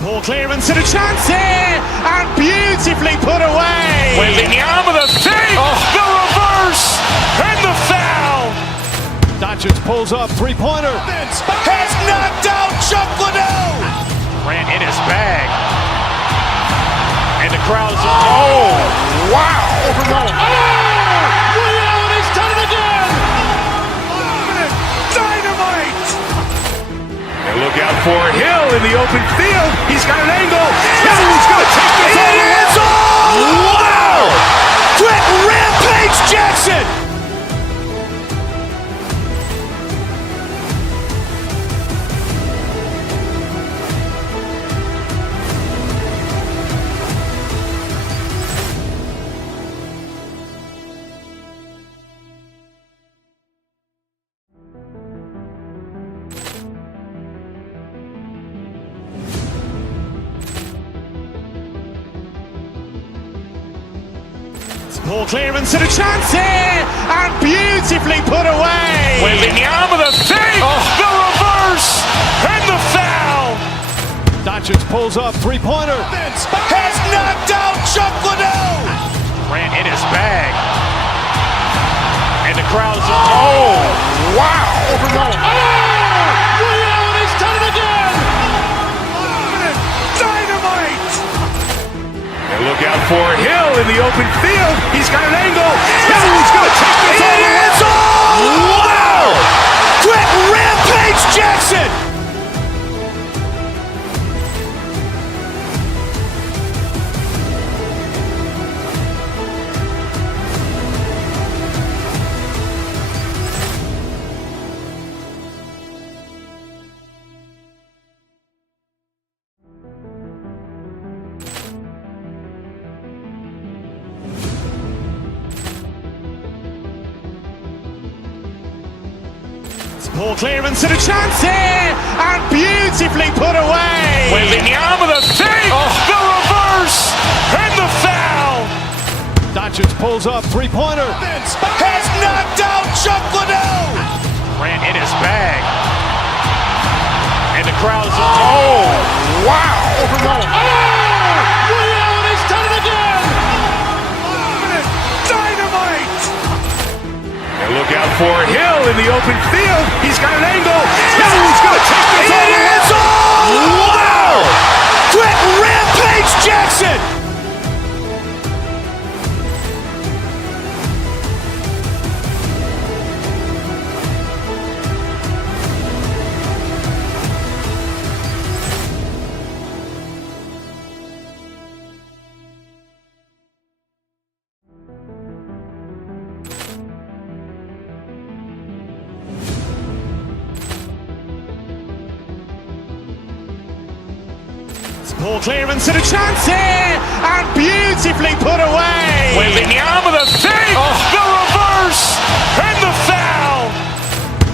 Poor clearance and a chance here, and beautifully put away. Wembanyama the fake, the reverse, and the foul. Doncic pulls up, three-pointer. Has knocked out Chuck Liddell. Ran in his bag. And the crowd is, oh, wow. Liddell, and he's done it again. Dynamite. And look out for Hill in the open field. He's got an angle. He's going to take this all the way. It is all. Wow. Quick Rampage Jackson. Poor clearance and a chance here, and beautifully put away. Wembanyama the fake, the reverse, and the foul. Doncic pulls up, three-pointer. Has knocked out Chuck Liddell. Ran in his bag. And the crowd is, oh, wow. Liddell, and he's done it again. Dynamite. And look out for Hill in the open field. He's got an angle. He's going to take this all the way. It's all. Wow. Quick Rampage Jackson. Poor clearance and a chance here, and beautifully put away. Wembanyama the fake, the reverse, and the foul. Doncic pulls up, three-pointer. Has knocked out Chuck Liddell. Ran in his bag. And the crowd is, oh, wow. Liddell, and he's done it again. Dynamite. And look out for Hill in the open field. He's got an angle. He's going to take this all the way. It's all. Wow. Quick Rampage Jackson. Poor clearance and a chance here, and beautifully put away. Wembanyama the fake, the reverse, and the foul.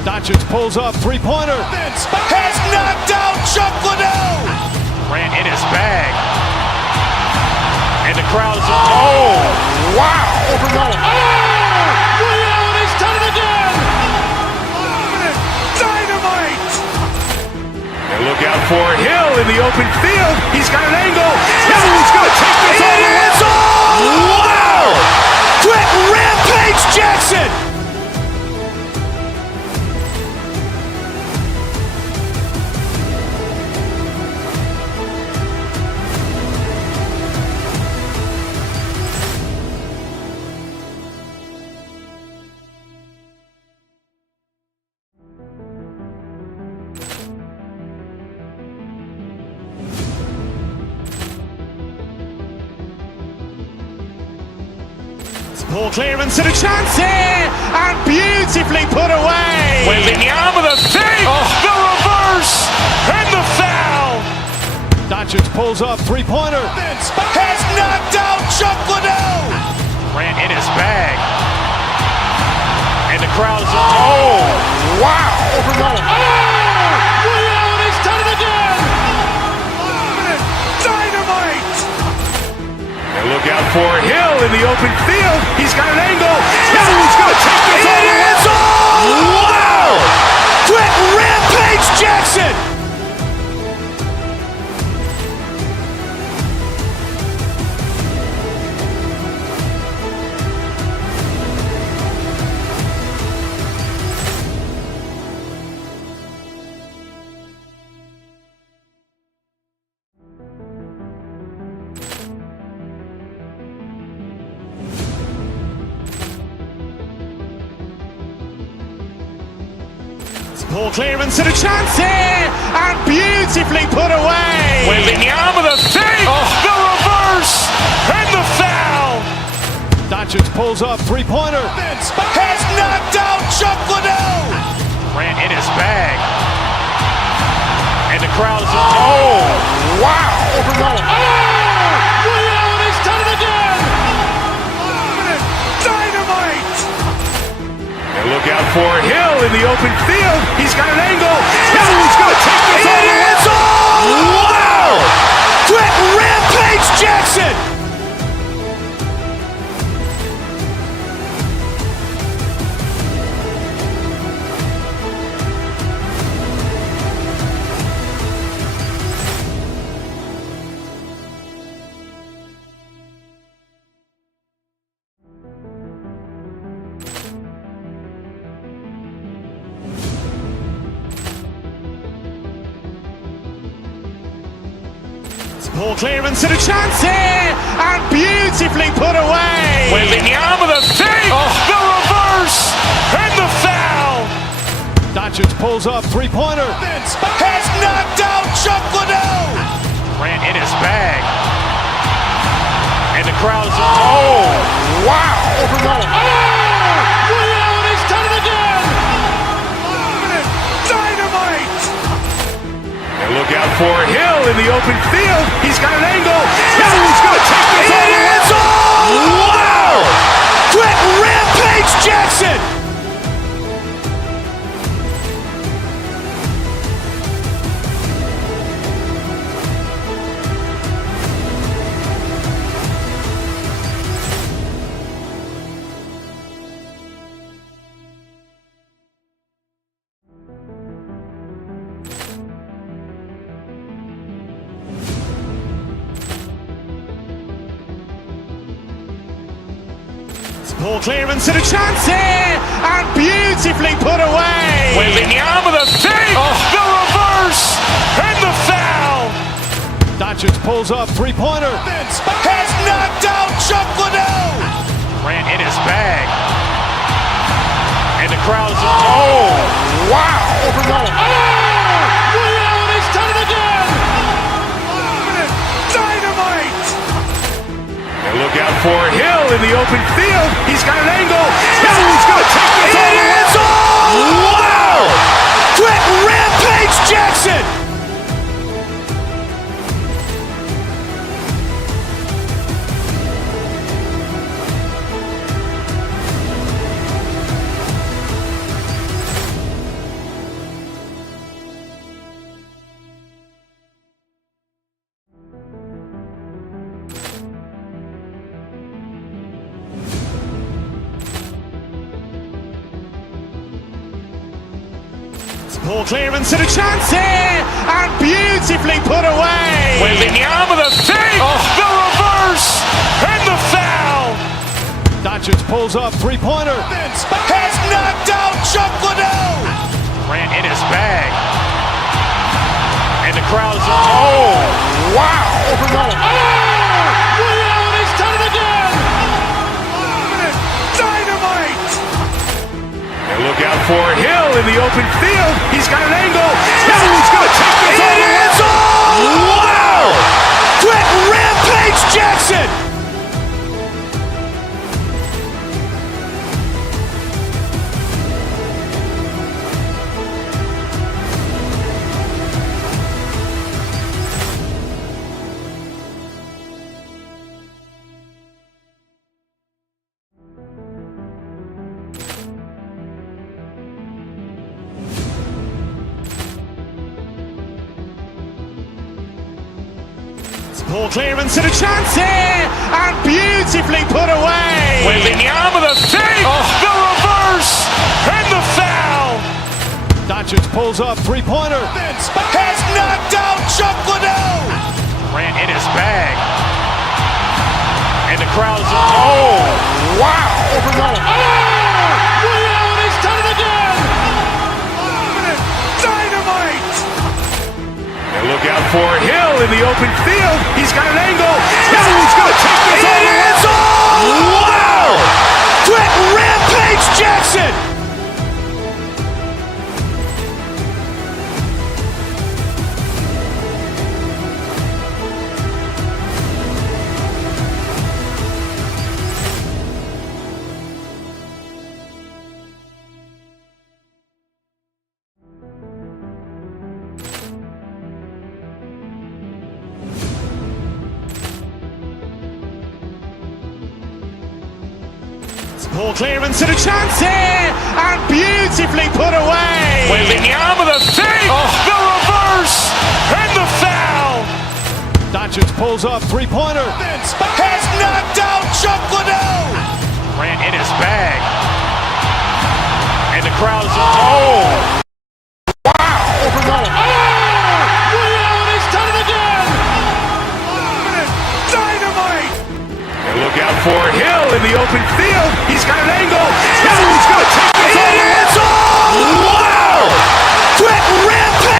Doncic pulls up, three-pointer. Has knocked out Chuck Liddell. Ran in his bag. And the crowd is, oh, wow. Liddell, and he's done it again. Dynamite. And look out for Hill in the open field. He's got an angle. He's going to take this all the way. It's all. Wow. Quick Rampage Jackson. Poor clearance and a chance here, and beautifully put away. Wembanyama the fake, the reverse, and the foul. Doncic pulls up, three-pointer. Has knocked out Chuck Liddell. Ran in his bag. And the crowd is, oh, wow. Liddell, and he's done it again. Dynamite. And look out for Hill in the open field. He's got an angle. He's going to take this all the way. It's all. Wow. Quick Rampage Jackson. Poor clearance and a chance here, and beautifully put away. Wembanyama the fake, the reverse, and the foul. Doncic pulls up, three-pointer. Has knocked out Chuck Liddell. Grant in his bag. And the crowd is, oh, wow. Ray Allen has done it again. Dynamite. And look out for Hill in the open field. He's got an angle. Hill's going to take this all the way. Wow. Quick Rampage Jackson. Poor clearance and a chance here, and beautifully put away. Wembanyama the fake, the reverse, and the foul. Doncic pulls up, three-pointer. Has knocked out Chuck Liddell. Grant in his bag. And the crowd is, oh, wow. Ray Allen has done it again. Dynamite. And look out for Hill in the open field. He's got an angle. Hill's going to take this all the way. Wow. Quick Rampage Jackson. Poor clearance and a chance here, and beautifully put away. Wembanyama the fake, the reverse, and the foul. Doncic pulls up, three-pointer. Has knocked out Chuck Liddell. Grant in his bag. And the crowd is, oh, wow. Ray Allen has done it again. Dynamite. And look out for Hill in the open field. He's got an angle. Hill's going to take this all the way. Wow. Quick Rampage Jackson. Poor clearance and a chance here, and beautifully put away. Wembanyama the fake, the reverse, and the foul. Doncic pulls up, three-pointer. Has knocked out Chuck Liddell. Grant in his bag. And the crowd is, oh, wow. Ray Allen has done it again. Dynamite. And look out for Hill in the open field. He's got an angle. Hill's going to take this all the way. Wow. Quick Rampage Jackson. Poor clearance and a chance here, and beautifully put away. Wembanyama the fake, the reverse, and the foul. Doncic pulls up, three-pointer. Has knocked out Chuck Liddell. Grant in his bag. And the crowd is, oh, wow. Ray Allen has done it again. Dynamite. And look out for Hill in the open field. He's got an angle. Hill's going to take this all the way. Wow. Quick Rampage Jackson. Poor clearance and a chance here, and beautifully put away. Wembanyama, the fake, the reverse, and the foul. Doncic pulls up, three-pointer. Has knocked out Chuck Liddell. Grant in his bag. And the crowd is wow. He's done it again. Dynamite. And look out for Hill in the open field. He's got an angle. Hill is going to take this all. It is all. Wow. Quick rampage.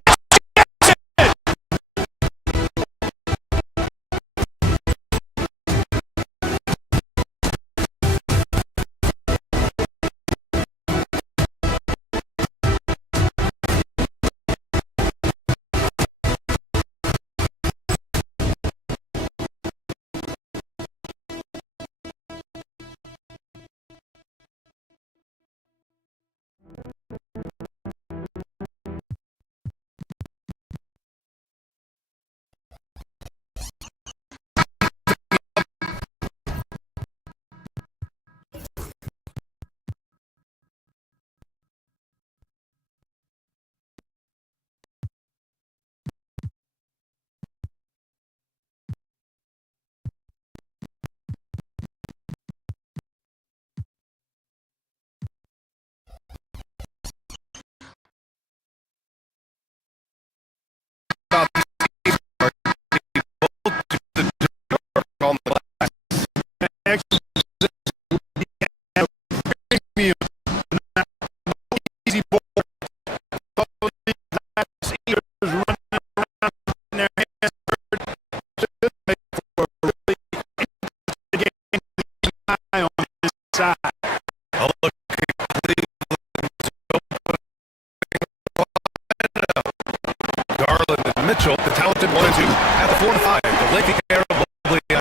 Mitchell, the talented 1 and 2, at the 4 and 5, the lengthy pair of lovely and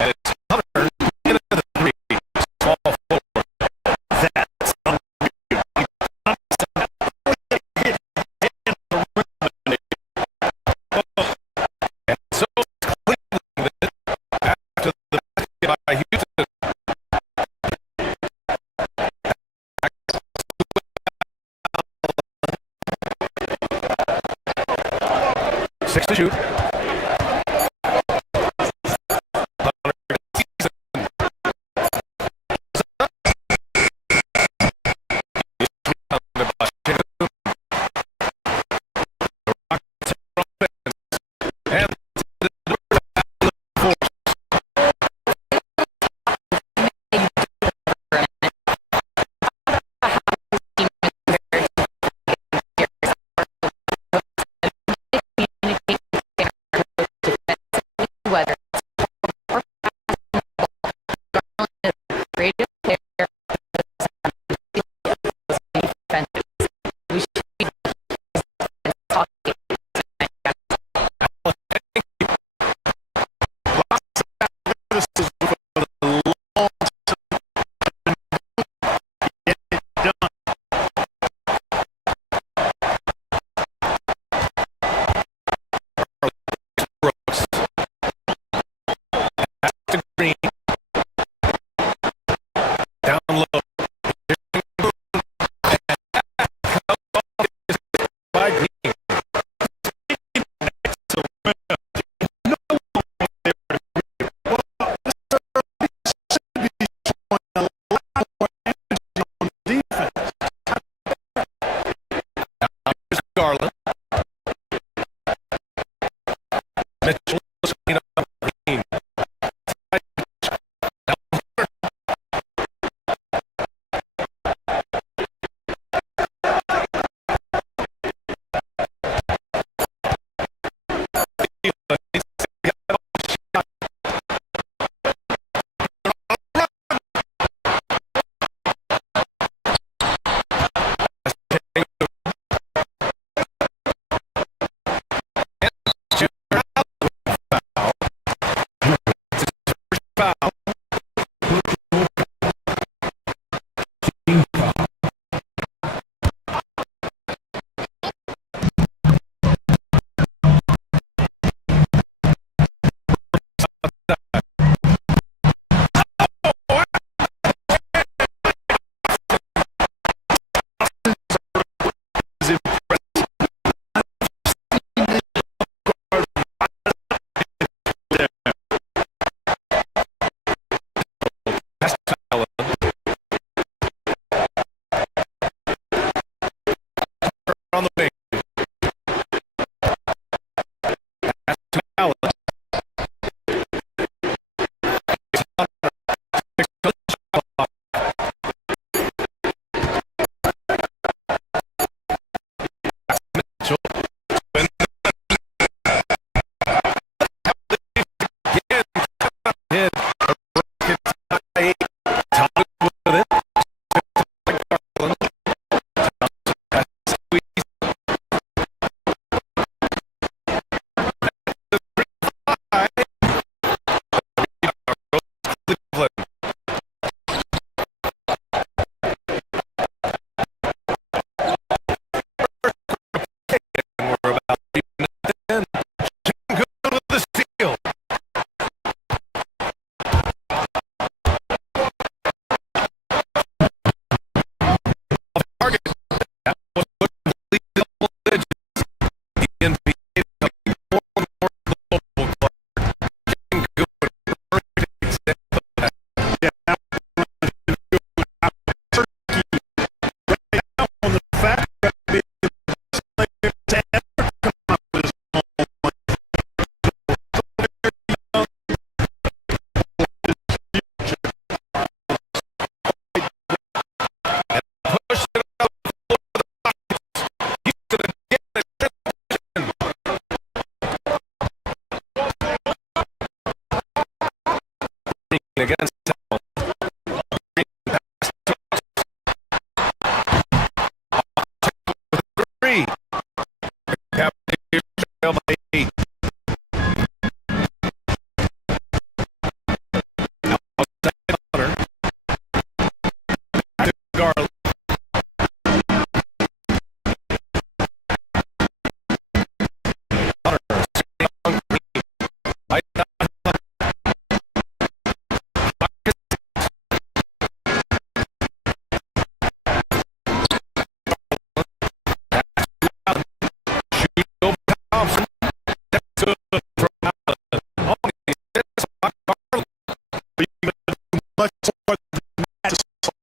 it's Hunter into the 3, small forward. That's and so Cleveland after the basket by Houston. 6 to shoot.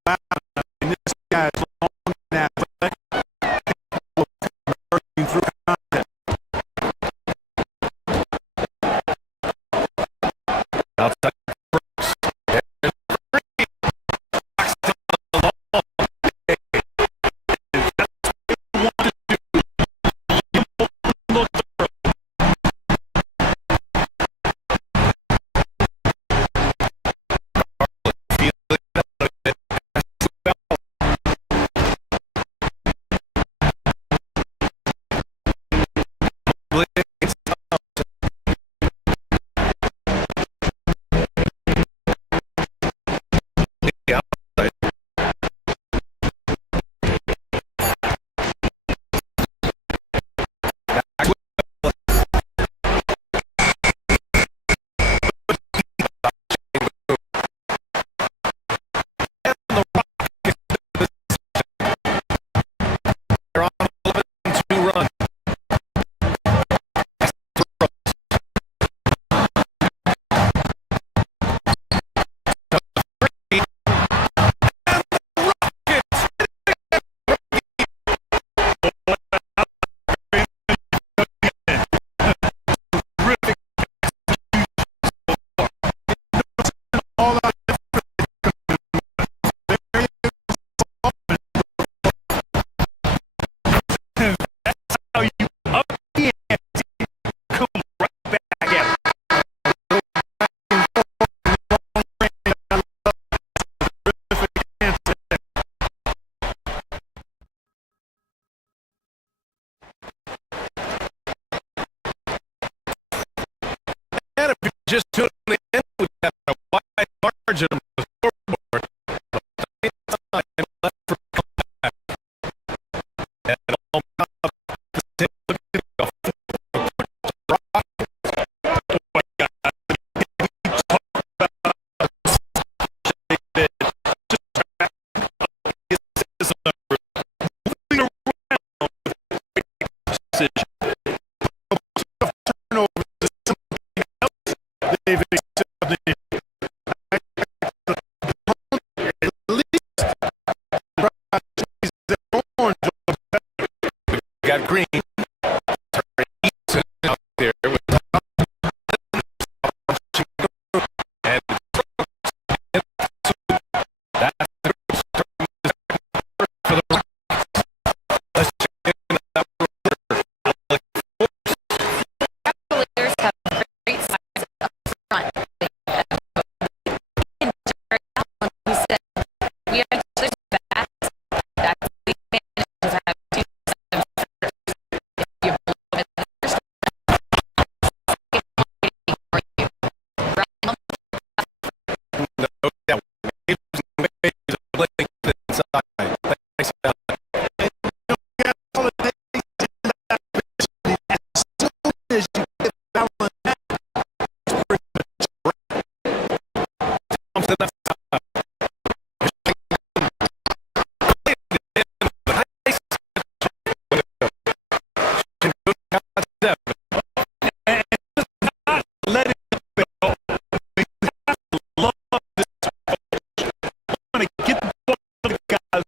out. I mean, this guy is long and athletic. Working through contact. Outside. And if you're just tuning in, we have a wide margin of the scoreboard. Left for comeback. And all take a look at the got Green out there with and that's for the let's check in that Cavaliers have great size up front. He said, we are just fast. That's the advantage of having two centers. If you believe in the first for you. no doubt. Waves of playing inside. Thanks, let it go. Love this. Want to get the ball to the guys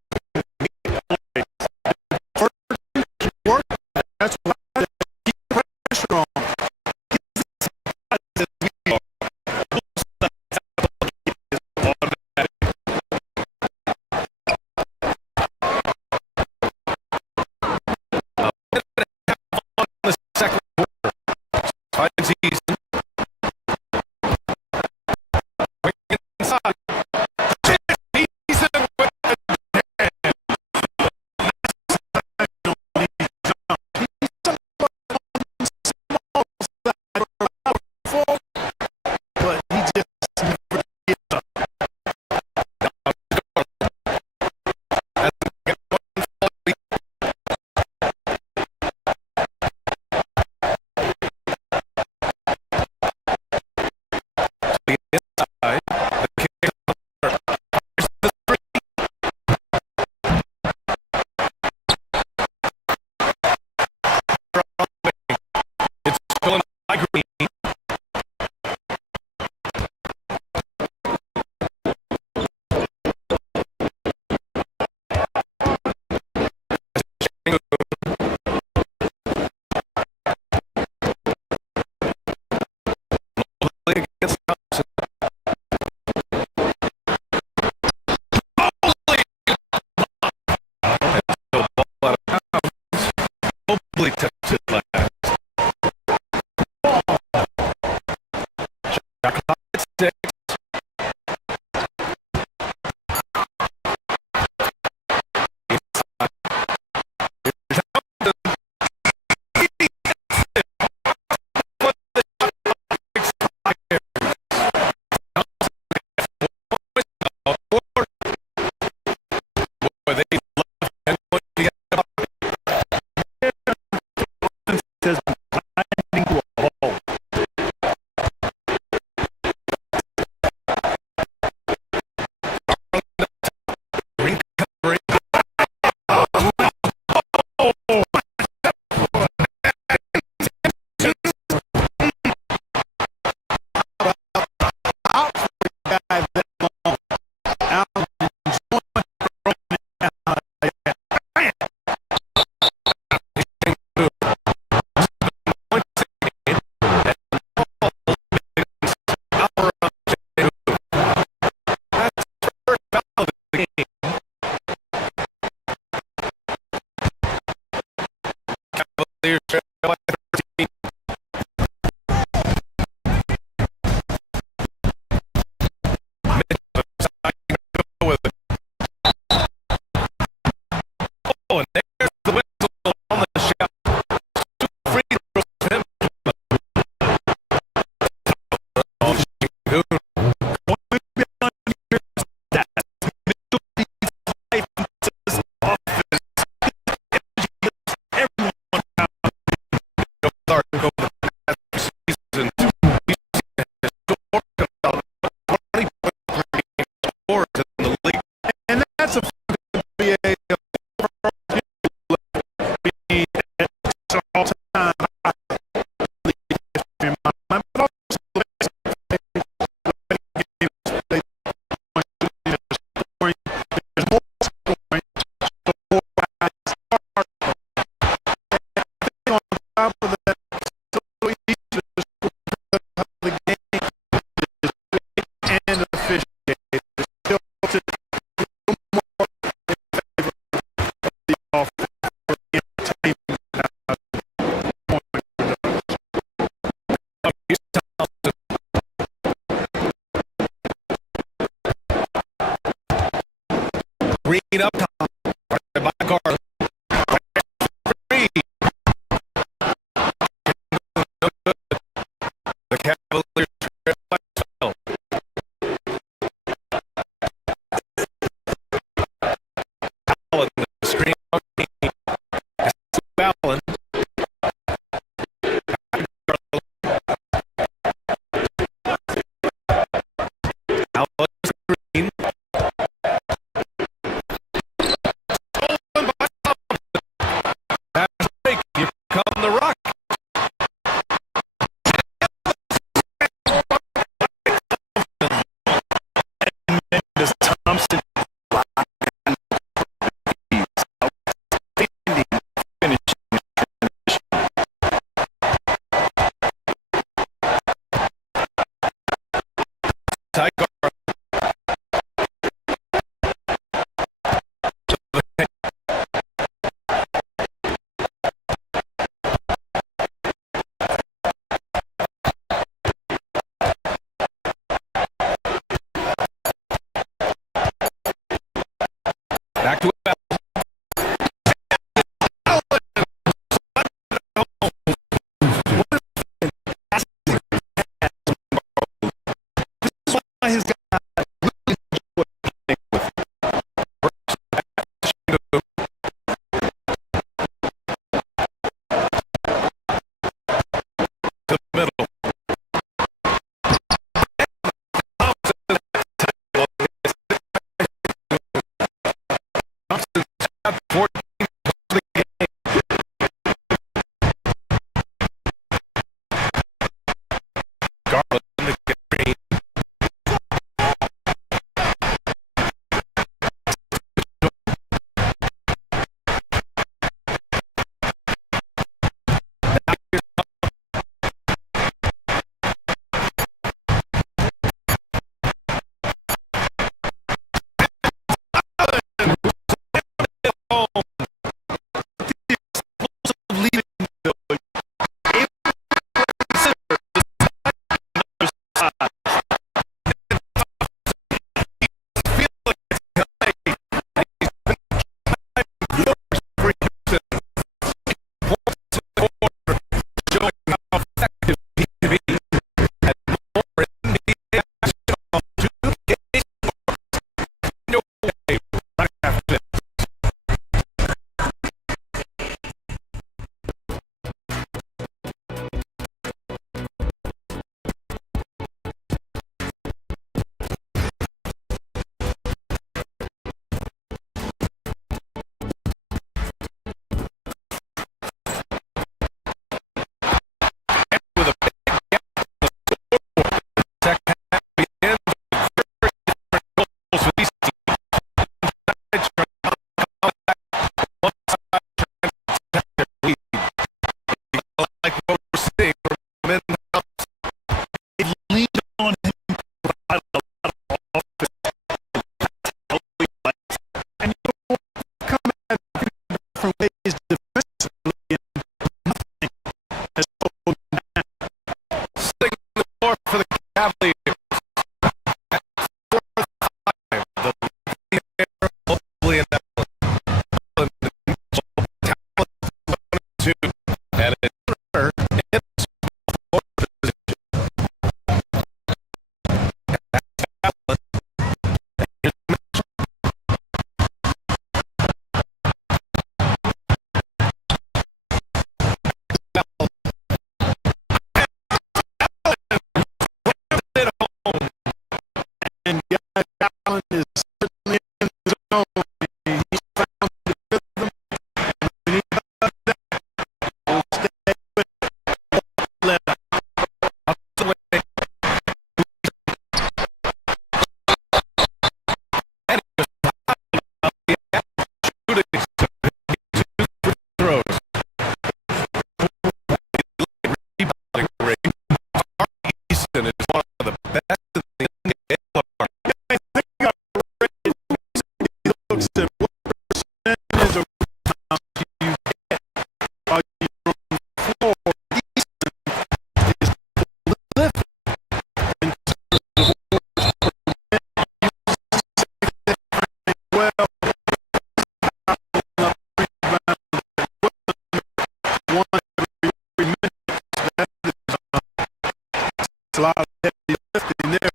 Boy, they love and look together. Says finding to a hole. Green up top by Garland. Three. The Cavaliers trail by 12. Allen, the screen on me. Allen. Allen Green. Back to it. His guy really enjoyed playing with. To the middle. Brooks said, what percentage of rebounds do you get while you're on the floor? Easton is prolific in terms of awards per win. Well, up rebounds, one every minute. That is a lot of heavy lifting there.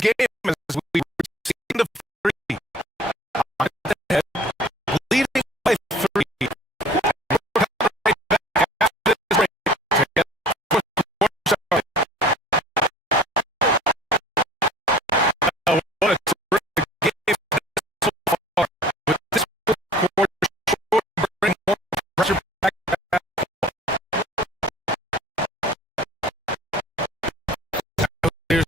Game as we were seeing the three on the head, leading by 3. Right back after this break to get the fourth shot. What a terrific game so far. With this fourth quarter, sure to bring more pressure back. Here's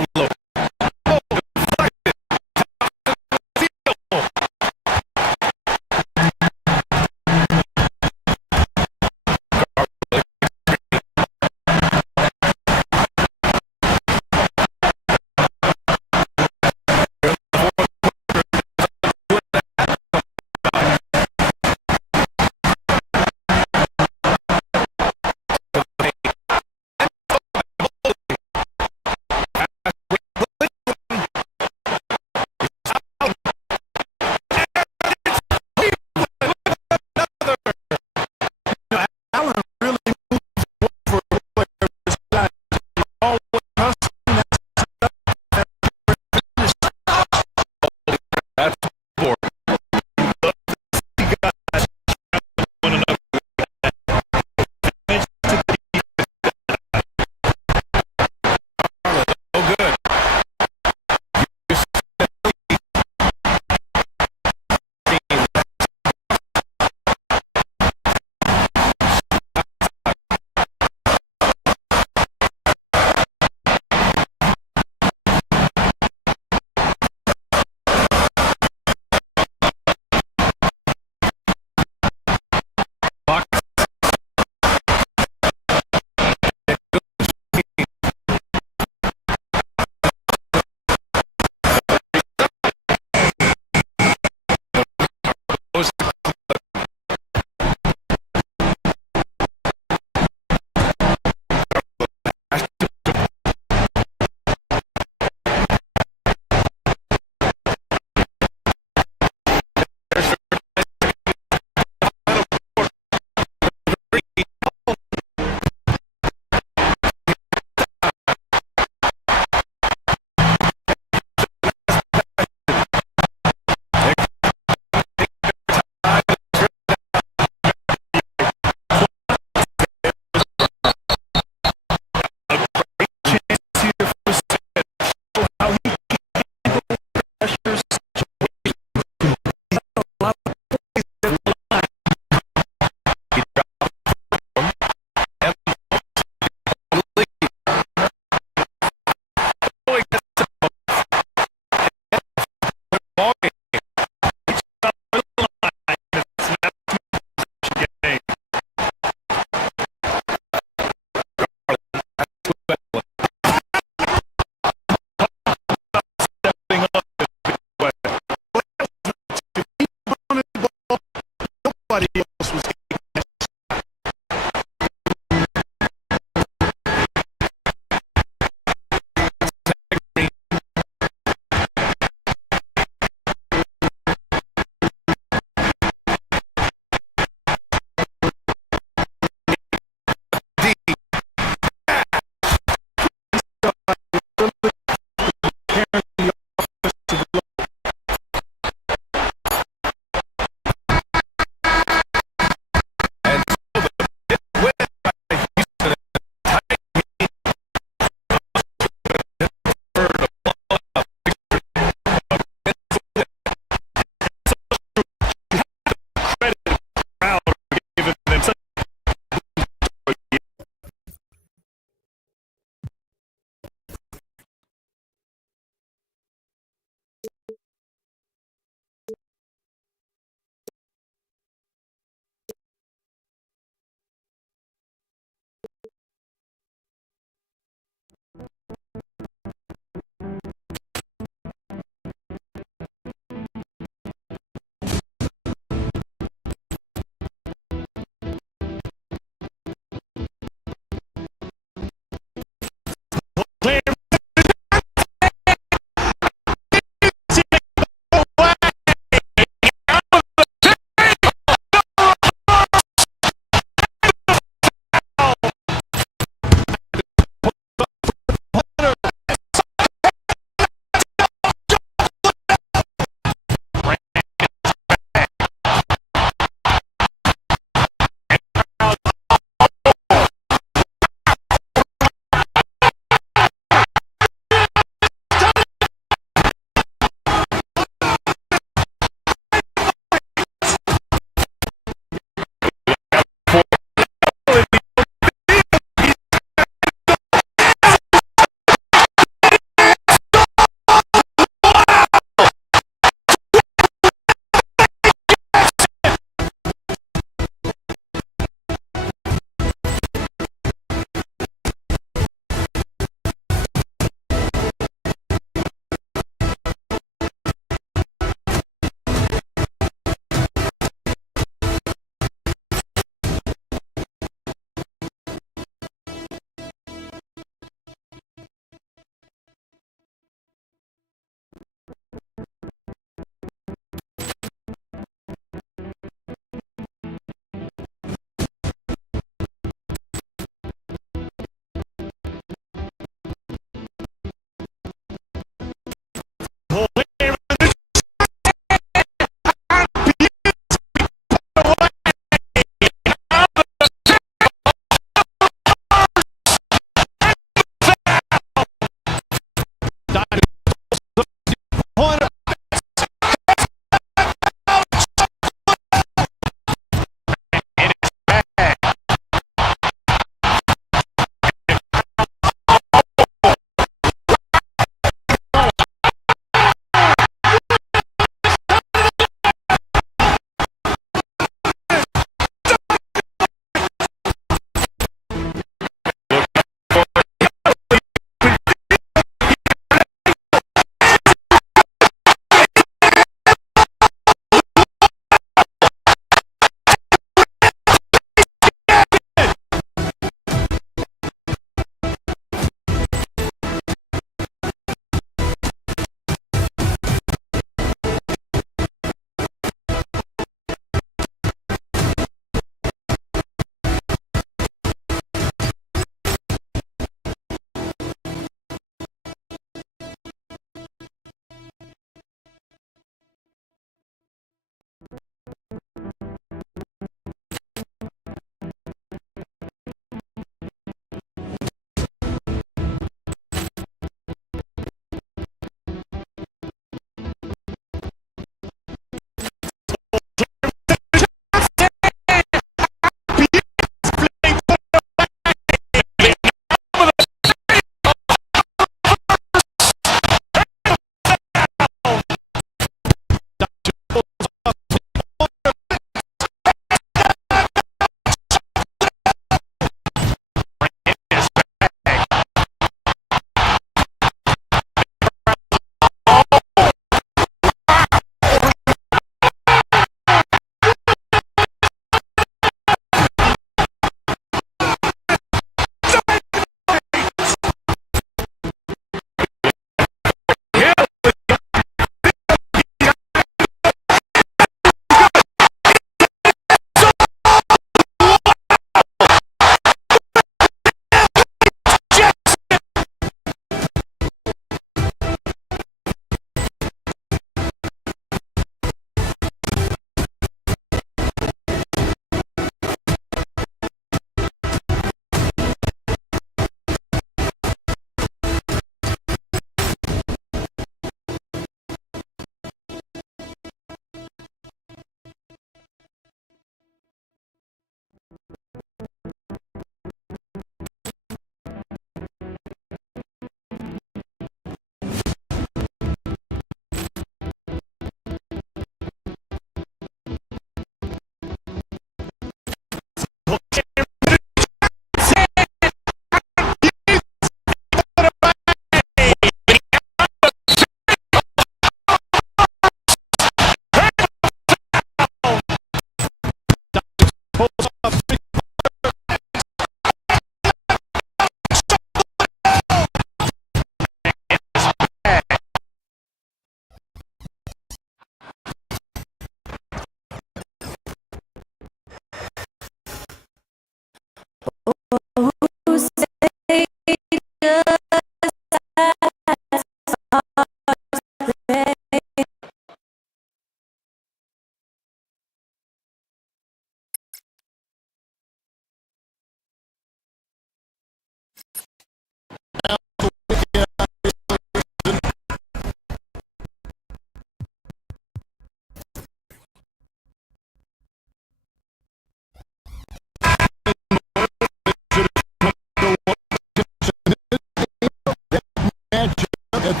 That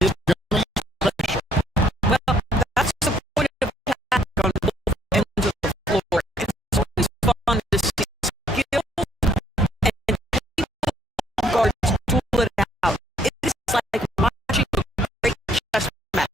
is going to be special. Well, that's the point of attack on both ends of the floor. It's always fun to see skill and people guards pull it out. It is like watching a great chess match.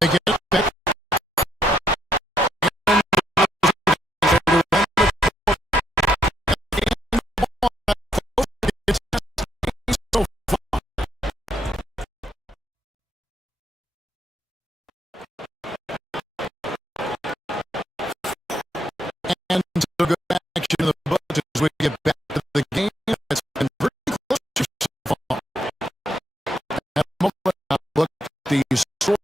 they get it back. And so good action in the books as we get back to the game. It's been pretty close to so far. At the moment, I look at the score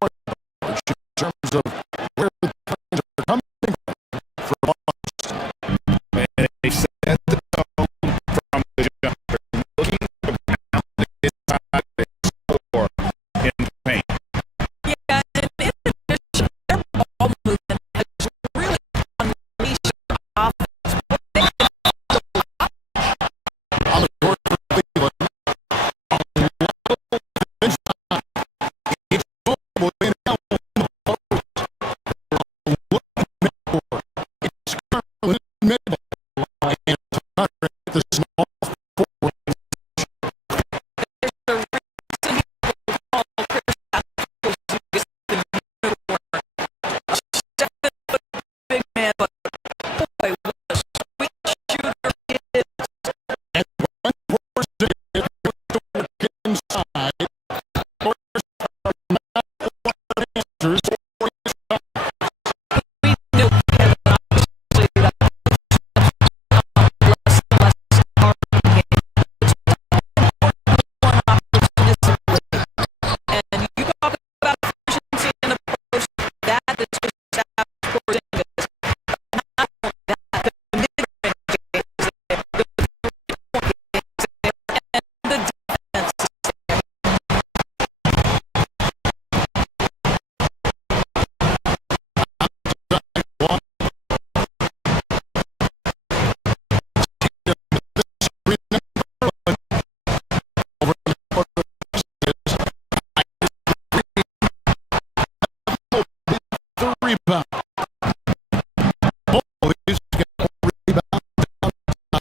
in terms of where the plays are coming from Boston. And they set the tone from the jump. Looking around the side score in the paint. Yeah, and in addition, their ball movement has really unleashed offense. On the court for Cleveland. It's mobile in now on the post. It's currently middle. And Hunter at the small forward. There's a reason people call Chris Porzingis the middle a 7-foot big man, but boy, what a sweet shooter he is. And one person is inside. First, not one answers for his side. We know Kevin, obviously, that less and less hard game. One opportunistically. And you talk about efficiency in the post, that is just Porzingis. Not only that, the mid-range game is there, the three-point game is there, and the defense is there. The rebound. Boys get a rebound outside.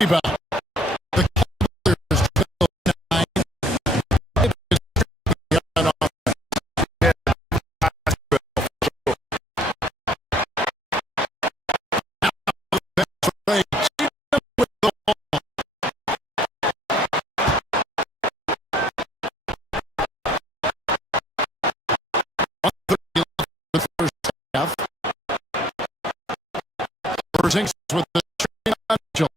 rebound. The Cavaliers trail 9. It is on offense. They cheat them with the ball. The first half. Porzingis with the train angel.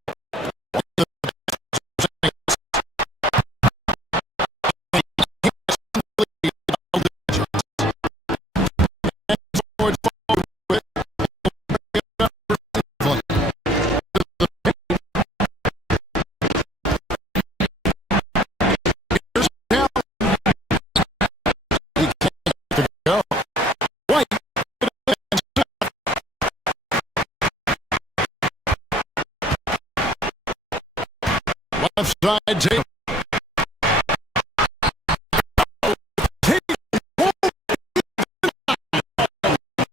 Left side, Tate.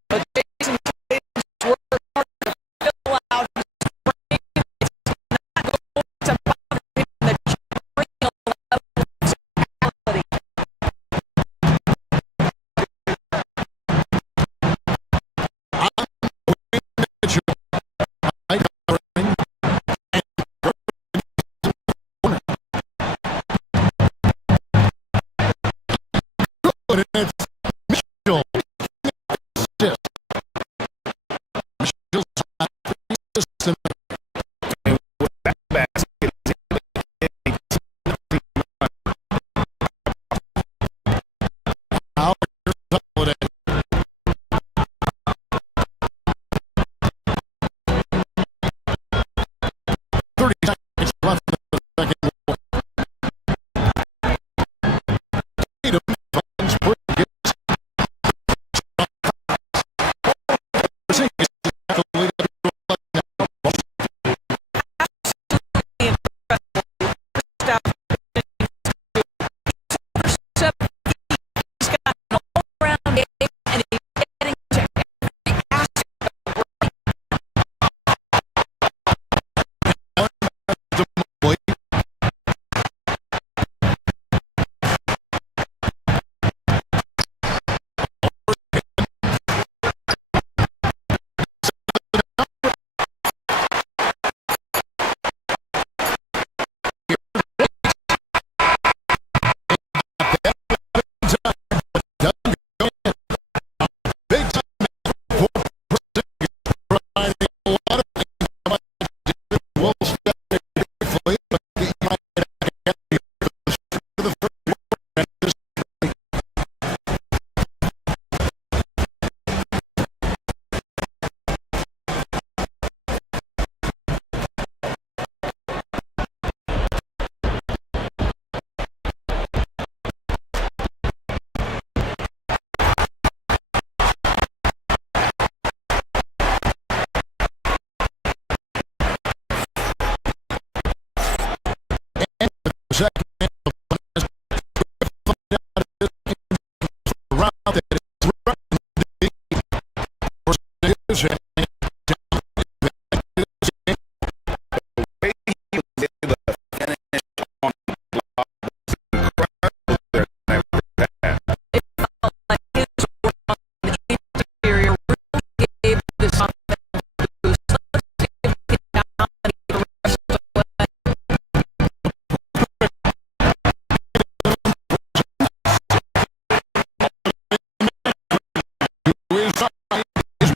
But Jason Tatum's work hard to fill out his frame. It's not going to bother him that you bring a level of physicality. But it's Mitchell. Assist. Mitchell's assist. With that basket, Now here's Holiday. Thirty seconds left in the second quarter. Tatum finds Porzingis. Porzingis has to lead it to 11 now. He's got an all-around game, and he's getting to every aspect of the break. Big time for Porzingis, providing a lot of things. Will step in briefly, but he might get the first quarter and just second half of the last find out if this game around that it's threatened to be Porzingis and the way he was able to finish on the block was incredible there. It felt like his work on the interior really gave this offense a boost. Let's see if he can dominate the rest of the way. who is right is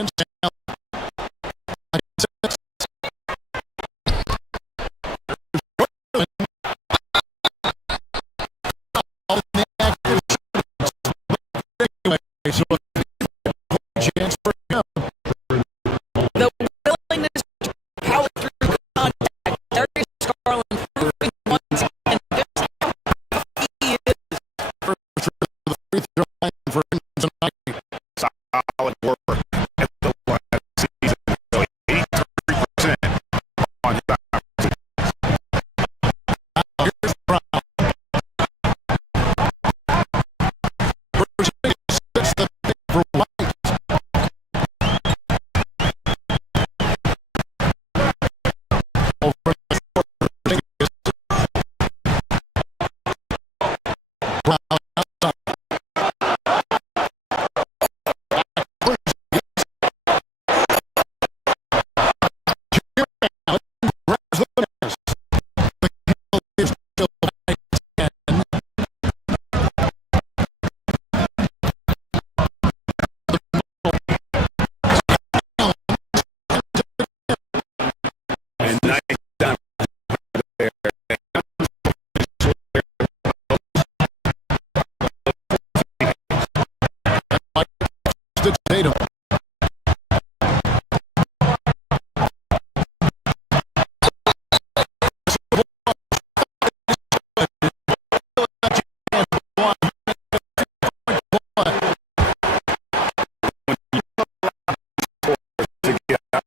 against Allen. So chance for him. The willingness to power through contact. Darius Garland proving once again just how he is. The free throw line for him tonight. Solid work at the last season. So 83% on his Here's Brown. Virginia sets the pick for White. Over the court, Virginia. Brown outside. and nice down there. To Tatum. To get out.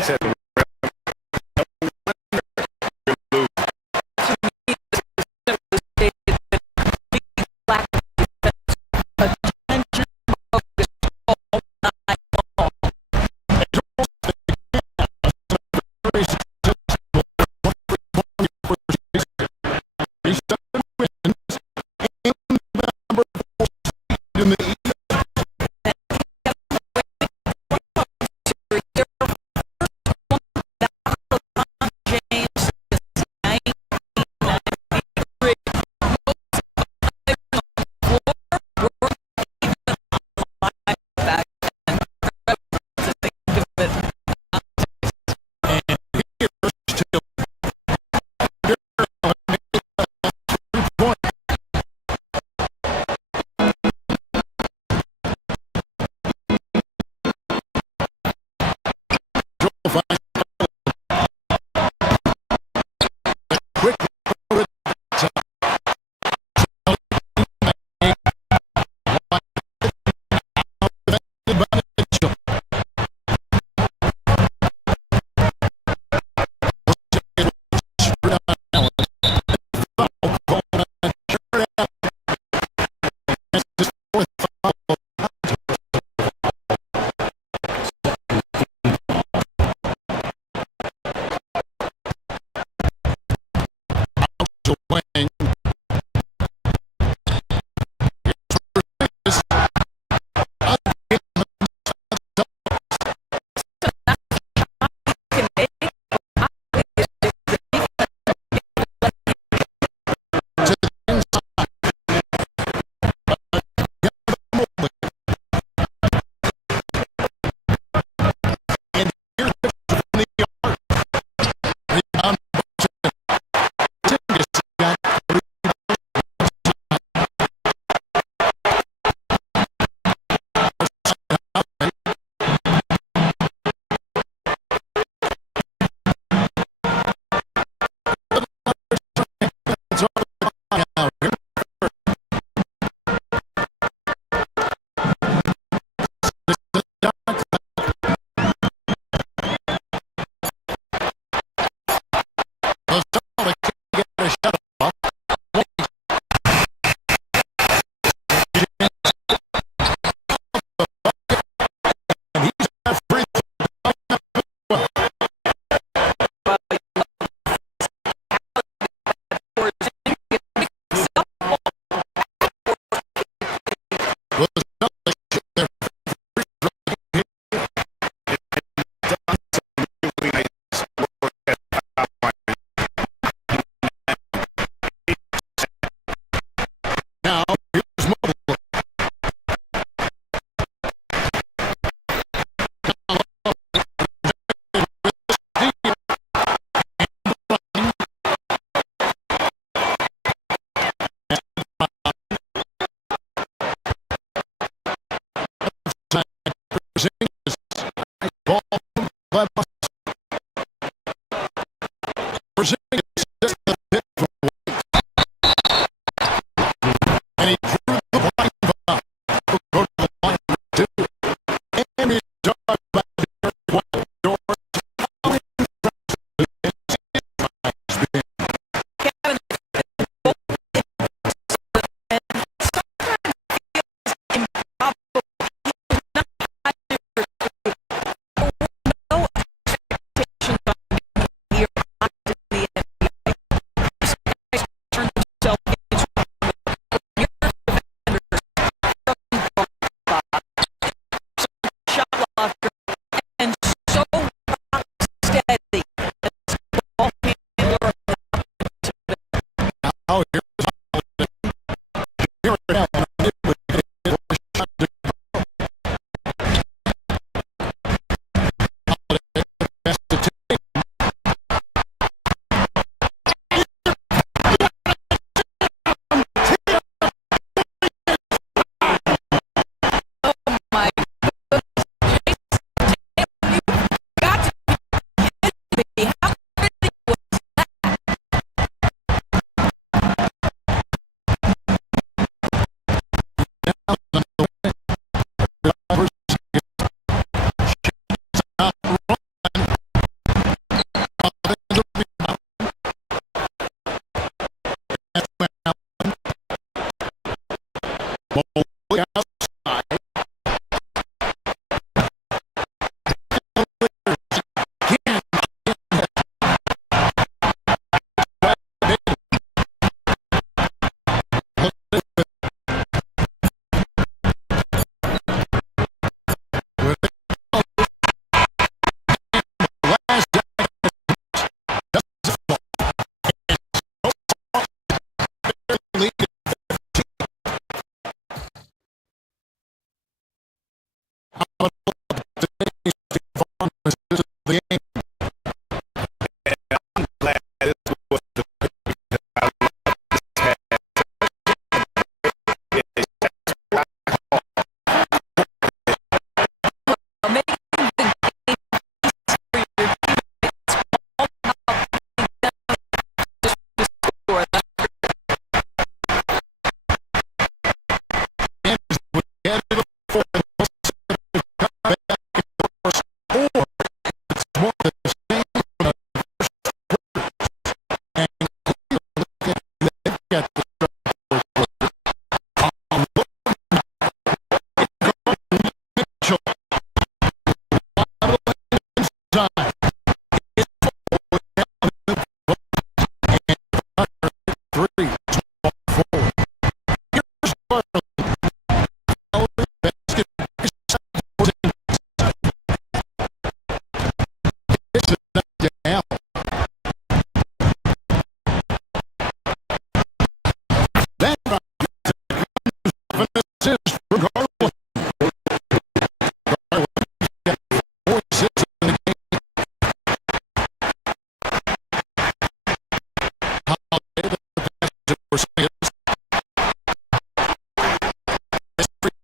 Said He's 7 wins and number 4 in the East.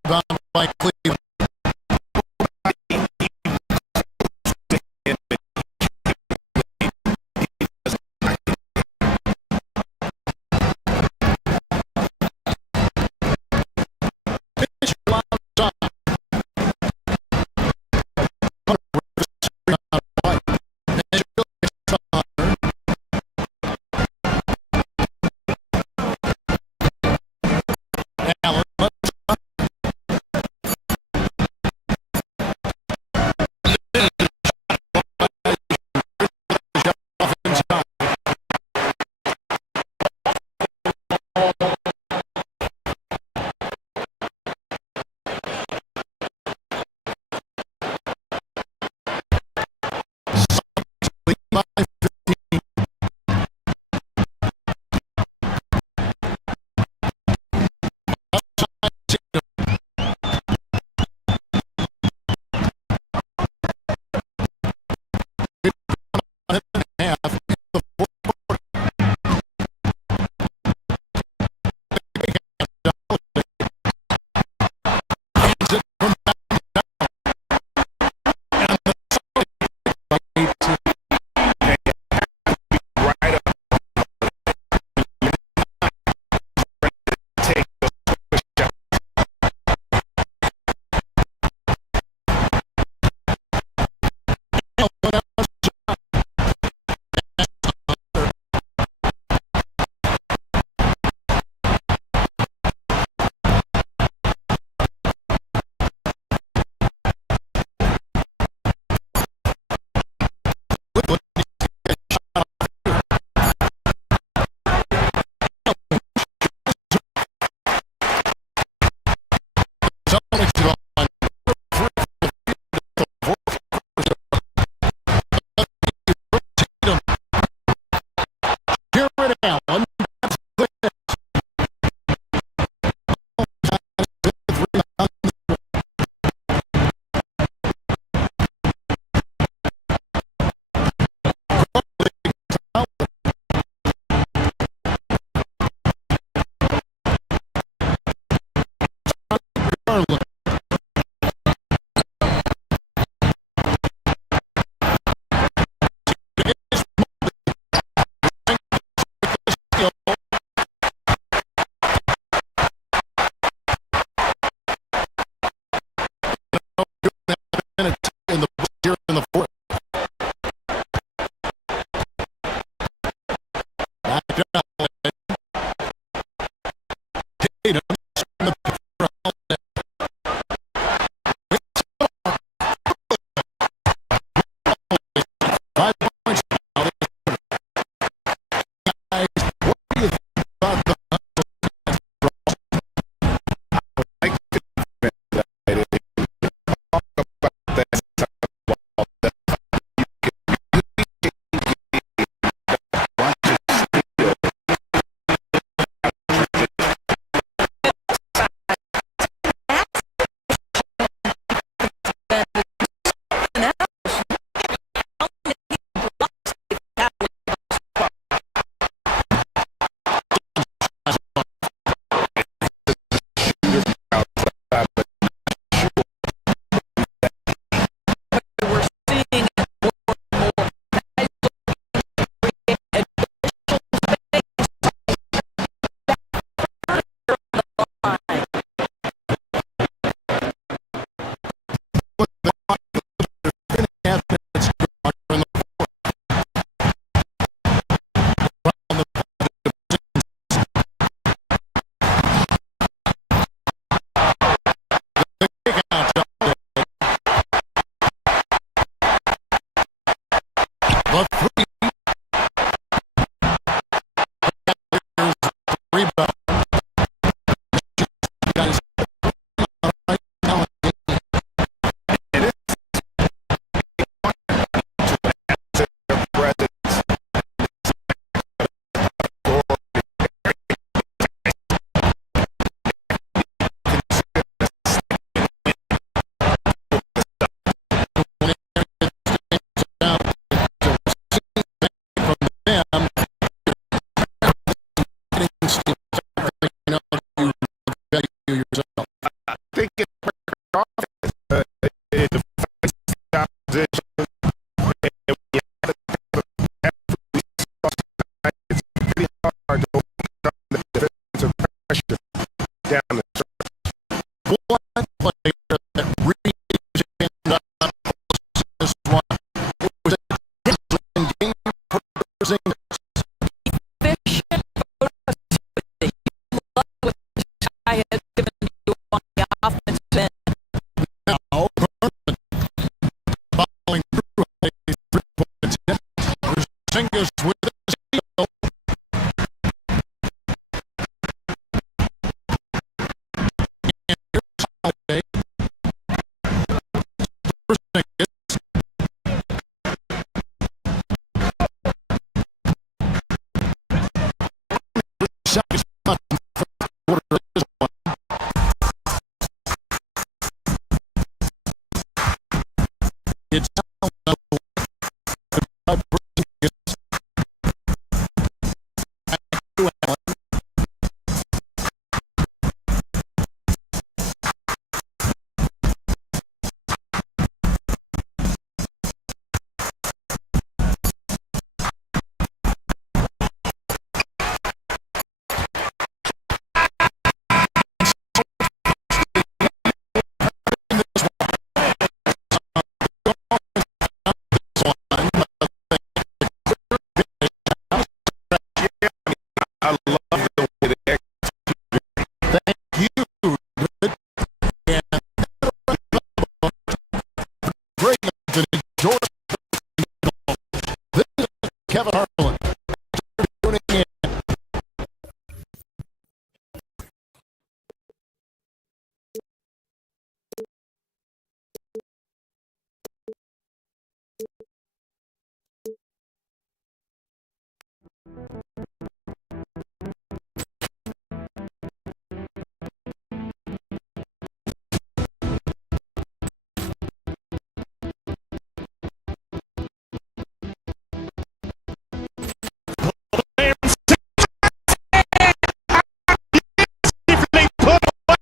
Rebound by Cleveland. pressure down the stretch. One player that really jammed up this one was a game for Porzingis. Efficient productivity. You love what this guy has given you on the offensive end. Now, Herman following through on a three-point attempt. Porzingis with a steal. And here's Holiday. Porzingis. Seconds left in the first quarter of this one. It's down by Porzingis. Back to Allen. I love the way they execute. Thank you, David. And great Anthony George. This is Kevin Harlan. Tuning in. Beautifully put away.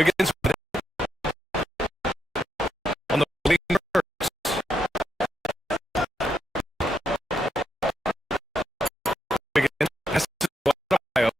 Wiggins on the lead. Wiggins has to Ohio.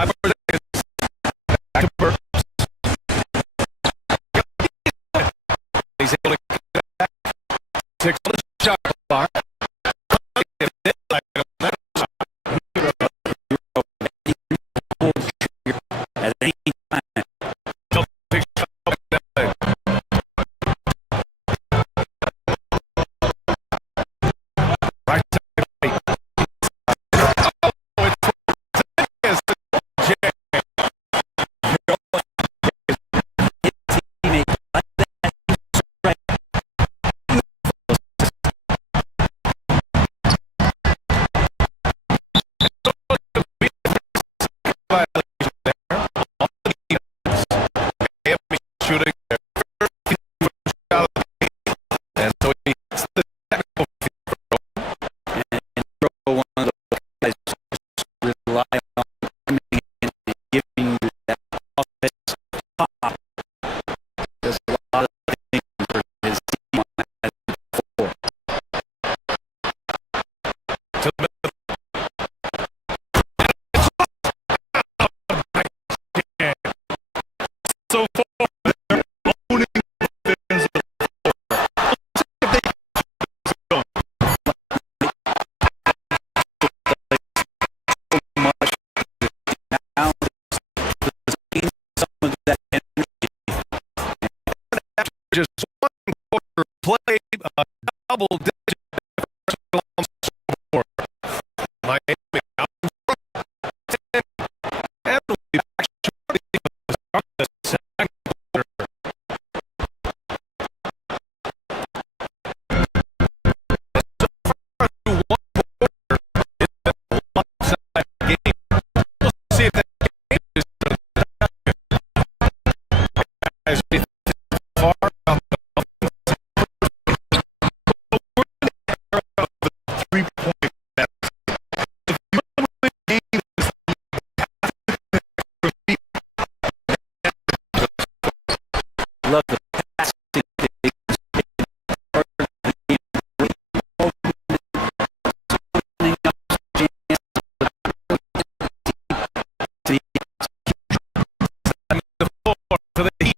5 more seconds. Back to Burks. He's able to get back. 6 on the shot clock. At any time. Right side, right. Oh, it's Jay. Shooting there. And so he hits the technical field and throw one of those guys rely on coming in and giving you that offense pop. There's a lot of things for his team on that before. To the so far. Just one quarter play, a double-digit score. Miami out in front, and we actually start the second quarter. So far through one quarter, it's a one-side game. We'll see if that game is as we far out the 3-point bet. If you win the game, love the passing. The floor for the Heat.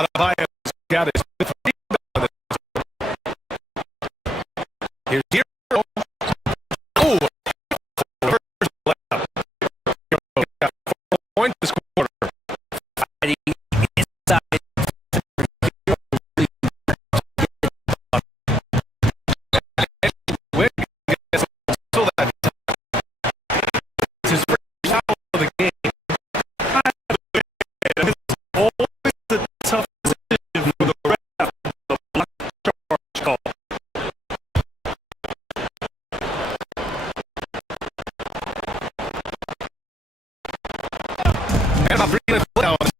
Adebayo's got his fifth rebound. Here's Hero. Oh, first left. Hero got 4 points this quarter. Fighting inside. So that it's his first foul of the game. It's always the tough decision for the ref. The block charge call. And about 3 minutes left.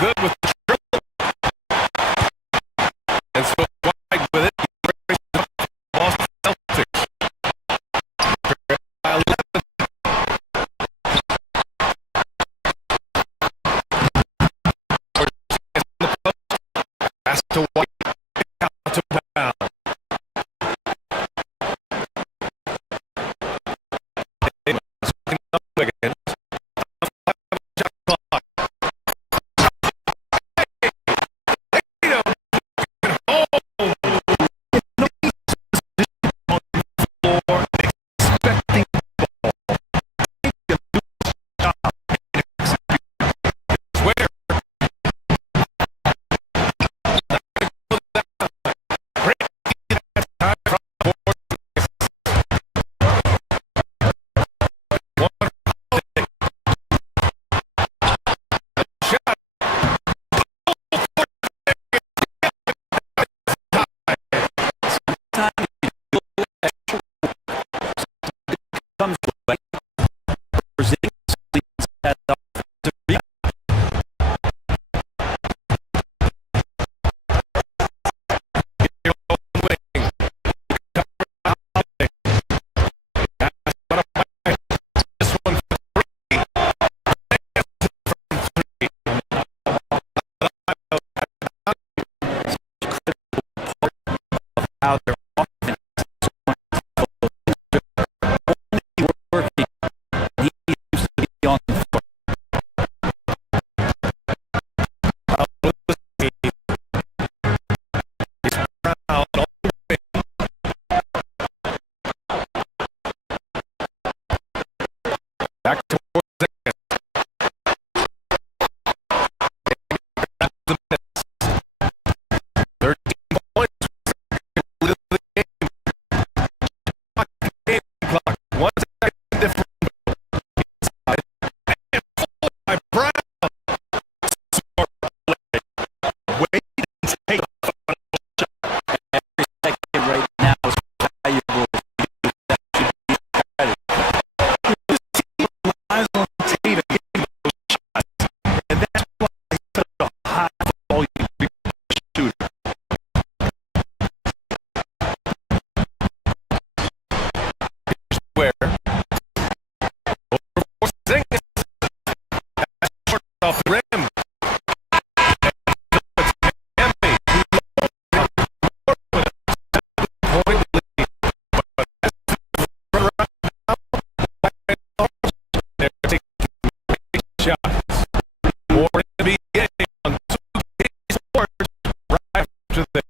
Good with the triple. And so wide with it. Boston Celtics. By 11. Pass to White. Out to Brown. Up again. Shot clock. Comes away. Porzingis leads that up to be. This one for 3. Out there. Working. He used to be on the floor. Back towards Porzingis. The minutes. 13 points. The game. Game clock. 1 second difference. Inside. And followed by Brown. Smart play. Wait and take the final shot. Every second right now is valuable. That should be credit. Eyes on the team and getting those shots. And that's why he's such a high volume shooter. Where over Porzingis. That's short off the rim. Miami. Point lead. But run around now. They're taking great shots. More to be getting on 2K Sports right after this.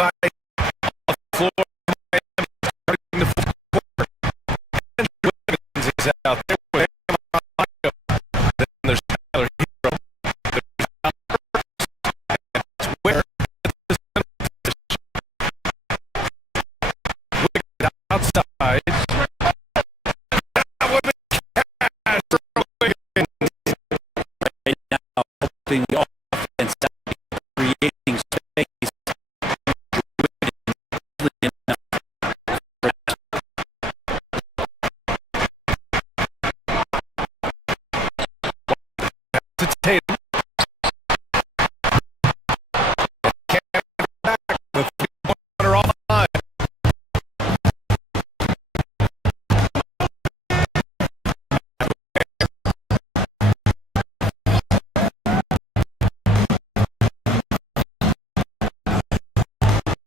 by the floor. The fourth quarter. Andrew Wiggins is out there with Mario. Then there's Tyler Hero. There's John Burks. That's where Wiggins outside. That would be cash for Wiggins. Right now, helping the offense out, creating space. To Tatum. Can't get back. The three-pointer off the line.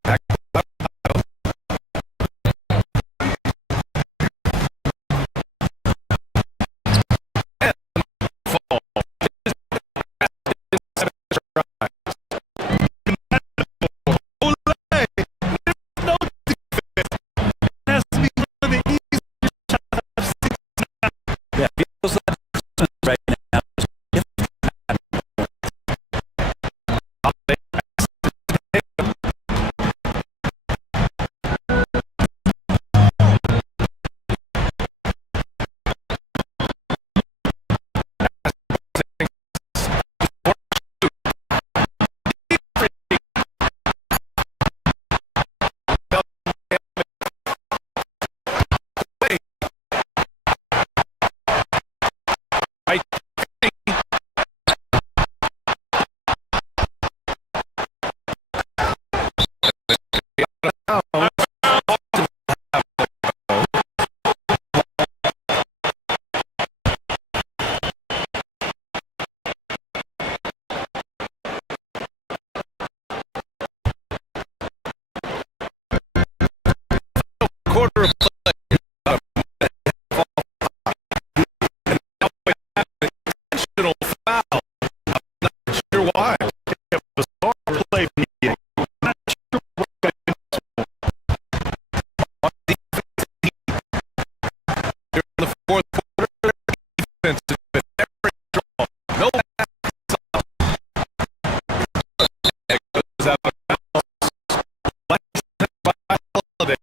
Back to the left pile. And fall. Yeah, feels like right now. Quarter of play. Intentional foul. I'm not sure why. It was hard play. I'm not sure what got into it. On defense, during the fourth quarter, defense has been very strong. No backs up. It goes out of bounds. Last by Holiday.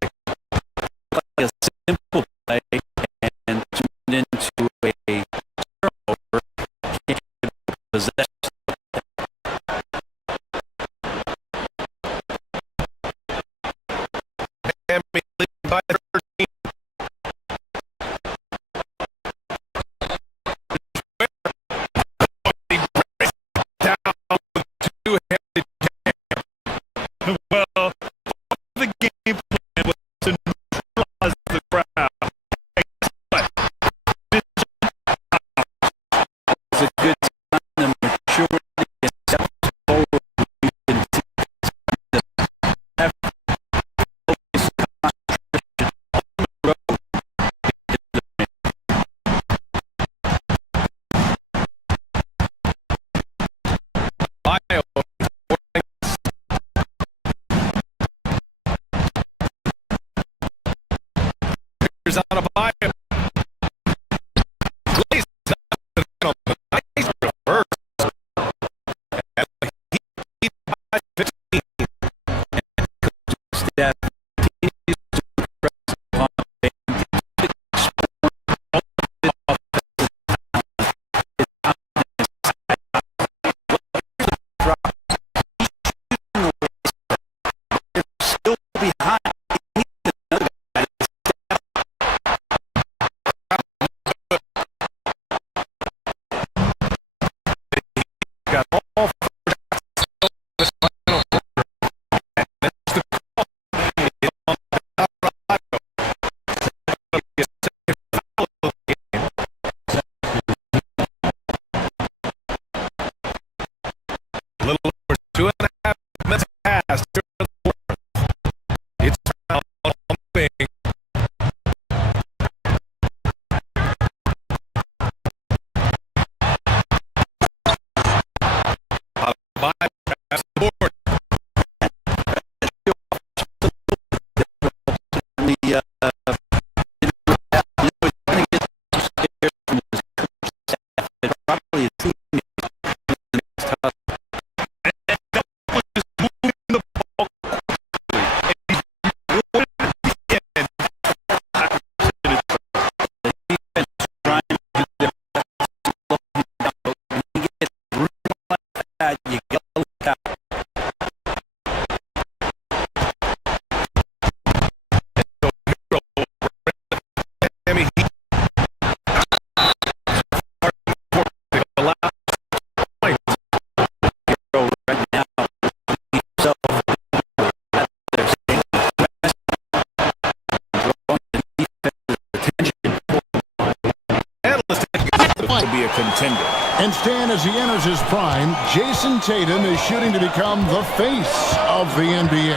one. To be a contender. And Stan, as he enters his prime, Jason Tatum is shooting to become the face of the NBA.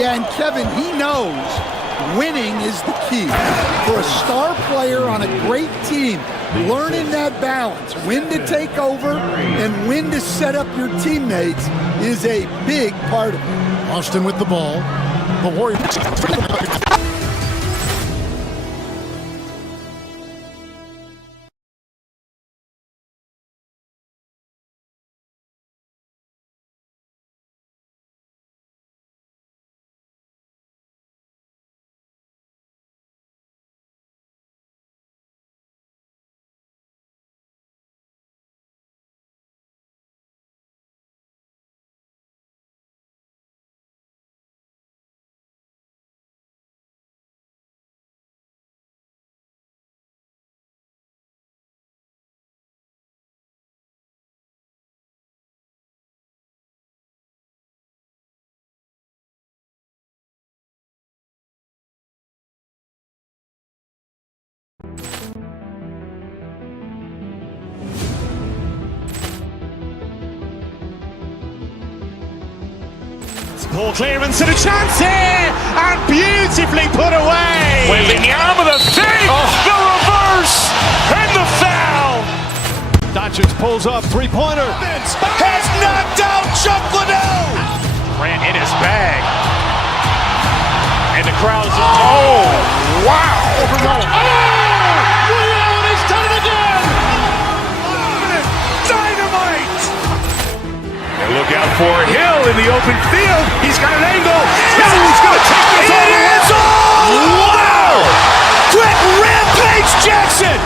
Yeah, and Kevin, he knows winning is the key. For a star player on a great team, learning that balance, when to take over and when to set up your teammates is a big part of it. Austin with the ball. The Warriors. Ball clearance and a chance here, and beautifully put away. Wembanyama the fake, the reverse, and the foul. Doncic pulls up, three-pointer. Has knocked out Chuck Liddell. Grant in his bag. And the crowd's, oh, wow. Ray Allen has done it again. Dynamite. And look out for Hill in the open field. He's got an angle. He's going to take this all the way. Wow. Quick Rampage Jackson.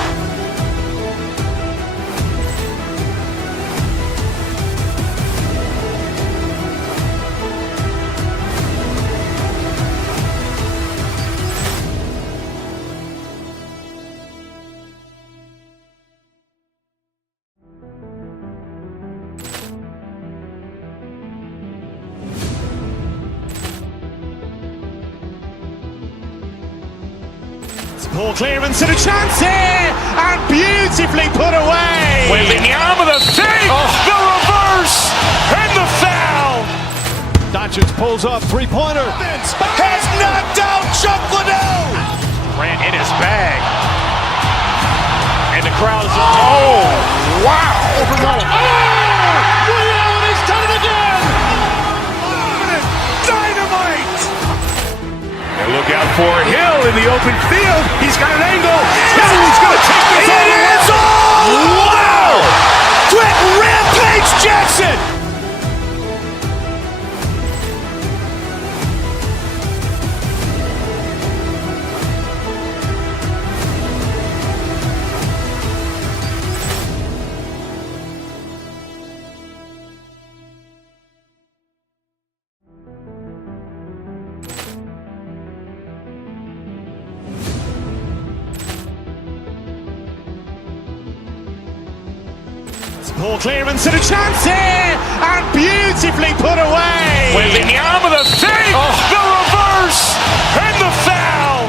Ball clearance and a chance here, and beautifully put away. Wembanyama the fake, the reverse, and the foul. Doncic pulls up, three-pointer. Has knocked out Chuck Liddell. Grant in his bag. And the crowd's, oh, wow. Ray Allen has done it again. Dynamite. And look out for Hill in the open field. He's got an angle. He's going to take this all the way. Wow. Quick Rampage Jackson. Ball clearance and a chance here, and beautifully put away. Wembanyama the fake, the reverse, and the foul.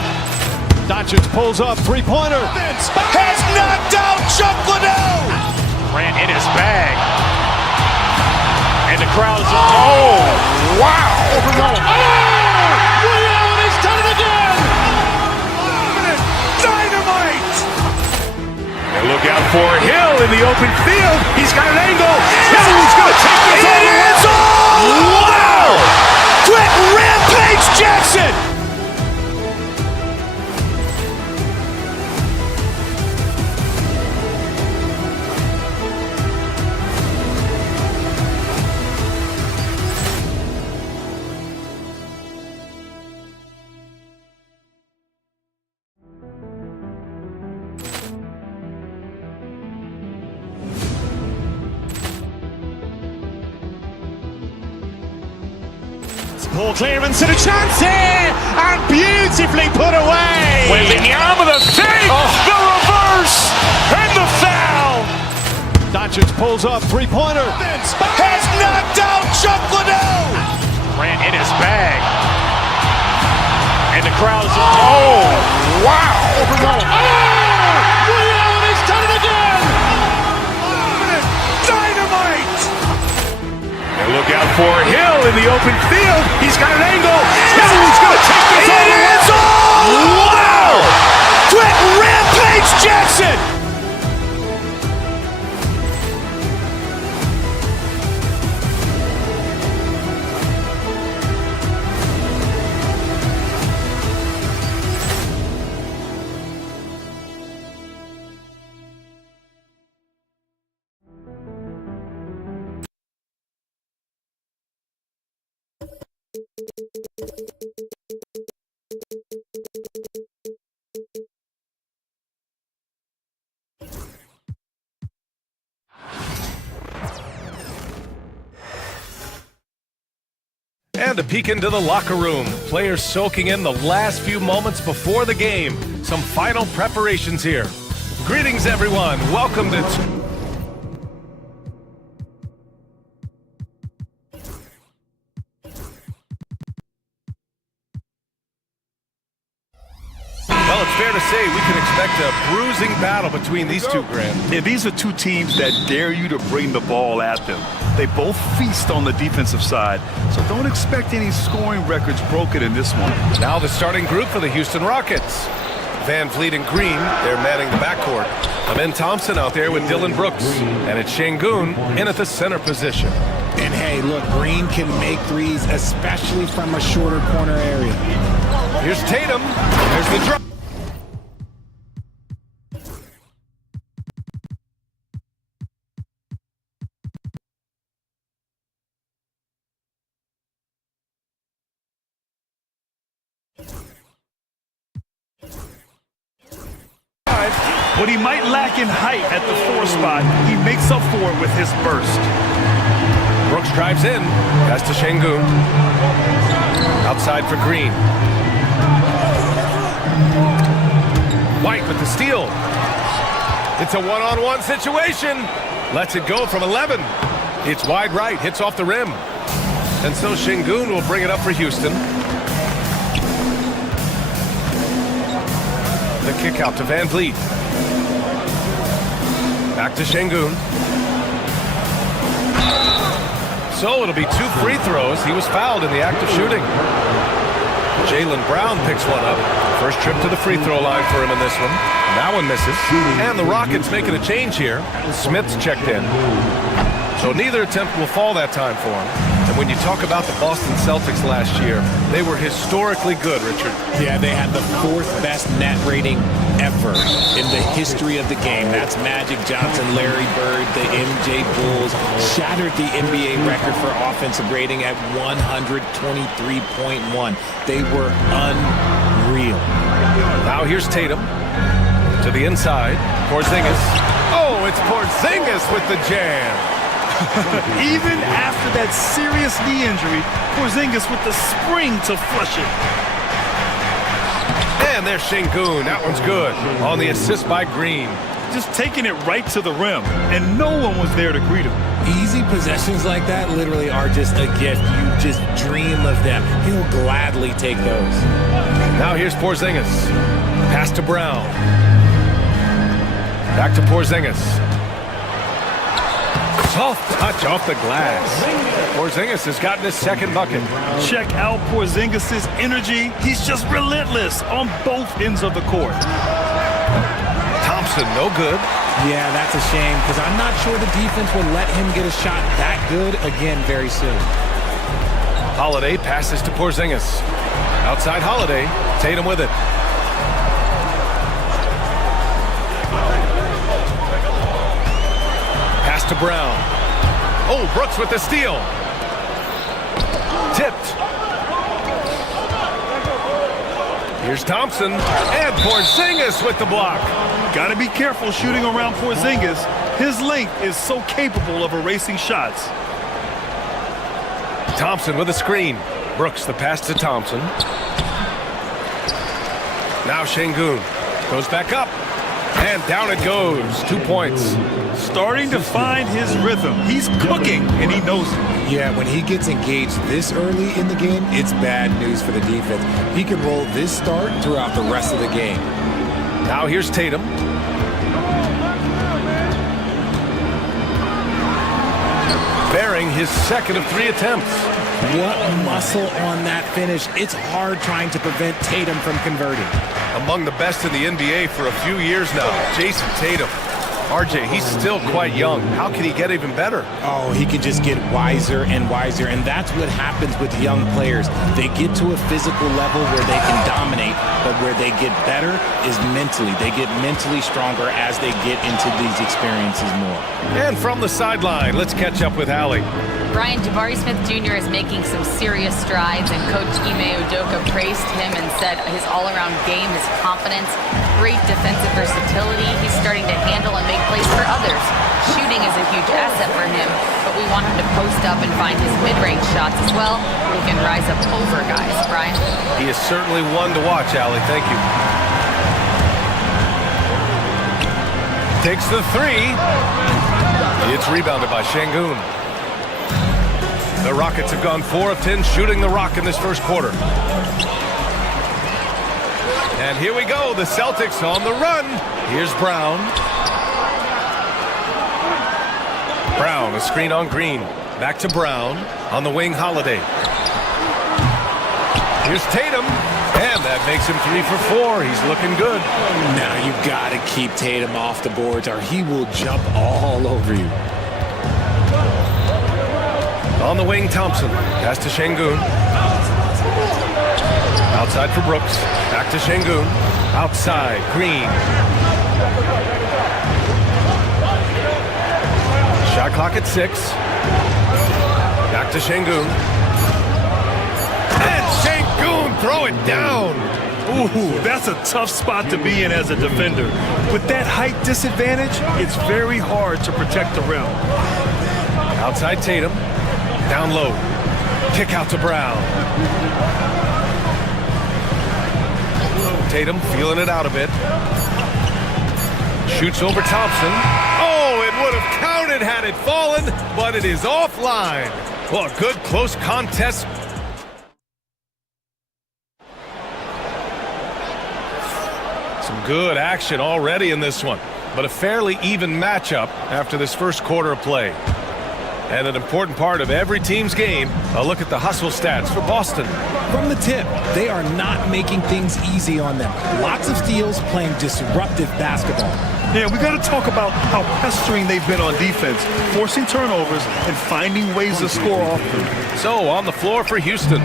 Doncic pulls up, three-pointer. Has knocked out Chuck Liddell. Grant in his bag. And the crowd's, oh, wow. Ray Allen has done it again. Dynamite. And look out for Hill in the open field. He's got an angle. He's going to take this all the way. Wow. Quick Rampage Jackson. Ball clearance and a chance here, and beautifully put away. Wembanyama the fake, the reverse, and the foul. Doncic pulls up, three-pointer. Has knocked out Chuck Liddell. Grant in his bag. And the crowd's, oh, wow. Ray Allen has done it again. out for Hill in the open field. He's got an angle. Hill's going to take this all the way. Wow! Quick Rampage Jackson! And a peek into the locker room. Players soaking in the last few moments before the game. Some final preparations here. Greetings, everyone. Welcome to... Well, it's fair to say we can expect a bruising battle between these two, Grant. Yeah, these are two teams that dare you to bring the ball at them. They both feast on the defensive side, so don't expect any scoring records broken in this one. Now the starting group for the Houston Rockets. Van Vliet and Green, they're manning the backcourt. Amin Thompson out there with Dylan Brooks. And it's Şengün in at the center position. And hey, look, Green can make threes, especially from a shorter corner area. Here's Tatum. There's the drop. What he might lack in height at the 4 spot, he makes up for it with his burst. Brooks drives in. Pass to Şengün. Outside for Green. White with the steal. It's a one-on-one situation. Lets it go from 11. It's wide right, hits off the rim. And so Şengün will bring it up for Houston. The kick out to Van Vliet. Back to Şengün. So it'll be 2 free throws. He was fouled in the act of shooting. Jaylen Brown picks one up. First trip to the free throw line for him in this one. That one misses. And the Rockets making a change here. Smith's checked in. So neither attempt will fall that time for him. And when you talk about the Boston Celtics last year, they were historically good, Richard. Yeah, they had the 4th best net rating ever in the history of the game. That's Magic Johnson, Larry Bird, the MJ Bulls. Shattered the NBA record for offensive rating at 123.1. They were unreal. Now here's Tatum to the inside. Porzingis. Oh, it's Porzingis with the jam. Even after that serious knee injury, Porzingis with the spring to flush it. And there's Şengün. That one's good. On the assist by Green. Just taking it right to the rim, and no one was there to greet him. Easy possessions like that literally are just a gift. You just dream of them. He'll gladly take those. Now here's Porzingis. Pass to Brown. Back to Porzingis. Soft touch off the glass. Porzingis has gotten his 2nd bucket. Check out Porzingis' energy. He's just relentless on both ends of the court. Thompson, no good. Yeah, that's a shame because I'm not sure the defense will let him get a shot that good again very soon. Holiday passes to Porzingis. Outside Holiday. Tatum with it. Pass to Brown. Oh, Brooks with the steal. Tipped. Here's Thompson. And Porzingis with the block. Got to be careful shooting around Porzingis. His length is so capable of erasing shots. Thompson with a screen. Brooks the pass to Thompson. Now Şengün goes back up. And down it goes. 2 points. Starting to find his rhythm. He's cooking, and he knows it. Yeah, when he gets engaged this early in the game, it's bad news for the defense. He can roll this start throughout the rest of the game. Now here's Tatum. sparing his second of 3 attempts. What muscle on that finish. It's hard trying to prevent Tatum from converting. Among the best in the NBA for a few years now, Jason Tatum. RJ, he's still quite young. How can he get even better? Oh, he can just get wiser and wiser, and that's what happens with young players. They get to a physical level where they can dominate, but where they get better is mentally. They get mentally stronger as they get into these experiences more. And from the sideline, let's catch up with Allie. Brian, Jabari Smith Jr. is making some serious strides, and Coach Ime Udoka praised him and said his all-around game, his confidence, great defensive versatility. He's starting to handle and make plays for others. Shooting is a huge asset for him, but we want him to post up and find his mid-range shots as well, where he can rise up over guys. Brian? He is certainly one to watch, Allie. Thank you. Takes the 3. It's rebounded by Şengün. The Rockets have gone 4 of 10 shooting the rock in this first quarter. And here we go, the Celtics on the run. Here's Brown. Brown, a screen on Green. Back to Brown. On the wing, Holiday. Here's Tatum. And that makes him 3 for 4. He's looking good. Now you got to keep Tatum off the boards or he will jump all over you. On the wing, Thompson. Pass to Şengün. Outside for Brooks. Back to Şengün. Outside, Green. Shot clock at 6. Back to Şengün. And Şengün, throw it down. Ooh, that's a tough spot to be in as a defender. With that height disadvantage, it's very hard to protect the rim. Outside Tatum. Down low. Kick out to Brown. Tatum feeling it out a bit. Shoots over Thompson. Oh, it would have counted had it fallen, but it is offline. Well, a good close contest. Some good action already in this one, but a fairly even matchup after this first quarter of play. And an important part of every team's game, a look at the hustle stats for Boston. From the tip, they are not making things easy on them. Lots of steals, playing disruptive basketball. Yeah, we got to talk about how pestering they've been on defense, forcing turnovers and finding ways to score off them. So on the floor for Houston,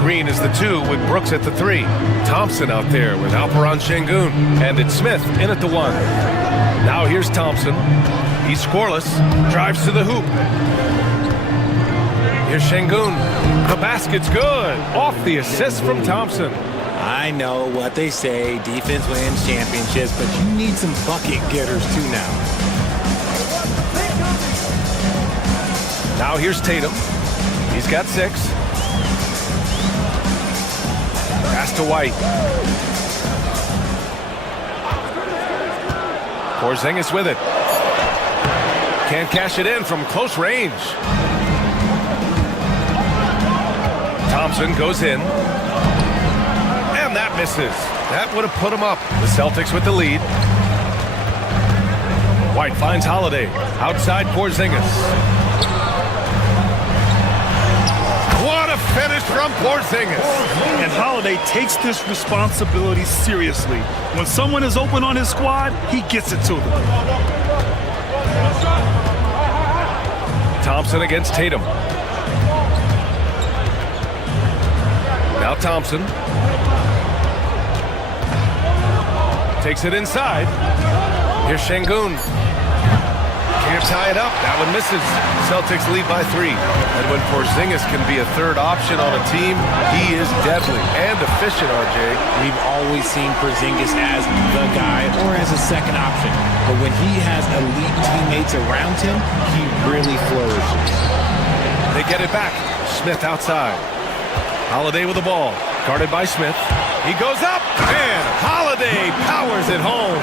Green is the 2 with Brooks at the 3. Thompson out there with Alperen Şengün, and it's Smith in at the 1. Now here's Thompson. He's scoreless, drives to the hoop. Here's Şengün. The basket's good. Off the assist from Thompson. I know what they say, defense wins championships, but you need some bucket getters too now. Now here's Tatum. He's got 6. Pass to White. Porzingis with it. Can't cash it in from close range. Thompson goes in. And that misses. That would have put him up. The Celtics with the lead. White finds Holiday. Outside Porzingis. What a finish from Porzingis. And Holiday takes this responsibility seriously. When someone is open on his squad, he gets it to them. Thompson against Tatum. Now Thompson. Takes it inside. Here's Şengün. Can't tie it up. That one misses. Celtics lead by 3. And when Porzingis can be a third option on a team, he is deadly and efficient, RJ. We've always seen Porzingis as the guy or as a second option. But when he has elite teammates around him, he really flourishes. They get it back. Smith outside. Holiday with the ball. Guarded by Smith. He goes up, and Holiday powers it home.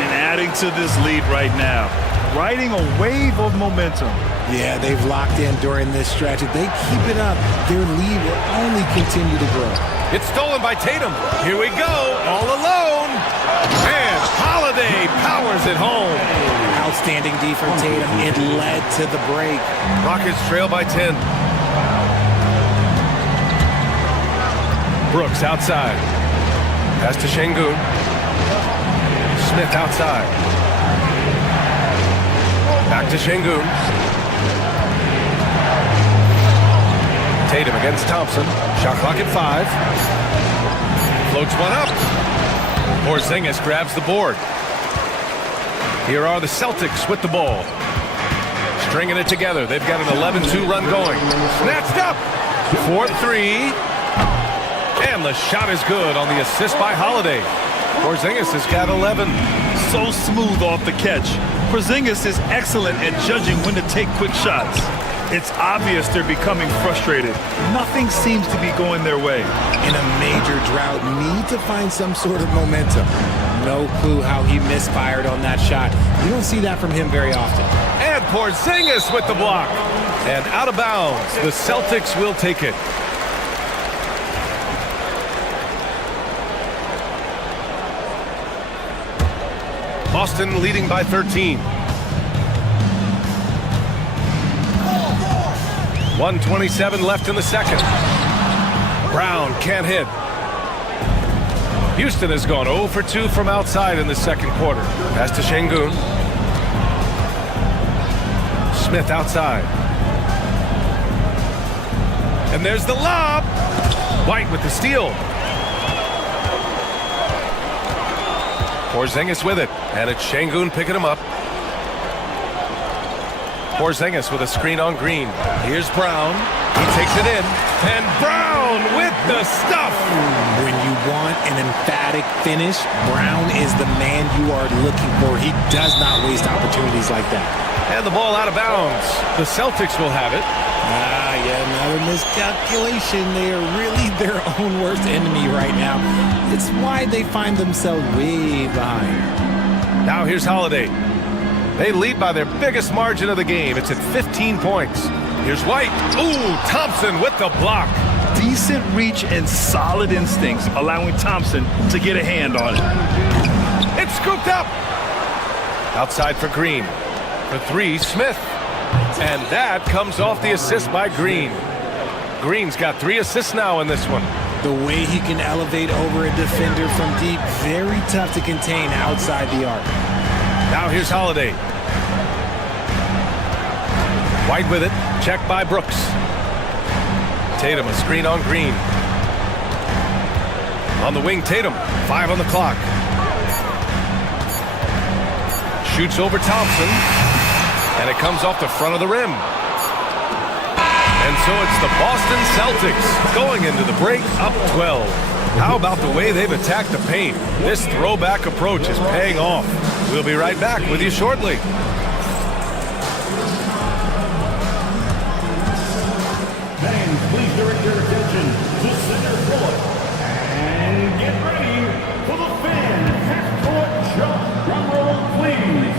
And adding to this lead right now, riding a wave of momentum. Yeah, they've locked in during this stretch. If they keep it up, their lead will only continue to grow. It's stolen by Tatum. Here we go, all alone. And Holiday powers it home. Outstanding D from Tatum. It led to the break. Rockets trail by 10. Brooks outside. Pass to Şengün. Smith outside. Back to Şengün. Tatum against Thompson. Shot clock at 5. Floats one up. Porzingis grabs the board. Here are the Celtics with the ball. Stringing it together. They've got an 11-2 run going. Snatched up. 4-3. And the shot is good on the assist by Holiday. Porzingis has got 11. So smooth off the catch. Porzingis is excellent at judging when to take quick shots. It's obvious they're becoming frustrated. Nothing seems to be going their way. In a major drought, need to find some sort of momentum. No clue how he misfired on that shot. You don't see that from him very often. And Porzingis with the block. And out of bounds. The Celtics will take it. Boston leading by 13. 1:27 left in the second. Brown can't hit. Houston has gone 0 for 2 from outside in the second quarter. Pass to Şengün. Smith outside. And there's the lob. White with the steal. Porzingis with it. And it's Şengün picking him up. Porzingis with a screen on Green. Here's Brown. He takes it in. And Brown with the stuff. When you want an emphatic finish, Brown is the man you are looking for. He does not waste opportunities like that. And the ball out of bounds. The Celtics will have it. Yeah, another miscalculation. They are really their own worst enemy right now. It's why they find themselves way behind. Now here's Holiday. They lead by their biggest margin of the game. It's at 15 points. Here's White. Ooh, Thompson with the block. Decent reach and solid instincts, allowing Thompson to get a hand on it. It's scooped up. Outside for Green. For 3, Smith. And that comes off the assist by Green. Green's got 3 assists now in this one. The way he can elevate over a defender from deep, very tough to contain outside the arc. Now here's Holiday. White with it. Checked by Brooks. Tatum, a screen on Green. On the wing, Tatum. 5 on the clock. Shoots over Thompson. And it comes off the front of the rim. And so it's the Boston Celtics going into the break up 12. How about the way they've attacked the paint? This throwback approach is paying off. We'll be right back with you shortly. Fans, please direct your attention to center court. And get ready for the fan half-court jump. Drum roll, please.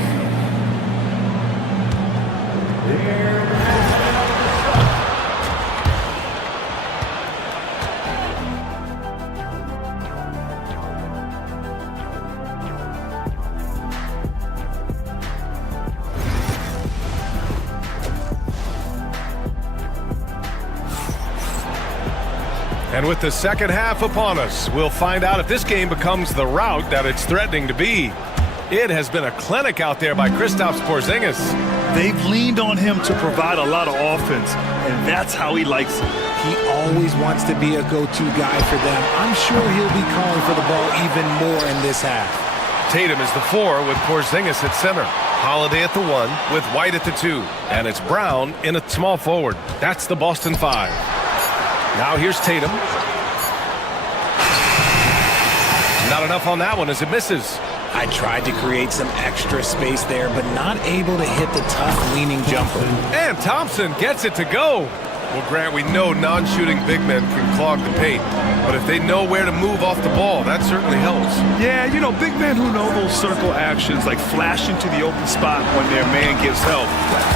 And with the second half upon us, we'll find out if this game becomes the rout that it's threatening to be. It has been a clinic out there by Kristaps Porzingis. They've leaned on him to provide a lot of offense, and that's how he likes it. He always wants to be a go-to guy for them. I'm sure he'll be calling for the ball even more in this half. Tatum is the 4 with Porzingis at center. Holiday at the 1 with White at the 2. And it's Brown in a small forward. That's the Boston 5. Now here's Tatum. Not enough on that one as it misses. I tried to create some extra space there, but not able to hit the tough leaning jumper. And Thompson gets it to go. Well, Grant, we know non-shooting big men can clog the paint, but if they know where to move off the ball, that certainly helps. Yeah, you know, big men who know those circle actions, like flashing to the open spot when their man gives help,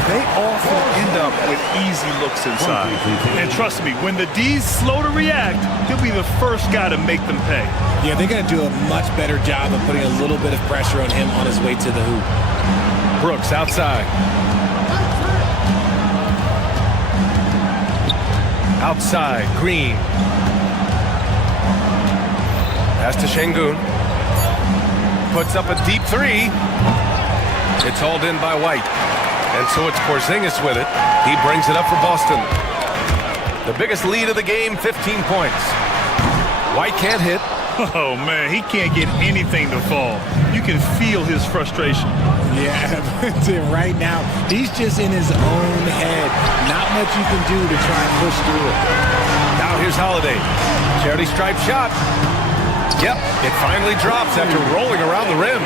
they often end up with easy looks inside. And trust me, when the D's slow to react, he'll be the first guy to make them pay. Yeah, they're going to do a much better job of putting a little bit of pressure on him on his way to the hoop. Brooks outside. Outside, Green. Pass to Şengün. Puts up a deep three. It's hauled in by White. And so it's Porzingis with it. He brings it up for Boston. The biggest lead of the game, 15 points. White can't hit. Oh, man, he can't get anything to fall. You can feel his frustration. Yeah, right now, he's just in his own head. Not much you can do to try and push through it. Now here's Holiday. Charity stripe shot. Yep, it finally drops after rolling around the rim.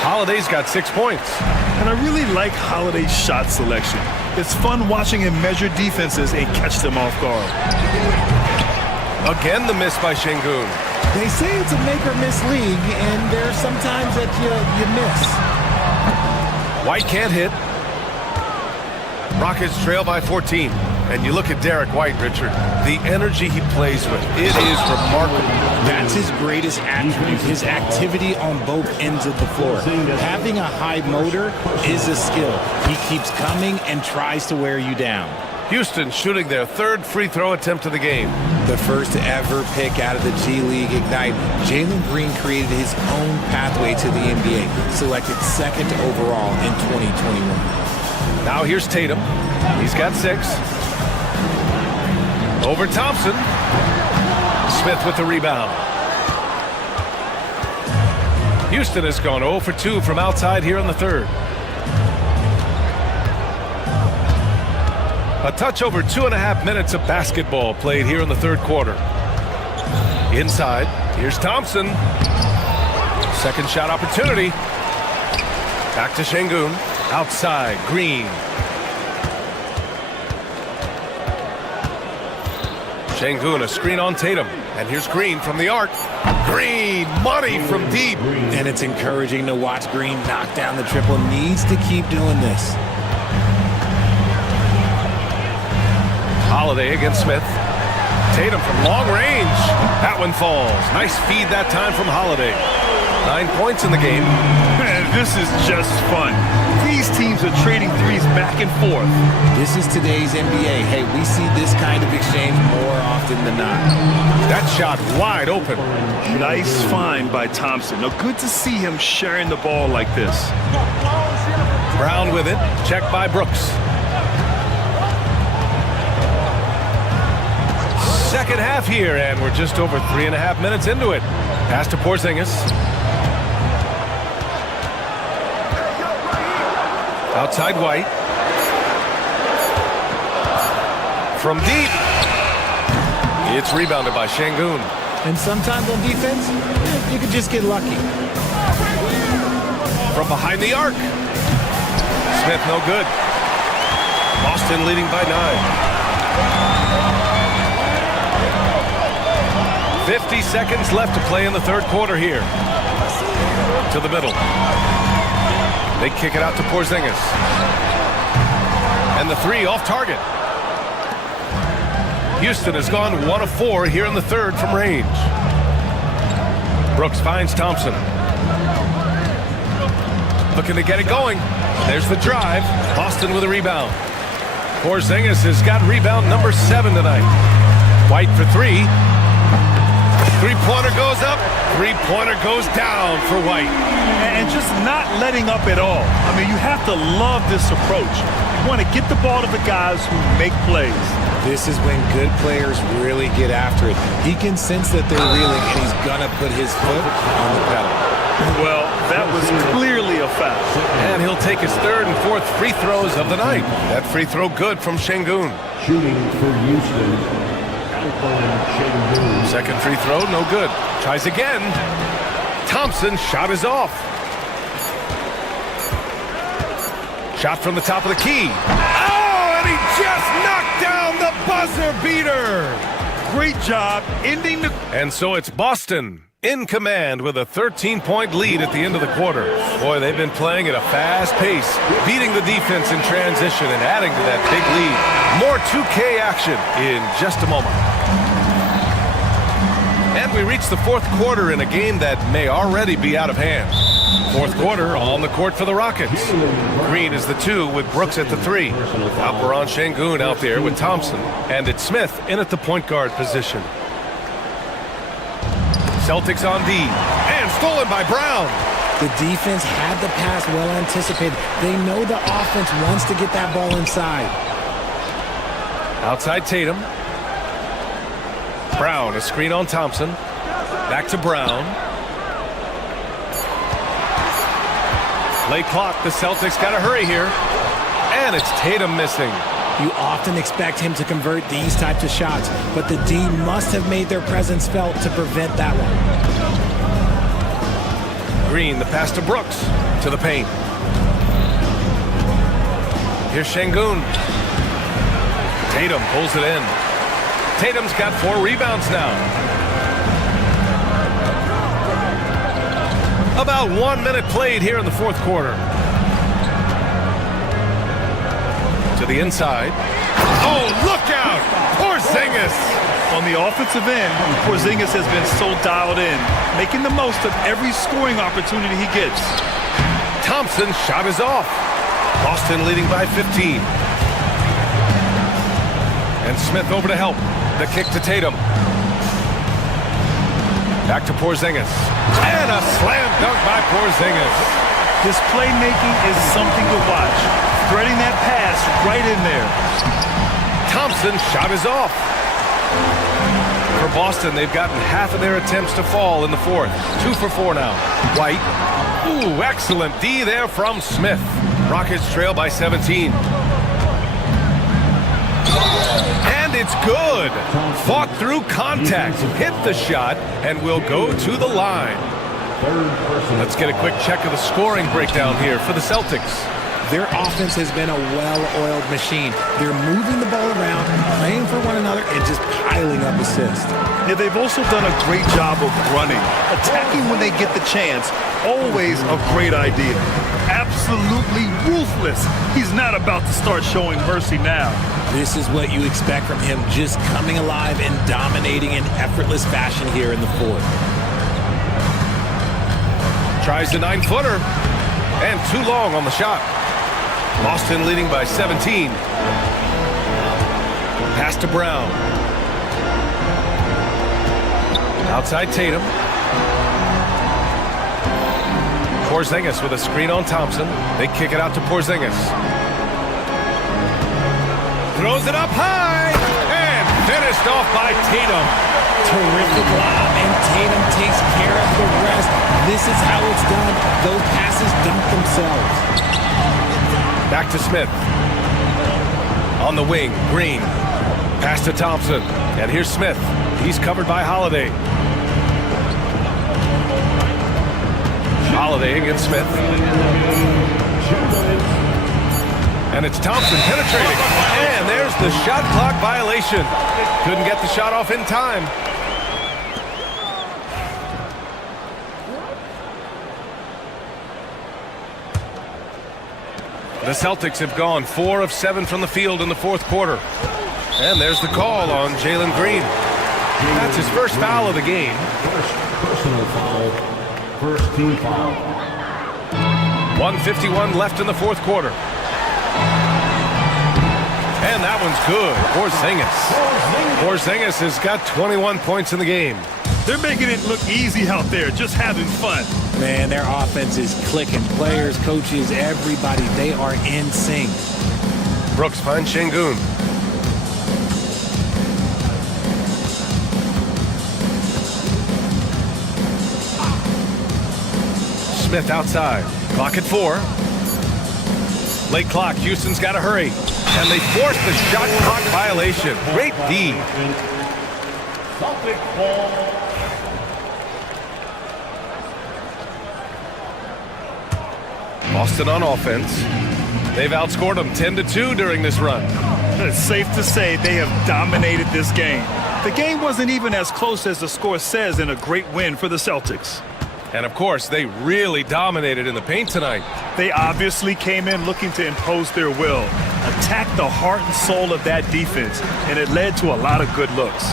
Holiday's got 6 points. And I really like Holiday's shot selection. It's fun watching him measure defenses and catch them off guard. Again, the miss by Şengün. They say it's a make-or-miss league, and there's sometimes that you miss. White can't hit. Rockets trail by 14. And you look at Derek White, Richard, the energy he plays with, it is remarkable. That's his greatest attribute, his activity on both ends of the floor. Having a high motor is a skill. He keeps coming and tries to wear you down. Houston shooting their third free throw attempt of the game. The first ever pick out of the G League Ignite, Jalen Green created his own pathway to the NBA, selected second overall in 2021. Now here's Tatum. He's got 6. Over Thompson. Smith with the rebound. Houston has gone 0 for 2 from outside here in the third. A touch over 2.5 minutes of basketball played here in the third quarter. Inside, here's Thompson. Second shot opportunity. Back to Şengün. Outside, Green. Şengün, a screen on Tatum. And here's Green from the arc. Green, money from deep. And it's encouraging to watch Green knock down the triple. Needs to keep doing this. Holiday against Smith. Tatum from long range. That one falls. Nice feed that time from Holiday. 9 points in the game. Man, this is just fun. These teams are trading threes back and forth. This is today's NBA. Hey, we see this kind of exchange more often than not. That shot wide open. Nice find by Thompson. Now, good to see him sharing the ball like this. Brown with it. Checked by Brooks. Second half here, and we're just over 3.5 minutes into it. Pass to Porzingis. Outside White. From deep. It's rebounded by Şengün. And sometimes on defense, you can just get lucky. From behind the arc. Smith no good. Boston leading by 9. 50 seconds left to play in the third quarter here. To the middle. They kick it out to Porzingis. And the 3 off target. Houston has gone 1 of 4 here in the third from range. Brooks finds Thompson. Looking to get it going. There's the drive. Boston with a rebound. Porzingis has got rebound number 7 tonight. White for 3. Three-pointer goes up. Three-pointer goes down for White. And just not letting up at all. I mean, you have to love this approach. You want to get the ball to the guys who make plays. This is when good players really get after it. He can sense that they're reeling, and he's going to put his foot on the pedal. Well, that was clearly a foul. And he'll take his third and fourth free throws of the night. That free throw good from Şengün. Shooting for Houston. Second free throw, no good. Tries again. Thompson's shot is off. Shot from the top of the key. Oh, and he just knocked down the buzzer beater. Great job ending the... And so it's Boston in command with a 13-point lead at the end of the quarter. Boy, they've been playing at a fast pace, beating the defense in transition and adding to that big lead. More 2K action in just a moment. And we reach the fourth quarter in a game that may already be out of hand. Fourth quarter on the court for the Rockets. Green is the 2 with Brooks at the 3. Alperon Şengün out there with Thompson. And it's Smith in at the point guard position. Celtics on D. And stolen by Brown. The defense had the pass well anticipated. They know the offense wants to get that ball inside. Outside Tatum. Brown, a screen on Thompson. Back to Brown. Late clock, the Celtics got to hurry here. And it's Tatum missing. You often expect him to convert these types of shots, but the D must have made their presence felt to prevent that one. Green, the pass to Brooks, to the paint. Here's Şengün. Tatum pulls it in. Tatum's got 4 rebounds now. About 1 minute played here in the fourth quarter. To the inside. Oh, look out! Porzingis! On the offensive end, Porzingis has been so dialed in, making the most of every scoring opportunity he gets. Thompson's shot is off. Boston leading by 15. And Smith over to help. The kick to Tatum. Back to Porzingis. And a slam dunk by Porzingis. His playmaking is something to watch. Threading that pass right in there. Thompson's shot is off. For Boston, they've gotten half of their attempts to fall in the fourth. 2 for 4 now. White. Ooh, excellent D there from Smith. Rockets trail by 17. And it's good. Fought through contact, hit the shot, and will go to the line. Let's get a quick check of the scoring breakdown here for the Celtics. Their offense has been a well-oiled machine. They're moving the ball around, playing for one another, and just piling up assists. Yeah, they've also done a great job of running. Attacking when they get the chance, always a great idea. Absolutely ruthless. He's not about to start showing mercy now. This is what you expect from him, just coming alive and dominating in effortless fashion here in the fourth. Tries the 9-footer, and too long on the shot. Boston leading by 17. Pass to Brown. Outside Tatum. Porzingis with a screen on Thompson. They kick it out to Porzingis. Throws it up high, and finished off by Tatum. Terrific lob, and Tatum takes care of the rest. This is how it's done. Those passes dunk themselves. Back to Smith. On the wing, Green. Pass to Thompson. And here's Smith. He's covered by Holiday. Holiday against Smith. And it's Thompson penetrating. And there's the shot clock violation. Couldn't get the shot off in time. The Celtics have gone 4 of 7 from the field in the fourth quarter. And there's the call on Jalen Green. That's his first foul of the game. First personal foul. First team foul. 1:51 left in the fourth quarter. And that one's good. Porzingis has got 21 points in the game. They're making it look easy out there, just having fun. Man, their offense is clicking. Players, coaches, everybody, they are in sync. Brooks finds Şengün. Smith outside. Clock at 4. Late clock. Houston's got to hurry. And they force the shot clock violation. Great D. Celtic ball. Boston on offense. They've outscored them 10-2 during this run. It's safe to say they have dominated this game. The game wasn't even as close as the score says in a great win for the Celtics. And of course, they really dominated in the paint tonight. They obviously came in looking to impose their will, attack the heart and soul of that defense, and it led to a lot of good looks.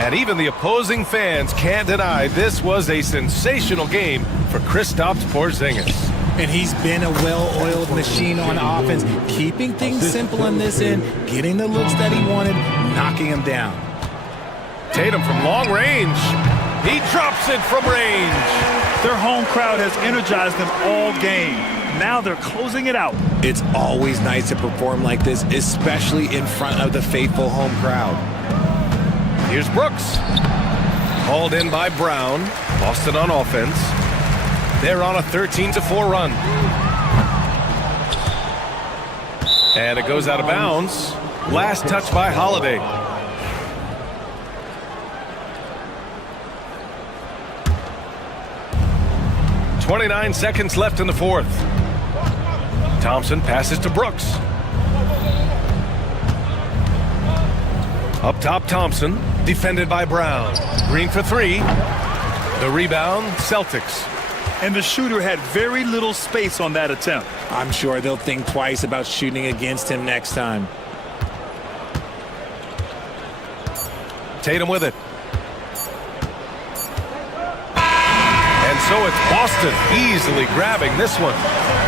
And even the opposing fans can't deny this was a sensational game for Kristaps Porzingis. And he's been a well-oiled machine on offense, keeping things simple in this end, getting the looks that he wanted, knocking him down. Tatum from long range. He drops it from range. Their home crowd has energized them all game. Now they're closing it out. It's always nice to perform like this, especially in front of the faithful home crowd. Here's Brooks. Hauled in by Brown. Boston on offense. They're on a 13-4 run. And it goes out of bounds. Last touch by Holiday. .29 seconds left in the fourth. Thompson passes to Brooks. Up top, Thompson, defended by Brown. Green for three. The rebound, Celtics. And the shooter had very little space on that attempt. I'm sure they'll think twice about shooting against him next time. Tatum with it. And so it's Boston easily grabbing this one.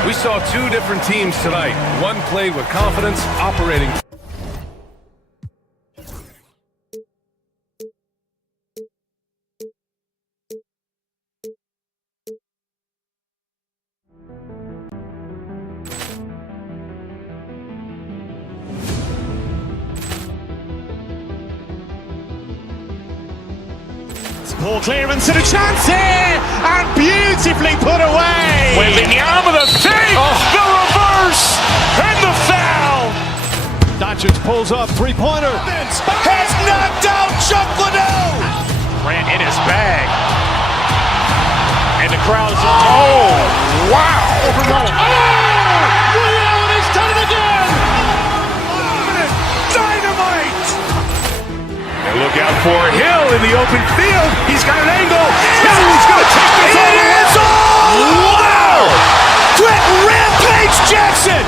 We saw two different teams tonight. One played with confidence, operating. Poor clearance and a chance here, and beautifully put away. Wembanyama the save, the reverse, and the foul. Doncic pulls up, three-pointer. Has knocked out Chuck Liddell. Ran in his bag. And the crowd is, oh, wow. Ray Allen has done it again. Dynamite. And look out for Hill in the open field. He's got an angle. He's going to take this all the way. Wow! Quick Rampage Jackson.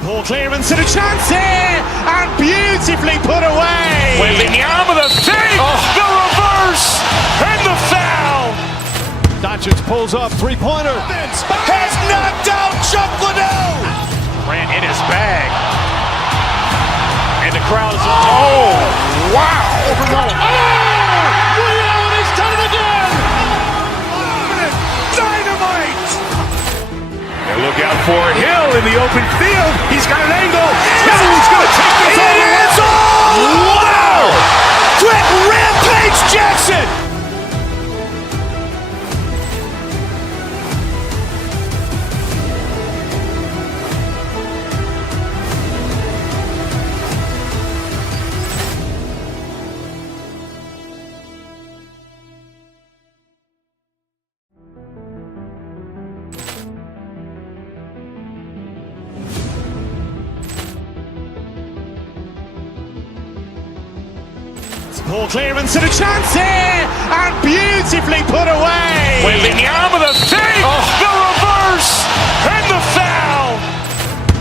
Poor clearance and a chance here, and beautifully put away. Wembanyama the save, the reverse, and the foul. Doncic pulls up, three-pointer. Has knocked out Chuck Liddell. Ran in his bag. And the crowd is, oh, wow. Ray Allen has done it again. Dynamite. And look out for Hill in the open field. He's got an angle. He's going to take this all the way. Wow! Quick Rampage Jackson. Poor clearance and a chance here, and beautifully put away. Wembanyama the save, the reverse, and the foul.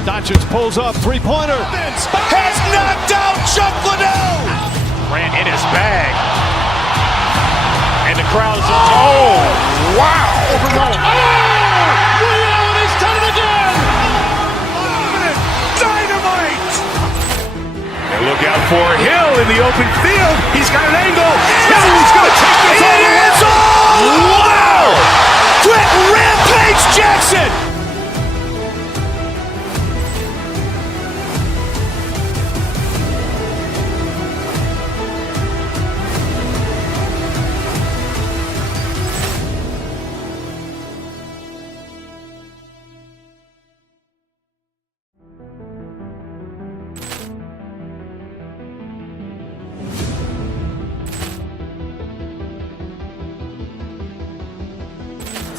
Doncic pulls up, three-pointer. Has knocked out Chuck Liddell. Ran in his bag. And the crowd is, oh, wow. Ray Allen has done it again. Dynamite. And look out for Hill in the open field. He's got an angle. He's going to take this all the way. Wow! Quick Rampage Jackson.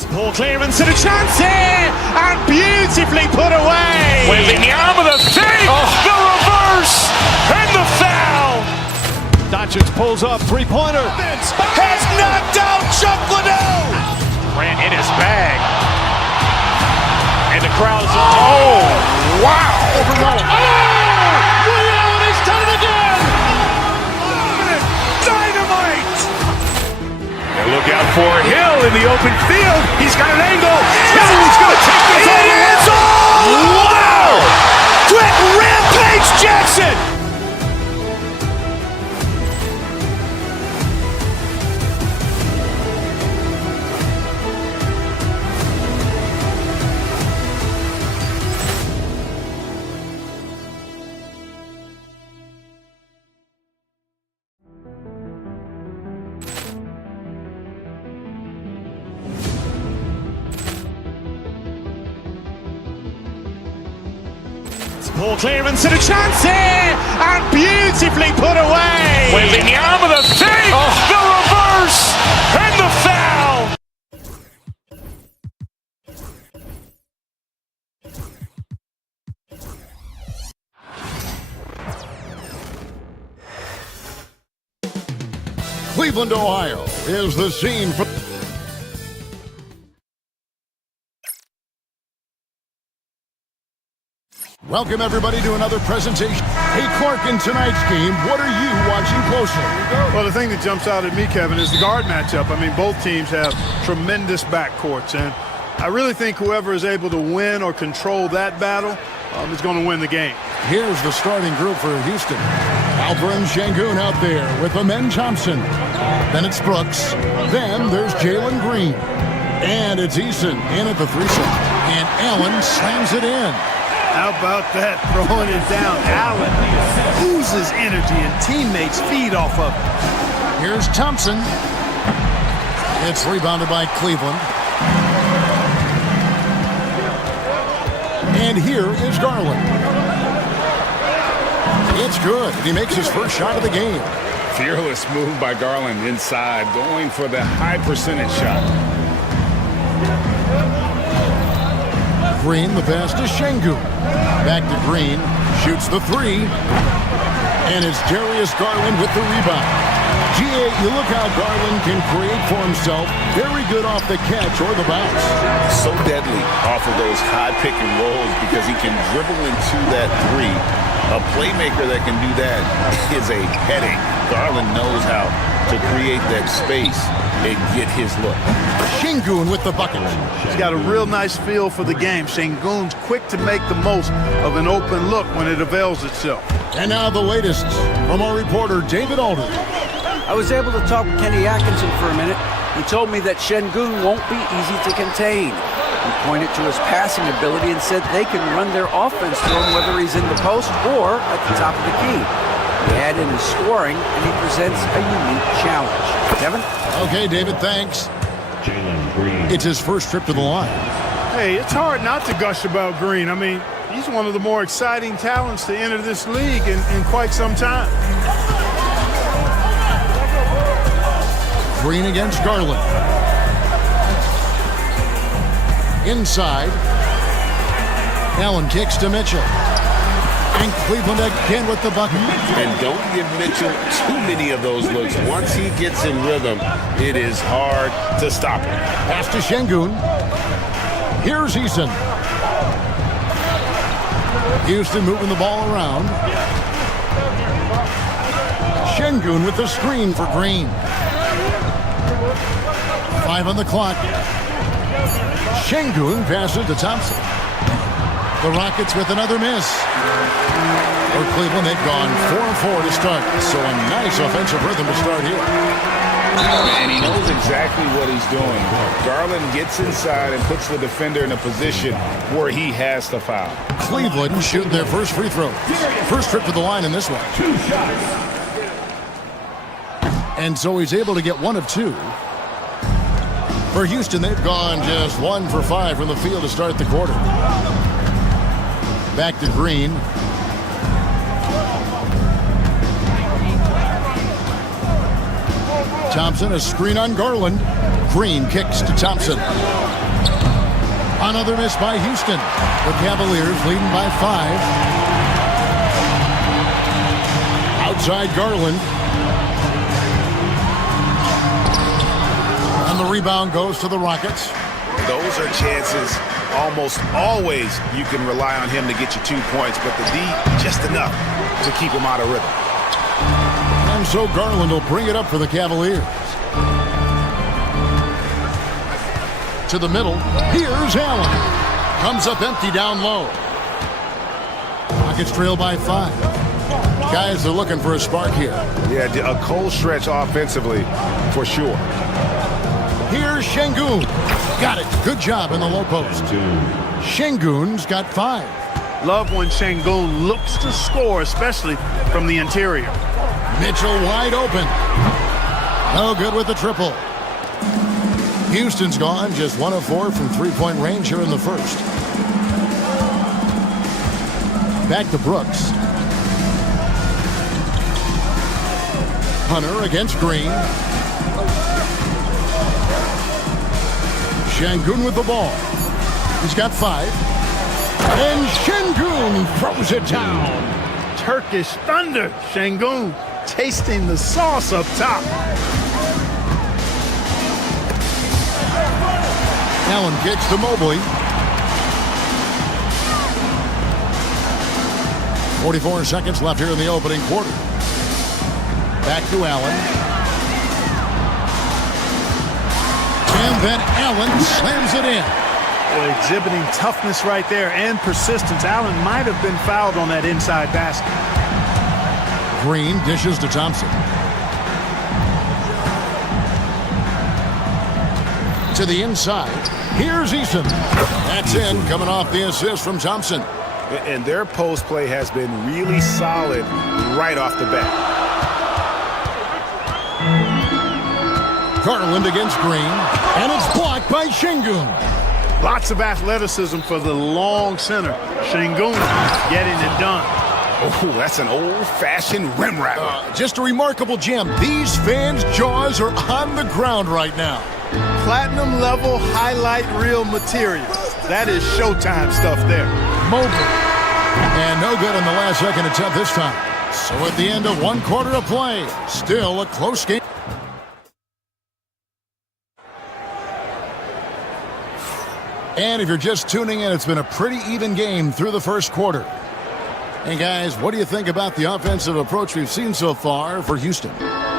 Poor clearance and a chance here, and beautifully put away. Wembanyama the save, the reverse, and the foul. Doncic pulls up, three-pointer. Has knocked out Chuck Liddell. Ran in his bag. And the crowd is, oh, wow. Ray Allen has done it again. Dynamite. And look out for Hill in the open field. He's got an angle. He's going to take this all. It is all. Wow. Quick Rampage Jackson. Poor clearance and a chance here, and beautifully put away. Wembanyama the save, the reverse, and the foul. Cleveland, Ohio is the scene for... Welcome, everybody, to another presentation. Hey, Clark, in tonight's game, what are you watching closely? Well, the thing that jumps out at me, Kevin, is the guard matchup. I mean, both teams have tremendous backcourts, and I really think whoever is able to win or control that battle is going to win the game. Here's the starting group for Houston. Alperen Sengun out there with Amen Thompson. Then it's Brooks. Then there's Jalen Green. And it's Eason in at the threesome. And Allen slams it in. How about that, throwing it down? Allen oozes energy and teammates feed off of it. Here's Thompson. It's rebounded by Cleveland. And here is Garland. It's good. He makes his first shot of the game. Fearless move by Garland inside, going for the high percentage shot. Green, the pass to Sengun. Back to Green, shoots the three. And it's Darius Garland with the rebound. GA, you look how Garland can create for himself. Very good off the catch or the bounce. So deadly off of those high pick and rolls because he can dribble into that three. A playmaker that can do that is a headache. Garland knows how to create that space and get his look. Sengun with the bucket. He's got a real nice feel for the game. Sengun's quick to make the most of an open look when it avails itself. And now the latest from our reporter, David Alder. I was able to talk with Kenny Atkinson for a minute. He told me that Sengun won't be easy to contain. He pointed to his passing ability and said they can run their offense to him whether he's in the post or at the top of the key. He had in his scoring, and he presents a unique challenge. Kevin? Okay, David, thanks. It's his first trip to the line. Hey, it's hard not to gush about Green. I mean, he's one of the more exciting talents to enter this league in quite some time. Green against Garland. Inside. Allen kicks to Mitchell. And Cleveland again with the bucket. And don't give Mitchell too many of those looks. Once he gets in rhythm, it is hard to stop him. Pass to Sengun. Here's Eason. Houston moving the ball around. Sengun with the screen for Green. 5 on the clock. Sengun passes to Thompson. The Rockets with another miss. For Cleveland, they've gone 4-4 to start. So a nice offensive rhythm to start here. And he knows exactly what he's doing. Garland gets inside and puts the defender in a position where he has to foul. Cleveland shooting their first free throw. First trip to the line in this one. 2 shots. And so he's able to get 1 of 2. For Houston, they've gone just 1 for 5 from the field to start the quarter. Back to Green. Thompson, a screen on Garland. Green kicks to Thompson. Another miss by Houston. The Cavaliers leading by 5. Outside Garland. And the rebound goes to the Rockets. Those are chances almost always you can rely on him to get you 2 points, but the D just enough to keep him out of rhythm. And so Garland will bring it up for the Cavaliers. To the middle. Here's Allen. Comes up empty down low. Rockets trail by 5. Guys are looking for a spark here. Yeah, a cold stretch offensively for sure. Here's Şengün. Got it. Good job in the low post. Şengün's got 5. Love when Şengün looks to score, especially from the interior. Mitchell wide open. No good with the triple. Houston's gone just 1 of 4 from three-point range here in the first. Back to Brooks. Hunter against Green. Şengün with the ball. He's got 5. And Şengün throws it down. Turkish thunder. Şengün tasting the sauce up top. Allen kicks to Mobley. 44 seconds left here in the opening quarter. Back to Allen. And then Allen slams it in. Boy, exhibiting toughness right there and persistence. Allen might have been fouled on that inside basket. Green dishes to Thompson. To the inside. Here's Eason. That's in, coming off the assist from Thompson. And their post play has been really solid right off the bat. Garland against Green. And it's blocked by Şengün. Lots of athleticism for the long center. Şengün getting it done. Oh, that's an old-fashioned rim rapper. Just a remarkable gem. These fans' jaws are on the ground right now. Platinum level highlight reel material. That is Showtime stuff there. Mobley. And no good on the last second attempt this time. So at the end of 1 quarter of play, still a close game. And if you're just tuning in, it's been a pretty even game through the first quarter. Hey guys, what do you think about the offensive approach we've seen so far for Houston?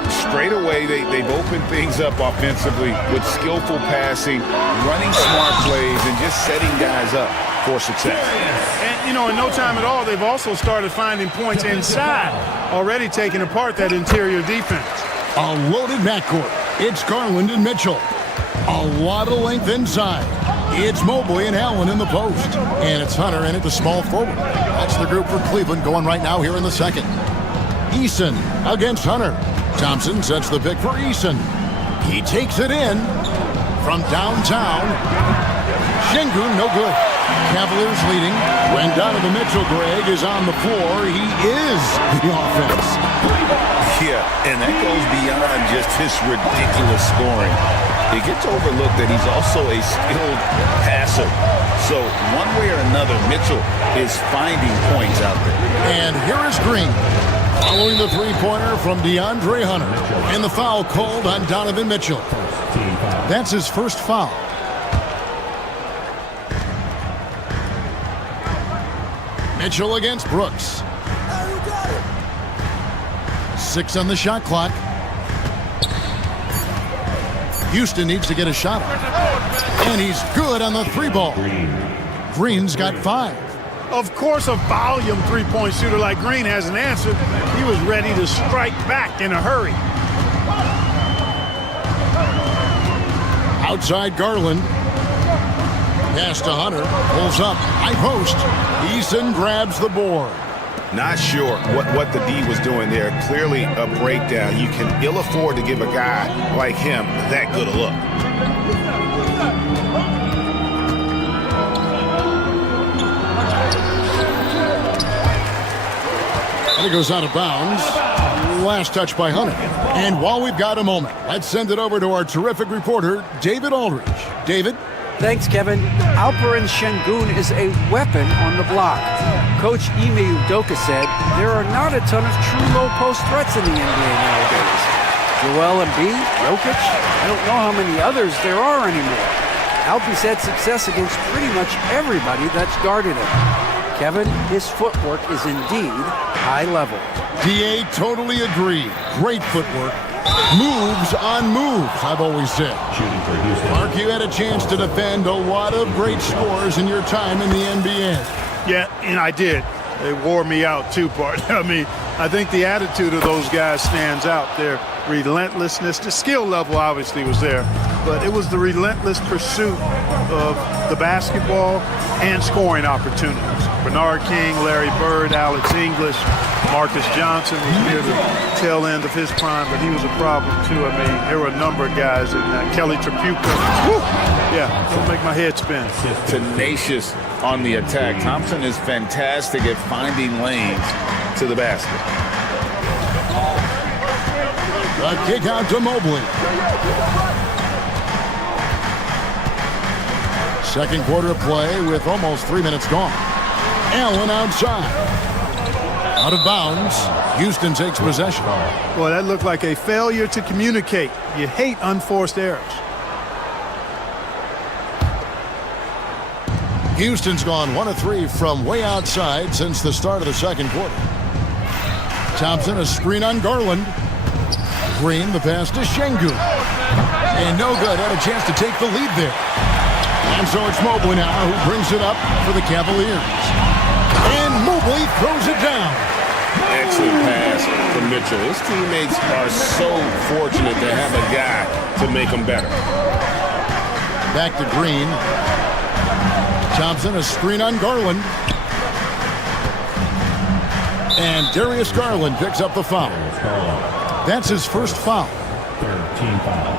Straight away, they've opened things up offensively with skillful passing, running smart plays, and just setting guys up for success. And, you know, in no time at all, they've also started finding points inside, already taking apart that interior defense. A loaded backcourt. It's Garland and Mitchell. A lot of length inside. It's Mobley and Allen in the post. And it's Hunter in at the small forward. That's the group for Cleveland going right now here in the second. Eason against Hunter. Thompson sets the pick for Eason. He takes it in from downtown. Şengün no good. Cavaliers leading. When Donovan Mitchell-Greg is on the floor, he is the offense. Yeah, and that goes beyond just his ridiculous scoring. It gets overlooked that he's also a skilled passer. So one way or another, Mitchell is finding points out there. And here is Green. Following the three-pointer from DeAndre Hunter. And the foul called on Donovan Mitchell. That's his first foul. Mitchell against Brooks. 6 on the shot clock. Houston needs to get a shot up. And he's good on the 3-ball. Green's got 5. Of course, a volume three-point shooter like Green hasn't answered. He was ready to strike back in a hurry. Outside Garland. Pass to Hunter. Pulls up. High post. Eason grabs the board. Not sure what the D was doing there. Clearly a breakdown. You can ill afford to give a guy like him that good a look. And it goes out of bounds. last touch by Hunter. And while we've got a moment, let's send it over to our terrific reporter, David Aldridge. David? Thanks, Kevin. Alperen Şengün is a weapon on the block. Coach Ime Udoka said there are not a ton of true low-post threats in the NBA nowadays. Joel Embiid, Jokic, I don't know how many others there are anymore. Alpie's had success against pretty much everybody that's guarded him. Kevin, his footwork is indeed high level. DA totally agree. Great footwork. Moves on moves, I've always said. Mark, you had a chance to defend a lot of great scores in your time in the NBA. Yeah, and I did. They wore me out too, Bart. I mean, I think the attitude of those guys stands out. Their relentlessness, the skill level obviously was there, but it was the relentless pursuit of the basketball and scoring opportunities. Bernard King, Larry Bird, Alex English, Marcus Johnson was near the tail end of his prime, but he was a problem too. I mean, there were a number of guys in that. Kelly Tripucka. Woo! Yeah, don't make my head spin. Tenacious on the attack. Thompson is fantastic at finding lanes to the basket. A kick out to Mobley. Second quarter of play with almost 3 minutes gone. Allen outside. Out of bounds. Houston takes possession. Boy, that looked like a failure to communicate. You hate unforced errors. Houston's gone 1 of 3 from way outside since the start of the second quarter. Thompson, a screen on Garland. Green, the pass to Şengün. And no good. Had a chance to take the lead there. And so it's Mobley now who brings it up for the Cavaliers. And Mobley throws it down. Excellent pass from Mitchell. His teammates are so fortunate to have a guy to make them better. Back to Green. Thompson, a screen on Garland. And Darius Garland picks up the foul. That's his first foul. Team foul.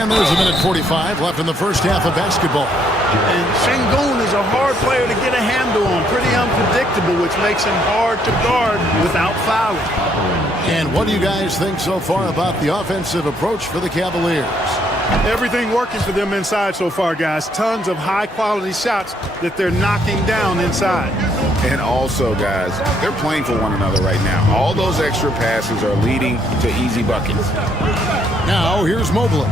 And there's a minute 45 left in the first half of basketball. And Şengün is a hard player to get a handle on. Pretty unpredictable, which makes him hard to guard without fouling. And what do you guys think so far about the offensive approach for the Cavaliers? Everything working for them inside so far, guys. Tons of high-quality shots that they're knocking down inside. And also, guys, they're playing for one another right now. All those extra passes are leading to easy buckets. Now, here's Mobley.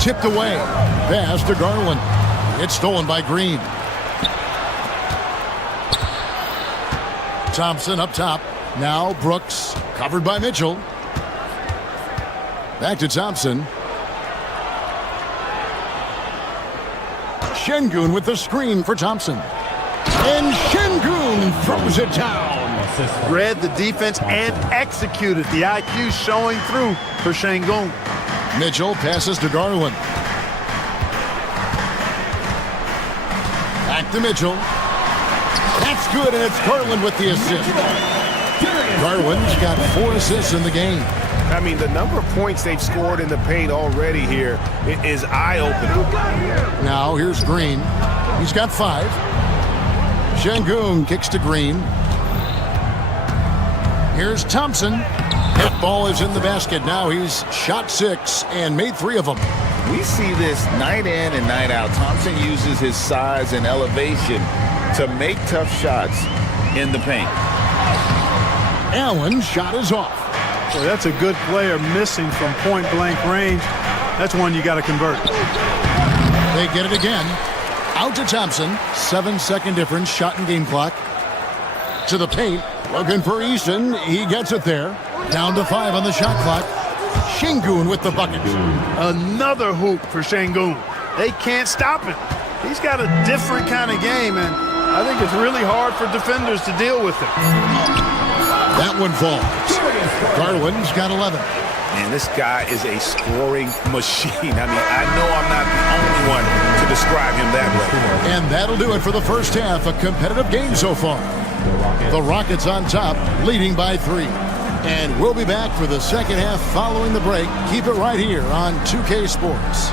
Tipped away. Pass to Garland. It's stolen by Green. Thompson up top. Now Brooks. Covered by Mitchell. Back to Thompson. Şengün with the screen for Thompson. And Şengün throws it down. Read the defense and executed. The IQ showing through for Şengün. Mitchell passes to Garland. Back to Mitchell. That's good, and it's Garland with the assist. Garland's got 4 assists in the game. I mean, the number of points they've scored in the paint already here is eye-opening. Now here's Green. He's got 5. Şengün kicks to Green. Here's Thompson. That ball is in the basket. Now he's shot 6 and made 3 of them. We see this night in and night out. Thompson uses his size and elevation to make tough shots in the paint. Allen's shot is off. Well, that's a good player missing from point-blank range. That's one you got to convert. They get it again. Out to Thompson. 7-second difference. Shot and game clock. To the paint. Looking for Eason. He gets it there. Down to 5 on the shot clock. Şengün with the bucket. Another hoop for Şengün. They can't stop him. He's got a different kind of game, and I think it's really hard for defenders to deal with him. That one falls. Garland's got 11. Man, this guy is a scoring machine. I mean, I know I'm not the only one to describe him that way. And that'll do it for the first half. A competitive game so far. The Rockets on top, leading by 3. And we'll be back for the second half following the break. Keep it right here on 2K Sports.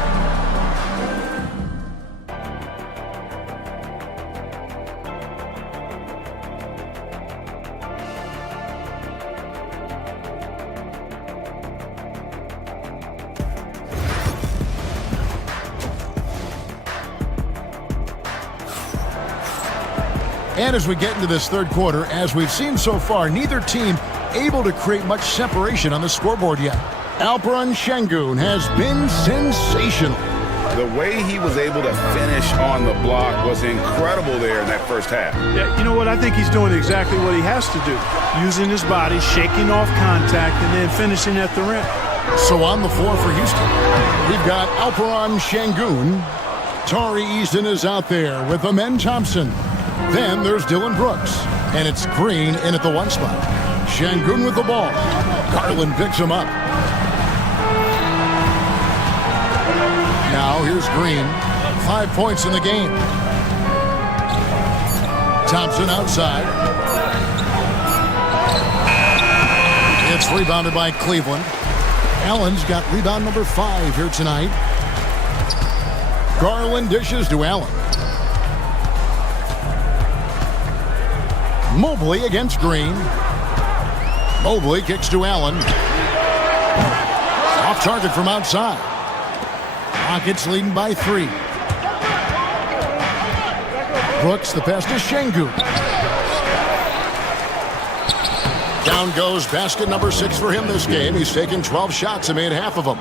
And as we get into this third quarter, as we've seen so far, neither team able to create much separation on the scoreboard yet. Alperen Şengün has been sensational. The way he was able to finish on the block was incredible there in that first half. Yeah, you know what? I think he's doing exactly what he has to do. Using his body, shaking off contact, and then finishing at the rim. So on the floor for Houston, we've got Alperen Şengün. Tari Eason is out there with Amen Thompson. Then there's Dylan Brooks. And it's Green in at the one spot. Şengün with the ball. Garland picks him up. Now here's Green. 5 points in the game. Thompson outside. It's rebounded by Cleveland. Allen's got rebound number 5 here tonight. Garland dishes to Allen. Mobley against Green. Mobley kicks to Allen. Off target from outside. Rockets leading by 3. Brooks, the pass to Şengün. Down goes basket number 6 for him this game. He's taken 12 shots and made half of them.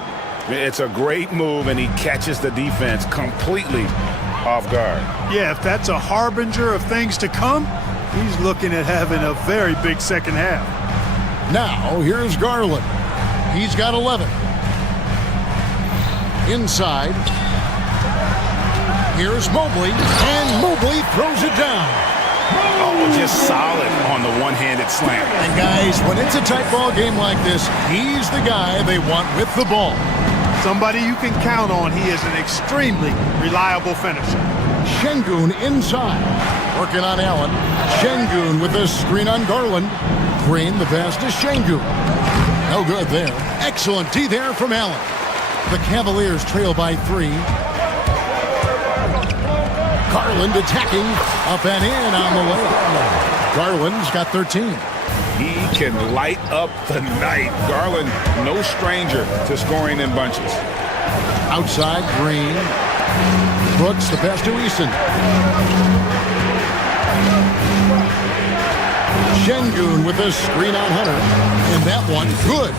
It's a great move, and he catches the defense completely off guard. Yeah, if that's a harbinger of things to come, he's looking at having a very big second half. Now, here's Garland. He's got 11. Inside. Here's Mobley, and Mobley throws it down. Oh, just solid on the one-handed slam. And guys, when it's a tight ball game like this, he's the guy they want with the ball. Somebody you can count on. He is an extremely reliable finisher. Şengün inside. Working on Allen. Şengün with a screen on Garland. Green, the pass to Şengün. No good there. Excellent D there from Allen. The Cavaliers trail by 3. Garland attacking. Up and in on the layup. Garland's got 13. He can light up the night. Garland, no stranger to scoring in bunches. Outside, Green. Brooks, the pass to Eason. Şengün with a screen on Hunter. And that one, good.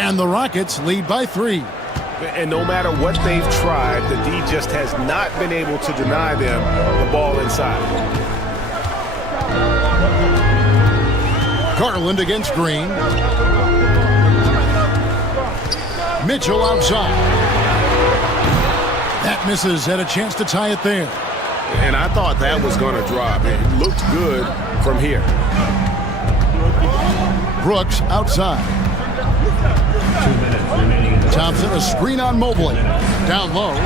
And the Rockets lead by 3. And no matter what they've tried, the D just has not been able to deny them the ball inside. Garland against Green. Mitchell outside. That misses. Had a chance to tie it there. And I thought that was going to drop. It looked good from here. Brooks outside. 2 minutes remaining in the Thompson, a screen on Mobley. Down low.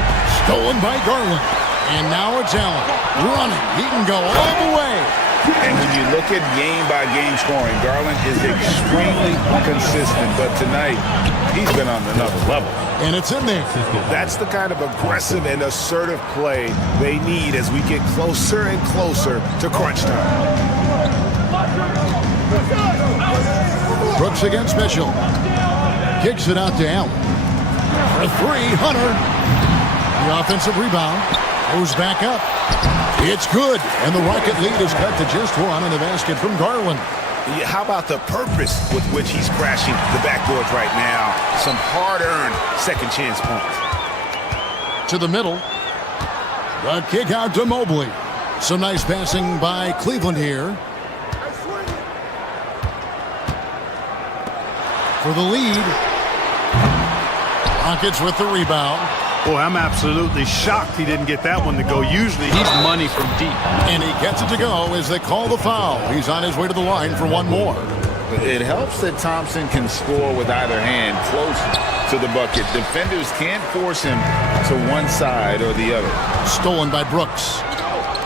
Stolen by Garland. And now it's Allen. Running. He can go all the way. And when you look at game-by-game scoring, Garland is extremely consistent. But tonight, he's been on another level. And it's in there. That's the kind of aggressive and assertive play they need as we get closer and closer to crunch time. Brooks against Mitchell. Kicks it out to Allen. For 3, Hunter. The offensive rebound. Goes back up. It's good. And the Rocket lead is cut to just 1 on the basket from Garland. Yeah, how about the purpose with which he's crashing the backboards right now? Some hard-earned second chance points. To the middle. The kick out to Mobley. Some nice passing by Cleveland here. For the lead. Rockets with the rebound. Boy, I'm absolutely shocked he didn't get that one to go. Usually he's money from deep. And he gets it to go as they call the foul. He's on his way to the line for one more. It helps that Thompson can score with either hand close to the bucket. Defenders can't force him to one side or the other. Stolen by Brooks.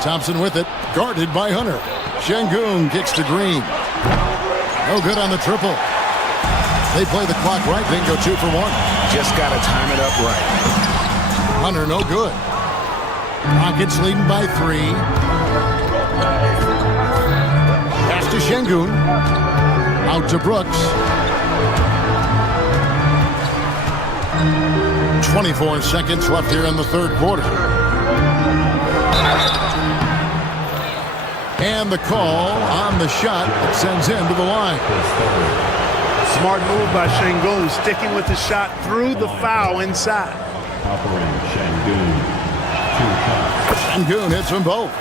Thompson with it. Guarded by Hunter. Şengün kicks to Green. No good on the triple. They play the clock right. They go 2 for 1. Just got to time it up right. Hunter, no good. Rockets leading by 3. Pass to Şengün. Out to Brooks. 24 seconds left here in the third quarter. And the call on the shot that sends him to the line. Smart move by Şengün, sticking with the shot through the foul inside. Şengün hits them both.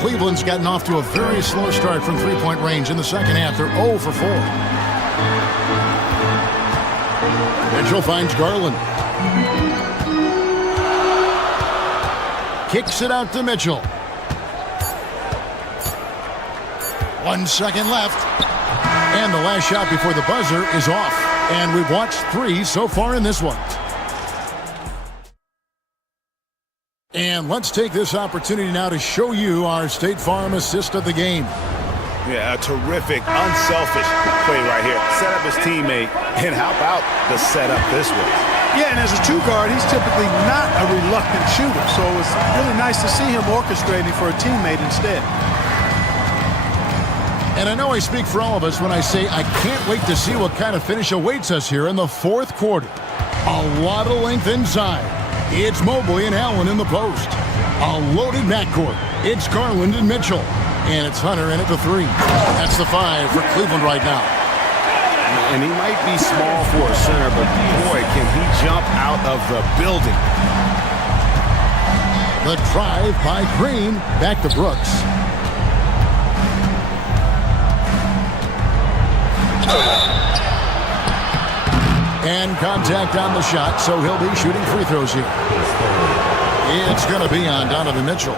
Cleveland's gotten off to a very slow start from three-point range in the second half. They're 0 for 4. Mitchell finds Garland. Kicks it out to Mitchell. 1 second left. And the last shot before the buzzer is off. And we've watched 3 so far in this one. And let's take this opportunity now to show you our State Farm assist of the game. Yeah, a terrific, unselfish play right here. Set up his teammate, and how about the setup this way? Yeah, and as a two guard, he's typically not a reluctant shooter, so it's really nice to see him orchestrating for a teammate instead. And I know I speak for all of us when I say I can't wait to see what kind of finish awaits us here in the fourth quarter. A lot of length inside. It's Mobley and Allen in the post. A loaded backcourt. It's Garland and Mitchell. And it's Hunter in at the 3. That's the 5 for Cleveland right now. And he might be small for a center, but boy, can he jump out of the building. The drive by Green. Back to Brooks. And contact on the shot, so he'll be shooting free throws here. It's going to be on Donovan Mitchell.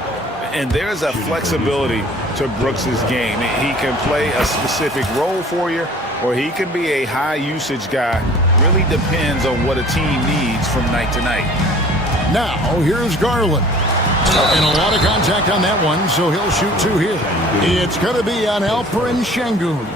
And there's a flexibility to Brooks's game. He can play a specific role for you, or he can be a high-usage guy. Really depends on what a team needs from night to night. Now, here's Garland. And a lot of contact on that one, so he'll shoot 2 here. It's going to be on Alperen Şengün.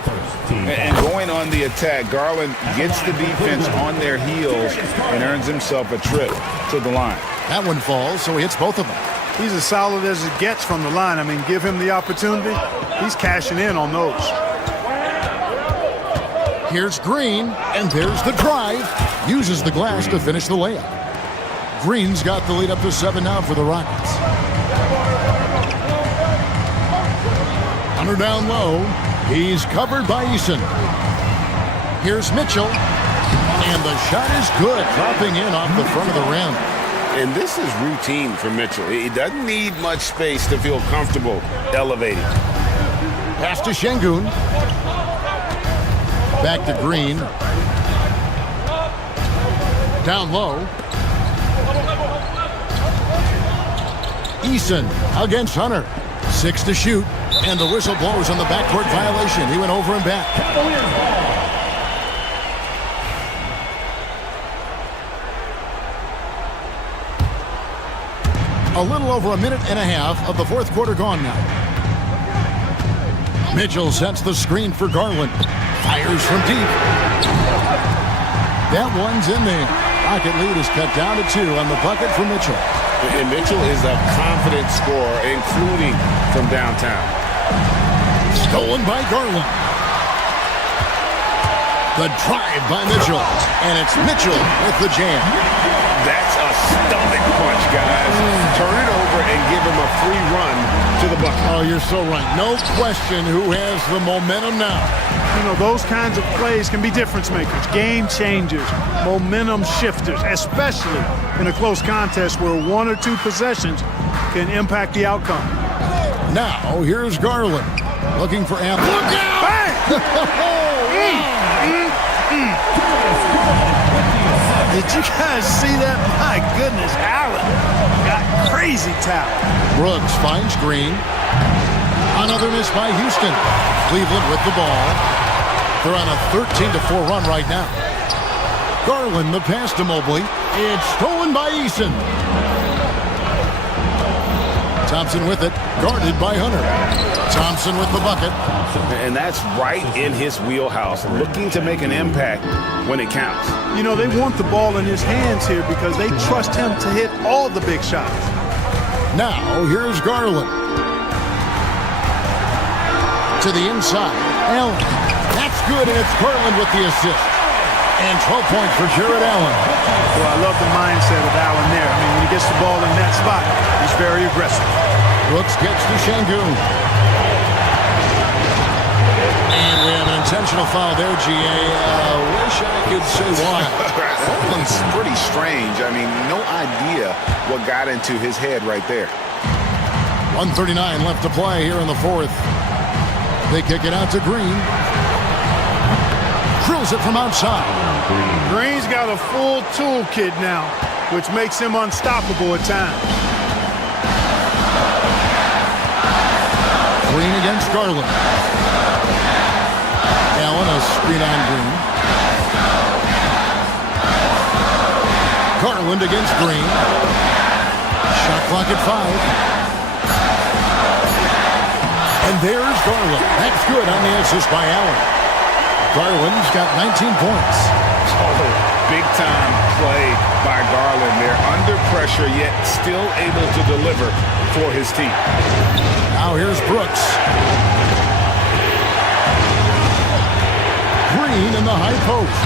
And going on the attack, Garland gets the defense on their heels and earns himself a trip to the line. That one falls, so he hits both of them. He's as solid as it gets from the line. I mean, give him the opportunity. He's cashing in on those. Here's Green, and there's the drive. Uses the glass to finish the layup. Green's got the lead up to 7 now for the Rockets. Hunter down low. He's covered by Eason. Here's Mitchell. And the shot is good, dropping in off the front of the rim. And this is routine for Mitchell. He doesn't need much space to feel comfortable elevating. Pass to Şengün. Back to Green. Down low. Eason against Hunter. 6 to shoot. And the whistle blows on the backcourt violation. He went over and back. A little over a minute and a half of the fourth quarter gone now. Mitchell sets the screen for Garland. Fires from deep. That one's in there. Rocket lead is cut down to 2 on the bucket for Mitchell. And Mitchell is a confident scorer, including from downtown. Stolen by Garland. The drive by Mitchell. And it's Mitchell with the jam. That's a stomach punch, guys. Turn it over and give him a free run to the bucket. Oh, you're so right. No question who has the momentum now. You know, those kinds of plays can be difference makers, game changers, momentum shifters, especially in a close contest where 1 or 2 possessions can impact the outcome. Now, here's Garland. Looking for Allen. Look out! Did you guys see that? My goodness, Allen got crazy talent. Brooks finds Green. Another miss by Houston. Cleveland with the ball. They're on a 13-4 run right now. Garland, the pass to Mobley. It's stolen by Eason. Thompson with it, guarded by Hunter. Thompson with the bucket. And that's right in his wheelhouse, looking to make an impact when it counts. You know, they want the ball in his hands here because they trust him to hit all the big shots. Now, here's Garland. To the inside. Allen. That's good, and it's Garland with the assist. And 12 points for Jared Allen. Well, I love the mindset of Allen there. I mean, when he gets the ball in that spot, he's very aggressive. Brooks gets to Şengün. And we have an intentional foul there, GA. Wish I could say why. That one's pretty strange. I mean, no idea what got into his head right there. 1:39 left to play here in the fourth. They kick it out to Green. Drills it from outside. Green's got a full toolkit now, which makes him unstoppable at times. Green against Garland. Allen, a screen on Green. Garland against Green. Shot clock at 5. And there's Garland. That's good on the assist by Allen. Garland's got 19 points. Oh, big-time play by Garland. They're under pressure, yet still able to deliver for his team. Now here's Brooks. Green in the high post.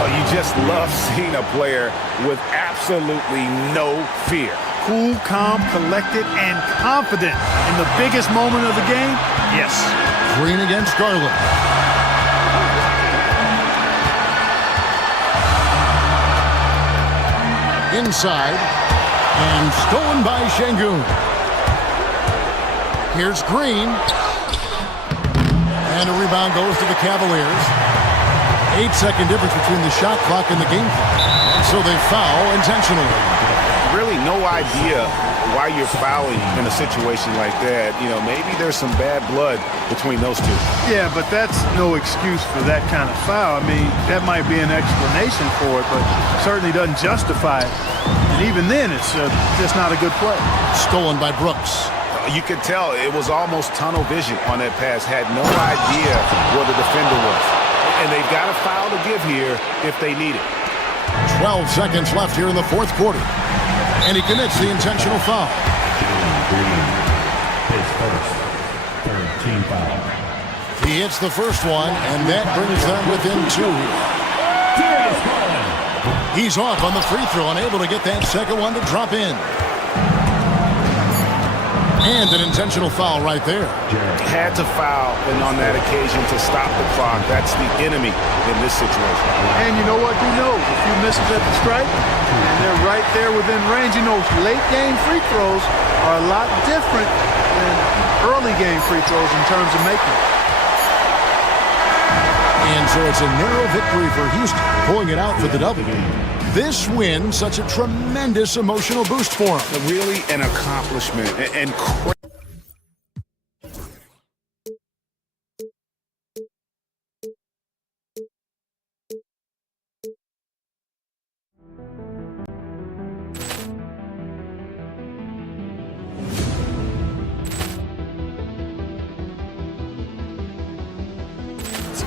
Oh, you just love seeing a player with absolutely no fear. Cool, calm, collected, and confident in the biggest moment of the game. Yes. Green against Garland. Inside, and stolen by Şengün. Here's Green. And a rebound goes to the Cavaliers. 8-second difference between the shot clock and the game clock. And so they foul intentionally. Really no idea why you're fouling in a situation like that. You know, maybe there's some bad blood between those two. Yeah, but that's no excuse for that kind of foul. I mean, that might be an explanation for it, but certainly doesn't justify it. And even then, it's just not a good play. Stolen by Brooks. You could tell it was almost tunnel vision on that pass. Had no idea where the defender was. And they've got a foul to give here if they need it. 12 seconds left here in the fourth quarter. And he commits the intentional foul. His first third team foul. He hits the first one, and that brings them within 2. He's off on the free throw, unable to get that second one to drop in. And an intentional foul right there. Had to foul, and on that occasion to stop the clock. That's the enemy in this situation. And you know what? You know, a few misses at the stripe, and they're right there within range. You know, late game free throws are a lot different than early game free throws in terms of making. And so it's a narrow victory for Houston, pulling it out for the W. This win, such a tremendous emotional boost for him. Really an accomplishment and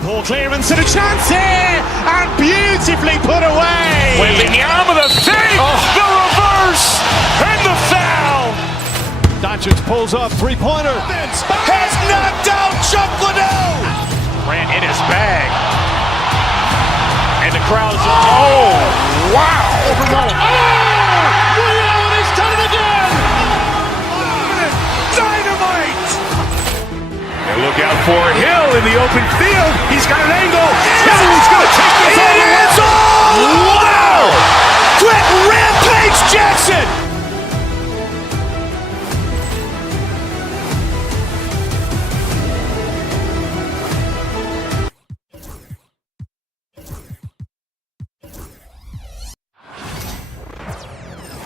Poor clearance and a chance here, and beautifully put away. Wembanyama the fake, the reverse, and the foul. Doncic pulls up, three-pointer. Has knocked out Chuck Liddell. Ran in his bag. And the crowd is, oh, wow. Overruled. He's done it again. Dynamite. And look out for Hill in the open field. He's got an angle. Hill's going to take this all the way. Wow. Quick Rampage Jackson.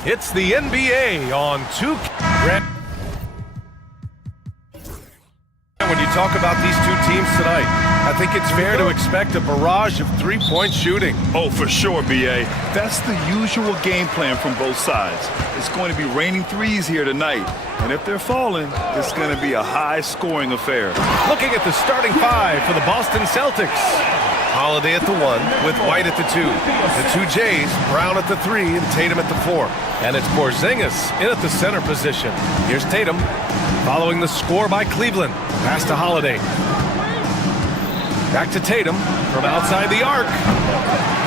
It's the NBA on 2K. When you talk about these two teams tonight, I think it's fair to expect a barrage of three-point shooting. Oh, for sure, B.A. That's the usual game plan from both sides. It's going to be raining threes here tonight. And if they're falling, it's going to be a high-scoring affair. Looking at the starting five for the Boston Celtics. Holiday at the 1 with White at the 2. The two Jays, Brown at the 3 and Tatum at the 4. And it's Porzingis in at the center position. Here's Tatum following the score by Cleveland. Pass to Holiday. Back to Tatum from outside the arc.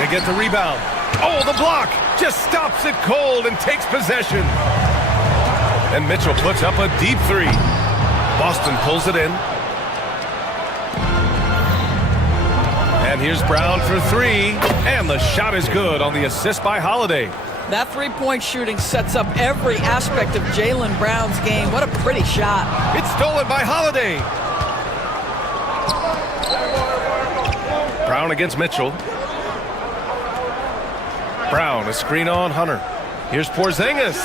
They get the rebound. Oh, the block just stops it cold and takes possession. And Mitchell puts up a deep three. Boston pulls it in. And here's Brown for three. And the shot is good on the assist by Holiday. That three-point shooting sets up every aspect of Jaylen Brown's game. What a pretty shot. It's stolen by Holiday. Brown against Mitchell. Brown, a screen on Hunter. Here's Porzingis.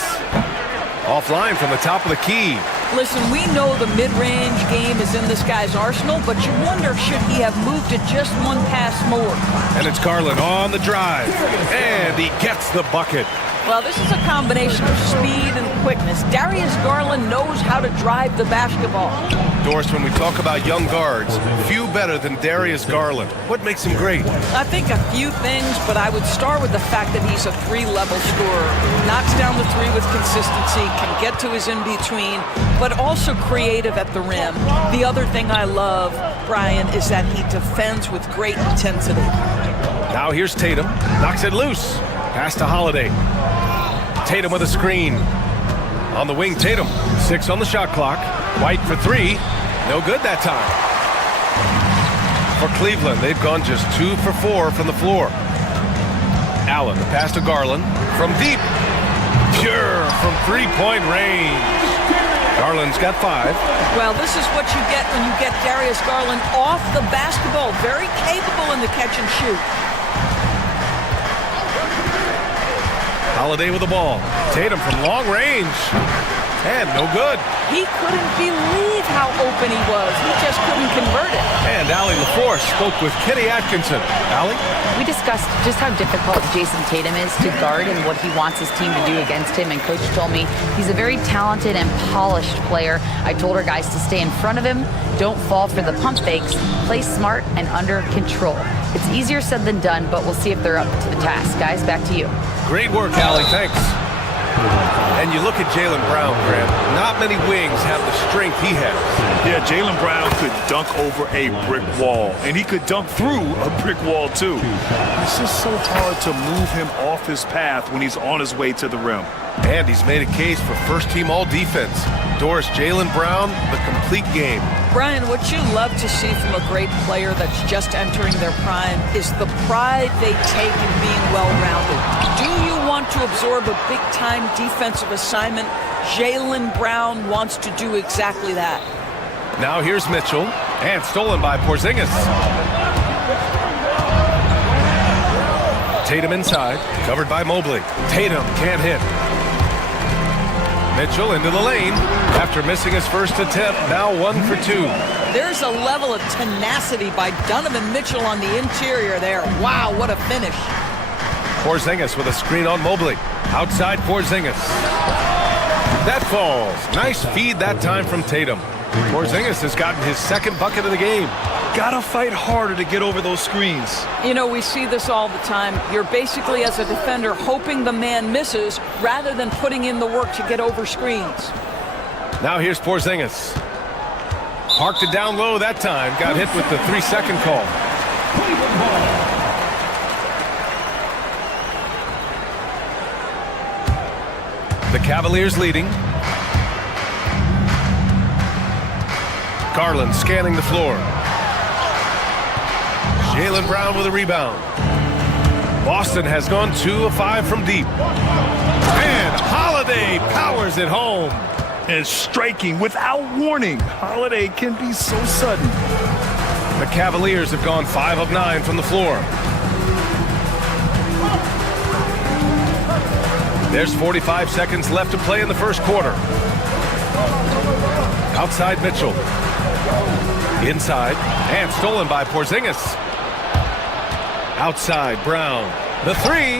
Offline from the top of the key. Listen, we know the mid-range game is in this guy's arsenal, but you wonder, should he have moved it just one pass more? And it's Garland on the drive. And he gets the bucket. Well, this is a combination of speed and quickness. Darius Garland knows how to drive the basketball. Doris, when we talk about young guards, few better than Darius Garland. What makes him great? I think a few things, but I would start with the fact that he's a three-level scorer. Knocks down the three with consistency, can get to his in-between, but also creative at the rim. The other thing I love, Brian, is that he defends with great intensity. Now here's Tatum. Knocks it loose. Pass to Holiday. Tatum with a screen. On the wing, Tatum. 6 on the shot clock. White for three. No good that time. For Cleveland, they've gone just 2 for 4 from the floor. Allen, the pass to Garland. From deep. Pure from three-point range. Garland's got 5. Well, this is what you get when you get Darius Garland off the basketball. Very capable in the catch and shoot. Holiday with the ball. Tatum from long range. And no good. He couldn't believe how open he was. He just couldn't convert it. And Allie LaForce spoke with Kenny Atkinson. Allie? We discussed just how difficult Jason Tatum is to guard and what he wants his team to do against him. And Coach told me he's a very talented and polished player. I told our guys to stay in front of him, don't fall for the pump fakes, play smart and under control. It's easier said than done, but we'll see if they're up to the task. Guys, back to you. Great work, Allie. Thanks. And you look at Jaylen Brown, Grant. Not many wings have the strength he has. Yeah, Jaylen Brown could dunk over a brick wall, and he could dunk through a brick wall, too. It's just so hard to move him off his path when he's on his way to the rim. And he's made a case for first-team all-defense. Doris, Jaylen Brown, the complete game. Brian, what you love to see from a great player that's just entering their prime is the pride they take in being well-rounded. Do you want to absorb a big-time defensive assignment? Jaylen Brown wants to do exactly that. Now here's Mitchell, and stolen by Porzingis. Tatum inside, covered by Mobley. Tatum can't hit. Mitchell into the lane after missing his first attempt, now 1 for 2. There's a level of tenacity by Donovan Mitchell on the interior there. Wow, what a finish. Porzingis with a screen on Mobley. Outside Porzingis. That falls. Nice feed that time from Tatum. Porzingis has gotten his second bucket of the game. Gotta fight harder to get over those screens. You know, we see this all the time. You're basically, as a defender, hoping the man misses rather than putting in the work to get over screens. Now here's Porzingis. Parked it down low that time. Got hit with the 3-second call. The Cavaliers leading. Garland scanning the floor. Jaylen Brown with a rebound. Boston has gone 2 of 5 from deep. And Holiday powers it home. And striking without warning. Holiday can be so sudden. The Cavaliers have gone 5 of 9 from the floor. There's 45 seconds left to play in the first quarter. Outside Mitchell. Inside. And stolen by Porzingis. Outside Brown. The 3.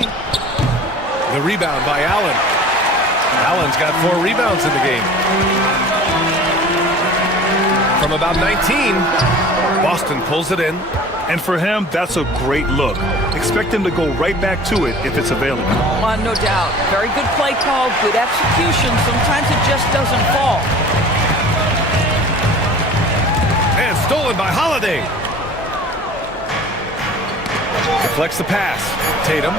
The rebound by Allen. Allen's got 4 rebounds in the game. From about 19, Boston pulls it in. And for him, that's a great look. Expect him to go right back to it if it's available. No doubt. Very good play call, good execution. Sometimes it just doesn't fall. And stolen by Holiday. Deflects the pass. Tatum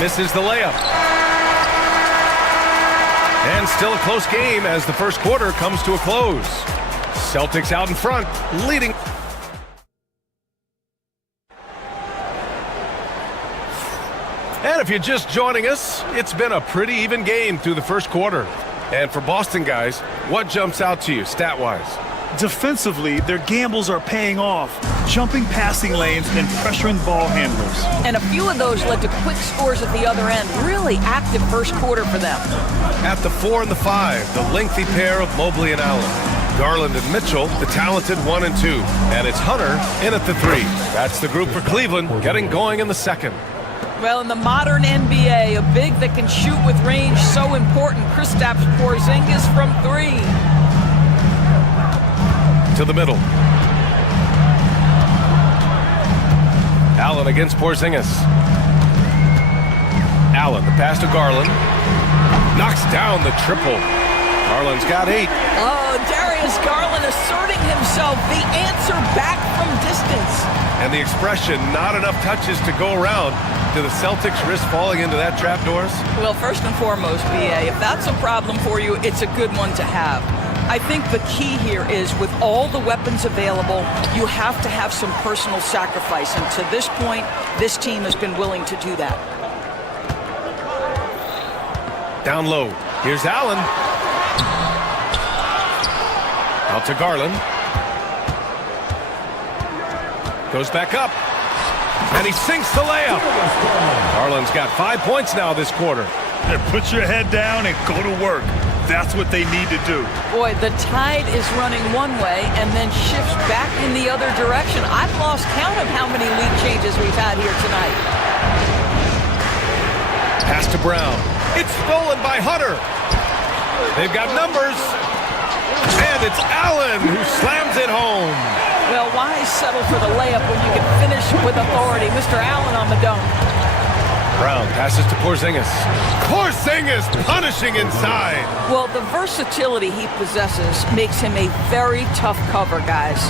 misses the layup. And still a close game as the first quarter comes to a close. Celtics out in front, leading. And if you're just joining us, it's been a pretty even game through the first quarter. And for Boston guys, what jumps out to you stat-wise? Defensively, their gambles are paying off, jumping passing lanes and pressuring ball handlers. And a few of those led to quick scores at the other end. Really active first quarter for them. At the 4 and the 5, the lengthy pair of Mobley and Allen. Garland and Mitchell, the talented 1 and 2. And it's Hunter in at the 3. That's the group for Cleveland, getting going in the second. Well, in the modern NBA, a big that can shoot with range so important. Kristaps Porzingis from 3. To the middle. Allen against Porzingis. Allen, the pass to Garland. Knocks down the triple. Garland's got 8. Oh, Darius Garland asserting himself. The answer back from distance. And the expression, not enough touches to go around. Do the Celtics risk falling into that trap, Doris? Well, first and foremost, BA, if that's a problem for you, it's a good one to have. I think the key here is with all the weapons available, you have to have some personal sacrifice. And to this point, this team has been willing to do that. Down low. Here's Allen. Out to Garland. Goes back up. And he sinks the layup. Garland's got 5 points now this quarter. And put your head down and go to work. That's what they need to do. Boy, the tide is running one way and then shifts back in the other direction. I've lost count of how many lead changes we've had here tonight. Pass to Brown. It's stolen by Hunter. They've got numbers. And it's Allen who slams it home. Well, why settle for the layup when you can finish with authority? Mr. Allen on the dunk. Brown passes to Porzingis. Porzingis punishing inside. Well, the versatility he possesses makes him a very tough cover, guys.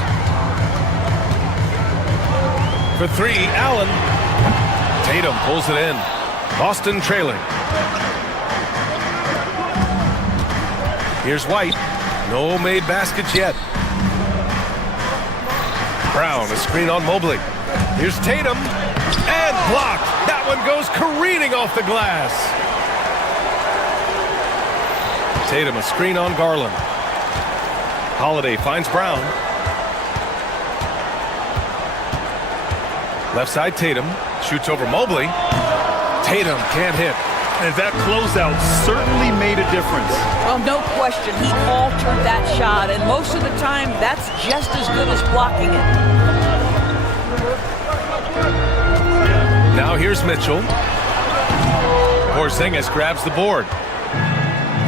For 3, Allen. Tatum pulls it in. Boston trailing. Here's White. No made baskets yet. Brown, a screen on Mobley. Here's Tatum. And blocked. That one goes careening off the glass. Tatum, a screen on Garland. Holiday finds Brown. Left side, Tatum. Shoots over Mobley. Tatum can't hit. And that closeout certainly made a difference. Well, no question. He altered that shot, and most of the time, that's just as good as blocking it. Now here's Mitchell. Porzingis grabs the board.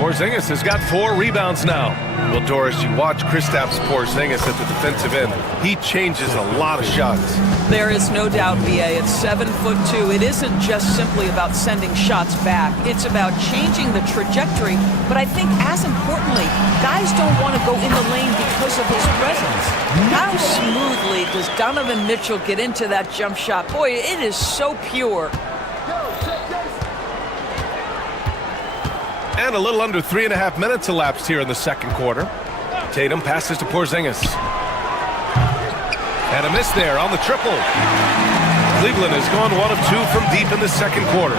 Porzingis has got 4 rebounds now. Well, Doris, you watch Kristaps Porzingis at the defensive end. He changes a lot of shots. There is no doubt, BA. At 7'2", it isn't just simply about sending shots back. It's about changing the trajectory. But I think, as importantly, guys don't want to go in the lane because of his presence. How smoothly does Donovan Mitchell get into that jump shot? Boy, it is so pure. And a little under 3.5 minutes elapsed here in the second quarter. Tatum passes to Porzingis. And a miss there on the triple. Cleveland has gone 1 of 2 from deep in the second quarter.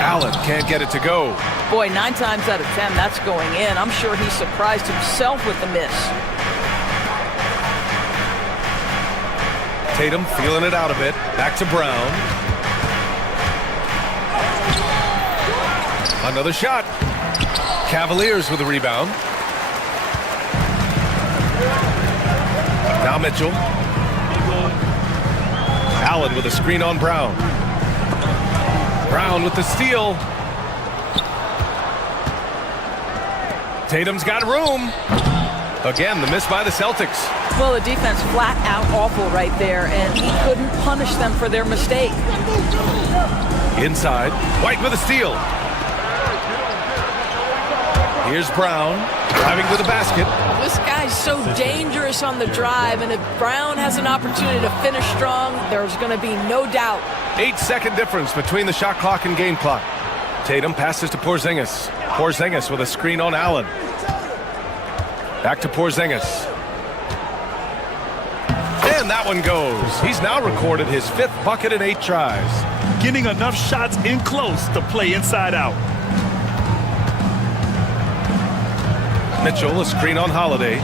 Allen can't get it to go. Boy, 9 times out of 10, that's going in. I'm sure he surprised himself with the miss. Tatum feeling it out a bit. Back to Brown. Another shot. Cavaliers with a rebound. Now Mitchell. Allen with a screen on Brown. Brown with the steal. Tatum's got room. Again, the miss by the Celtics. Well, the defense flat out awful right there, and he couldn't punish them for their mistake. Inside. White with a steal. Here's Brown, driving to the basket. This guy's so dangerous on the drive, and if Brown has an opportunity to finish strong, there's going to be no doubt. 8-second difference between the shot clock and game clock. Tatum passes to Porzingis. Porzingis with a screen on Allen. Back to Porzingis. And that one goes. He's now recorded his 5th bucket in 8 tries. Getting enough shots in close to play inside out. Mitchell, a screen on Holiday.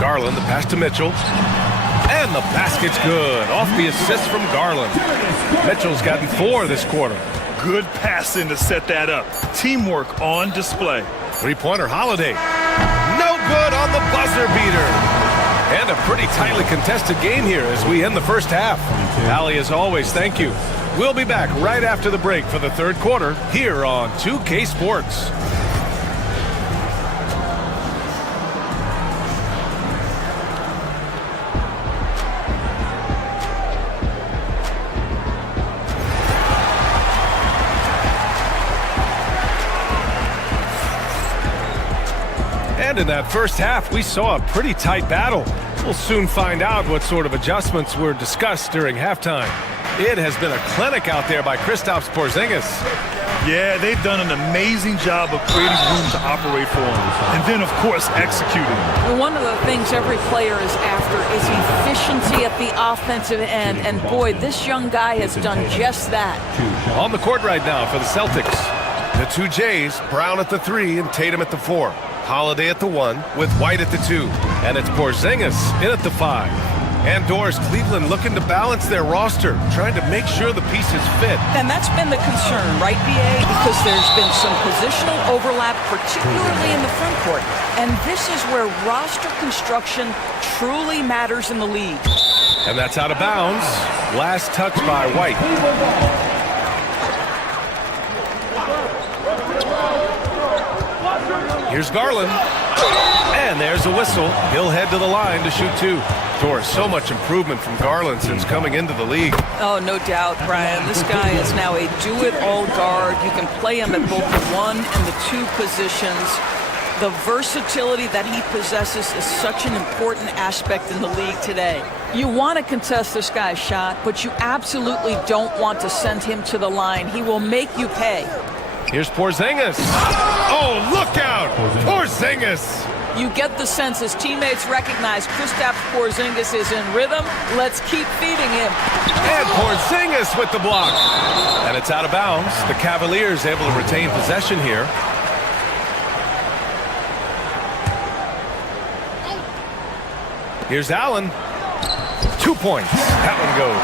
Garland, the pass to Mitchell. And the basket's good. Off the assist from Garland. Mitchell's gotten 4 this quarter. Good passing to set that up. Teamwork on display. 3-pointer Holiday. No good on the buzzer beater. And a pretty tightly contested game here as we end the first half. Allie, as always, thank you. We'll be back right after the break for the 3rd quarter here on 2K Sports. And in that first half, we saw a pretty tight battle. We'll soon find out what sort of adjustments were discussed during halftime. It has been a clinic out there by Kristaps Porzingis. Yeah, they've done an amazing job of creating room to operate for him. And then, of course, executing. One of the things every player is after is efficiency at the offensive end. And boy, this young guy has done just that. On the court right now for the Celtics. The 2 Jays, Brown at the 3 and Tatum at the 4. Holiday at the 1 with White at the 2. And it's Porzingis in at the 5. And Doris, Cleveland looking to balance their roster, trying to make sure the pieces fit. And that's been the concern, right, BA? Because there's been some positional overlap, particularly in the front court. And this is where roster construction truly matters in the league. And that's out of bounds. Last touch by White. Here's Garland. And there's a whistle. He'll head to the line to shoot 2. Doris, so much improvement from Garland since coming into the league. Oh, no doubt, Brian. This guy is now a do-it-all guard. You can play him at both the 1 and the 2 positions. The versatility that he possesses is such an important aspect in the league today. You want to contest this guy's shot, but you absolutely don't want to send him to the line. He will make you pay. Here's Porzingis. Oh, look out! Porzingis! You get the sense his teammates recognize Kristaps Porzingis is in rhythm. Let's keep feeding him. And Porzingis with the block. And it's out of bounds. The Cavaliers able to retain possession here. Here's Allen. 2 points. That one goes.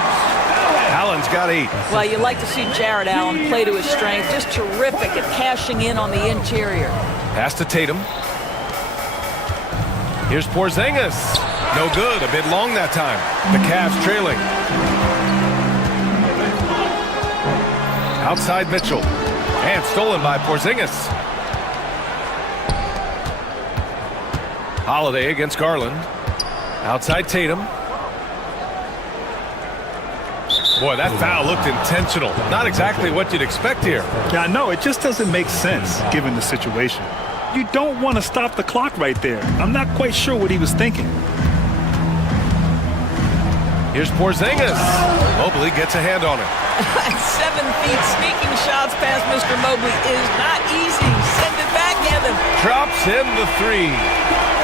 Allen's got 8. Well, you like to see Jared Allen play to his strength. Just terrific at cashing in on the interior. Pass to Tatum. Here's Porzingis. No good. A bit long that time. The Cavs trailing. Outside Mitchell. And stolen by Porzingis. Holiday against Garland. Outside Tatum. Boy, that foul looked intentional. Not exactly what you'd expect here. Yeah, no, it just doesn't make sense given the situation. You don't want to stop the clock right there. I'm not quite sure what he was thinking. Here's Porzingis. Mobley gets a hand on it. 7 feet sneaking shots past Mr. Mobley is not easy. Send it back, Evan. Drops in the 3.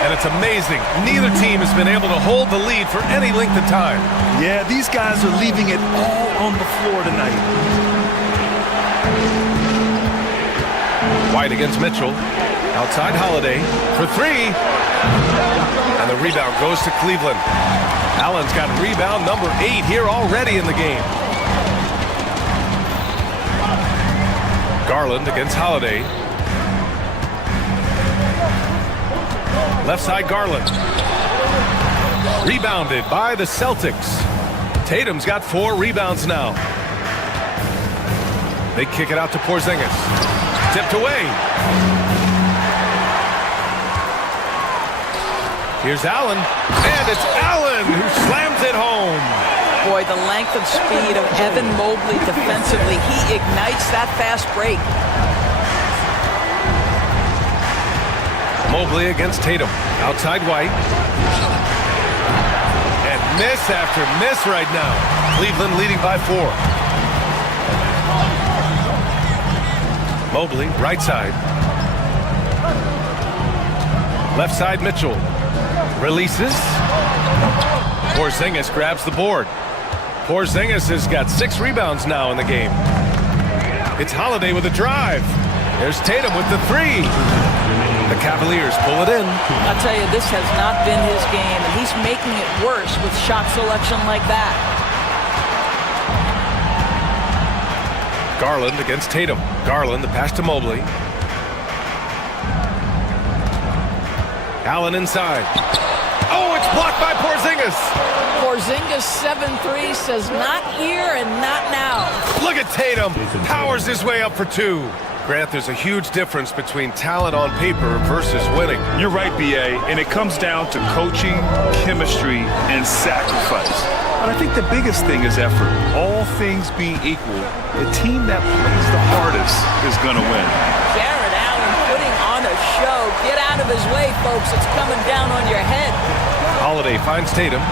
And it's amazing. Neither team has been able to hold the lead for any length of time. Yeah, these guys are leaving it all on the floor tonight. White against Mitchell. Outside Holiday for 3. And the rebound goes to Cleveland. Allen's got rebound number 8 here already in the game. Garland against Holiday. Left side Garland. Rebounded by the Celtics. Tatum's got 4 rebounds now. They kick it out to Porzingis. Tipped away. Here's Allen. And it's Allen who slams it home. Boy, the length of speed of Evan Mobley defensively. He ignites that fast break. Mobley against Tatum. Outside White. And miss after miss right now. Cleveland leading by 4. Mobley, right side. Left side, Mitchell. Releases. Porzingis grabs the board. Porzingis has got 6 rebounds now in the game. It's Holiday with a drive. There's Tatum with the 3. The Cavaliers pull it in. I'll tell you, this has not been his game, and he's making it worse with shot selection like that. Garland against Tatum. Garland, the pass to Mobley. Allen inside. Oh, it's blocked by Porzingis. Porzingis 7-3 says not here and not now. Look at Tatum. Powers his way up for 2. Grant, there's a huge difference between talent on paper versus winning. You're right, B.A., and it comes down to coaching, chemistry, and sacrifice. But I think the biggest thing is effort. All things being equal, the team that plays the hardest is going to win. Jared Allen putting on a show. Get out of his way, folks. It's coming down on your head. Holiday finds Tatum.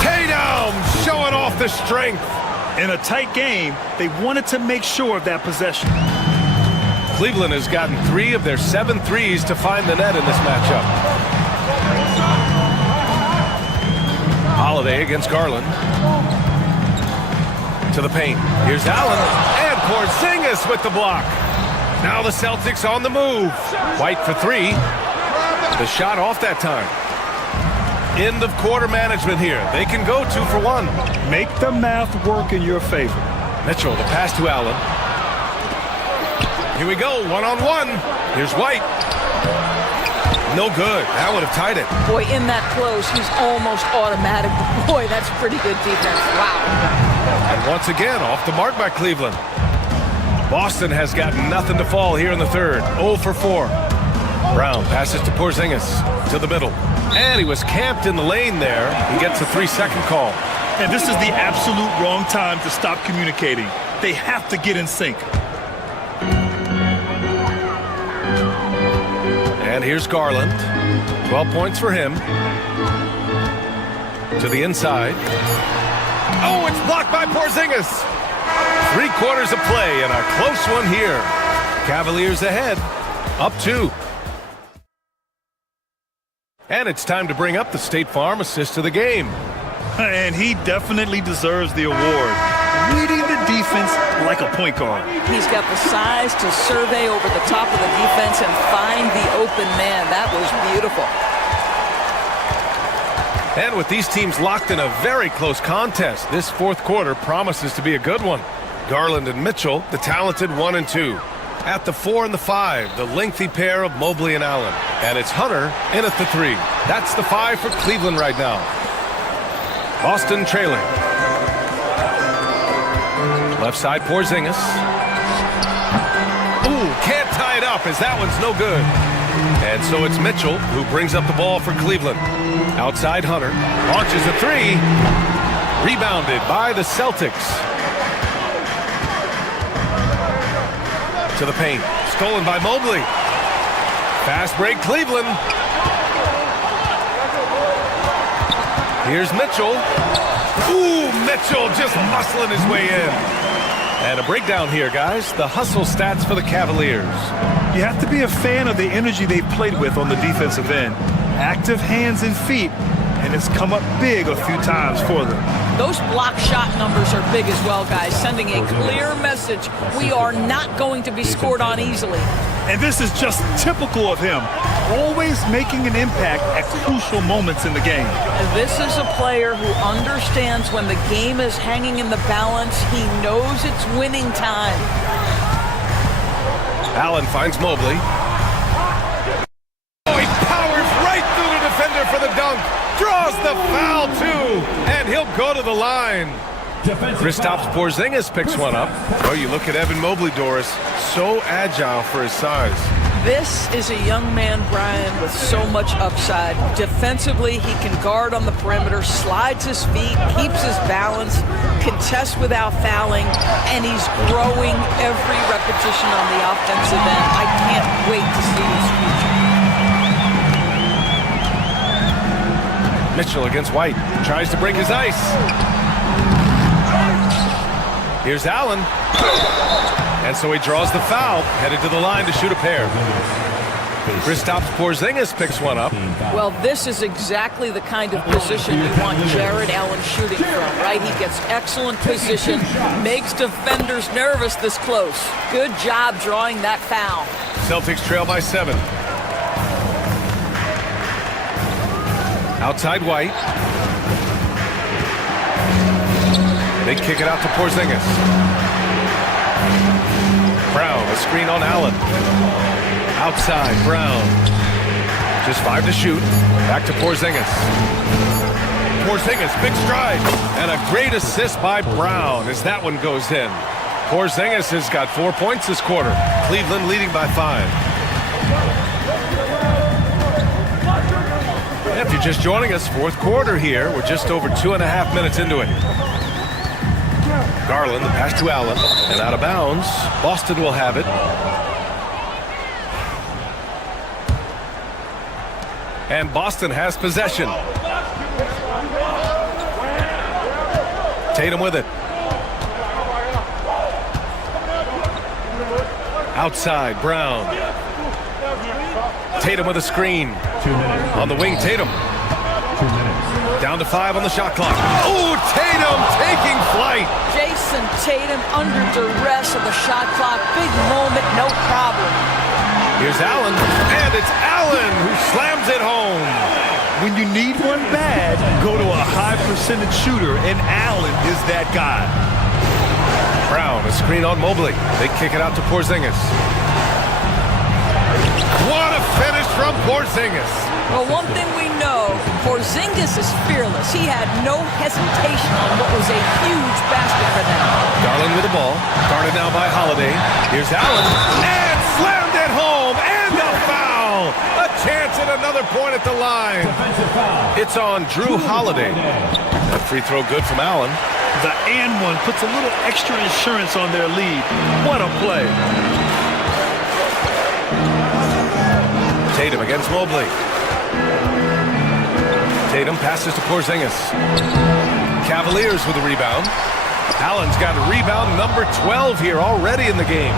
Tatum showing off the strength. In a tight game, they wanted to make sure of that possession. Cleveland has gotten 3 of their 7 threes to find the net in this matchup. Holiday against Garland. To the paint. Here's Allen. And Porzingis with the block. Now the Celtics on the move. White for 3. The shot off that time. End of quarter management here. They can go 2 for 1. Make the math work in your favor. Mitchell, the pass to Allen. Here we go, 1-on-1. Here's White. No good. That would have tied it. Boy, in that close, he's almost automatic. Boy, that's pretty good defense. Wow. And once again, off the mark by Cleveland. Boston has got nothing to fall here in the third. 0 for 4. Brown passes to Porzingis to the middle. And he was camped in the lane there. He gets a 3-second call. And this is the absolute wrong time to stop communicating. They have to get in sync. And here's Garland. 12 points for him. To the inside. Oh, it's blocked by Porzingis. 3 quarters of play and a close one here. Cavaliers ahead. Up 2. And it's time to bring up the State Farm assist of the game. And he definitely deserves the award. Reading the defense like a point guard. He's got the size to survey over the top of the defense and find the open man. That was beautiful. And with these teams locked in a very close contest, this 4th quarter promises to be a good one. Garland and Mitchell, the talented 1 and 2. At the 4 and the 5, the lengthy pair of Mobley and Allen. And it's Hunter in at the 3. That's the 5 for Cleveland right now. Boston trailing. Left side, Porzingis. Ooh, can't tie it up as that one's no good. And so it's Mitchell who brings up the ball for Cleveland. Outside, Hunter launches a 3. Rebounded by the Celtics. To the paint. Stolen by Mobley. Fast break, Cleveland. Here's Mitchell. Ooh, Mitchell just muscling his way in. And a breakdown here, guys. The hustle stats for the Cavaliers. You have to be a fan of the energy they've played with on the defensive end. Active hands and feet, and it's come up big a few times for them. Those block shot numbers are big as well, guys, sending a clear message. We are not going to be scored on easily. And this is just typical of him, always making an impact at crucial moments in the game. And this is a player who understands when the game is hanging in the balance. He knows it's winning time. Allen finds Mobley. Oh, he powers right through the defender for the dunk. Draws the foul, too. And he'll go to the line. Kristaps Porzingis picks one up. Oh, you look at Evan Mobley, Doris. So agile for his size. This is a young man, Brian, with so much upside. Defensively, he can guard on the perimeter, slides his feet, keeps his balance, contests without fouling, and he's growing every repetition on the offensive end. I can't wait to see his future. Mitchell against White. Tries to break his ice. Here's Allen. And so he draws the foul, headed to the line to shoot a pair. Kristaps Porzingis picks one up. Well, this is exactly the kind of position you want Jared Allen shooting from, right? He gets excellent position, makes defenders nervous this close. Good job drawing that foul. Celtics trail by 7. Outside White. They kick it out to Porzingis. Brown, a screen on Allen. Outside, Brown. Just 5 to shoot. Back to Porzingis. Porzingis, big stride. And a great assist by Brown as that one goes in. Porzingis has got 4 points this quarter. Cleveland leading by 5. If you're just joining us, fourth quarter here. We're just over 2.5 minutes into it. Garland, the pass to Allen, and out of bounds. Boston will have it. And Boston has possession. Tatum with it. Outside, Brown. Tatum with a screen. 2 minutes. On the wing, Tatum. 2 minutes. Down to 5 on the shot clock. Oh, Tatum taking flight. Jason Tatum under duress of the shot clock. Big moment, no problem. Here's Allen, and it's Allen who slams it home. When you need one bad, go to a high percentage shooter, and Allen is that guy. Brown, a screen on Mobley. They kick it out to Porzingis. What a finish from Porzingis. Well, one thing we know, Porzingis is fearless. He had no hesitation on what was a huge basket for them. Garland with the ball. Guarded now by Holiday. Here's Allen, and slammed it home, and a foul. A chance at another point at the line. It's on Drew Holiday. That free throw good from Allen. The and one puts a little extra insurance on their lead. What a play. Tatum against Mobley. Tatum passes to Porzingis. Cavaliers with a rebound. Allen's got a rebound number 12 here already in the game.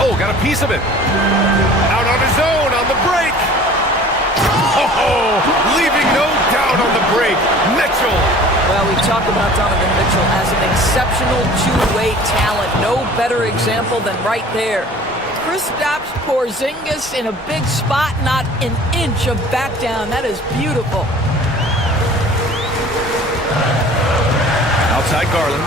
Oh, got a piece of it. Out on his own on the break. Oh, leaving no doubt on the break. Mitchell. Well, we talk about Donovan Mitchell as an exceptional two-way talent. No better example than right there. Kristaps Porzingis in a big spot, not an inch of back down. That is beautiful. Outside Garland.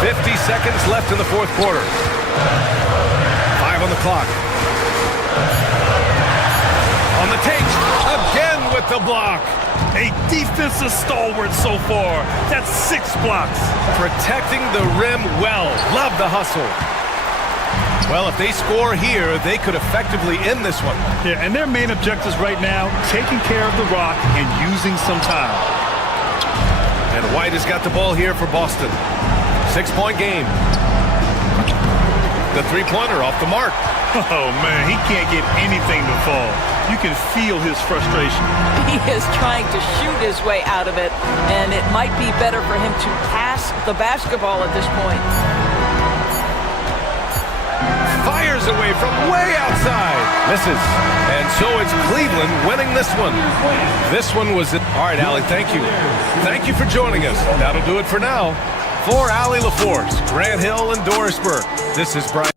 50 seconds left in the fourth quarter. 5 on the clock. On the take. Again with the block. A defensive stalwart so far. That's 6 blocks. Protecting the rim well. Love the hustle. Well, if they score here, they could effectively end this one. Yeah, and their main objectives right now, taking care of the rock and using some time. And White has got the ball here for Boston. 6-point game. The three-pointer off the mark. Oh, man, he can't get anything to fall. You can feel his frustration. He is trying to shoot his way out of it, and it might be better for him to pass the basketball at this point. Fires away from way outside. Misses. And so it's Cleveland winning this one. This one was it. All right, Allie, thank you. Thank you for joining us. That'll do it for now. For Allie LaForce, Grant Hill, and Doris Burke, this is Brian.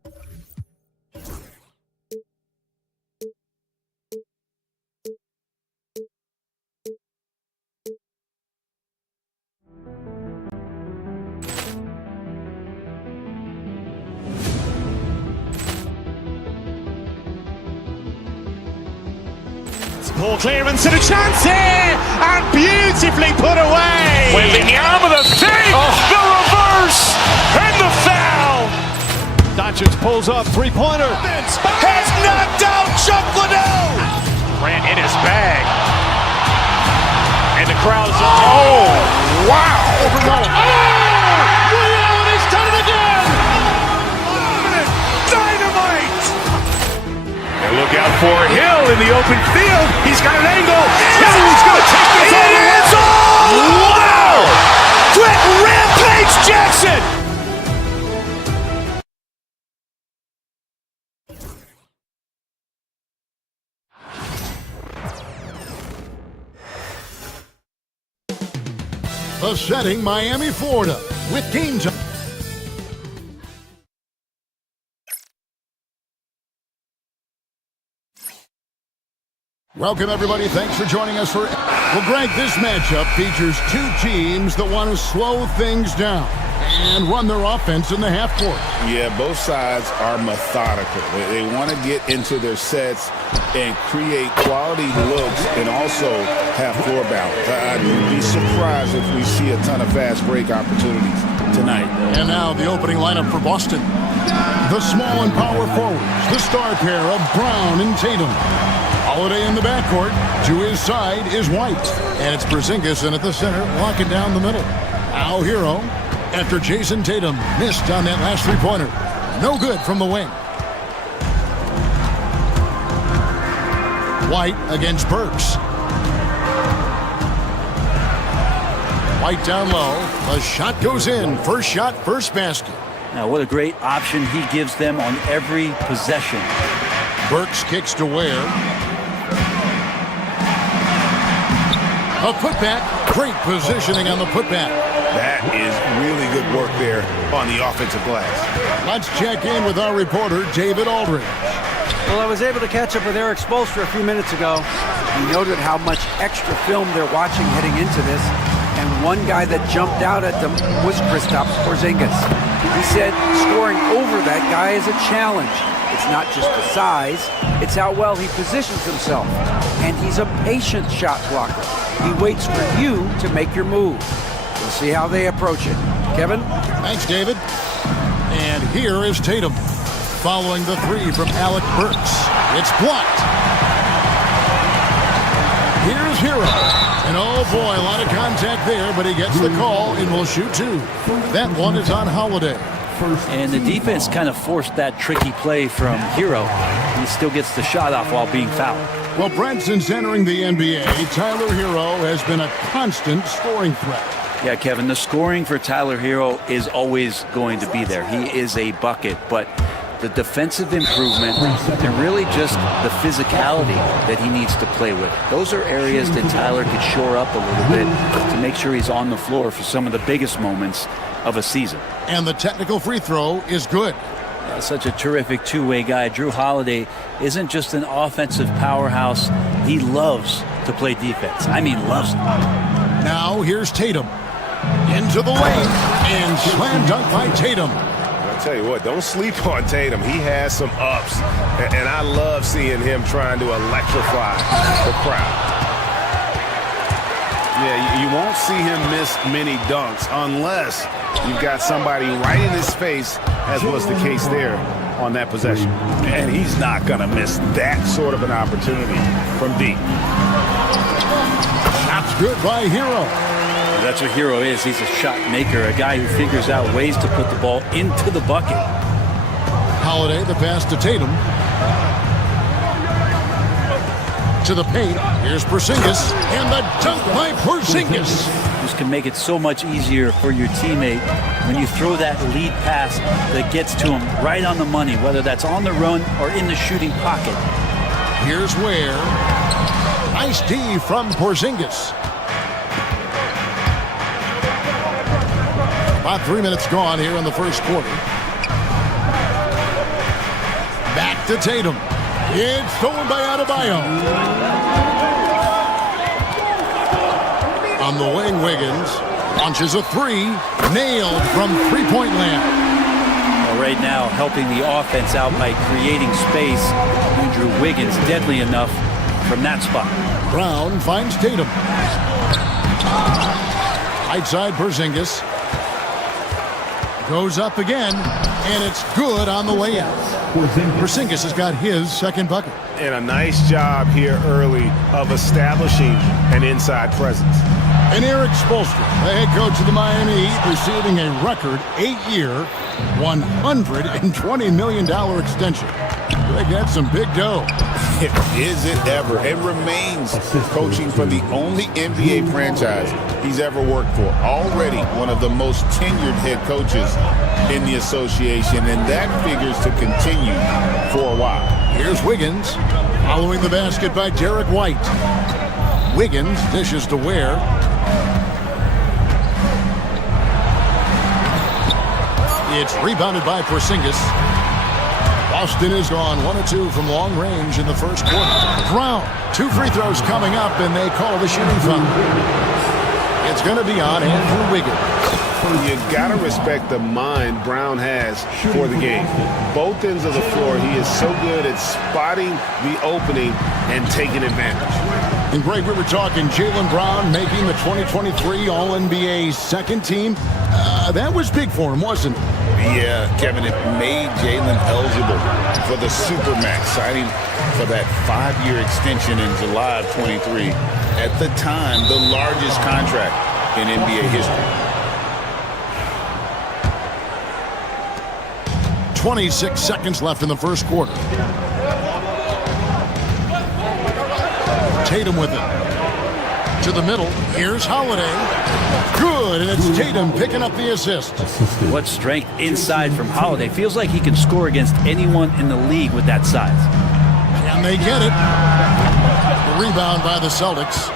Poor clearance and a chance here, and beautifully put away. Wembanyama with a save, the reverse, and the foul. Doncic pulls up, three-pointer. Has knocked out Chuck Liddell. Ran in his bag. And the crowd is, oh, wow. Ray Allen has done it again. Dynamite. And look out for Hill in the open field. He's got an angle. Hill is going to take this all the way. Wow. Quick Jackson! The setting, Miami, Florida, with game time. Welcome, everybody. Thanks for joining us for... Well, Greg, this matchup features two teams that want to slow things down and run their offense in the half court. Yeah, both sides are methodical. They want to get into their sets and create quality looks and also have floor balance. I'd be surprised if we see a ton of fast break opportunities tonight. And now the opening lineup for Boston. The small and power forwards, the star pair of Brown and Tatum. Holiday in the backcourt. To his side is White. And it's Porzingis in at the center, locking down the middle. Now Hero, after Jason Tatum missed on that last three-pointer. No good from the wing. White against Burks. White down low. The shot goes in. First shot, first basket. Now, what a great option he gives them on every possession. Burks kicks to Ware. A putback. Great positioning on the putback. That is really good work there on the offensive glass. Let's check in with our reporter, David Aldridge. Well, I was able to catch up with Eric Spoelstra a few minutes ago. He noted how much extra film they're watching heading into this. And one guy that jumped out at them was Kristaps Porzingis. He said scoring over that guy is a challenge. It's not just the size, it's how well he positions himself. And he's a patient shot blocker. He waits for you to make your move. We'll see how they approach it. Kevin? Thanks, David. And here is Tatum, following the three from Alec Burks. It's blocked. Here's Hero. And oh boy, a lot of contact there, but he gets the call and will shoot two. That one is on Holiday. And the defense kind of forced that tricky play from Hero. He still gets the shot off while being fouled. Well, Brent, since entering the NBA, Tyler Hero has been a constant scoring threat. Yeah, Kevin, the scoring for Tyler Hero is always going to be there. He is a bucket, but the defensive improvement and really just the physicality that he needs to play with. Those are areas that Tyler could shore up a little bit to make sure he's on the floor for some of the biggest moments of a season. And the technical free throw is good. Such a terrific two-way guy. Drew Holiday isn't just an offensive powerhouse. He loves to play defense. I mean, loves it. Now here's Tatum. Into the lane and slam dunk by Tatum. I'll tell you what, don't sleep on Tatum. He has some ups, and I love seeing him trying to electrify the crowd. Yeah, you won't see him miss many dunks unless you've got somebody right in his face, as was the case there on that possession. And he's not going to miss that sort of an opportunity from deep. Shot's good by Hero. That's what Hero is. He's a shot maker, a guy who figures out ways to put the ball into the bucket. Holiday, the pass to Tatum. To the paint. Here's Porzingis. And the dunk by Porzingis. This can make it so much easier for your teammate when you throw that lead pass that gets to him right on the money, whether that's on the run or in the shooting pocket. Here's Ware. Nice D from Porzingis. About 3 minutes gone here in the first quarter. Back to Tatum. It's stolen by Adebayo. On the wing, Wiggins launches a three. Nailed from three-point land. Well, right now, helping the offense out by creating space. Andrew Wiggins, deadly enough from that spot. Brown finds Tatum. Right side, Porzingis. Goes up again, and it's good on the layup. Porzingis has got his second bucket. And a nice job here early of establishing an inside presence. And Eric Spoelstra, the head coach of the Miami Heat, receiving a record 8-year, $120 million extension. Greg, that's some big dough. Is it ever? It remains coaching for the only NBA franchise he's ever worked for. Already one of the most tenured head coaches in the association, and that figures to continue for a while. Here's Wiggins, following the basket by Derek White. Wiggins dishes to Ware. It's rebounded by Porzingis. Boston is gone 1 of 2 from long range in the first quarter. Brown, 2 free throws coming up, and they call the shooting foul. It's going to be on Andrew Wiggins. You got to respect the mind Brown has for the game. Both ends of the floor, he is so good at spotting the opening and taking advantage. And Greg, we were talking Jaylen Brown making the 2023 All-NBA second team. That was big for him, wasn't it? Yeah, Kevin, it made Jaylen eligible for the Supermax, signing for that 5-year extension in July of 23. At the time, the largest contract in NBA history. 26 seconds left in the first quarter. Tatum with it. To the middle. Here's Holiday. Good, and it's Tatum picking up the assist. What strength inside from Holiday. Feels like he can score against anyone in the league with that size. And they get it. The rebound by the Celtics.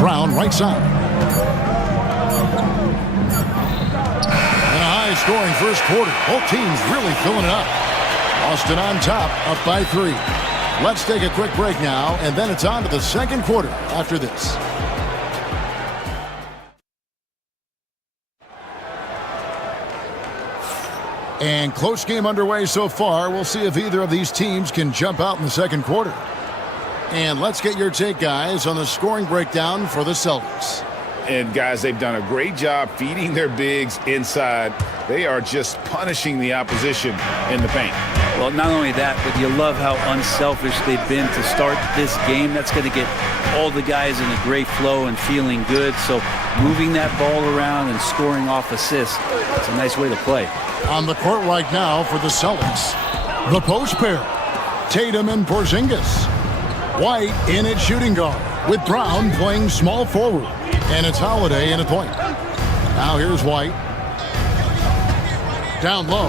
Brown, right side. And a high-scoring first quarter. Both teams really filling it up. Boston on top, up by 3. Let's take a quick break now, and then it's on to the second quarter after this. And close game underway so far. We'll see if either of these teams can jump out in the second quarter. And let's get your take, guys, on the scoring breakdown for the Celtics. And, guys, they've done a great job feeding their bigs inside. They are just punishing the opposition in the paint. Well, not only that, but you love how unselfish they've been to start this game. That's going to get all the guys in a great flow and feeling good. So moving that ball around and scoring off assists, it's a nice way to play. On the court right now for the Celtics, the post pair, Tatum and Porzingis. White in at shooting guard, with Brown playing small forward. And it's Holiday in at point. Now here's White. Down low.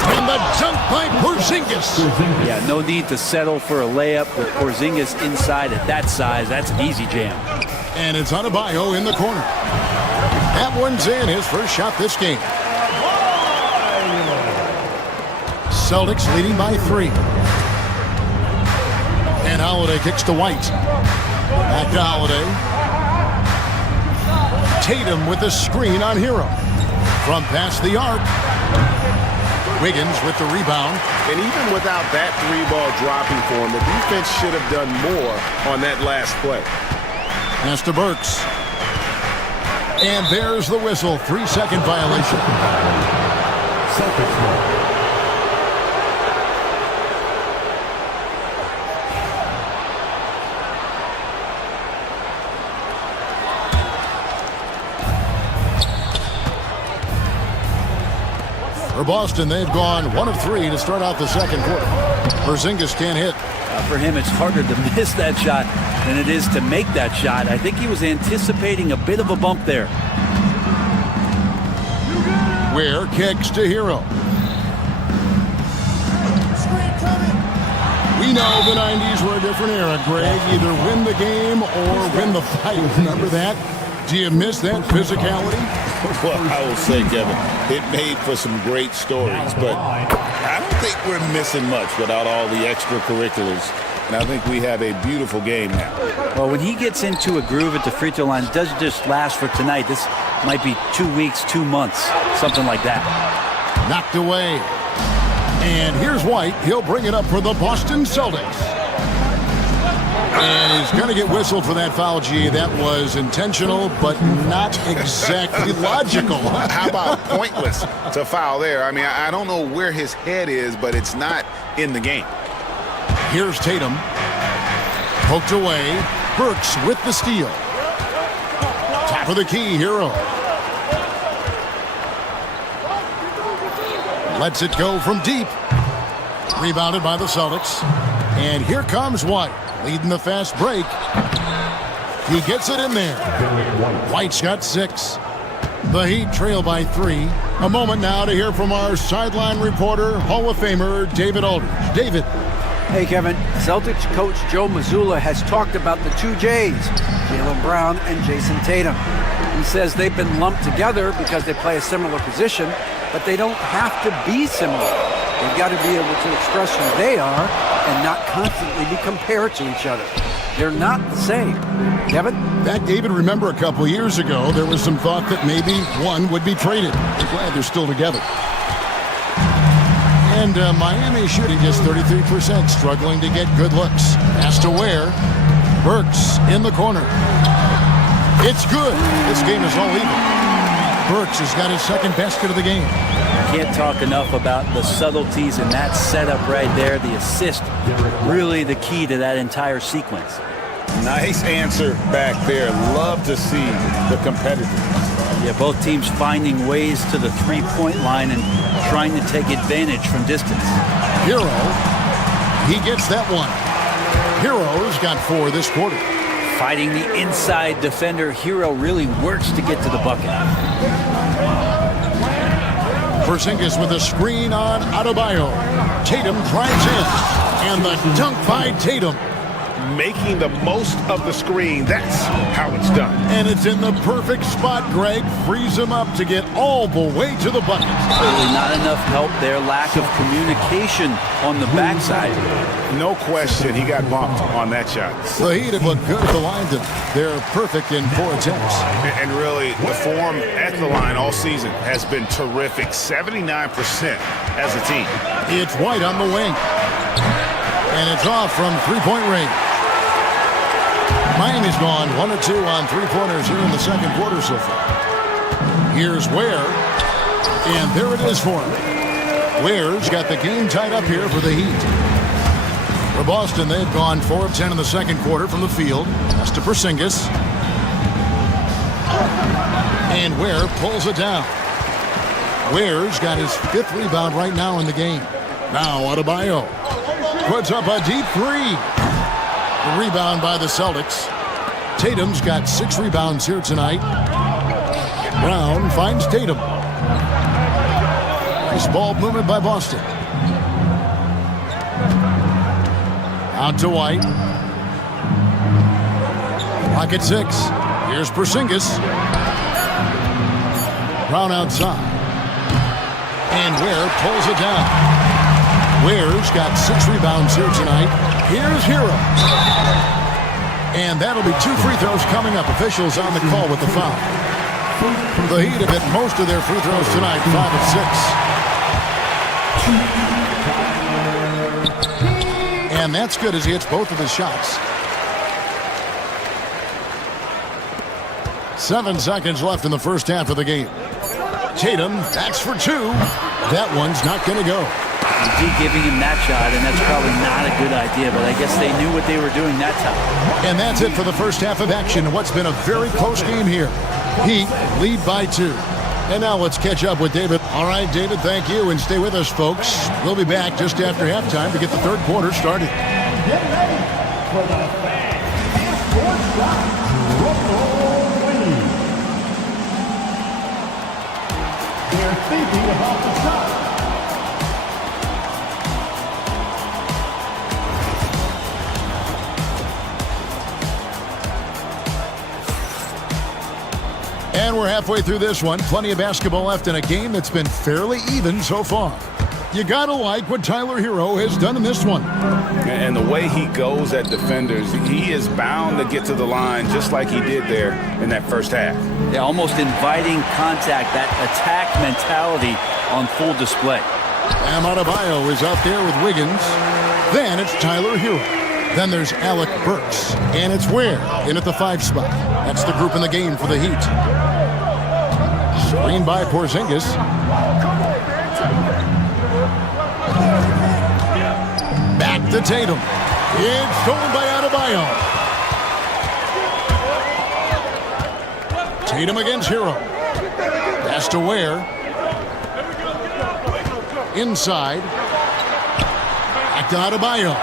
And the dunk by Porzingis. Yeah, no need to settle for a layup with Porzingis inside at that size. That's an easy jam. And it's Adebayo in the corner. That one's in, his first shot this game. Celtics leading by 3. And Holiday kicks to White. Back to Holiday. Tatum with the screen on Hero. From past the arc. Wiggins with the rebound. And even without that 3-ball dropping for him, the defense should have done more on that last play. Pass to Burks. And there's the whistle. 3-second violation. Celtics. For Boston, they've gone 1 of 3 to start out the second quarter. Porzingis can't hit. For him, it's harder to miss that shot than it is to make that shot. I think he was anticipating a bit of a bump there. Ware kicks to Hero. We know the 90s were a different era, Greg. Either win the game or win the fight. Remember that? Do you miss that physicality? Well, I will say, Kevin, it made for some great stories, but I don't think we're missing much without all the extracurriculars. And I think we have a beautiful game now. Well, when he gets into a groove at the free throw line, it doesn't just last for tonight. This might be 2 weeks, 2 months, something like that. Knocked away. And here's White. He'll bring it up for the Boston Celtics. And he's going to get whistled for that foul, G. That was intentional, but not exactly logical. How about pointless to foul there? I mean, I don't know where his head is, but it's not in the game. Here's Tatum. Poked away. Burks with the steal. Top of the key, Hero. Lets it go from deep. Rebounded by the Celtics. And here comes White, leading the fast break. He gets it in there. White's got 6. The Heat trail by 3. A moment now to hear from our sideline reporter, Hall of Famer David Aldridge. David. Hey, Kevin. Celtics coach Joe Mazzulla has talked about the 2 J's, Jaylen Brown and Jason Tatum. He says they've been lumped together because they play a similar position, but they don't have to be similar. They've got to be able to express who they are and not constantly be compared to each other. They're not the same. Kevin? That, David, remember a couple years ago, there was some thought that maybe one would be traded. We're glad they're still together. And Miami shooting just 33%, struggling to get good looks. Has to wear. Burks in the corner. It's good. This game is all even. Burks has got his second basket of the game. Can't talk enough about the subtleties in that setup right there. The assist, really the key to that entire sequence. Nice answer back there. Love to see the competitors. Yeah, both teams finding ways to the three-point line and trying to take advantage from distance. Hero, he gets that one. Hero's got 4 this quarter. Fighting the inside defender, Hero really works to get to the bucket. Porzingis with a screen on Adebayo. Tatum drives in. And the dunk by Tatum. Making the most of the screen. That's how it's done. And it's in the perfect spot, Greg. Frees him up to get all the way to the bucket. Really not enough help there. Lack of communication on the backside. No question, he got bumped on that shot. The Heat have looked good at the line. They're perfect in 4 attempts. And really, the form at the line all season has been terrific. 79% as a team. It's White on the wing. And it's off from three-point range. Miami's gone 1 of 2 on three-pointers here in the second quarter so far. Here's Ware. And there it is for him. Ware's got the game tied up here for the Heat. For Boston, they've gone 4 of 10 in the second quarter from the field. That's to Porzingis. And Ware pulls it down. Ware's got his 5th rebound right now in the game. Now Adebayo puts up a deep 3. The rebound by the Celtics. Tatum's got 6 rebounds here tonight. Brown finds Tatum. Nice ball movement by Boston. Out to White. Clock at 6. Here's Porzingis. Brown outside. And Ware pulls it down. Ware's got 6 rebounds here tonight. Here's Hero. And that'll be 2 free throws coming up. Officials on the call with the foul. The Heat have hit most of their free throws tonight, 5 of 6. And that's good as he hits both of his shots. 7 seconds left in the first half of the game. Tatum, that's for 2. That one's not going to go. Indeed, giving him that shot, and that's probably not a good idea, but I guess they knew what they were doing that time. And that's it for the first half of action in what's been a very close game here. Heat lead by 2. And now let's catch up with David. All right, David, thank you, and stay with us, folks. We'll be back just after halftime to get the third quarter started. Get ready for the fan passport shot drum roll, please. They're thinking about the shot. And we're halfway through this one. Plenty of basketball left in a game that's been fairly even so far. You gotta like what Tyler Hero has done in this one. And the way he goes at defenders, he is bound to get to the line just like he did there in that first half. Yeah, almost inviting contact, that attack mentality on full display. Bam Adebayo is out there with Wiggins. Then it's Tyler Hero. Then there's Alec Burks. And it's Ware in at the 5 spot. That's the group in the game for the Heat. Screen by Porzingis. Back to Tatum. It's stolen by Adebayo. Tatum against Hero. Pass to Ware. Inside. Back to Adebayo.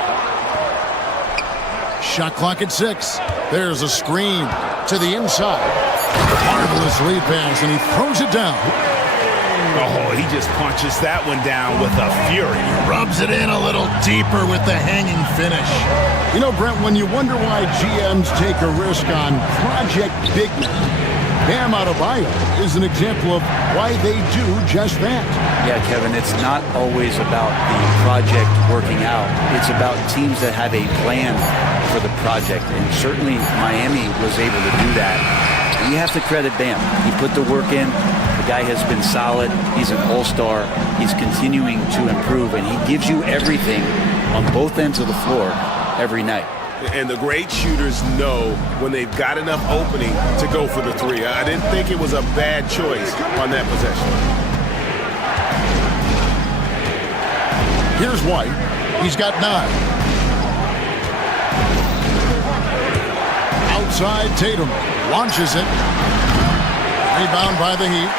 Shot clock at 6. There's a screen to the inside. Marvelous lead pass, and he throws it down. Oh, he just punches that one down with a fury. Rubs it in a little deeper with the hanging finish. You know, Brent, when you wonder why GMs take a risk on Project Big Men, Bam Adebayo is an example of why they do just that. Yeah, Kevin, it's not always about the project working out. It's about teams that have a plan for the project, and certainly Miami was able to do that. And you have to credit Bam. He put the work in. The guy has been solid. He's an all-star. He's continuing to improve, and he gives you everything on both ends of the floor every night. And the great shooters know when they've got enough opening to go for the three. I didn't think it was a bad choice on that possession. Here's White. He's got 9. Outside, Tatum launches it. Rebound by the Heat.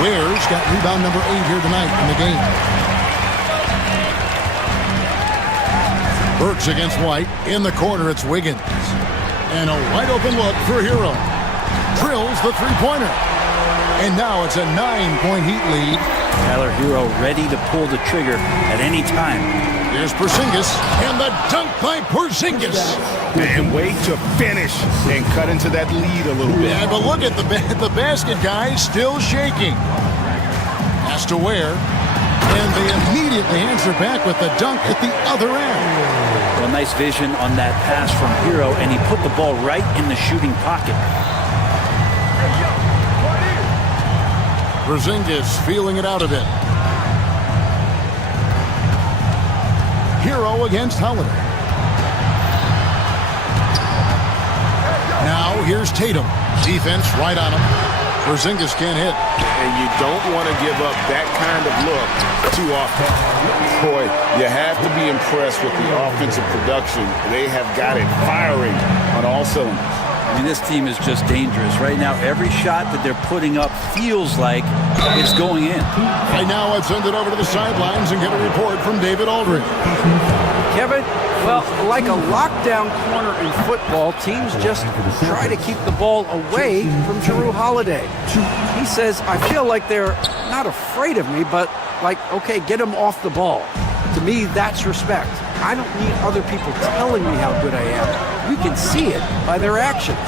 Ware's got rebound number 8 here tonight in the game. Burks against White. In the corner, it's Wiggins. And a wide open look for Hero. Drills the three-pointer. And now it's a 9-point Heat lead. Tyler Hero ready to pull the trigger at any time. Here's Porzingis. And the dunk by Porzingis. And wait to finish and cut into that lead a little bit. Yeah, but look at the basket guy still shaking. Has to Ware. And they immediately answer back with the dunk at the other end. Well, nice vision on that pass from Hero, and he put the ball right in the shooting pocket. Porzingis feeling it out a bit. Hero against Holiday. Now here's Tatum. Defense right on him. Porzingis can't hit. And you don't want to give up that kind of look too often. Boy, you have to be impressed with the offensive production. They have got it firing on all cylinders. I mean, this team is just dangerous. Right now, every shot that they're putting up feels like it's going in. Right now, I'd send it over to the sidelines and get a report from David Aldridge. Kevin, well, like a lockdown corner in football, teams just try to keep the ball away from Jrue Holiday. He says, I feel like they're not afraid of me, but like, okay, get him off the ball. To me, that's respect. I don't need other people telling me how good I am. You can see it by their actions.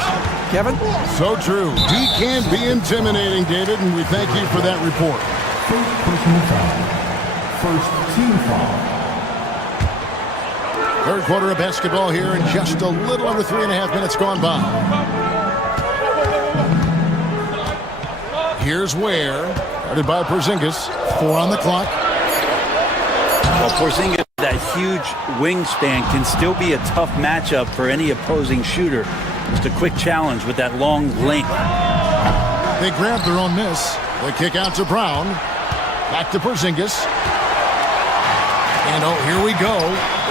Kevin? So true. He can be intimidating, David, and we thank you for that report. First personal foul. First team foul. Third quarter of basketball here, and just a little under 3.5 minutes gone by. Here's Ware, guarded by Porzingis. 4 on the clock. Well, Porzingis, that huge wingspan, can still be a tough matchup for any opposing shooter. Just a quick challenge with that long length. They grab their own miss. They kick out to Brown. Back to Porzingis. And oh, here we go.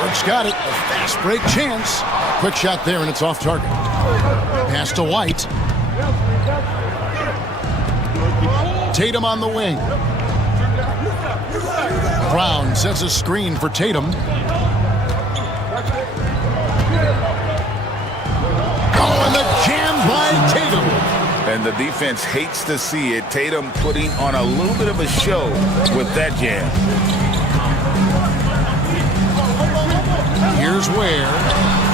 Burks got it. A fast break chance. Quick shot there, and it's off target. Pass to White. Tatum on the wing. Brown sets a screen for Tatum. Oh, and the jam by Tatum. And the defense hates to see it. Tatum putting on a little bit of a show with that jam. Here's Ware.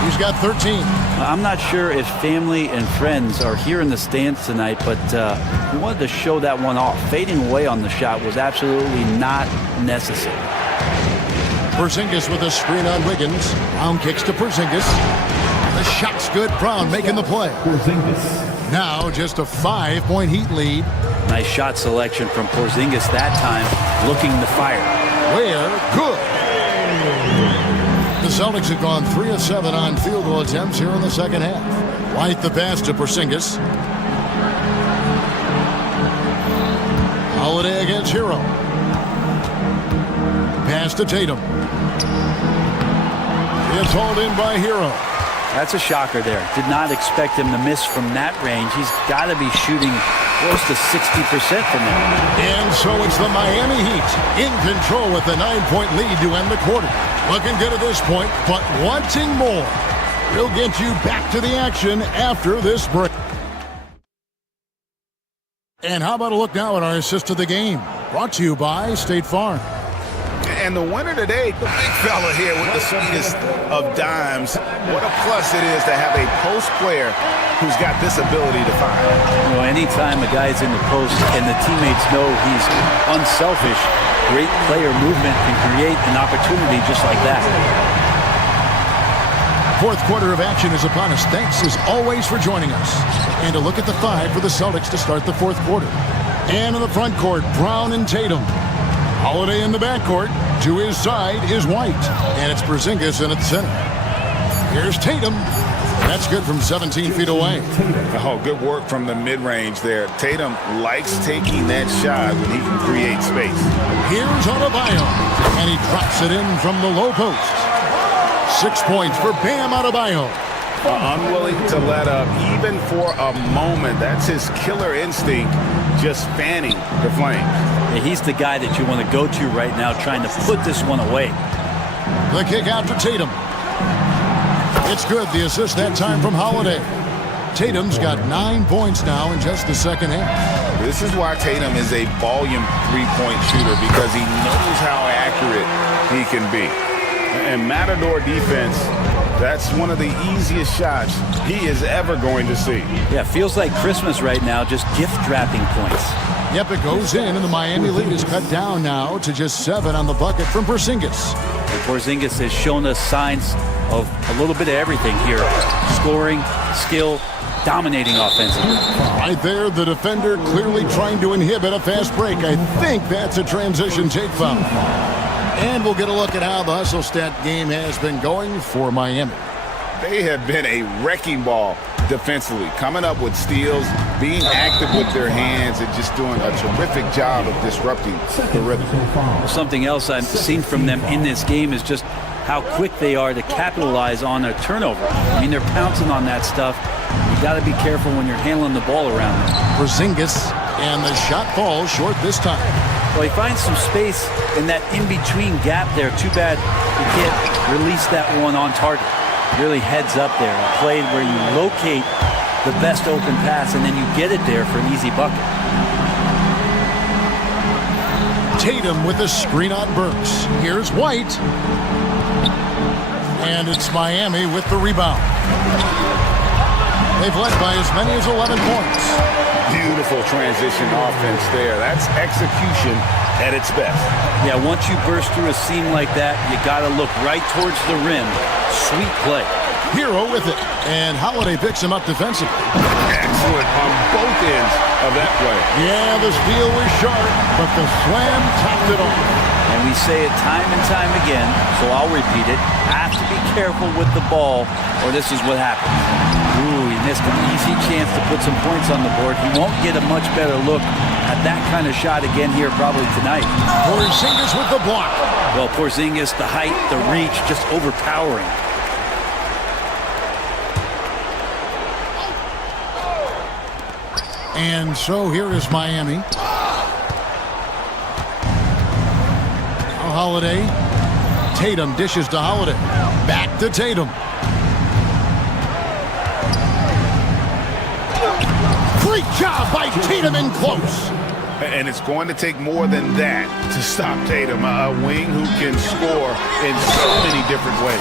He's got 13. I'm not sure if family and friends are here in the stands tonight, but we wanted to show that one off. Fading away on the shot was absolutely not necessary. Porzingis with a screen on Wiggins. Brown kicks to Porzingis. The shot's good. Brown making the play. Porzingis. Now just a 5-point Heat lead. Nice shot selection from Porzingis that time, looking to fire. Ware, good. The Celtics have gone 3 of 7 on field goal attempts here in the second half. White the pass to Porzingis. Holiday against Hero. Pass to Tatum. It's hauled in by Hero. That's a shocker there. Did not expect him to miss from that range. He's got to be shooting close to 60% from there. And so it's the Miami Heat in control with a 9-point lead to end the quarter. Looking good at this point, but wanting more. We'll get you back to the action after this break. And how about a look now at our assist of the game? Brought to you by State Farm. And the winner today, the big fella here with the sweetest of dimes. What a plus it is to have a post player who's got this ability to find. You know, anytime a guy's in the post and the teammates know he's unselfish, great player movement can create an opportunity just like that. Fourth quarter of action is upon us. Thanks as always for joining us. And a look at the 5 for the Celtics to start the fourth quarter. And in the front court, Brown and Tatum. Holiday in the backcourt. To his side is White. And it's Porzingis in at center. Here's Tatum. That's good from 17 feet away. Oh, good work from the mid-range there. Tatum likes taking that shot when he can create space. Here's Adebayo. And he drops it in from the low post. 6 points for Bam Adebayo. Unwilling to let up even for a moment. That's his killer instinct, just fanning the flames. Yeah, he's the guy that you want to go to right now, trying to put this one away. The kick out to Tatum. It's good. The assist that time from Holiday. Tatum's got 9 points now in just the second half. This is why Tatum is a volume three-point shooter, because he knows how accurate he can be. And Matador defense, that's one of the easiest shots he is ever going to see. Yeah, feels like Christmas right now, just gift-wrapping points. Yep, it goes in, and the Miami lead is cut down now to just 7 on the bucket from Porzingis. And Porzingis has shown us signs of a little bit of everything here. Scoring, skill, dominating offensively. Right there, the defender clearly trying to inhibit a fast break. I think that's a transition take foul. And we'll get a look at how the hustle stat game has been going for Miami. They have been a wrecking ball defensively, coming up with steals, being active with their hands, and just doing a terrific job of disrupting the rhythm. Something else I've seen from them in this game is just how quick they are to capitalize on a turnover. I mean, they're pouncing on that stuff. You got to be careful when you're handling the ball around them. Porzingis, and the shot falls short this time. Well, he finds some space in that in-between gap there. Too bad he can't release that one on target. Really heads up there. A play where you locate the best open pass and then you get it there for an easy bucket. Tatum with a screen on Burks. Here's White. And it's Miami with the rebound. They've led by as many as 11 points. Beautiful transition offense there. That's execution at its best. Yeah, once you burst through a seam like that, you got to look right towards the rim. Sweet play. Hero with it. And Holiday picks him up defensively. Excellent on both ends of that play. Yeah, the steal was sharp, but the slam topped it off. And we say it time and time again, so I'll repeat it. Have to be careful with the ball, or this is what happens. Ooh, he missed an easy chance to put some points on the board. He won't get a much better look at that kind of shot again here probably tonight. Porzingis with the block. Well, Porzingis, the height, the reach, just overpowering. And so here is Miami. Holiday. Tatum dishes to Holiday. Back to Tatum. Great job by Tatum in close. And it's going to take more than that to stop Tatum, a wing who can score in so many different ways.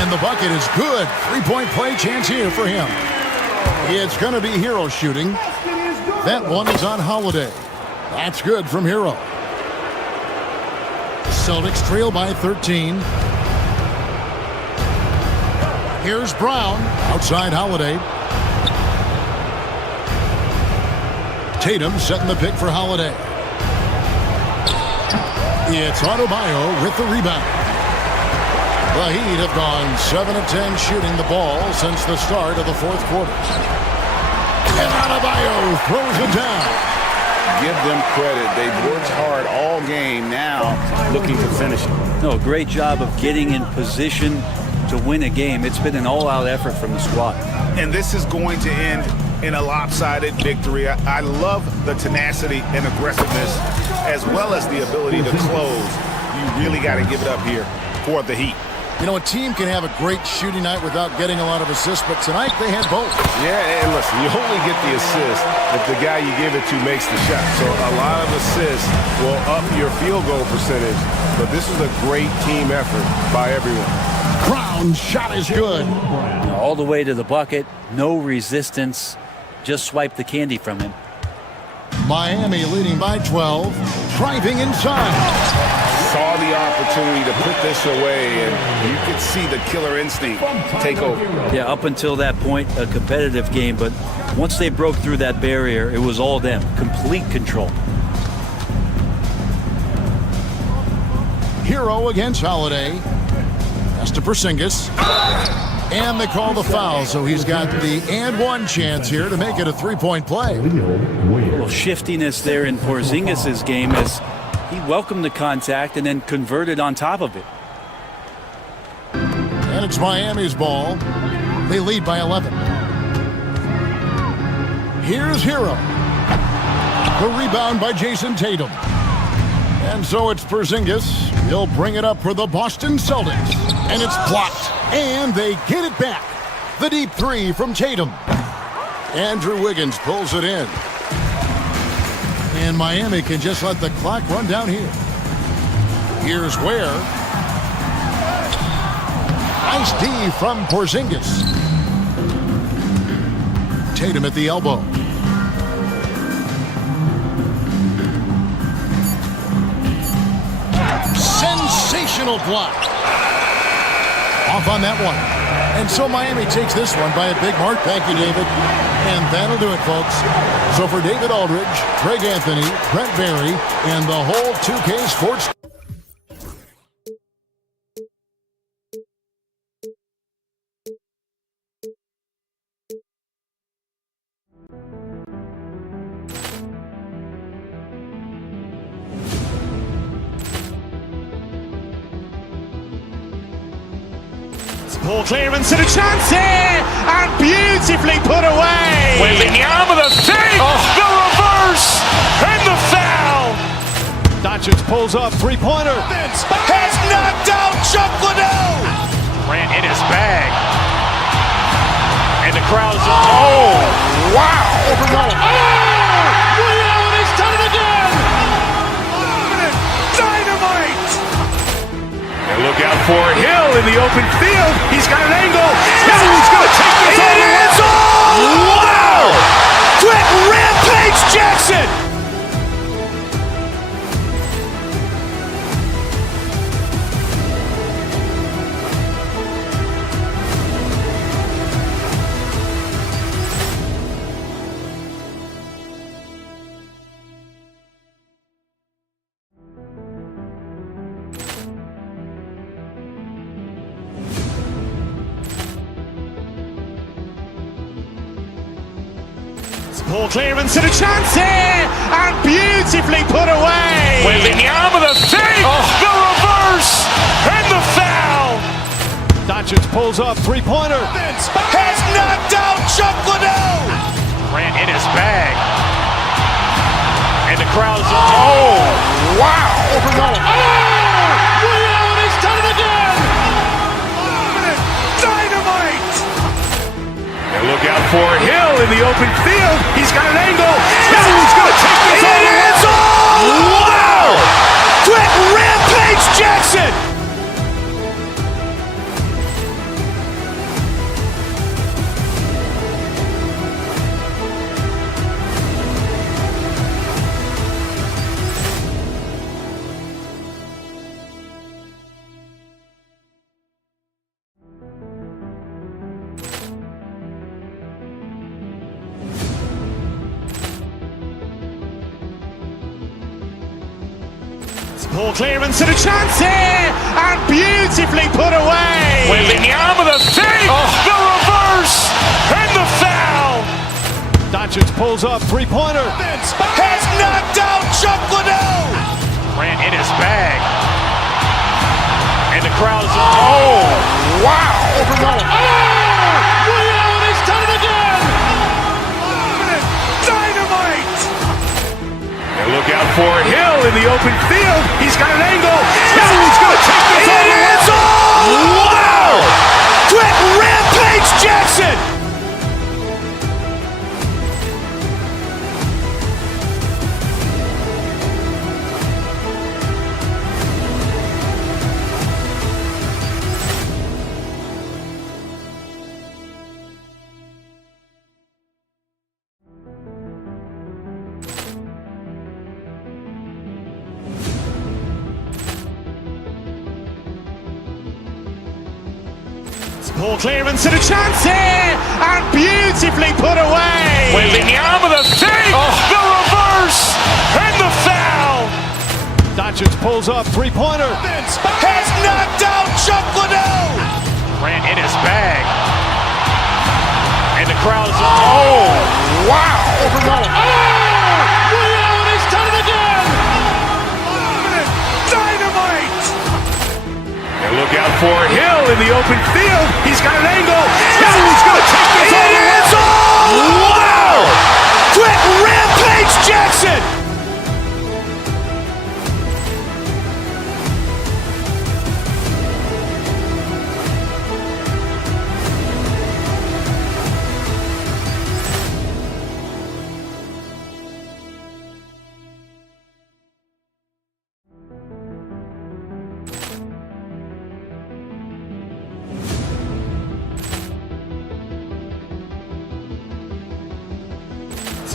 And the bucket is good. 3-point play chance here for him. It's going to be Hero shooting. That one is on Holiday. That's good from Hero. Celtics trail by 13. Here's Brown. Outside Holiday. Tatum setting the pick for Holiday. It's Adebayo with the rebound. The Heat have gone 7 of 10 shooting the ball since the start of the fourth quarter. And Adebayo throws it down. Give them credit. They've worked hard all game, now looking to finish it. No, great job of getting in position to win a game. It's been an all-out effort from the squad. And this is going to end in a lopsided victory. I love the tenacity and aggressiveness as well as the ability to close. You really got to give it up here for the Heat. You know, a team can have a great shooting night without getting a lot of assists, but tonight they had both. Yeah, and listen, you only get the assist if the guy you give it to makes the shot. So a lot of assists will up your field goal percentage, but this is a great team effort by everyone. Brown's shot is good. All the way to the bucket, no resistance, just swipe the candy from him. Miami leading by 12, driving inside. Saw the opportunity to put this away, and you could see the killer instinct take over. Yeah, up until that point, a competitive game, but once they broke through that barrier, it was all them. Complete control. Hero against Holiday. That's to Porzingis. And they call the foul, so he's got the and one chance here to make it a three-point play. A little shiftiness there in Porzingis' game as he welcomed the contact and then converted on top of it. And it's Miami's ball. They lead by 11. Here's Hero. The rebound by Jason Tatum. And so it's Porzingis. He'll bring it up for the Boston Celtics. And it's blocked. And they get it back. The deep three from Tatum. Andrew Wiggins pulls it in. And Miami can just let the clock run down here. Here's Ware. Nice D from Porzingis. Tatum at the elbow. Sensational block. Off on that one. And so Miami takes this one by a big mark. Thank you, David. And that'll do it, folks. So for David Aldridge, Craig Anthony, Brent Barry, and the whole 2K Sports. Ball clearance and a chance here, and beautifully put away. Wembanyama the fake, the reverse, and the foul. Doncic pulls up, three-pointer. Has knocked out Chuck Liddell. Ran in his bag. And the crowd's, oh, wow. He's done it again. Dynamite. And look out for Hill in the open field. He's got an angle. He's going to take this all the way. Wow. Quick rampage Jackson. Ball clearance and a chance here, and beautifully put away. Wembanyama the fake, the reverse, and the foul. Doncic pulls up, three-pointer. Has knocked out Chuck Liddell. Ran in his bag. And the crowd's, oh, wow. He's done it again. Dynamite. And look out for Hill in the open field. He's got an angle. He's going to take this all the way. Wow. Quick rampage Jackson. Ball clearance and a chance here, and beautifully put away. Wembanyama the fake, the reverse, and the foul. Doncic pulls up, three-pointer. Has knocked out Chuck Liddell. Ran in his bag. And the crowd's, oh, wow. He's done it again. open field. He's got an angle. He's going to take this all the way. Wow! Quick rampage Jackson! Ball clearance and a chance here, and beautifully put away. Wembanyama the save, the reverse, and the foul. Doncic pulls up, three-pointer. Has knocked out Chuck Liddell. Grant in his bag. And the crowd is, oh, wow. Ray Allen has done it again. Dynamite. And look out for Hill in the open field. He's got an angle. He's going to take this all the way. Wow! Quick rampage Jackson!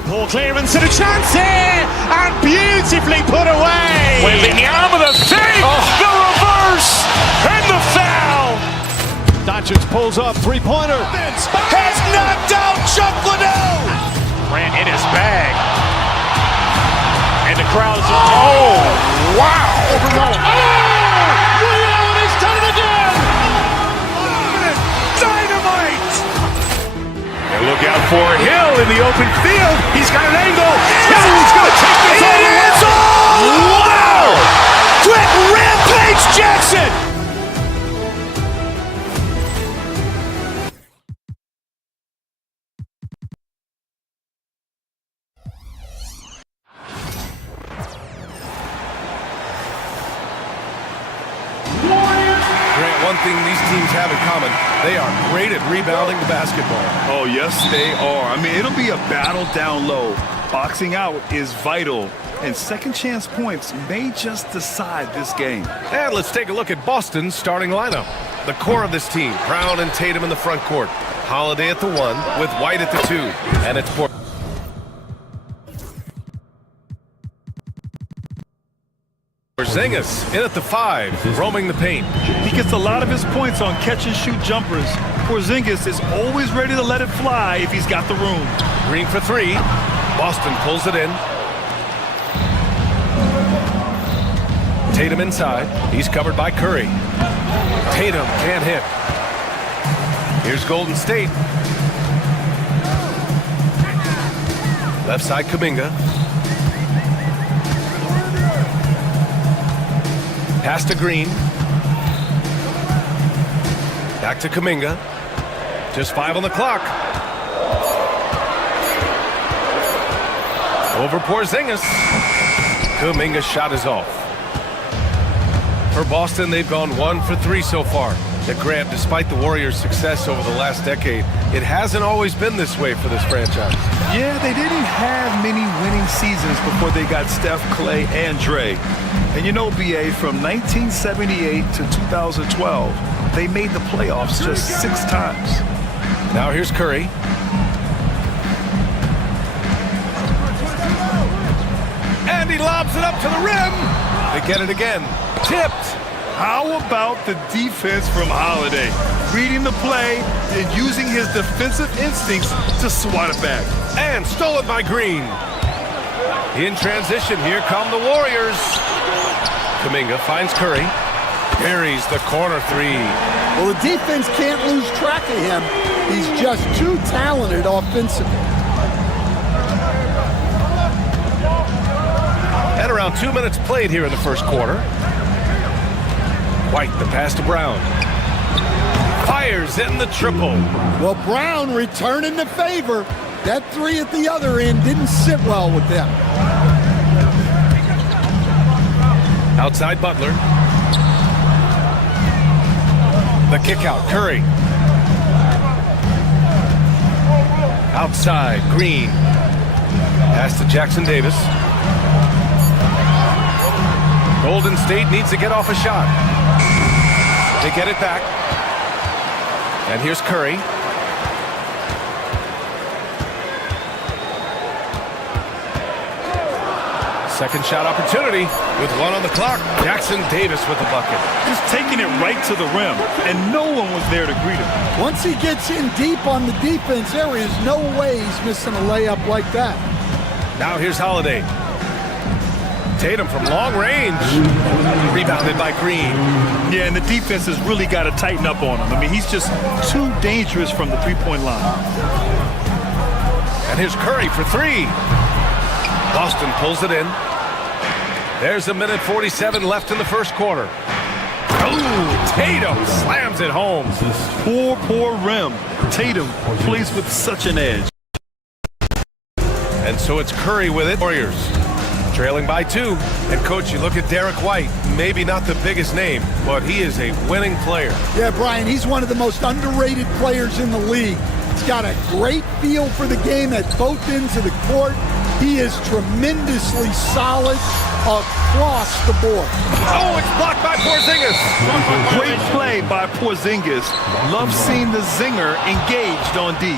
Ball clearance and a chance here, and beautifully put away. Wembanyama the save, the reverse, and the foul. Doncic pulls up, three-pointer. Has knocked out Chuck Liddell. Grant in his bag. And the crowd is, oh, wow. Ray Allen has done it again. Dynamite. And look out for Hill in the open field. He's got an angle. He's going to take this all the way. Wow! Quick rampage Jackson! Grant, one thing these teams have in common, they are great at rebounding the basketball. Oh, yes, they are. I mean, it'll be a battle down low. Boxing out is vital, and second chance points may just decide this game. And let's take a look at Boston's starting lineup. The core of this team, Brown and Tatum in the front court. Holiday at the 1 with White at the 2. And it's Porzingis in at the 5, roaming the paint. He gets a lot of his points on catch-and-shoot jumpers. Porzingis is always ready to let it fly if he's got the room. Green for 3. Boston pulls it in. Tatum inside. He's covered by Curry. Tatum can't hit. Here's Golden State. Left side Kuminga. Pass to Green. Back to Kuminga. Just 5 on the clock. Over Porzingis. Kuminga's shot is off. For Boston, they've gone 1 for 3 so far. At Grant, despite the Warriors' success over the last decade, it hasn't always been this way for this franchise. Yeah, they didn't have many winning seasons before they got Steph, Clay, and Dre. And you know, BA, from 1978 to 2012, they made the playoffs just 6 times. Now here's Curry. And he lobs it up to the rim. They get it again. Tipped. How about the defense from Holiday? Reading the play and using his defensive instincts to swat it back. And stolen by Green. In transition, here come the Warriors. Kuminga finds Curry. Buries the corner 3. Well, the defense can't lose track of him. He's just too talented offensively. And around 2 minutes played here in the first quarter. White, the pass to Brown. Fires in the triple. Well, Brown returning the favor. That 3 at the other end didn't sit well with them. Outside Butler. The kick out, Curry. Outside, Green. Pass to Jackson Davis. Golden State needs to get off a shot. They get it back. And here's Curry. Second shot opportunity with one on the clock. Jackson Davis with the bucket. Just taking it right to the rim, and no one was there to greet him. Once he gets in deep on the defense, there is no way he's missing a layup like that. Now here's Holiday. Tatum from long range. Rebounded by Green. Yeah, and the defense has really got to tighten up on him. I mean, he's just too dangerous from the three-point line. And here's Curry for three. Boston pulls it in. There's a minute 47 left in the first quarter. Oh, Tatum slams it home. Poor rim. Tatum plays with such an edge. And so it's Curry with it. Warriors trailing by 2. And coach, you look at Derek White, maybe not the biggest name, but he is a winning player. Yeah, Brian, he's one of the most underrated players in the league. He's got a great feel for the game at both ends of the court. He is tremendously solid across the board. Oh, it's blocked by Porzingis. Great play by Porzingis. Love seeing the zinger engaged on D.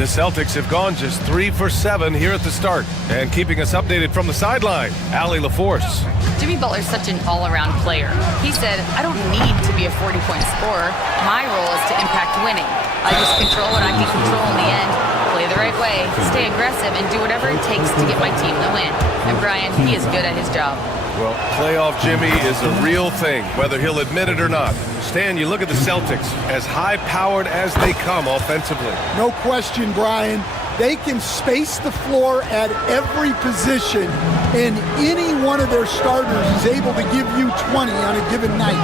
The Celtics have gone just 3 for 7 here at the start. And keeping us updated from the sideline, Allie LaForce. Jimmy Butler's such an all-around player. He said, I don't need to be a 40-point scorer. My role is to impact winning. I just control what I can control in the end, play the right way, stay aggressive, and do whatever it takes to get my team the win. And Brian, he is good at his job. Well, playoff Jimmy is a real thing, whether he'll admit it or not. Stan, you look at the Celtics, as high-powered as they come offensively. No question, Brian. They can space the floor at every position, and any one of their starters is able to give you 20 on a given night.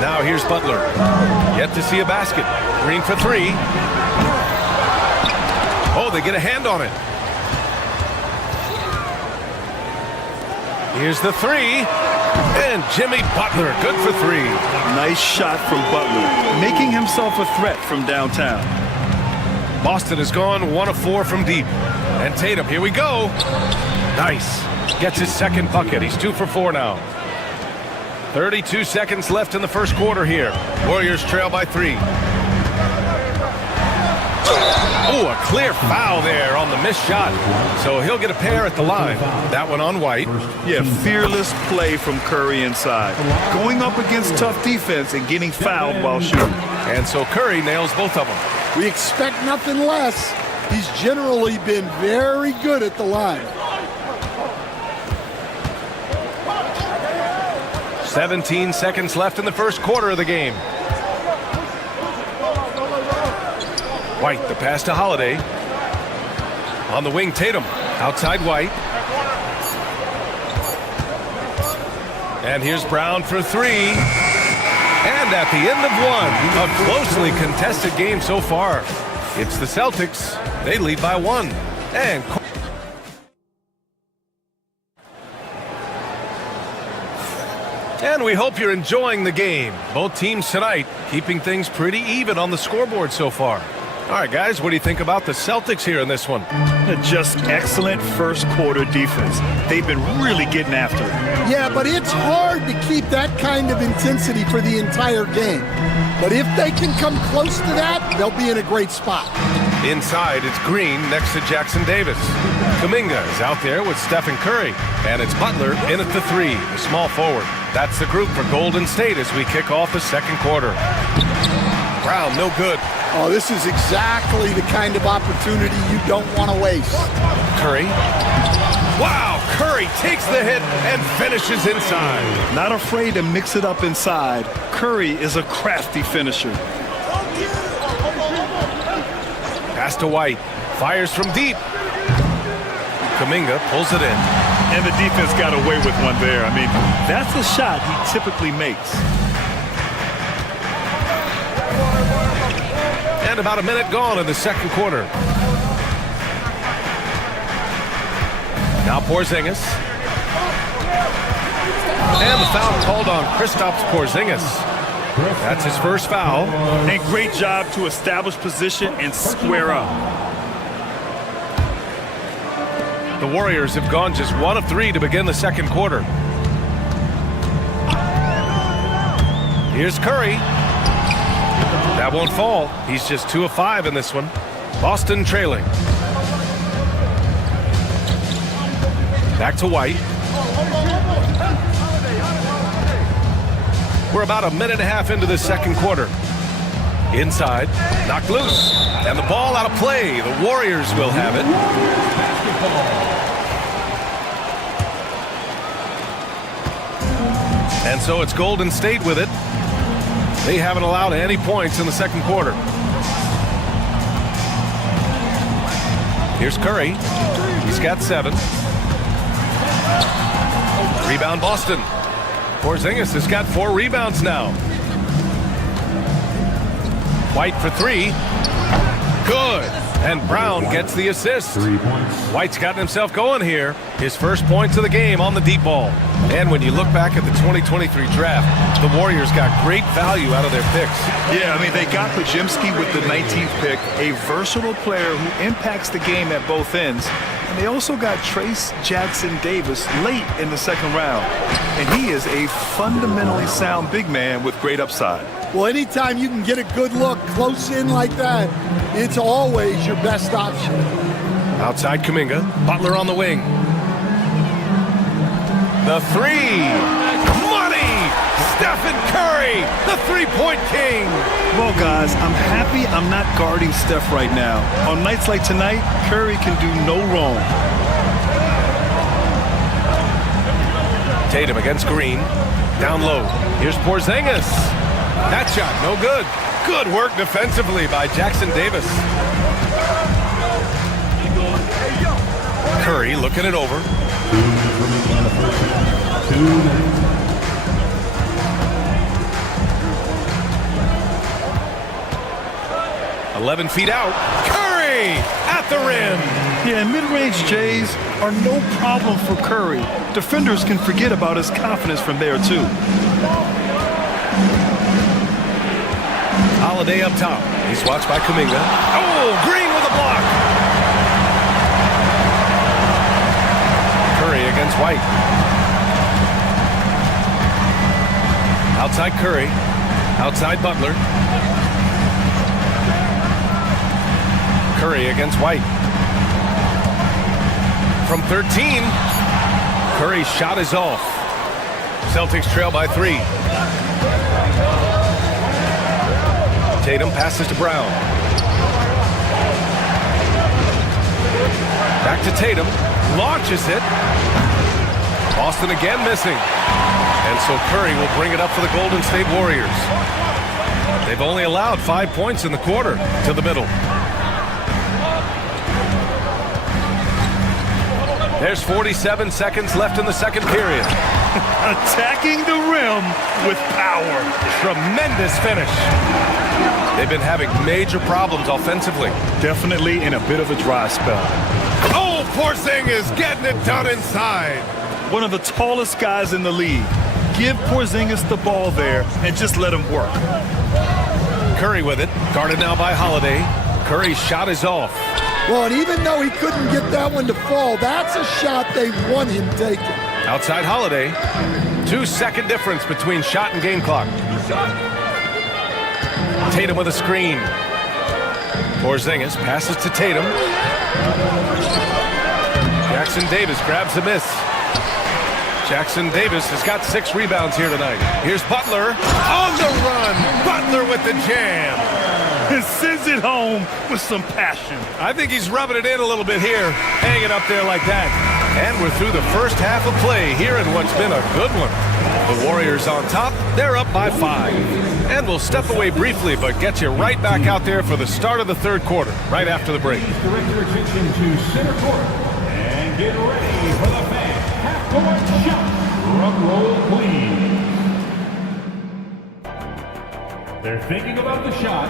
Now here's Butler. Yet to see a basket. Green for 3. Oh, they get a hand on it. Here's the 3. And Jimmy Butler, good for 3. Nice shot from Butler, making himself a threat from downtown. Boston has gone 1 of 4 from deep. And Tatum, here we go. Nice. Gets his second bucket. He's 2 for 4 now. 32 seconds left in the first quarter here. Warriors trail by 3. Oh, a clear foul there on the missed shot. So he'll get a pair at the line. That one on White. Yeah, fearless play from Curry inside. Going up against tough defense and getting fouled while shooting. And so Curry nails both of them. We expect nothing less. He's generally been very good at the line. 17 seconds left in the first quarter of the game. White, the pass to Holiday. On the wing, Tatum. Outside White. And here's Brown for 3. And at the end of 1, a closely contested game so far. It's the Celtics. They lead by 1. And we hope you're enjoying the game. Both teams tonight keeping things pretty even on the scoreboard so far. All right, guys, what do you think about the Celtics here in this one? Just excellent first quarter defense. They've been really getting after it. Yeah, but it's hard to keep that kind of intensity for the entire game. But if they can come close to that, they'll be in a great spot. Inside, it's Green next to Jackson Davis. Kuminga is out there with Stephen Curry. And it's Butler in at the 3, the small forward. That's the group for Golden State as we kick off the second quarter. Brown, no good. Oh, this is exactly the kind of opportunity you don't want to waste. Curry. Wow, Curry takes the hit and finishes inside. Not afraid to mix it up inside. Curry is a crafty finisher. Pass to White. Fires from deep. Kuminga pulls it in. And the defense got away with one there. I mean, that's a shot he typically makes. And about a minute gone in the second quarter. Now Porzingis. And the foul called on Kristaps Porzingis. That's his first foul. And great job to establish position and square up. The Warriors have gone just 1 of 3 to begin the second quarter. Here's Curry. That won't fall. He's just 2 of 5 in this one. Boston trailing. Back to White. We're about a minute and a half into the second quarter. Inside, knocked loose, and the ball out of play. The Warriors will have it. And so it's Golden State with it. They haven't allowed any points in the second quarter. Here's Curry. He's got 7. Rebound Boston. Porzingis has got 4 rebounds now. White for 3. Good. And Brown gets the assist. White's gotten himself going here. His first points of the game on the deep ball. And when you look back at the 2023 draft, the Warriors got great value out of their picks. Yeah, I mean, they got Podziemski with the 19th pick, a versatile player who impacts the game at both ends. And they also got Trace Jackson Davis late in the second round. And he is a fundamentally sound big man with great upside. Well, anytime you can get a good look close in like that, it's always your best option. Outside Kuminga. Butler on the wing. The 3. Money! Stephen Curry, the three-point king. Well, guys, I'm happy I'm not guarding Steph right now. On nights like tonight, Curry can do no wrong. Tatum against Green. Down low. Here's Porzingis. That shot, no good. Good work defensively by Jackson Davis. Curry looking it over. 11 feet out. Curry at the rim. Yeah, and mid-range Jays are no problem for Curry. Defenders can forget about his confidence from there, too. Holiday up top. He's watched by Kuminga. Oh, Green with a block. Curry against White. Outside Curry. Outside Butler. Curry against White. From 13. Curry's shot is off. Celtics trail by 3. Tatum passes to Brown. Back to Tatum. Launches it. Boston again missing. And so Curry will bring it up for the Golden State Warriors. They've only allowed 5 points in the quarter to the middle. There's 47 seconds left in the second period. Attacking the rim with power. Tremendous finish. They've been having major problems offensively. Definitely in a bit of a dry spell. Oh, Porzingis getting it done inside. One of the tallest guys in the league. Give Porzingis the ball there and just let him work. Curry with it. Guarded now by Holiday. Curry's shot is off. Well, and even though he couldn't get that one to fall, that's a shot they want him taking. Outside Holiday. 2-second difference between shot and game clock. Tatum with a screen. Porzingis passes to Tatum. Jackson Davis grabs the miss. Jackson Davis has got 6 rebounds here tonight. Here's Butler on the run. Butler with the jam. And sends it home with some passion. I think he's rubbing it in a little bit here, hanging up there like that. And we're through the first half of play here in what's been a good one. The Warriors on top, they're up by 5. And we'll step away briefly, but get you right back out there for the start of the third quarter, right after the break. Direct your attention to center court and get ready for the fan half-court shot. Drum roll, please. They're thinking about the shot.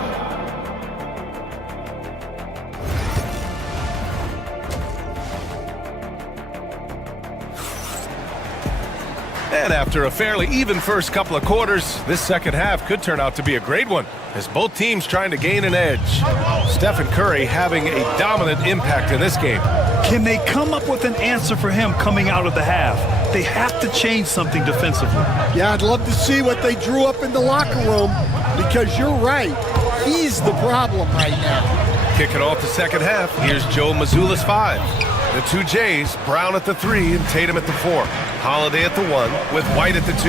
And after a fairly even first couple of quarters, this second half could turn out to be a great one, as both teams trying to gain an edge. Stephen Curry having a dominant impact in this game. Can they come up with an answer for him coming out of the half? They have to change something defensively. Yeah, I'd love to see what they drew up in the locker room, because you're right. He's the problem right now. Kicking off the second half, here's Joe Mazzulla's 5. The two Jays, Brown at the 3 and Tatum at the 4. Holiday at the 1 with White at the 2.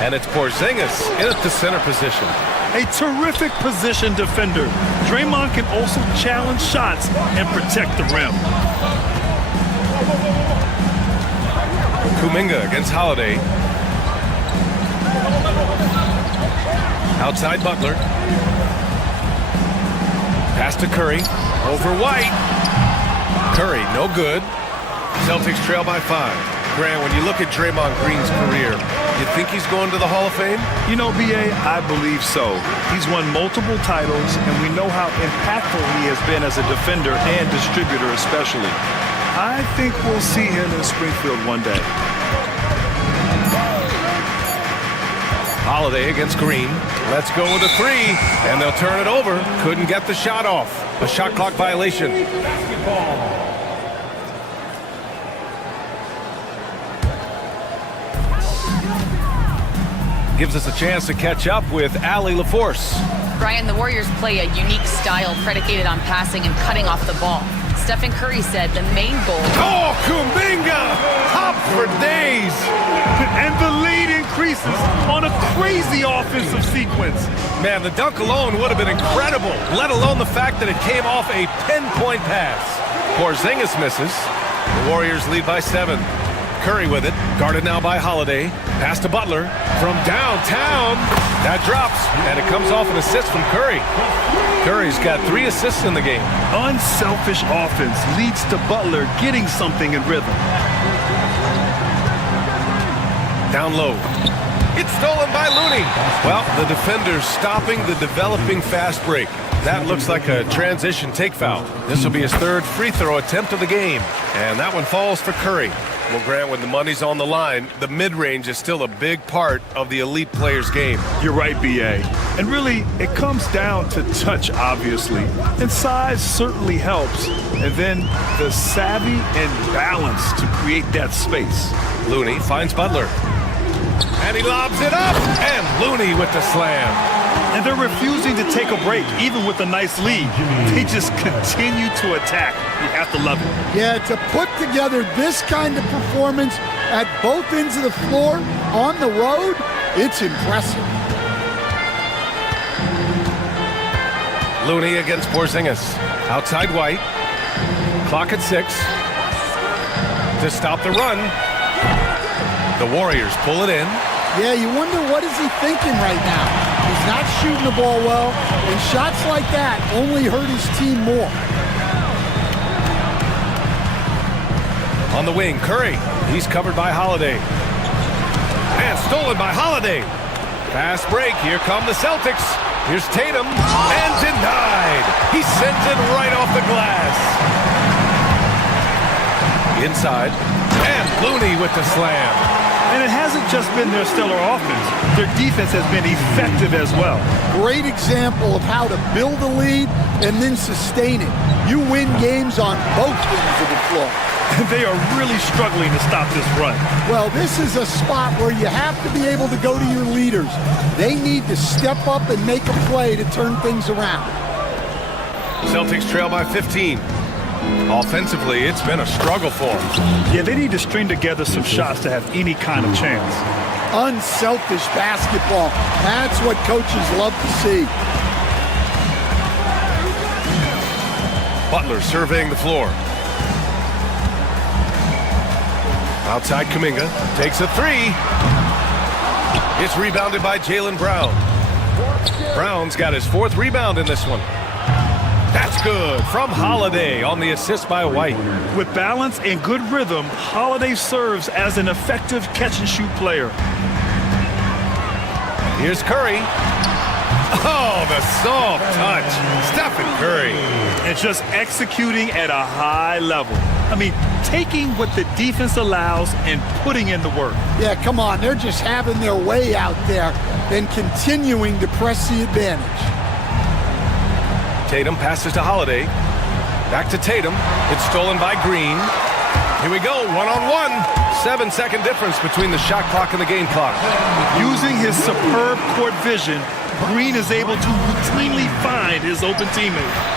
And it's Porzingis in at the center position. A terrific position defender. Draymond can also challenge shots and protect the rim. Kuminga against Holiday. Outside Butler. Pass to Curry. Over White. Curry, no good. Celtics trail by 5. Grant, when you look at Draymond Green's career, you think he's going to the Hall of Fame? You know, B.A., I believe so. He's won multiple titles, and we know how impactful he has been as a defender and distributor especially. I think we'll see him in Springfield one day. Holiday against Green. Let's go with a 3, and they'll turn it over. Couldn't get the shot off. A shot clock violation. Gives us a chance to catch up with Allie LaForce. Brian, the Warriors play a unique style predicated on passing and cutting off the ball. Stephen Curry said the main goal... Oh, Kuminga! Hop for days! And the lead increases on a crazy offensive sequence. Man, the dunk alone would have been incredible, let alone the fact that it came off a pinpoint pass. Porzingis misses. The Warriors lead by 7. Curry with it, guarded now by Holiday. Pass to Butler from downtown. That drops, and it comes off an assist from Curry. Curry's got 3 assists in the game. Unselfish offense leads to Butler getting something in rhythm. Down low. It's stolen by Looney. Well, the defender's stopping the developing fast break. That looks like a transition take foul. This will be his 3rd free throw attempt of the game. And that one falls for Curry. Well, Grant, when the money's on the line, the mid-range is still a big part of the elite player's game. You're right, B.A. And really, it comes down to touch, obviously. And size certainly helps. And then the savvy and balance to create that space. Looney finds Butler. And he lobs it up. And Looney with the slam. And they're refusing to take a break, even with a nice lead. They just continue to attack. You have to love it. Yeah, to put together this kind of performance at both ends of the floor on the road, it's impressive. Looney against Porzingis. Outside White. Clock at 6. To stop the run. The Warriors pull it in. Yeah, you wonder what is he thinking right now. He's not shooting the ball well, and shots like that only hurt his team more. On the wing, Curry. He's covered by Holiday. And stolen by Holiday. Fast break. Here come the Celtics. Here's Tatum. And denied. He sends it right off the glass. Inside. And Looney with the slam. And it hasn't just been their stellar offense. Their defense has been effective as well. Great example of how to build a lead and then sustain it. You win games on both ends of the floor. And they are really struggling to stop this run. Well, this is a spot where you have to be able to go to your leaders. They need to step up and make a play to turn things around. Celtics trail by 15. Offensively, it's been a struggle for them. Yeah, they need to string together some shots to have any kind of chance. Unselfish basketball. That's what coaches love to see. Butler surveying the floor. Outside Kuminga. Takes a 3. It's rebounded by Jaylen Brown. Brown's got his 4th rebound in this one. That's good from Holiday on the assist by White. With balance and good rhythm, Holiday serves as an effective catch-and-shoot player. Here's Curry. Oh, the soft touch. Stephen Curry. And just executing at a high level. I mean, taking what the defense allows and putting in the work. Yeah, come on. They're just having their way out there and continuing to press the advantage. Tatum passes to Holiday. Back to Tatum. It's stolen by Green. Here we go, one-on-one. 7-second difference between the shot clock and the game clock. Using his superb court vision, Green is able to routinely find his open teammate.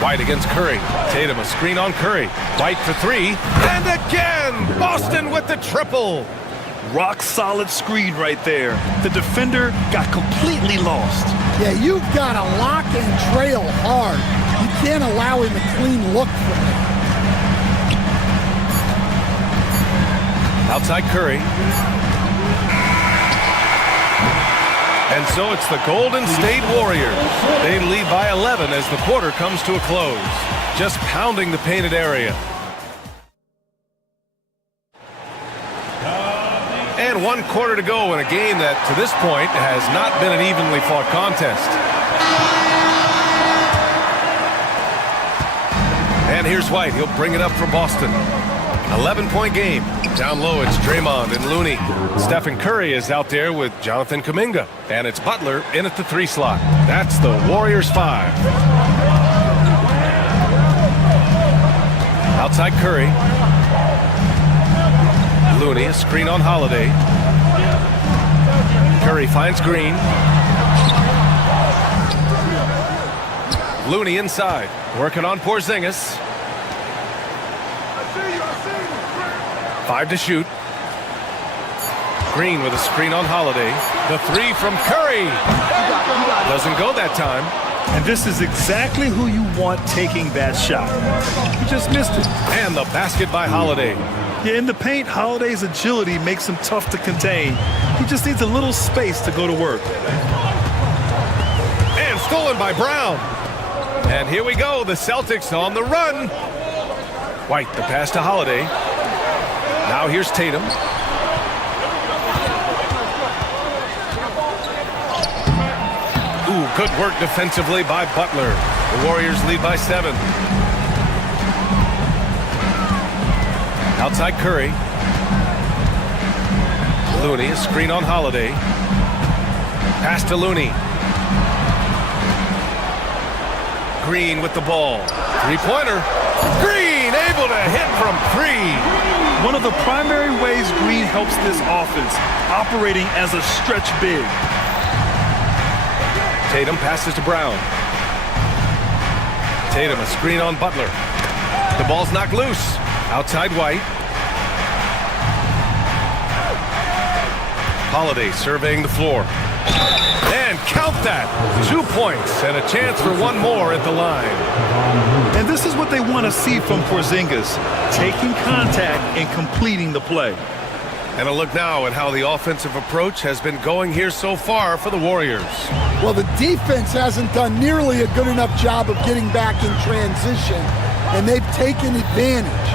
White against Curry. Tatum a screen on Curry. White for three. And again, Boston with the triple. Rock solid screen right there. The defender got completely lost. Yeah, you've got to lock and trail hard. You can't allow him a clean look from it. Outside Curry. And so it's the Golden State Warriors. They lead by 11 as the quarter comes to a close. Just pounding the painted area. And 1 quarter to go in a game that, to this point, has not been an evenly fought contest. And here's White. He'll bring it up for Boston. 11-point game. Down low, it's Draymond and Looney. Stephen Curry is out there with Jonathan Kuminga. And it's Butler in at the 3 slot. That's the Warriors 5. Outside Curry. Looney, a screen on Holiday. Curry finds Green. Looney inside, working on Porzingis. 5 to shoot. Green with a screen on Holiday. The 3 from Curry. Doesn't go that time. And this is exactly who you want taking that shot. He just missed it. And the basket by Holiday. Yeah, in the paint, Holiday's agility makes him tough to contain. He just needs a little space to go to work. And stolen by Brown. And here we go, the Celtics on the run. White, the pass to Holiday. Now here's Tatum. Ooh, good work defensively by Butler. The Warriors lead by 7. Outside Curry. Looney, a screen on Holiday. Pass to Looney. Green with the ball. 3-pointer. Green able to hit from 3. One of the primary ways Green helps this offense, operating as a stretch big. Tatum passes to Brown. Tatum, a screen on Butler. The ball's knocked loose. Outside White. Holiday surveying the floor. And count that. 2 points and a chance for one more at the line. And this is what they want to see from Porzingis, taking contact and completing the play. And a look now at how the offensive approach has been going here so far for the Warriors. Well, the defense hasn't done nearly a good enough job of getting back in transition, and they've taken advantage,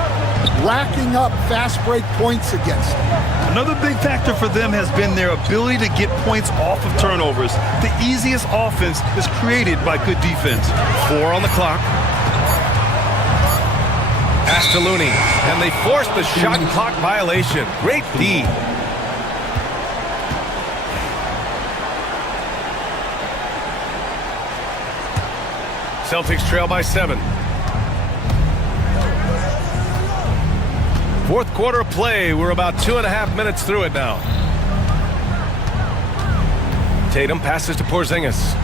racking up fast break points against them. Another big factor for them has been their ability to get points off of turnovers. The easiest offense is created by good defense. 4 on the clock. Pass to Looney, and they forced the shot clock violation. Great D. Celtics trail by 7. Fourth quarter of play. We're about 2.5 minutes through it now. Tatum passes to Porzingis.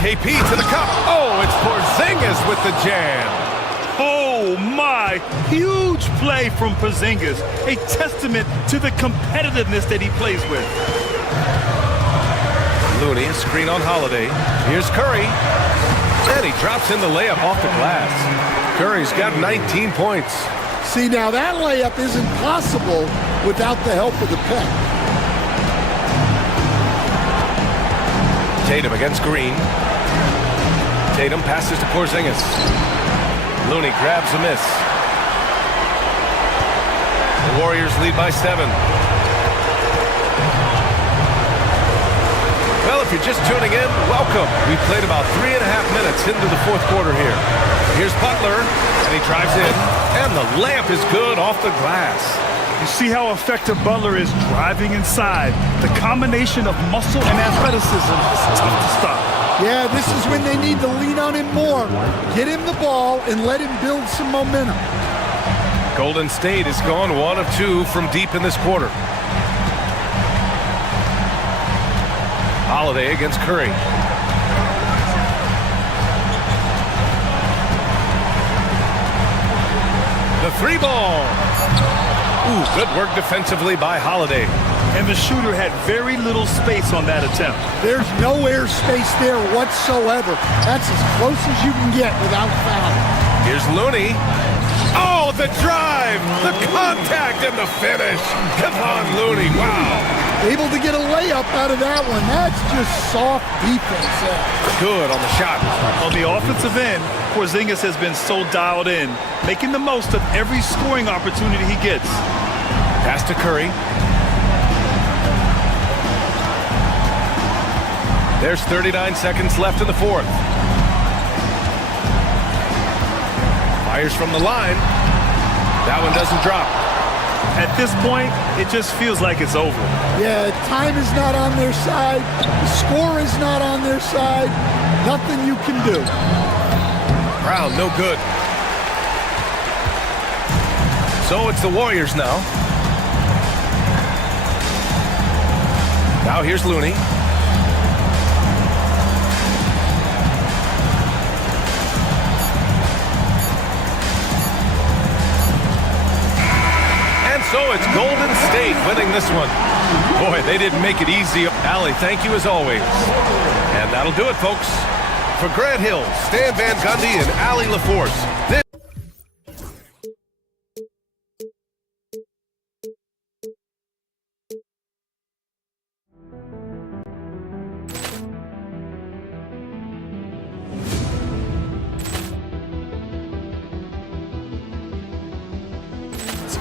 KP to the cup. Oh, it's Porzingis with the jam. Oh my, huge play from Porzingis. A testament to the competitiveness that he plays with. Looney, a screen on Holiday. Here's Curry. And he drops in the layup off the glass. Curry's got 19 points. See, now that layup isn't possible without the help of the pick. Tatum against Green. Tatum passes to Porzingis. Looney grabs a miss. The Warriors lead by 7. Well, if you're just tuning in, welcome. We played about 3.5 minutes into the fourth quarter here. Here's Butler, and he drives in, and the layup is good off the glass. You see how effective Butler is driving inside. The combination of muscle and athleticism is tough to stop. Yeah, this is when they need to lean on him more. Get him the ball and let him build some momentum. Golden State is gone 1 of 2 from deep in this quarter. Holiday against Curry. The 3 ball. Ooh, good work defensively by Holiday. And the shooter had very little space on that attempt. There's no air space there whatsoever. That's as close as you can get without fouling. Here's Looney. Oh, the drive, the contact, and the finish. Come on, Looney, wow. Able to get a layup out of that one. That's just soft defense. Good on the shot. On the offensive end, Porzingis has been so dialed in, making the most of every scoring opportunity he gets. Pass to Curry. There's 39 seconds left in the fourth. Fires from the line. That one doesn't drop. At this point, it just feels like it's over. Yeah, time is not on their side. The score is not on their side. Nothing you can do. Brown, no good. So it's the Warriors now. Now here's Looney. So it's Golden State winning this one. Boy, they didn't make it easy. Allie, thank you as always. And that'll do it, folks. For Grant Hill, Stan Van Gundy, and Allie LaForce.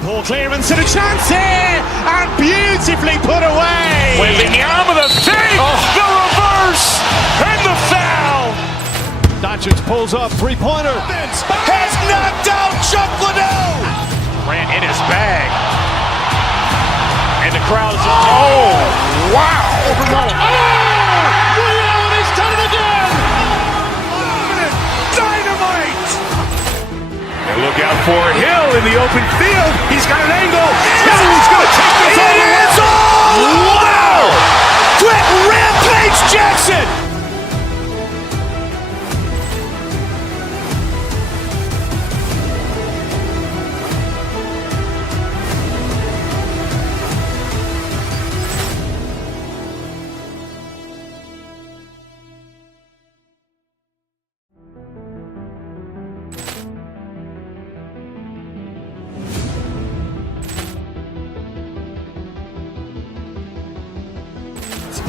Poor clearance and a chance here, and beautifully put away. With the arm of the fake, the reverse, and the foul. Doncic pulls up, three-pointer. Has knocked out Chuck Liddell. Grant in his bag. And the crowd is, oh, wow. Ray Allen has done it again. Dynamite. And look out for Hill in the open field. He's got an angle. He's going to take this all the way. Wow! Quick Rampage Jackson.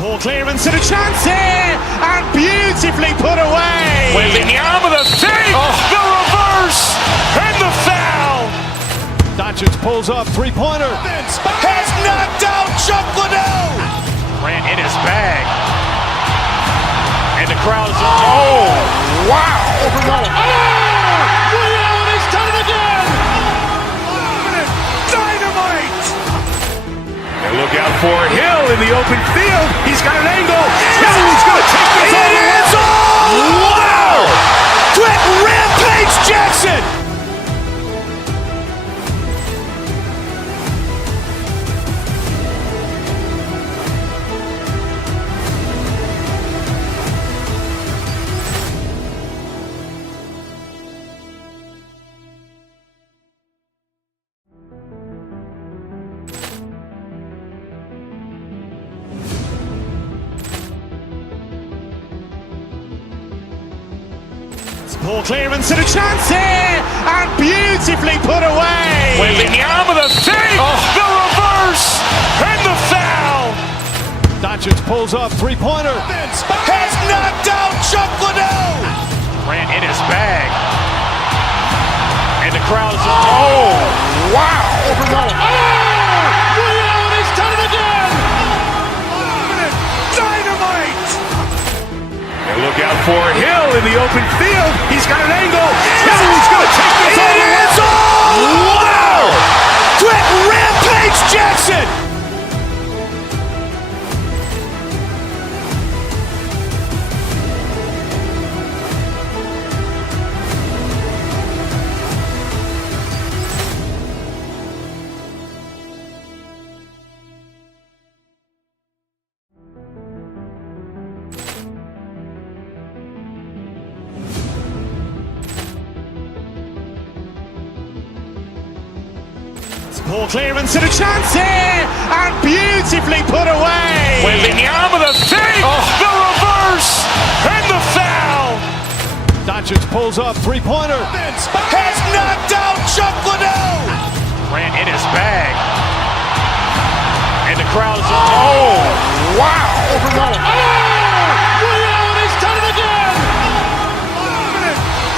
Poor clearance and a chance here, and beautifully put away. With the arm of the fake, the reverse, and the foul. Doncic pulls up, three-pointer. Has knocked out Chuck Liddell. Grant in his bag. And the crowd is, oh, wow. Ray Allen has done it again. Dynamite. And look out for Hill in the open field. He's got an angle. He's going to take this all the way. Wow! Quick Rampage Jackson. Poor clearance and a chance here, and beautifully put away. With the arm of the fake, the reverse, and the foul. Doncic pulls up, three-pointer. Has knocked out Chuck Liddell. Grant in his bag. And the crowd is, oh, wow. out for Hill in the open field. He's got an angle. He's going to take this all the way. Wow! Quick rampage Jackson! Poor clearance and a chance here, and beautifully put away. Wembanyama the fake, the reverse, and the foul. Doncic pulls up, three-pointer. Has knocked out Chuck Liddell. Grant in his bag. And the crowd is wow. Liddell has done it again.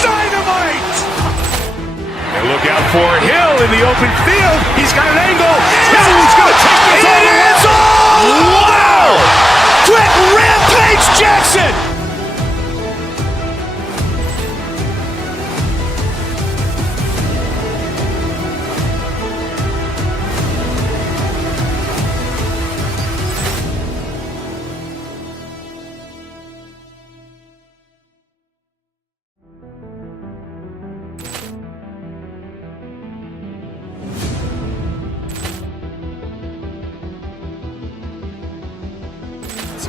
Dynamite. And look out for Hill in the open field. He's got an angle. He's going to take this all the way. Wow! Quick rampage Jackson!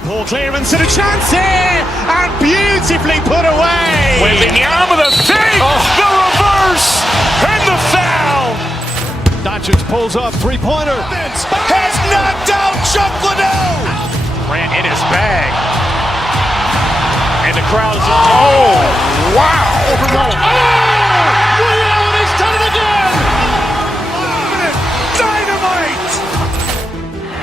Poor clearance and a chance here, and beautifully put away. Wembanyama the fake, the reverse, and the foul. Doncic pulls up, three-pointer. Has knocked out Chuck Liddell. Grant in his bag. And the crowd is wow. Liddell has done it again. Dynamite.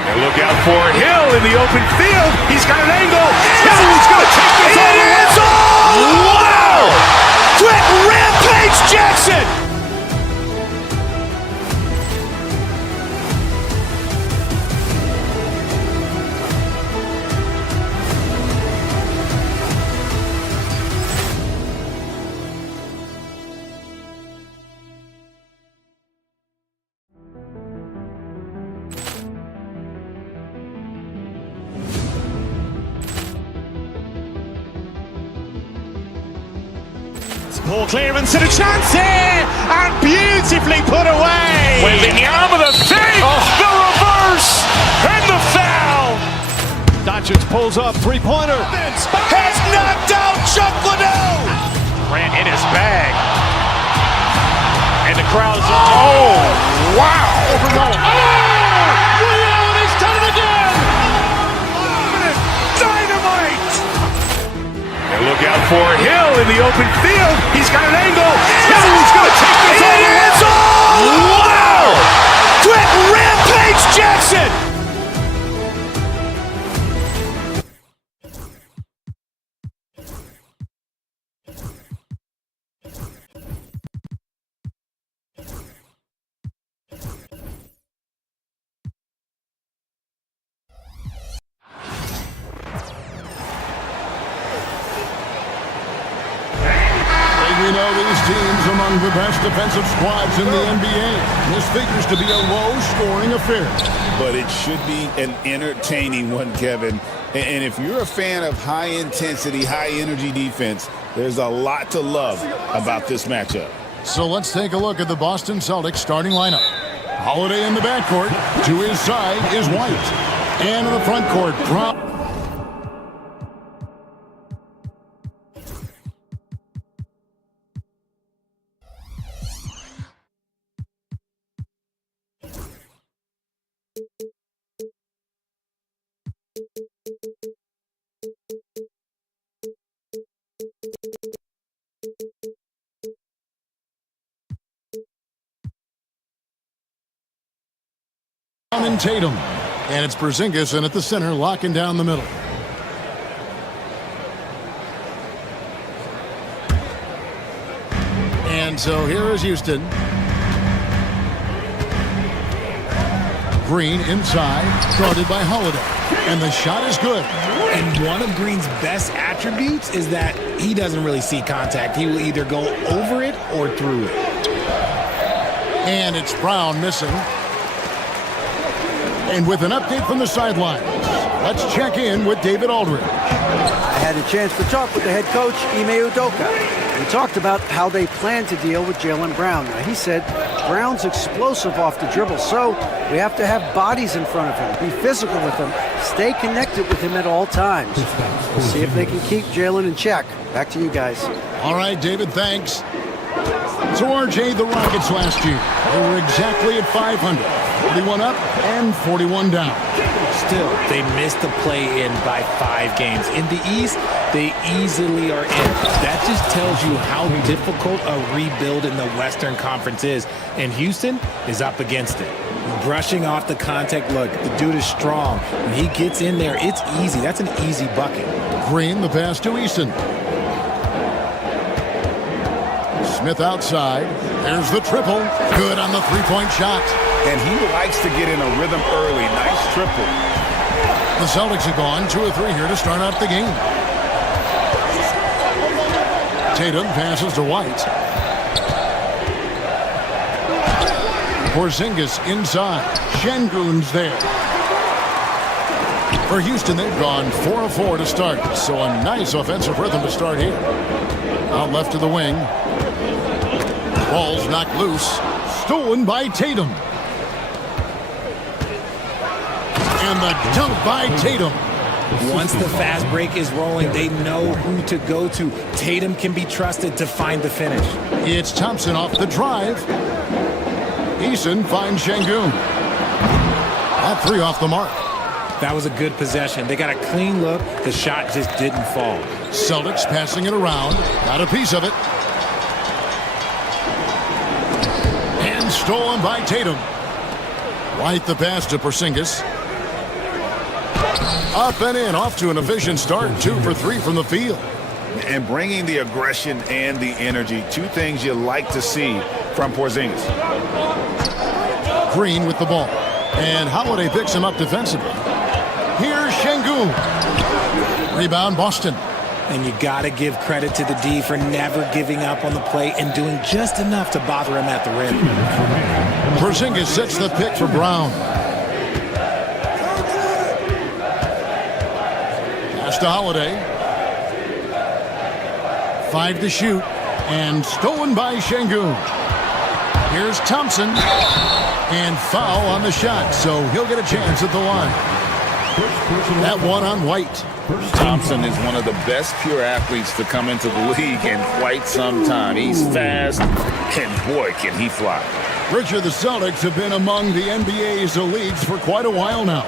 And look out for Hill in the open field. He's got an angle. He's going to take this all the way. Wow! Quick rampage Jackson! Poor clearance and a chance here, and beautifully put away. Wembanyama the fake, the reverse, and the foul. Doncic pulls up, three-pointer. Has knocked out Chuck Liddell. Grant in his bag. And the crowd is wow. Liddell has done it again. Dynamite. And look out for Hill in the open field. He's got an angle. He's going to take this all the way. Wow! Quick rampage Jackson! We know these teams among the best defensive squads in the NBA. This figures to be a low-scoring affair. But it should be an entertaining one, Kevin. And if you're a fan of high-intensity, high-energy defense, there's a lot to love about this matchup. So let's take a look at the Boston Celtics starting lineup. Holiday in the backcourt. To his side is White. And in the front court, and Tatum. And it's Porzingis in at the center, locking down the middle. And so here is Houston. Green inside, guarded by Holiday. And the shot is good. And one of Green's best attributes is that he doesn't really see contact. He will either go over it or through it. And it's Brown missing. And with an update from the sidelines, let's check in with David Aldridge. I had a chance to talk with the head coach, Ime Udoka. We talked about how they plan to deal with Jaylen Brown. Now, he said Brown's explosive off the dribble, so we have to have bodies in front of him, be physical with him, stay connected with him at all times. We'll see if they can keep Jaylen in check. Back to you guys. All right, David, thanks. So, RJ, the Rockets last year, they were exactly at 500. 41 up and 41 down. Still, they missed the play-in by 5 games. In the East, they easily are in. That just tells you how difficult a rebuild in the Western Conference is. And Houston is up against it. Brushing off the contact, look, the dude is strong. When he gets in there, it's easy. That's an easy bucket. Green, the pass to Easton. Smith outside. There's the triple. Good on the three-point shot. And he likes to get in a rhythm early. Nice triple. The Celtics have gone 2 of 3 here to start out the game. Tatum passes to White. Porzingis inside. Şengün's there. For Houston, they've gone 4 of 4 to start. So a nice offensive rhythm to start here. Out left to the wing. Ball's knocked loose. Stolen by Tatum. And the dunk by Tatum. Once the fast break is rolling, they know who to go to. Tatum can be trusted to find the finish. It's Thompson off the drive. Eason finds Şengün. That 3 off the mark. That was a good possession. They got a clean look. The shot just didn't fall. Celtics passing it around. Got a piece of it. And stolen by Tatum. White the pass to Porzingis. Up and in, off to an efficient start. 2 for 3 from the field. And bringing the aggression and the energy. 2 things you like to see from Porzingis. Green with the ball. And Holiday picks him up defensively. Here's Şengün. Rebound, Boston. And you got to give credit to the D for never giving up on the play and doing just enough to bother him at the rim. Porzingis sets the pick for Brown. Pass to Holiday. 5 to shoot. And stolen by Şengün. Here's Thompson. And foul on the shot, so he'll get a chance at the line. That one on White. Thompson is one of the best pure athletes to come into the league in quite some time. He's fast, and boy, can he fly. Richard, the Celtics have been among the NBA's elites for quite a while now.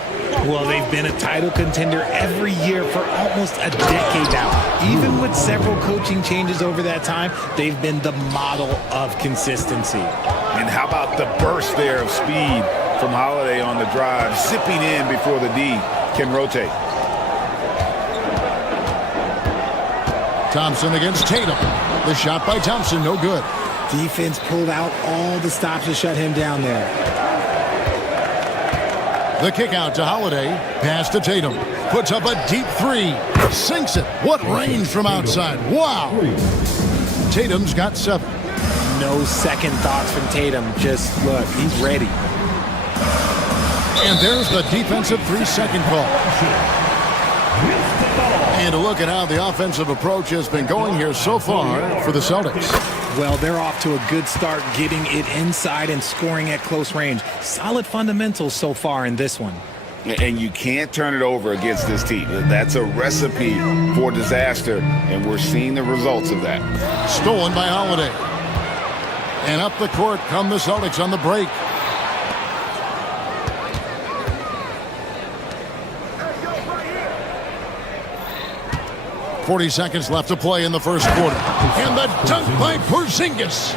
Well, they've been a title contender every year for almost a decade now. Even with several coaching changes over that time, they've been the model of consistency. And how about the burst there of speed from Holiday on the drive, zipping in before the D can rotate. Thompson against Tatum. The shot by Thompson, no good. Defense pulled out all the stops to shut him down there. The kick out to Holiday. Pass to Tatum. Puts up a deep 3. Sinks it. What range from outside. Wow. Tatum's got 7. No second thoughts from Tatum. Just look, he's ready. And there's the defensive 3-second call. And a look at how the offensive approach has been going here so far for the Celtics. Well, they're off to a good start getting it inside and scoring at close range. Solid fundamentals so far in this one. And you can't turn it over against this team. That's a recipe for disaster, and we're seeing the results of that. Stolen by Holiday. And up the court come the Celtics on the break. 40 seconds left to play in the first quarter. And the dunk by Porzingis.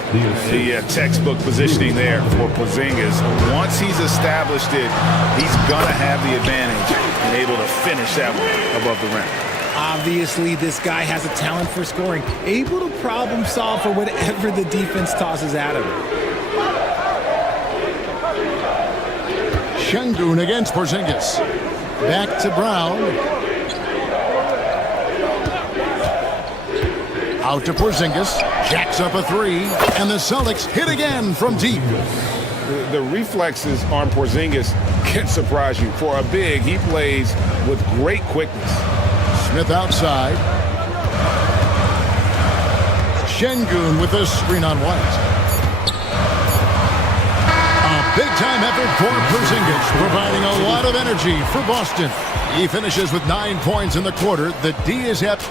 The textbook positioning there for Porzingis. Once he's established it, he's going to have the advantage and able to finish that one above the rim. Obviously, this guy has a talent for scoring, able to problem solve for whatever the defense tosses at him. Şengün against Porzingis. Back to Brown. Out to Porzingis. Jacks up a three. And the Celtics hit again from deep. The reflexes on Porzingis can surprise you. For a big, he plays with great quickness. Smith outside. Şengün with the screen on White. A big-time effort for Porzingis, providing a lot of energy for Boston. He finishes with 9 points in the quarter. The D is up.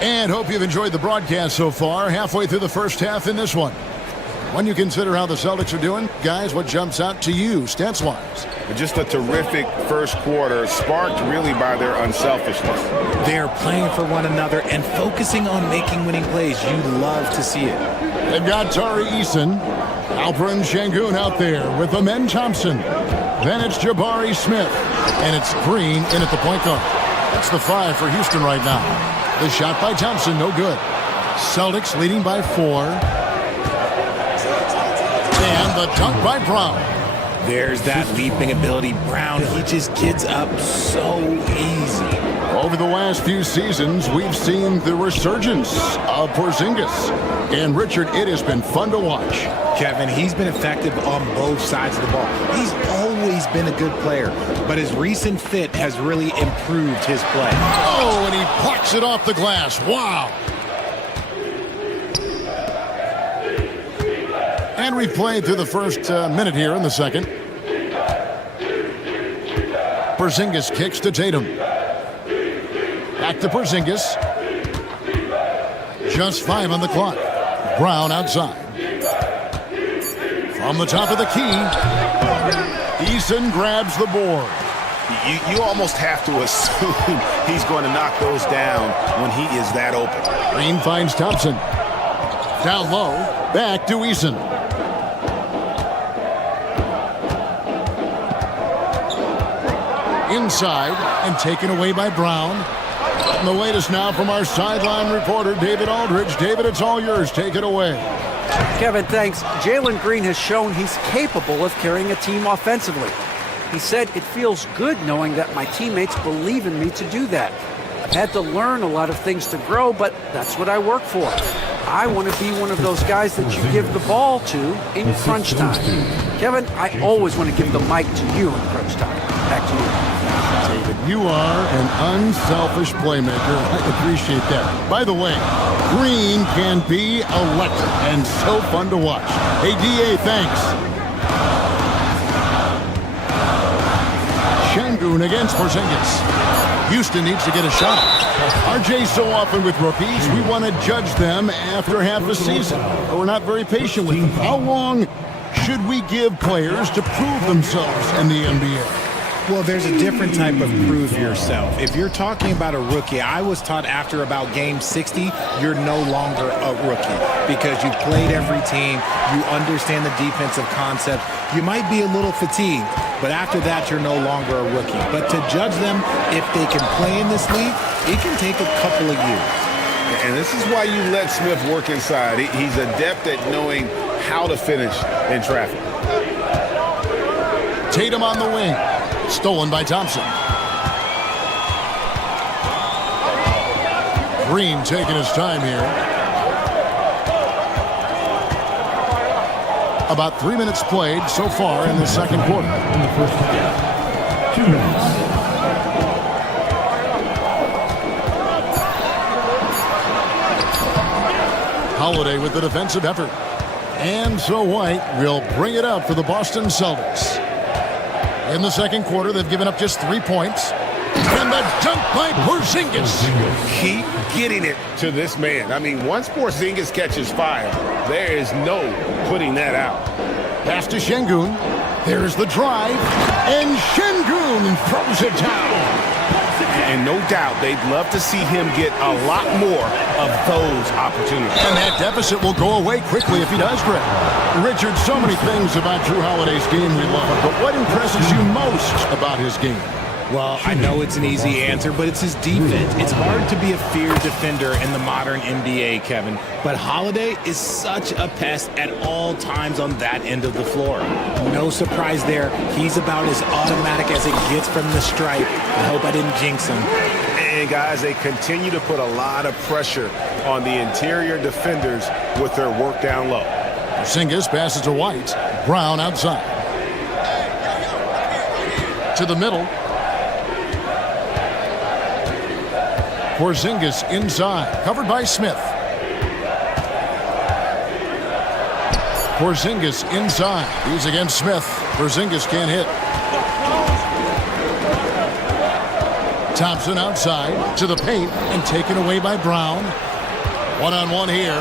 And hope you've enjoyed the broadcast so far. Halfway through the first half in this one. When you consider how the Celtics are doing, guys, what jumps out to you stats-wise? Just a terrific first quarter, sparked really by their unselfishness. They're playing for one another and focusing on making winning plays. You love to see it. They've got Tari Eason, Alperen Şengün out there with Amen Thompson. Then it's Jabari Smith. And it's Green in at the point guard. That's the 5 for Houston right now. The shot by Thompson, no good. Celtics leading by 4. And the dunk by Brown. There's that leaping ability. Brown, he just gets up so easy. Over the last few seasons, we've seen the resurgence of Porzingis. And Richard, it has been fun to watch. Kevin, he's been effective on both sides of the ball. He's always been a good player, but his recent fit has really improved his play. Oh, and he plucks it off the glass. Wow. And we've played through the first minute here in the second. Porzingis kicks to Tatum. Back to Porzingis. Just 5 on the clock. Brown outside. From the top of the key, Eason grabs the board. You almost have to assume he's going to knock those down when he is that open. Green finds Thompson. Down low, back to Eason. Inside and taken away by Brown. And the latest now from our sideline reporter, David Aldridge. David, it's all yours. Take it away. Kevin, thanks. Jalen Green has shown he's capable of carrying a team offensively. He said, "It feels good knowing that my teammates believe in me to do that. I've had to learn a lot of things to grow, but that's what I work for. I want to be one of those guys that you give the ball to in crunch time." Kevin, I always want to give the mic to you in crunch time. Back to you. David, you are an unselfish playmaker. I appreciate that. By the way, Green can be electric and so fun to watch. Hey, DA, thanks. Şengün against Porzingis. Houston needs to get a shot. RJ, so often with rookies, we want to judge them after half a season. We're not very patient with them. How long should we give players to prove themselves in the NBA? Well, there's a different type of prove yourself. If you're talking about a rookie, I was taught after about game 60, you're no longer a rookie because you've played every team, you understand the defensive concept. You might be a little fatigued, but after that, you're no longer a rookie. But to judge them, if they can play in this league, it can take a couple of years. And this is why you let Smith work inside. He's adept at knowing how to finish in traffic. Tatum on the wing. Stolen by Thompson. Green taking his time here. About 3 minutes played so far in the second quarter. In the first half. 2 minutes. Holiday with the defensive effort. And so White will bring it up for the Boston Celtics. In the second quarter, they've given up just 3 points. And the dunk by Porzingis. Keep getting it to this man. I mean, once Porzingis catches fire, there is no putting that out. Pass to Şengün. There's the drive. And Şengün throws it down. And no doubt, they'd love to see him get a lot more of those opportunities. And that deficit will go away quickly if he does, Greg. Richard, so many things about Drew Holiday's game we love, but what impresses you most about his game? Well, I know it's an easy answer, but it's his defense. It's hard to be a feared defender in the modern NBA, Kevin. But Holiday is such a pest at all times on that end of the floor. No surprise there. He's about as automatic as it gets from the stripe. I hope I didn't jinx him. And guys, they continue to put a lot of pressure on the interior defenders with their work down low. Porzingis passes to White. Brown outside. To the middle. Porzingis inside, covered by Smith. Porzingis inside. He's against Smith. Porzingis can't hit. Thompson outside to the paint and taken away by Brown. One-on-one here.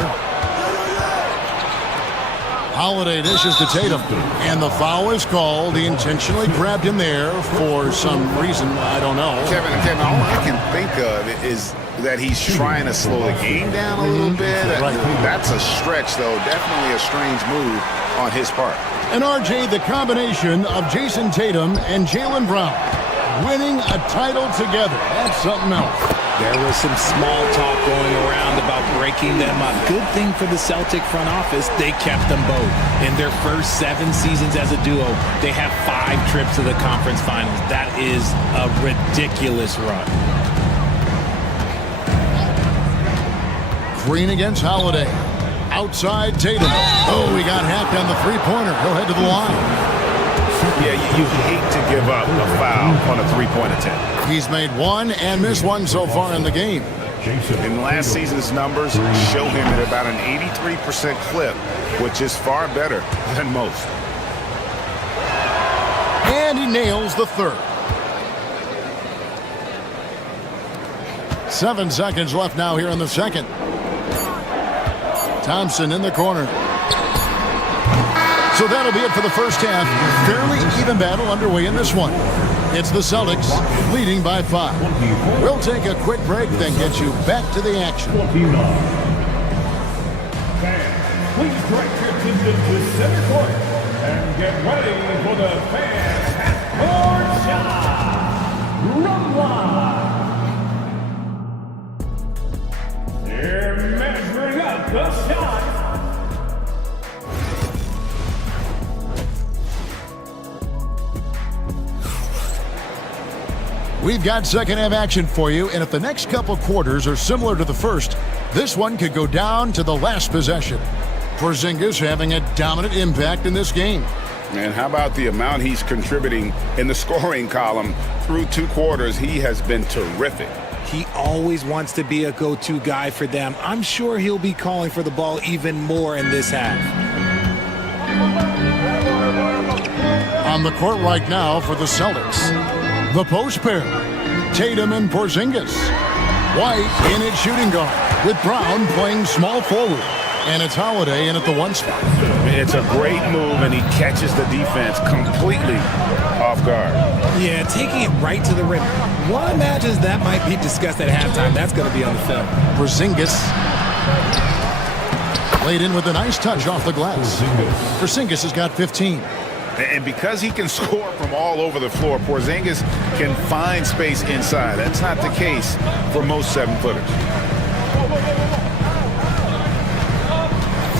Holiday dishes to Tatum, and the foul is called. He intentionally grabbed him there for some reason. I don't know. Kevin, all I can think of is that he's trying to slow the game down a little bit. Right. That's a stretch, though. Definitely a strange move on his part. And RJ, the combination of Jason Tatum and Jaylen Brown winning a title together. That's something else. There was some small talk going around about breaking them up. Good thing for the Celtic front office, they kept them both. In their first 7 seasons as a duo, they have 5 trips to the conference finals. That is a ridiculous run. Green against Holiday. Outside Tatum. Oh, he got hacked on the three-pointer. He'll head to the line. Yeah, you hate to give up a foul on a three-point attempt. He's made 1 and missed 1 so far in the game. In last season's numbers show him at about an 83% clip, which is far better than most. And he nails the third. 7 seconds left now here in the second. Thompson in the corner. So that'll be it for the first half. Fairly even battle underway in this one. It's the Celtics leading by 5. We'll take a quick break, then get you back to the action. Fans, please direct your attention to center court and get ready for the fan half-court shot. Run line. They're measuring up the shot. We've got second half action for you, and if the next couple quarters are similar to the first, this one could go down to the last possession. Porzingis having a dominant impact in this game. And how about the amount he's contributing in the scoring column through 2 quarters? He has been terrific. He always wants to be a go-to guy for them. I'm sure he'll be calling for the ball even more in this half. On the court right now for the Celtics, the post pair, Tatum and Porzingis. White in at shooting guard, with Brown playing small forward. And it's Holiday in at the 1 spot. It's a great move, and he catches the defense completely off guard. Yeah, taking it right to the rim. One imagines that might be discussed at halftime. That's going to be on the film. Porzingis laid in with a nice touch off the glass. Porzingis has got 15. And because he can score from all over the floor, Porzingis can find space inside. That's not the case for most 7-footers.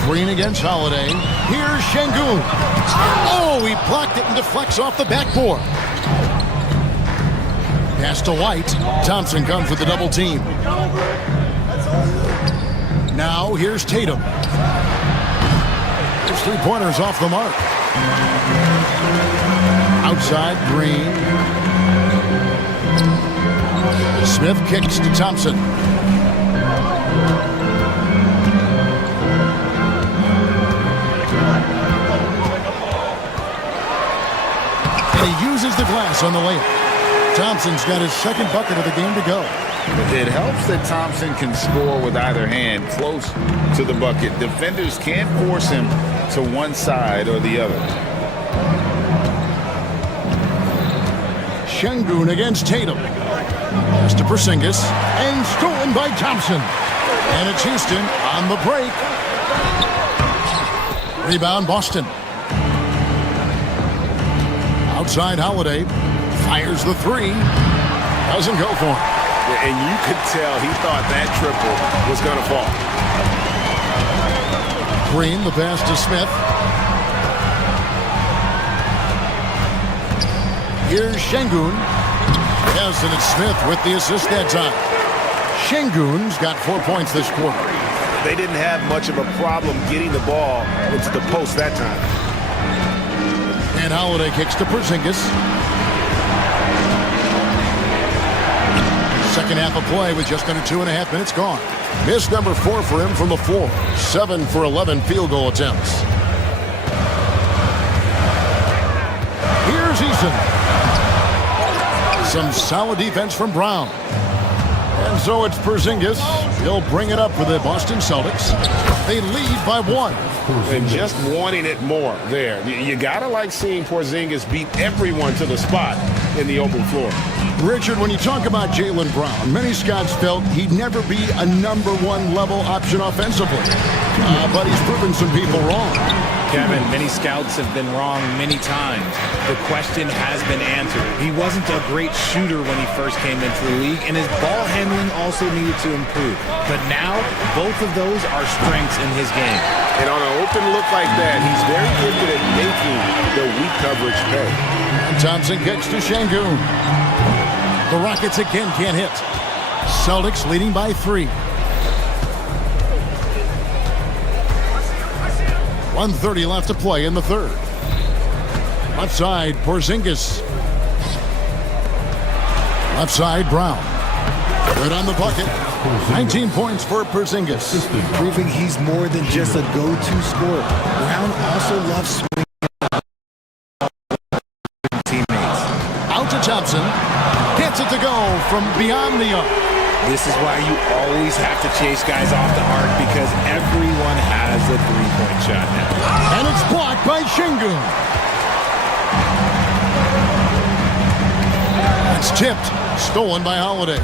Green against Holiday. Here's Şengün. Oh, he blocked it and deflects off the backboard. Pass to White. Thompson comes with the double team. Now here's Tatum. His 3-pointers off the mark. Outside, Green. Smith kicks to Thompson. And he uses the glass on the layup. Thompson's got his second bucket of the game to go. It helps that Thompson can score with either hand close to the bucket. Defenders can't force him to one side or the other. Şengün against Tatum. Pass to Porzingis and stolen by Thompson. And it's Houston on the break. Rebound Boston. Outside Holiday. Fires the three. Doesn't go for it. And you could tell he thought that triple was going to fall. Green, the pass to Smith. Here's Şengün. Yes, and it's Smith with the assist that time. Şengün's got 4 points this quarter. They didn't have much of a problem getting the ball into the post that time. And Holiday kicks to Porzingis. Second half of play with just under 2.5 minutes gone. Miss number 4 for him from the floor. 7 for 11 field goal attempts. Here's Eason. Some solid defense from Brown. And so it's Porzingis. He'll bring it up for the Boston Celtics. They lead by 1. And just wanting it more there. You got to like seeing Porzingis beat everyone to the spot in the open floor. Richard, when you talk about Jaylen Brown, many scouts felt he'd never be a #1 level option offensively. But he's proven some people wrong. Kevin, many scouts have been wrong many times. The question has been answered. He wasn't a great shooter when he first came into the league, and his ball handling also needed to improve. But now, both of those are strengths in his game. And on an open look like that, he's very gifted at making the weak coverage pay. And Thompson kicks to Şengün. The Rockets again can't hit. Celtics leading by 3. 1:30 left to play in the third. Left side, Porzingis. Left side, Brown. Good on the bucket. 19 points for Porzingis. Proving he's more than just a go-to scorer. Brown also loves swinging teammates. Out to Thompson. Gets it to go from beyond the arc. This is why you always have to chase guys off the arc, because everyone has a three-point shot now. And it's blocked by Şengün. It's tipped. Stolen by Holiday.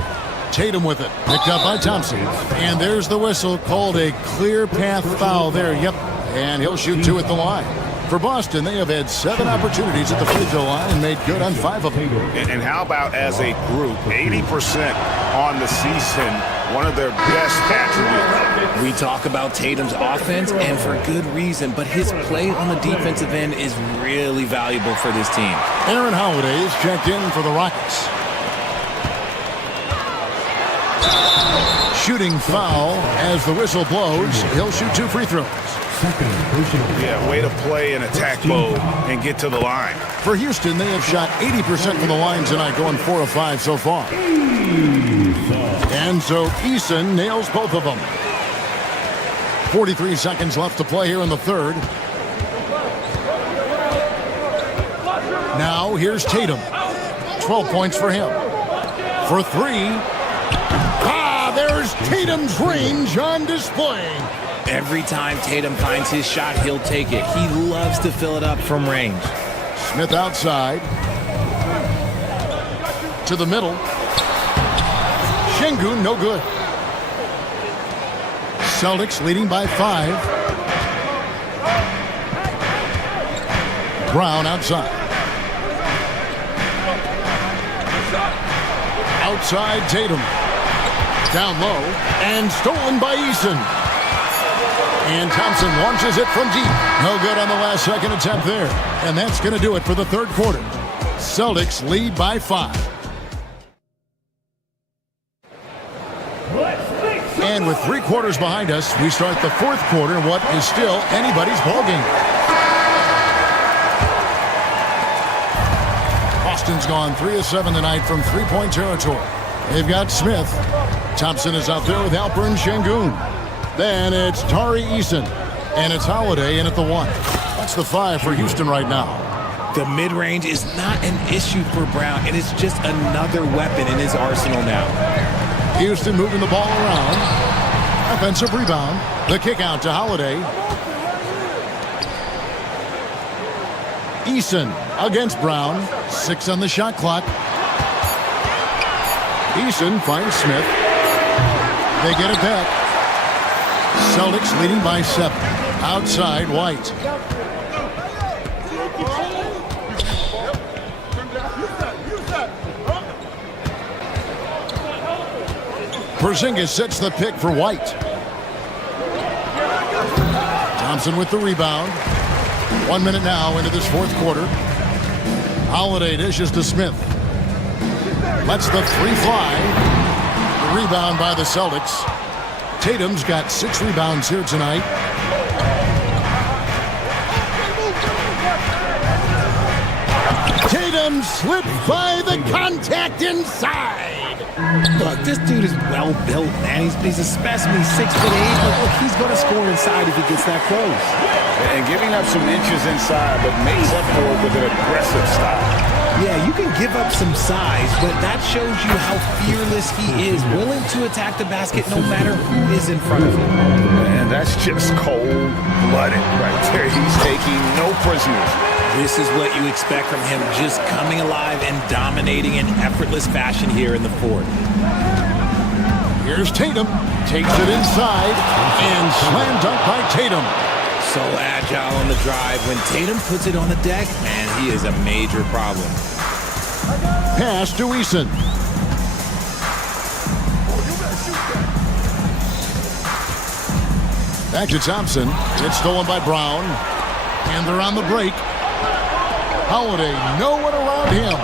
Tatum with it. Picked up by Thompson. And there's the whistle. Called a clear path foul there. Yep. And he'll shoot 2 at the line. For Boston, they have had 7 opportunities at the free throw line and made good on 5 of them. And how about as a group, 80% on the season, one of their best attributes. We talk about Tatum's offense, and for good reason, but his play on the defensive end is really valuable for this team. Aaron Holiday is checked in for the Rockets. Shooting foul as the whistle blows. He'll shoot 2 free throws. Yeah, way to play in attack mode and get to the line. For Houston, they have shot 80% from the line tonight, going 4 of 5 so far. And so Eason nails both of them. 43 seconds left to play here in the third. Now here's Tatum. 12 points for him. For 3. There's Tatum's range on display. Every time Tatum finds his shot, he'll take it. He loves to fill it up from range. Smith outside. To the middle. Şengün, no good. Celtics leading by 5. Brown outside. Outside Tatum. Down low. And stolen by Eason. And Thompson launches it from deep. No good on the last second attempt there. And that's going to do it for the third quarter. Celtics lead by 5. And with 3 quarters behind us, we start the fourth quarter in what is still anybody's ballgame. Boston's gone 3 of 7 tonight from 3-point territory. They've got Smith. Thompson is out there with Alperen Şengün. Then it's Tari Eason. And it's Holiday in at the 1. That's the 5 for Houston right now. The mid-range is not an issue for Brown. It is just another weapon in his arsenal now. Houston moving the ball around. Offensive rebound. The kick out to Holiday. Eason against Brown. 6 on the shot clock. Eason finds Smith. They get it back. Celtics leading by 7. Outside White. Porzingis sets the pick for White. Thompson with the rebound. 1 minute now into this fourth quarter. Holiday dishes to Smith. Lets the three fly. The rebound by the Celtics. Tatum's got 6 rebounds here tonight. Tatum slipped by the contact inside. Look, this dude is well built, man. He's a specimen. He's 6'8", but look, he's going to score inside if he gets that close. And giving up some inches inside, but makes up for it with an aggressive style. Yeah, you can give up some size, but that shows you how fearless he is, willing to attack the basket no matter who is in front of him. And that's just cold-blooded right there. He's taking no prisoners. This is what you expect from him, just coming alive and dominating in effortless fashion here in the fourth. Here's Tatum. Takes it inside and slam dunk by Tatum. So agile on the drive. When Tatum puts it on the deck, man, he is a major problem. Pass to Eason. Back to Thompson. It's stolen by Brown. And they're on the break. Holiday, no one around him.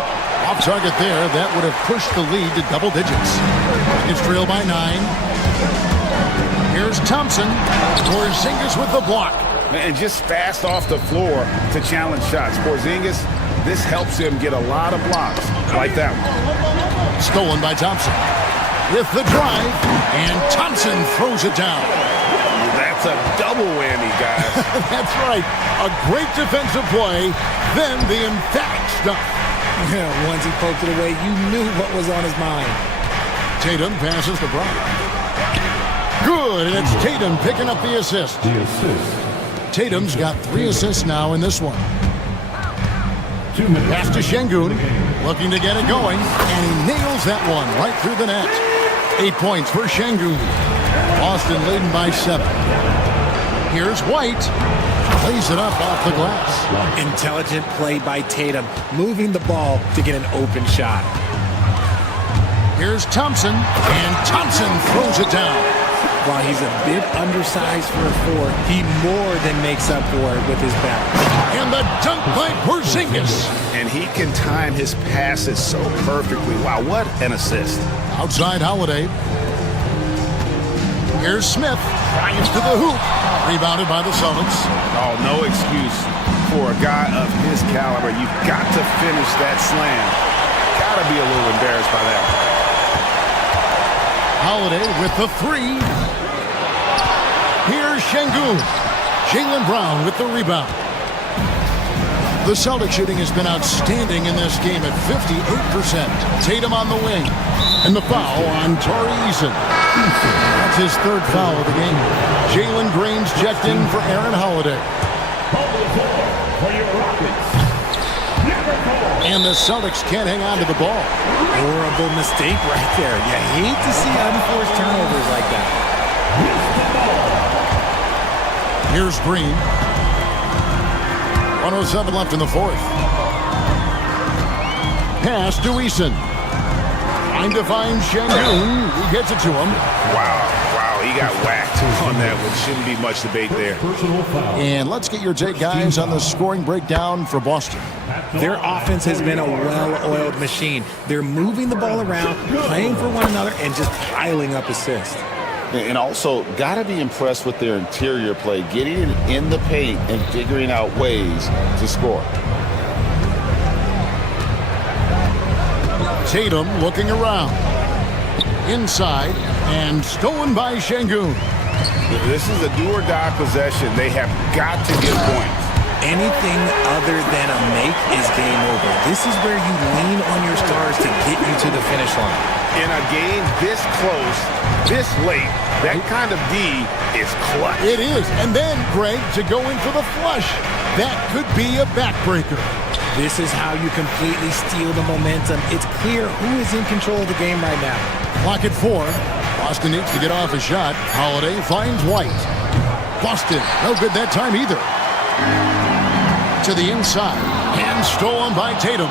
Off target there. That would have pushed the lead to double digits. It's trailed by 9. Here's Thompson. Porzingis with the block. And just fast off the floor to challenge shots. Porzingis, this helps him get a lot of blocks like that one. Stolen by Thompson. With the drive. And Thompson throws it down. That's a double whammy, guys. That's right. A great defensive play. Then the emphatic stuff. Yeah, once he poked it away, you knew what was on his mind. Tatum passes to Brown. Good, and it's Tatum picking up the assist. Tatum's got 3 assists now in this one. Pass to Şengün, looking to get it going, and he nails that one right through the net. 8 points for Şengün. Boston leading by 7. Here's White. Plays it up off the glass. Intelligent play by Tatum, moving the ball to get an open shot. Here's Thompson, and Thompson throws it down. While he's a bit undersized for a 4, he more than makes up for it with his balance. And the dunk by Porzingis. And he can time his passes so perfectly. Wow, what an assist. Outside Holiday. Here's Smith. Drives to the hoop. Rebounded by the Celtics. Oh, no excuse for a guy of his caliber. You've got to finish that slam. Got to be a little embarrassed by that. Holiday with the 3. Here's Şengün. Jaylen Brown with the rebound. The Celtic shooting has been outstanding in this game at 58%. Tatum on the wing. And the foul on Tari Eason. That's his 3rd foul of the game. Jalen Green's checked in for Aaron Holiday. And the Celtics can't hang on to the ball. Horrible mistake right there. You hate to see unforced turnovers like that. Here's Green. 1:07 left in the 4th. Pass to Eason. Trying to find Şengün. He gets it to him. Wow, he got whacked on that one. Shouldn't be much debate there. And let's get your take, guys, on the scoring breakdown for Boston. Their offense has been a well-oiled machine. They're moving the ball around, playing for one another, and just piling up assists. And also, got to be impressed with their interior play, getting it in the paint and figuring out ways to score. Tatum looking around. Inside, and stolen by Şengün. This is a do-or-die possession. They have got to get points. Anything other than a make is game over. This is where you lean on your stars to get you to the finish line. In a game this close, this late, that kind of D is clutch. It is. And then, Greg, to go in for the flush. That could be a backbreaker. This is how you completely steal the momentum. It's clear who is in control of the game right now. Clock at 4. Boston needs to get off a shot. Holiday finds White. Boston, no good that time either. To the inside. And stolen by Tatum.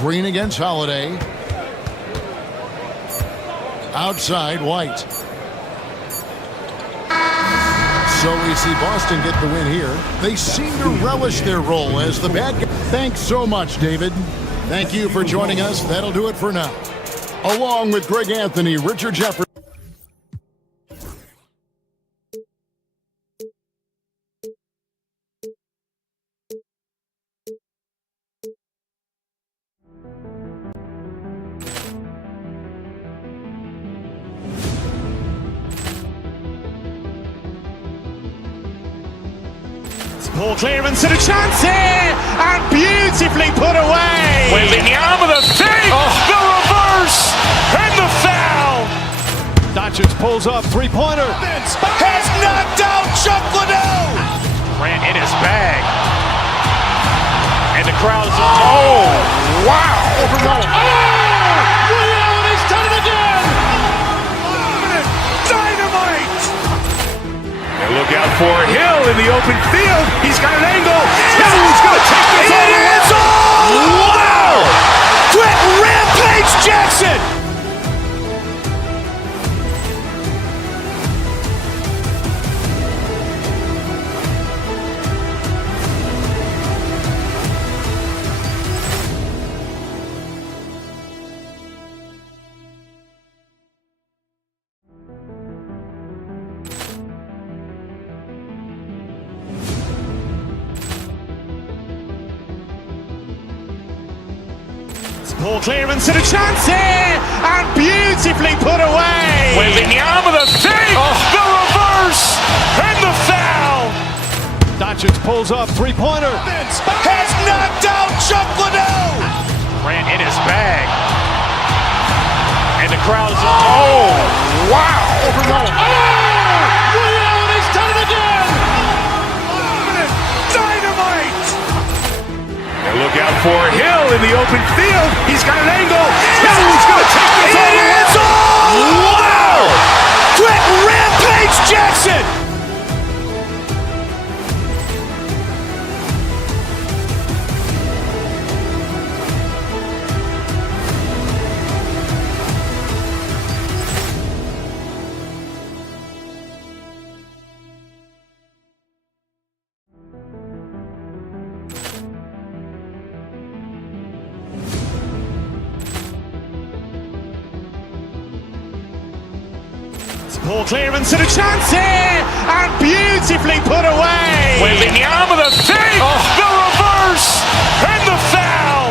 Green against Holiday. outside White. So we see Boston get the win here. They seem to relish their role as the bad guy. Thanks so much, David. Thank you for joining us. That'll do it for now. Along with Greg Anthony, Richard Jefferson. Ball clearance and a chance here, and beautifully put away. With the arm of the fake, the reverse, and the foul. Doncic pulls up, three-pointer. Has knocked out Chuck Liddell. Ran in his bag. And the crowd is, oh, wow. Overrun. Oh, Ray Allen has done it again. Dynamite. And look out for Hill in the open field. He's got an angle. He's going to take this all the way. Wow. Quick Rampage Jackson. Ball clearance and a chance here, and beautifully put away. With the arm of the fake, the reverse, and the foul. Doncic pulls up, three-pointer. Has knocked out Chuck Liddell. Ran in his bag. And the crowd is, oh, wow. Overrun. Oh, Ray Allen has done it again. Dynamite. And look out for Hill in the open field. He's got an angle. He's going to take this all the way. Wow! Quick Rampage Jackson. Ball clearance and a chance here, and beautifully put away. With the arm of the fake, the reverse, and the foul.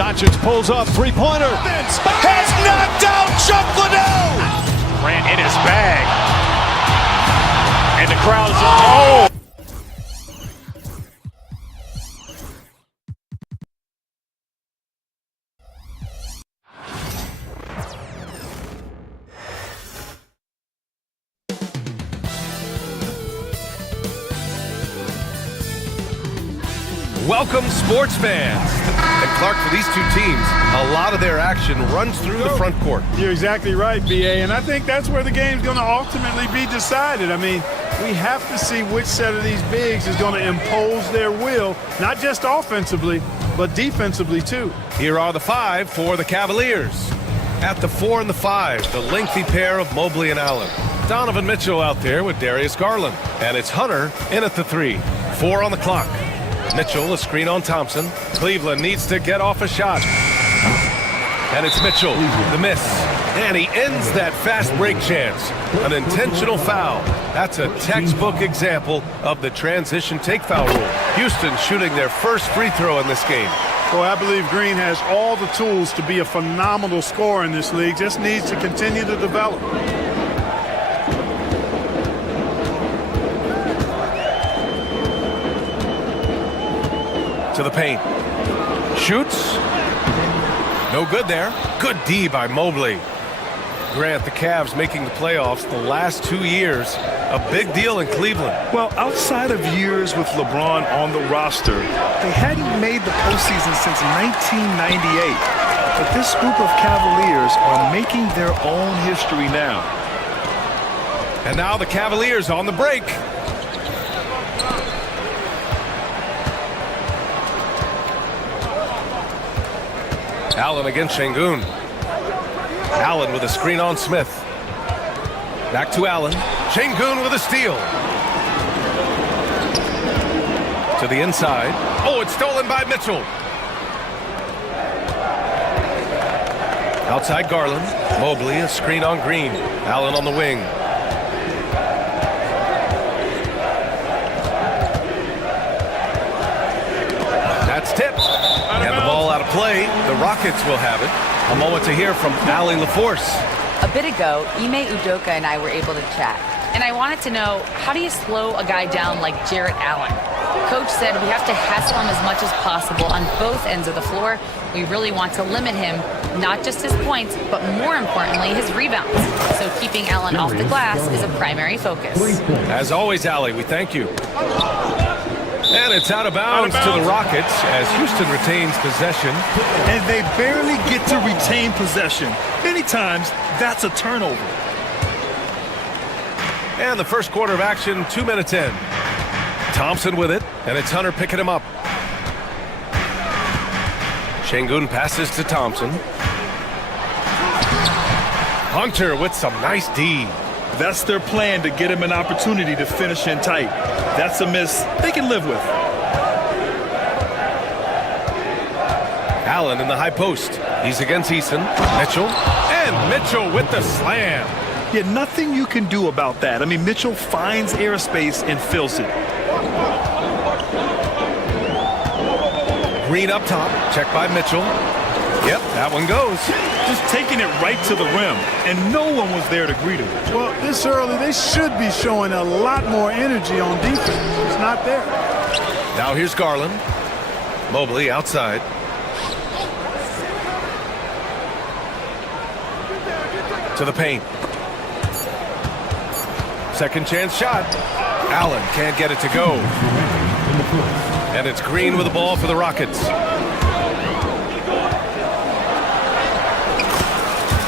Doncic pulls up, three-pointer. Has knocked out Chuck Liddell. Ran in his bag. And the crowd is, oh. Welcome, sports fans. And Clark, for these two teams, a lot of their action runs through the front court. You're exactly right, B.A., and I think that's where the game's going to ultimately be decided. I mean, we have to see which set of these bigs is going to impose their will, not just offensively, but defensively, too. Here are the five for the Cavaliers. At the 4 and the 5, the lengthy pair of Mobley and Allen. Donovan Mitchell out there with Darius Garland. And it's Hunter in at the 3. 4 on the clock. Mitchell, a screen on Thompson. Cleveland needs to get off a shot. And it's Mitchell, the miss. And he ends that fast break chance. An intentional foul. That's a textbook example of the transition take foul rule. Houston shooting their first free throw in this game. Boy, I believe Green has all the tools to be a phenomenal scorer in this league. Just needs to continue to develop. To the paint. Shoots. No good there. Good D by Mobley. Grant, the Cavs making the playoffs the last 2 years. A big deal in Cleveland. Well, outside of years with LeBron on the roster, they hadn't made the postseason since 1998. But this group of Cavaliers are making their own history now. And now the Cavaliers on the break. Allen against Şengün. Allen with a screen on Smith. Back to Allen. Şengün with a steal. To the inside. Oh, it's stolen by Mitchell. Outside Garland. Mobley, a screen on Green. Allen on the wing. That's tipped. And the ball out of play. The Rockets will have it. A moment to hear from Allie LaForce. A bit ago, Ime Udoka and I were able to chat. And I wanted to know, how do you slow a guy down like Jarrett Allen? Coach said we have to hassle him as much as possible on both ends of the floor. We really want to limit him, not just his points, but more importantly, his rebounds. So keeping Allen off the glass is a primary focus. As always, Allie, we thank you. And it's out of bounds to the Rockets as Houston retains possession. And they barely get to retain possession. Many times, that's a turnover. And the first quarter of action, 2 minutes in. Thompson with it, and it's Hunter picking him up. Şengün passes to Thompson. Hunter with some nice D. That's their plan, to get him an opportunity to finish in tight. That's a miss they can live with. Allen in the high post. He's against Eason. Mitchell. And Mitchell with the slam. Yeah, nothing you can do about that. I mean, Mitchell finds airspace and fills it. Green up top. Checked by Mitchell. Yep, that one goes. Just taking it right to the rim, and no one was there to greet him. Well, this early, they should be showing a lot more energy on defense. It's not there. Now here's Garland. Mobley outside. To the paint. Second chance shot. Allen can't get it to go. And it's Green with the ball for the Rockets.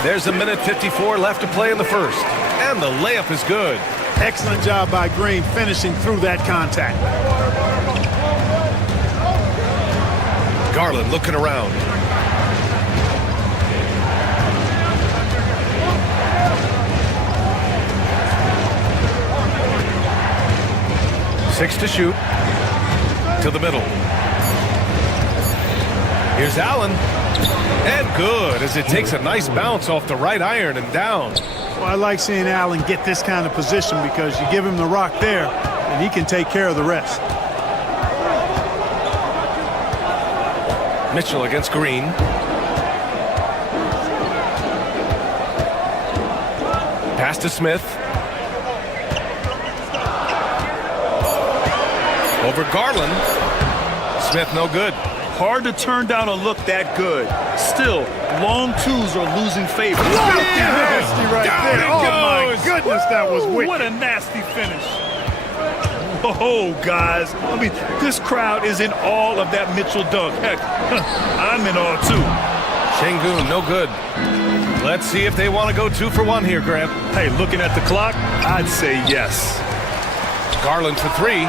There's a minute 54 left to play in the first. And the layup is good. Excellent job by Green finishing through that contact. Garland looking around. Six to shoot. To the middle. Here's Allen. And good, as it takes a nice bounce off the right iron and down. Well, I like seeing Allen get this kind of position because you give him the rock there, and he can take care of the rest. Mitchell against Green. Pass to Smith. Over Garland. Smith no good. Hard to turn down a look that good. Still, long twos are losing favor. Nasty right there. Oh, my goodness, that was wicked. What a nasty finish. Oh, guys. I mean, this crowd is in awe of that Mitchell dunk. Heck, I'm in awe, too. Şengün, no good. Let's see if they want to go 2 for 1 here, Grant. Hey, looking at the clock, I'd say yes. Garland for 3.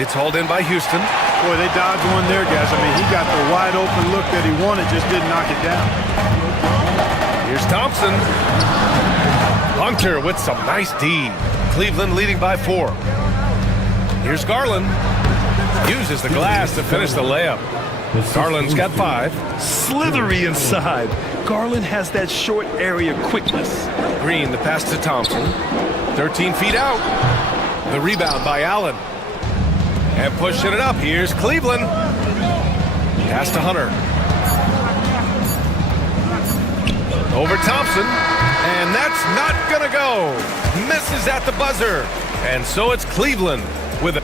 It's hauled in by Houston. Boy, they dodged one there, guys. I mean, he got the wide open look that he wanted, just didn't knock it down. Here's Thompson. Hunter with some nice D. Cleveland leading by 4. Here's Garland. Uses the glass to finish the layup. Garland's got 5. Slithery inside. Garland has that short area quickness. Green, the pass to Thompson. 13 feet out. The rebound by Allen. And pushing it up, here's Cleveland. Pass to Hunter. Over Thompson. And that's not gonna go. Misses at the buzzer. And so it's Cleveland with it.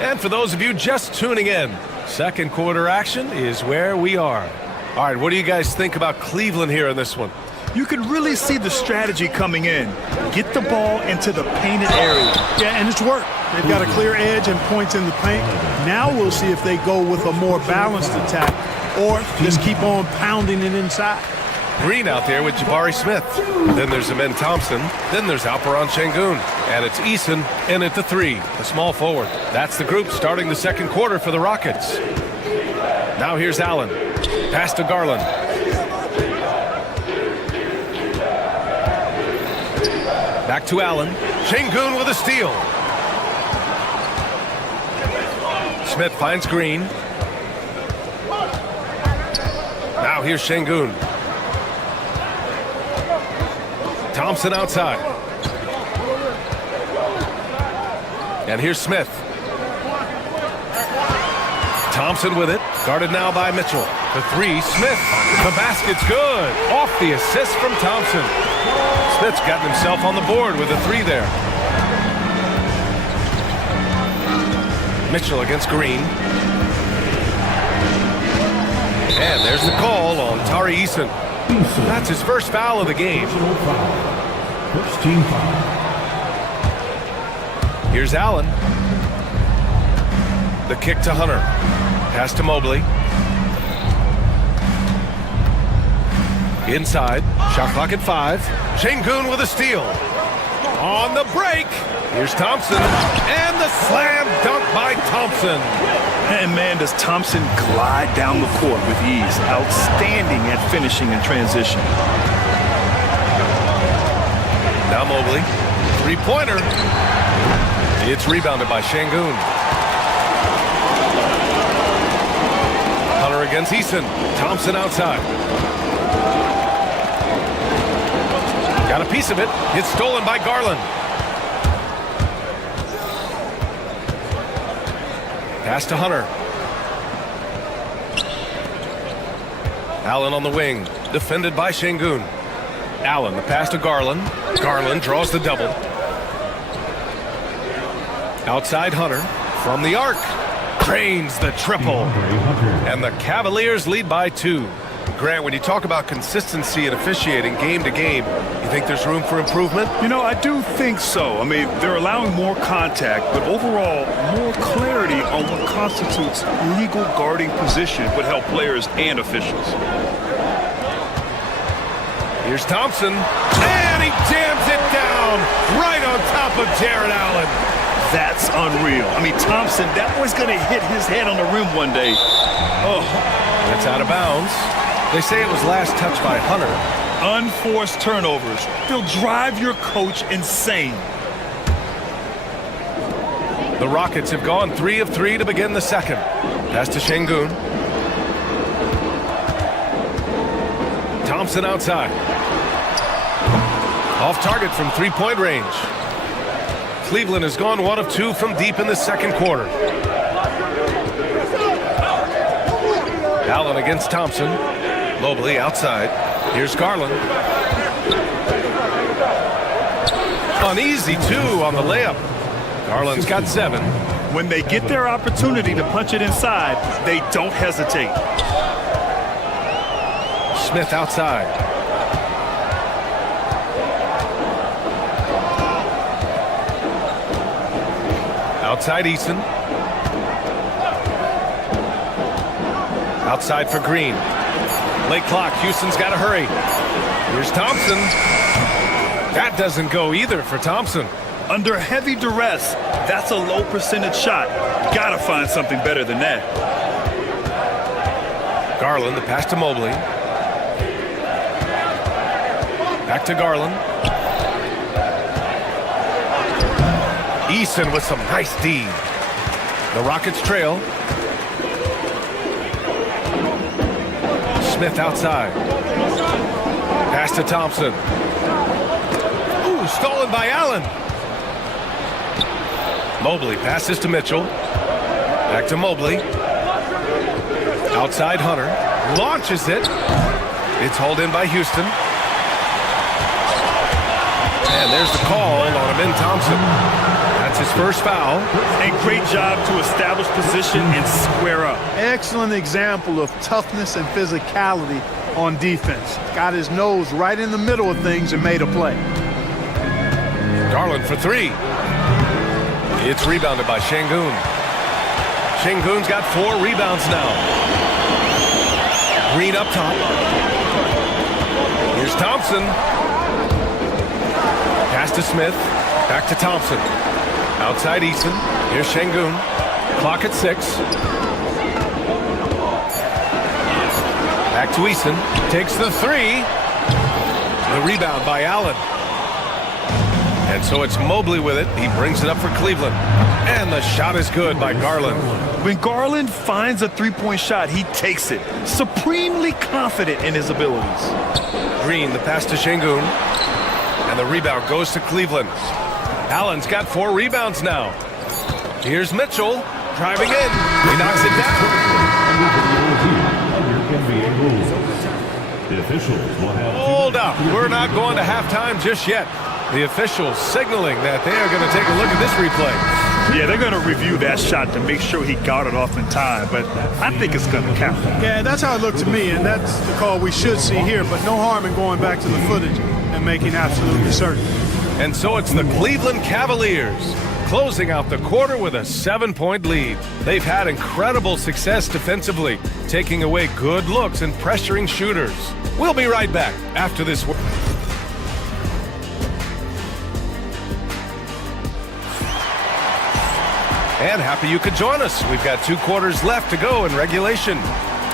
And for those of you just tuning in, second quarter action is where we are. All right, what do you guys think about Cleveland here in this one? You can really see the strategy coming in. Get the ball into the painted area. Yeah, and it's worked. They've got a clear edge and points in the paint. Now we'll see if they go with a more balanced attack or just keep on pounding it inside. Green out there with Jabari Smith. Then there's Amen Thompson. Then there's Alperen Şengün. And it's Eason in at the 3, the small forward. That's the group starting the second quarter for the Rockets. Now here's Allen. Pass to Garland. Back to Allen. Şengün with a steal. Smith finds Green. Now here's Şengün. Thompson outside. And here's Smith. Thompson with it. Guarded now by Mitchell. The three, Smith. The basket's good. Off the assist from Thompson. Smith's gotten himself on the board with a three there. Mitchell against Green. And there's the call on Tari Eason. That's his first foul of the game. First team foul. Here's Allen. The kick to Hunter. Pass to Mobley. Inside. Shot clock at 5. Şengün with a steal. On the break. Here's Thompson. And the slam dunk by Thompson. And man, does Thompson glide down the court with ease. Outstanding at finishing in transition. Now Mobley. Three-pointer. It's rebounded by Şengün. Hunter against Eason. Thompson outside. Got a piece of it. It's stolen by Garland. Pass to Hunter. Allen on the wing. Defended by Şengün. Allen, the pass to Garland. Garland draws the double. Outside Hunter. From the arc. Drains the triple. And the Cavaliers lead by 2. Grant, when you talk about consistency and officiating game to game, you think there's room for improvement? You know, I do think so. I mean, they're allowing more contact, but overall, more clarity on what constitutes legal guarding position would help players and officials. Here's Thompson, and he jams it down right on top of Jared Allen. That's unreal. I mean, Thompson, that boy's going to hit his head on the rim one day. Oh. That's out of bounds. They say it was last touched by Hunter. Unforced turnovers. They'll drive your coach insane. The Rockets have gone 3 of 3 to begin the second. Pass to Şengün. Thompson outside. Off target from three-point range. Cleveland has gone 1 of 2 from deep in the second quarter. Allen against Thompson. Mobley outside. Here's Garland. Uneasy 2 on the layup. Garland's got 7. When they get their opportunity to punch it inside, they don't hesitate. Smith outside. Outside Eason. Outside for Green. Late clock. Houston's got to hurry. Here's Thompson. That doesn't go either for Thompson. Under heavy duress, that's a low percentage shot. Gotta find something better than that. Garland, the pass to Mobley. Back to Garland. Eason with some nice D. The Rockets trail. Smith outside. Pass to Thompson. Ooh, stolen by Allen. Mobley passes to Mitchell. Back to Mobley. Outside Hunter. Launches it. It's hauled in by Houston. And there's the call on Amin Thompson. That's his first foul. A great job to establish position and square up. Excellent example of toughness and physicality on defense. Got his nose right in the middle of things and made a play. Garland for 3. It's rebounded by Şengün. Şengün's got 4 rebounds now. Green up top. Here's Thompson. Pass to Smith. Back to Thompson. Outside Eason. Here's Şengün. Clock at 6. Back to Eason. Takes the three. The rebound by Allen. And so it's Mobley with it. He brings it up for Cleveland. And the shot is good by Garland. When Garland finds a three-point shot, he takes it. Supremely confident in his abilities. Green, the pass to Şengün. And the rebound goes to Cleveland. Allen's got 4 rebounds now. Here's Mitchell driving in. He knocks it down. Hold up. We're not going to halftime just yet. The officials signaling that they are going to take a look at this replay. Yeah, they're going to review that shot to make sure he got it off in time, but I think it's going to count. Yeah, that's how it looked to me, and that's the call we should see here, but no harm in going back to the footage and making absolutely certain. And so it's the Cleveland Cavaliers closing out the quarter with a 7-point lead. They've had incredible success defensively, taking away good looks and pressuring shooters. We'll be right back after this. And happy you could join us. We've got 2 quarters left to go in regulation.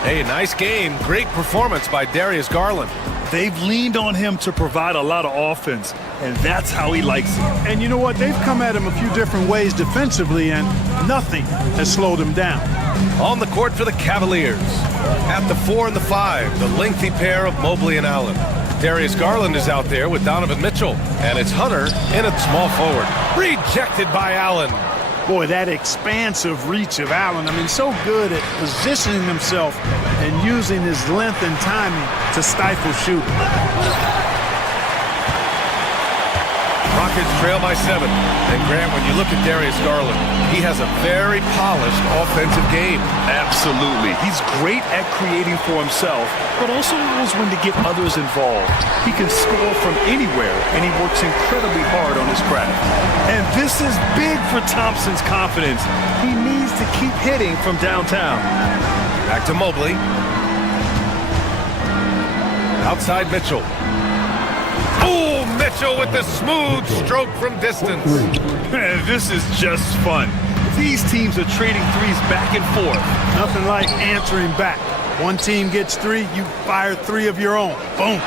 Hey, nice game. Great performance by Darius Garland. They've leaned on him to provide a lot of offense, and that's how he likes it. And you know what? They've come at him a few different ways defensively, and nothing has slowed him down. On the court for the Cavaliers. At the 4 and the 5, the lengthy pair of Mobley and Allen. Darius Garland is out there with Donovan Mitchell. And it's Hunter in at small forward. Rejected by Allen. Boy, that expansive reach of Allen. I mean, so good at positioning himself and using his length and timing to stifle shooting. Rockets trail by 7. And Grant, when you look at Darius Garland, he has a very polished offensive game. Absolutely. He's great at creating for himself, but also knows when to get others involved. He can score from anywhere, and he works incredibly hard on his craft. And this is big for Thompson's confidence. He needs to keep hitting from downtown. Back to Mobley. Outside Mitchell. Oh, Mitchell with the smooth stroke from distance. Man, this is just fun. These teams are trading threes back and forth. Nothing like answering back. One team gets 3, you fire 3 of your own. Boom.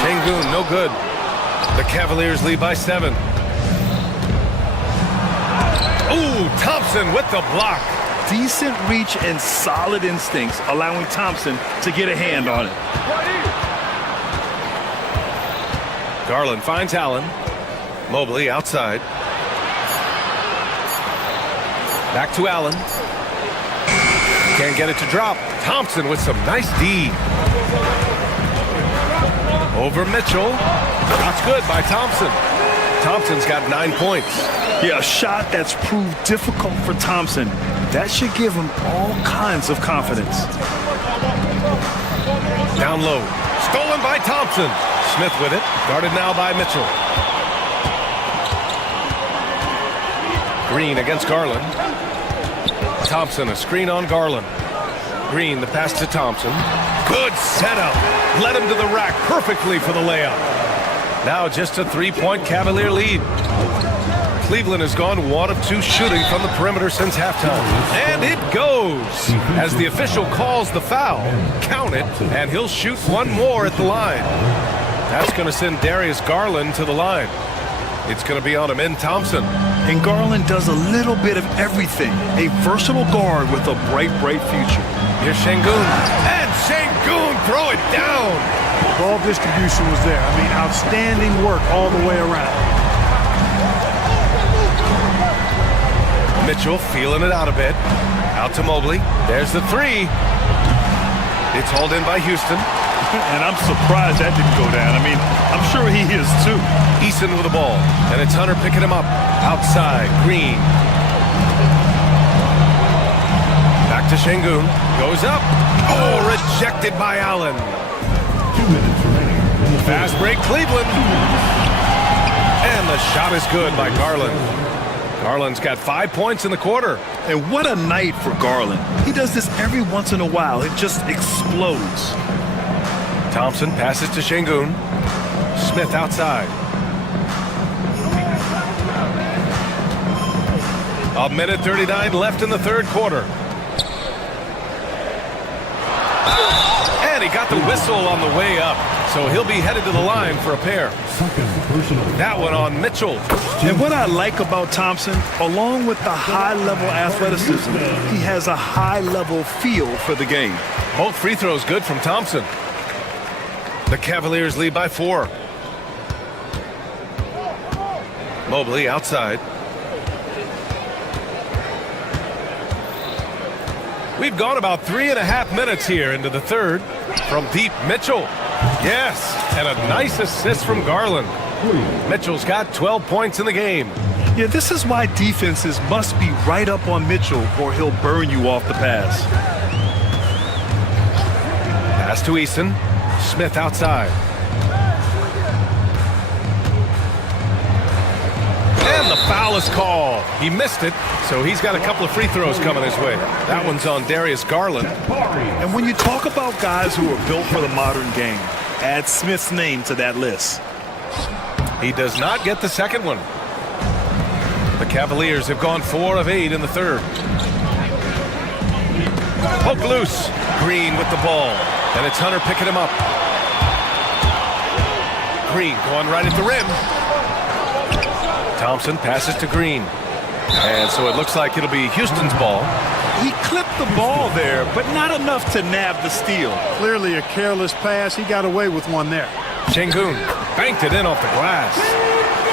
Şengün, no good. The Cavaliers lead by 7. Ooh, Thompson with the block. Decent reach and solid instincts, allowing Thompson to get a hand on it. Garland finds Allen. Mobley outside. Back to Allen. Can't get it to drop. Thompson with some nice D. Over Mitchell. That's good by Thompson. Thompson's got 9 points. Yeah, a shot that's proved difficult for Thompson. That should give him all kinds of confidence. Down low. Stolen by Thompson. Smith with it. Guarded now by Mitchell. Green against Garland. Thompson, a screen on Garland. Green, the pass to Thompson. Good setup. Led him to the rack perfectly for the layup. Now just a 3-point Cavalier lead. Cleveland has gone 1 of 2 shooting from the perimeter since halftime. And it goes. As the official calls the foul, count it, and he'll shoot 1 more at the line. That's going to send Darius Garland to the line. It's going to be on Amin Thompson. And Garland does a little bit of everything. A versatile guard with a bright, bright future. Here's Şengün. And Şengün throw it down. Ball distribution was there. I mean, outstanding work all the way around. Mitchell feeling it out a bit. Out to Mobley. There's the 3. It's hauled in by Houston. And I'm surprised that didn't go down. I mean, I'm sure he is too. Eason with the ball. And it's Hunter picking him up. Outside, Green. Back to Şengün. Goes up. Oh, rejected by Allen. 2 minutes remaining. Fast break, Cleveland. And the shot is good by Garland. Garland's got 5 points in the quarter. And what a night for Garland. He does this every once in a while. It just explodes. Thompson passes to Şengün. Smith outside. 1:39 left in the 3rd quarter. And he got the whistle on the way up. So he'll be headed to the line for a pair. That one on Mitchell. And what I like about Thompson, along with the high-level athleticism, he has a high-level feel for the game. Both free throws good from Thompson. The Cavaliers lead by 4. Mobley outside. We've gone about 3.5 minutes here into the third. From deep, Mitchell. Yes, and a nice assist from Garland. Mitchell's got 12 points in the game. Yeah, this is why defenses must be right up on Mitchell or he'll burn you off the pass. Pass to Easton. Smith outside. And the foul is called. He missed it, so he's got a couple of free throws coming his way. That one's on Darius Garland. And when you talk about guys who are built for the modern game, add Smith's name to that list. He does not get the second one. The Cavaliers have gone 4 of 8 in the third. Poke loose. Green with the ball. And it's Hunter picking him up. Green going right at the rim. Thompson passes to Green. And so it looks like it'll be Houston's ball. He clipped the ball there, but not enough to nab the steal. Clearly a careless pass. He got away with one there. Şengün banked it in off the glass.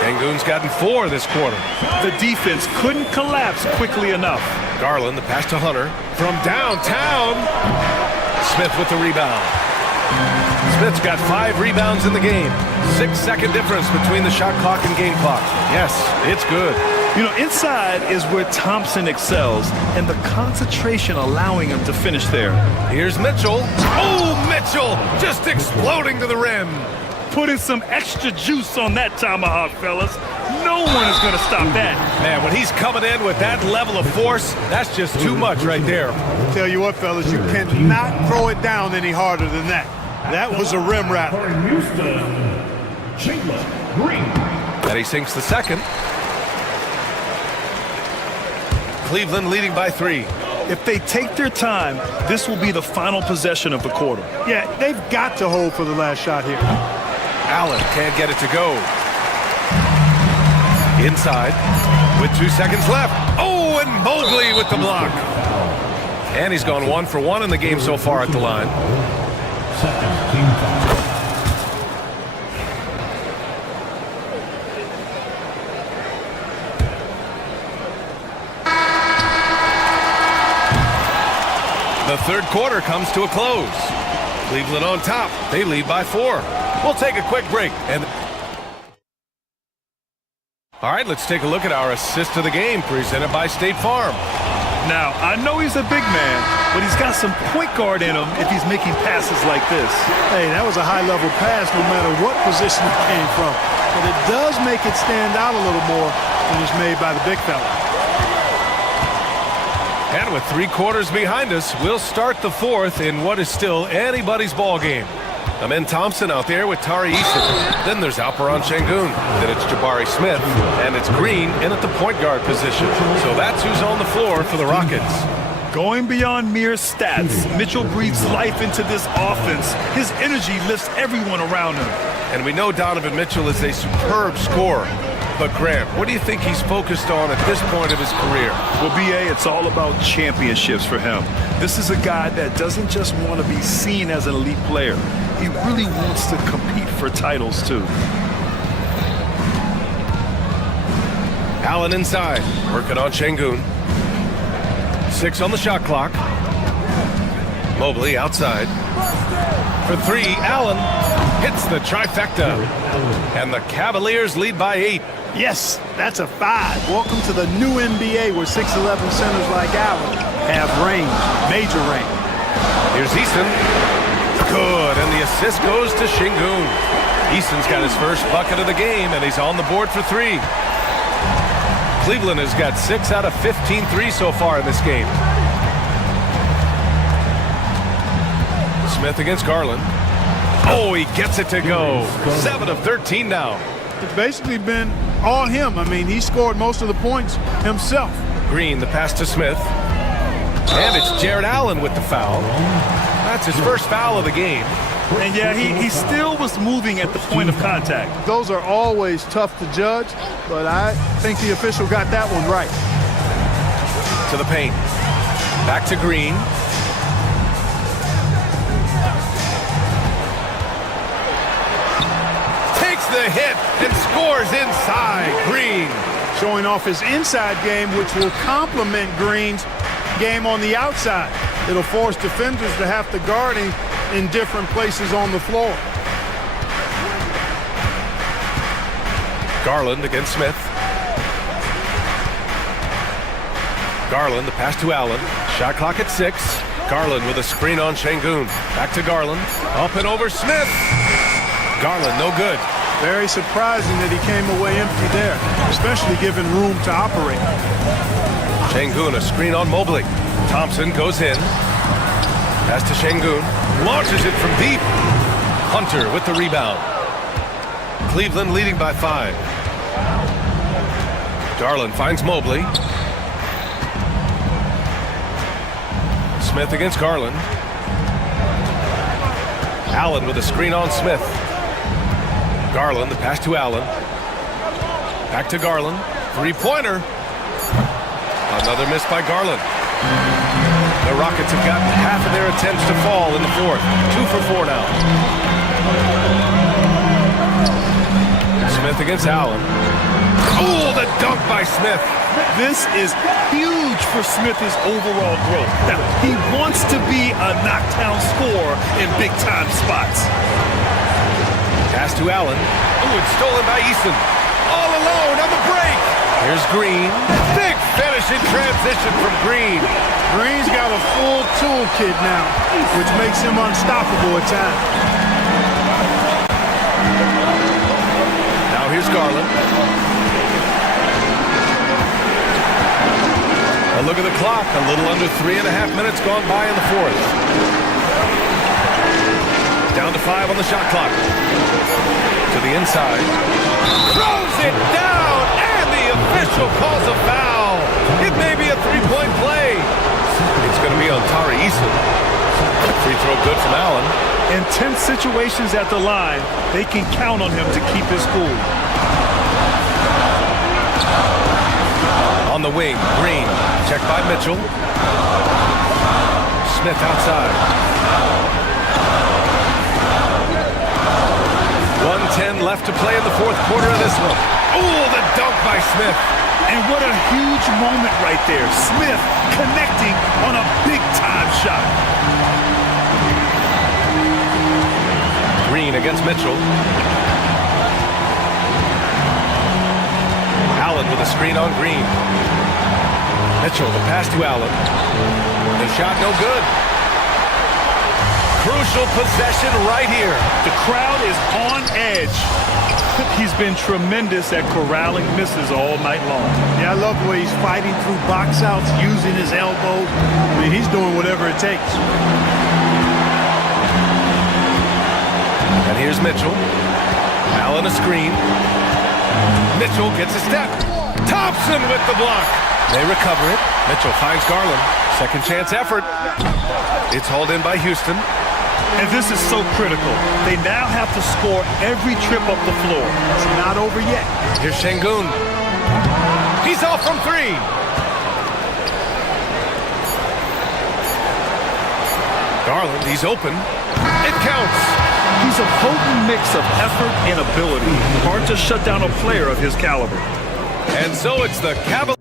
Şengün's gotten 4 this quarter. The defense couldn't collapse quickly enough. Garland, the pass to Hunter. From downtown. Smith with the rebound. Smith's got 5 rebounds in the game. 6-second difference between the shot clock and game clock. Yes, it's good. You know, inside is where Thompson excels, and the concentration allowing him to finish there. Here's Mitchell. Oh, Mitchell just exploding to the rim. Putting some extra juice on that tomahawk, fellas. No one is going to stop that. Man, when he's coming in with that level of force, that's just too much right there. Tell you what, fellas, you cannot throw it down any harder than that. That was a rim rattler. And he sinks the second. Cleveland leading by 3. If they take their time, this will be the final possession of the quarter. Yeah, they've got to hold for the last shot here. Allen can't get it to go. Inside with 2 seconds left. Oh, and Mobley with the block. And he's gone 1 for 1 in the game so far at the line. The third quarter comes to a close. Cleveland on top. They lead by 4. We'll take a quick break. All right, let's take a look at our assist of the game presented by State Farm. Now, I know he's a big man, but he's got some point guard in him if he's making passes like this. Hey, that was a high-level pass no matter what position it came from. But it does make it stand out a little more when it's made by the big fella. And with 3 quarters behind us, we'll start the fourth in what is still anybody's ball game. Amen Thompson out there with Tari Eason. Then there's Alperen Şengün. Then it's Jabari Smith. And it's Green in at the point guard position. So that's who's on the floor for the Rockets. Going beyond mere stats, Mitchell breathes life into this offense. His energy lifts everyone around him. And we know Donovan Mitchell is a superb scorer. But Grant, what do you think he's focused on at this point of his career? Well, B.A., it's all about championships for him. This is a guy that doesn't just want to be seen as an elite player. He really wants to compete for titles, too. Allen inside, working on Şengün. 6 on the shot clock. Mobley outside. For 3, Allen hits the trifecta. And the Cavaliers lead by 8. Yes, that's a 5. Welcome to the new NBA where 6'11 centers like Allen have range, major range. Here's Easton. Good, and the assist goes to Şengün. Easton's got his first bucket of the game, and he's on the board for 3. Cleveland has got 6 out of 15 threes so far in this game. Smith against Garland. Oh, he gets it to go. 7 of 13 now. It's basically been all him. I mean, he scored most of the points himself. Green, the pass to Smith. And it's Jared Allen with the foul. That's his first foul of the game. And yeah, he still was moving at the point of contact. Those are always tough to judge, but I think the official got that one right. To the paint. Back to Green. Takes the hit and scores inside. Green. Showing off his inside game, which will complement Green's game on the outside. It'll force defenders to have to guard him in different places on the floor. Garland against Smith. Garland, the pass to Allen. Shot clock at 6. Garland with a screen on Şengün. Back to Garland. Up and over Smith. Garland, no good. Very surprising that he came away empty there, especially given room to operate. Şengün, a screen on Mobley. Thompson goes in. Pass to Şengün. Launches it from deep. Hunter with the rebound. Cleveland leading by 5. Garland finds Mobley. Smith against Garland. Allen with a screen on Smith. Garland, the pass to Allen. Back to Garland. Three-pointer. Another miss by Garland. The Rockets have gotten half of their attempts to fall in the fourth. 2 for 4 now. Smith against Allen. Oh, the dunk by Smith. This is huge for Smith's overall growth. Now, he wants to be a knockdown scorer in big-time spots. Pass to Allen. Oh, it's stolen by Eason. All alone on the break. Here's Green. Big finish in transition from Green. Green's got a full toolkit now, which makes him unstoppable at times. Now here's Garland. A look at the clock. A little under 3.5 minutes gone by in the fourth. Down to 5 on the shot clock. To the inside. Throws it down, and the official calls a foul. It may be a 3-point play. It's going to be on Tari Eason. Free throw good from Allen. In tense situations at the line, they can count on him to keep his cool. On the wing, Green. Checked by Mitchell. Smith outside. 1:10 left to play in the fourth quarter of this one. Oh, the dunk by Smith. And what a huge moment right there. Smith connecting on a big-time shot. Green against Mitchell. Allen with a screen on Green. Mitchell, the pass to Allen. The shot no good. Crucial possession right here. The crowd is on edge. He's been tremendous at corralling misses all night long. Yeah, I love the way he's fighting through box outs, using his elbows. I mean, he's doing whatever it takes. And here's Mitchell. Allen a screen. Mitchell gets a step. Thompson with the block. They recover it. Mitchell finds Garland. Second chance effort. It's hauled in by Houston. And this is so critical. They now have to score every trip up the floor. It's not over yet. Here's Şengün. He's off from 3. Garland, he's open. It counts. He's a potent mix of effort and ability. Hard to shut down a player of his caliber. And so it's the Cavaliers.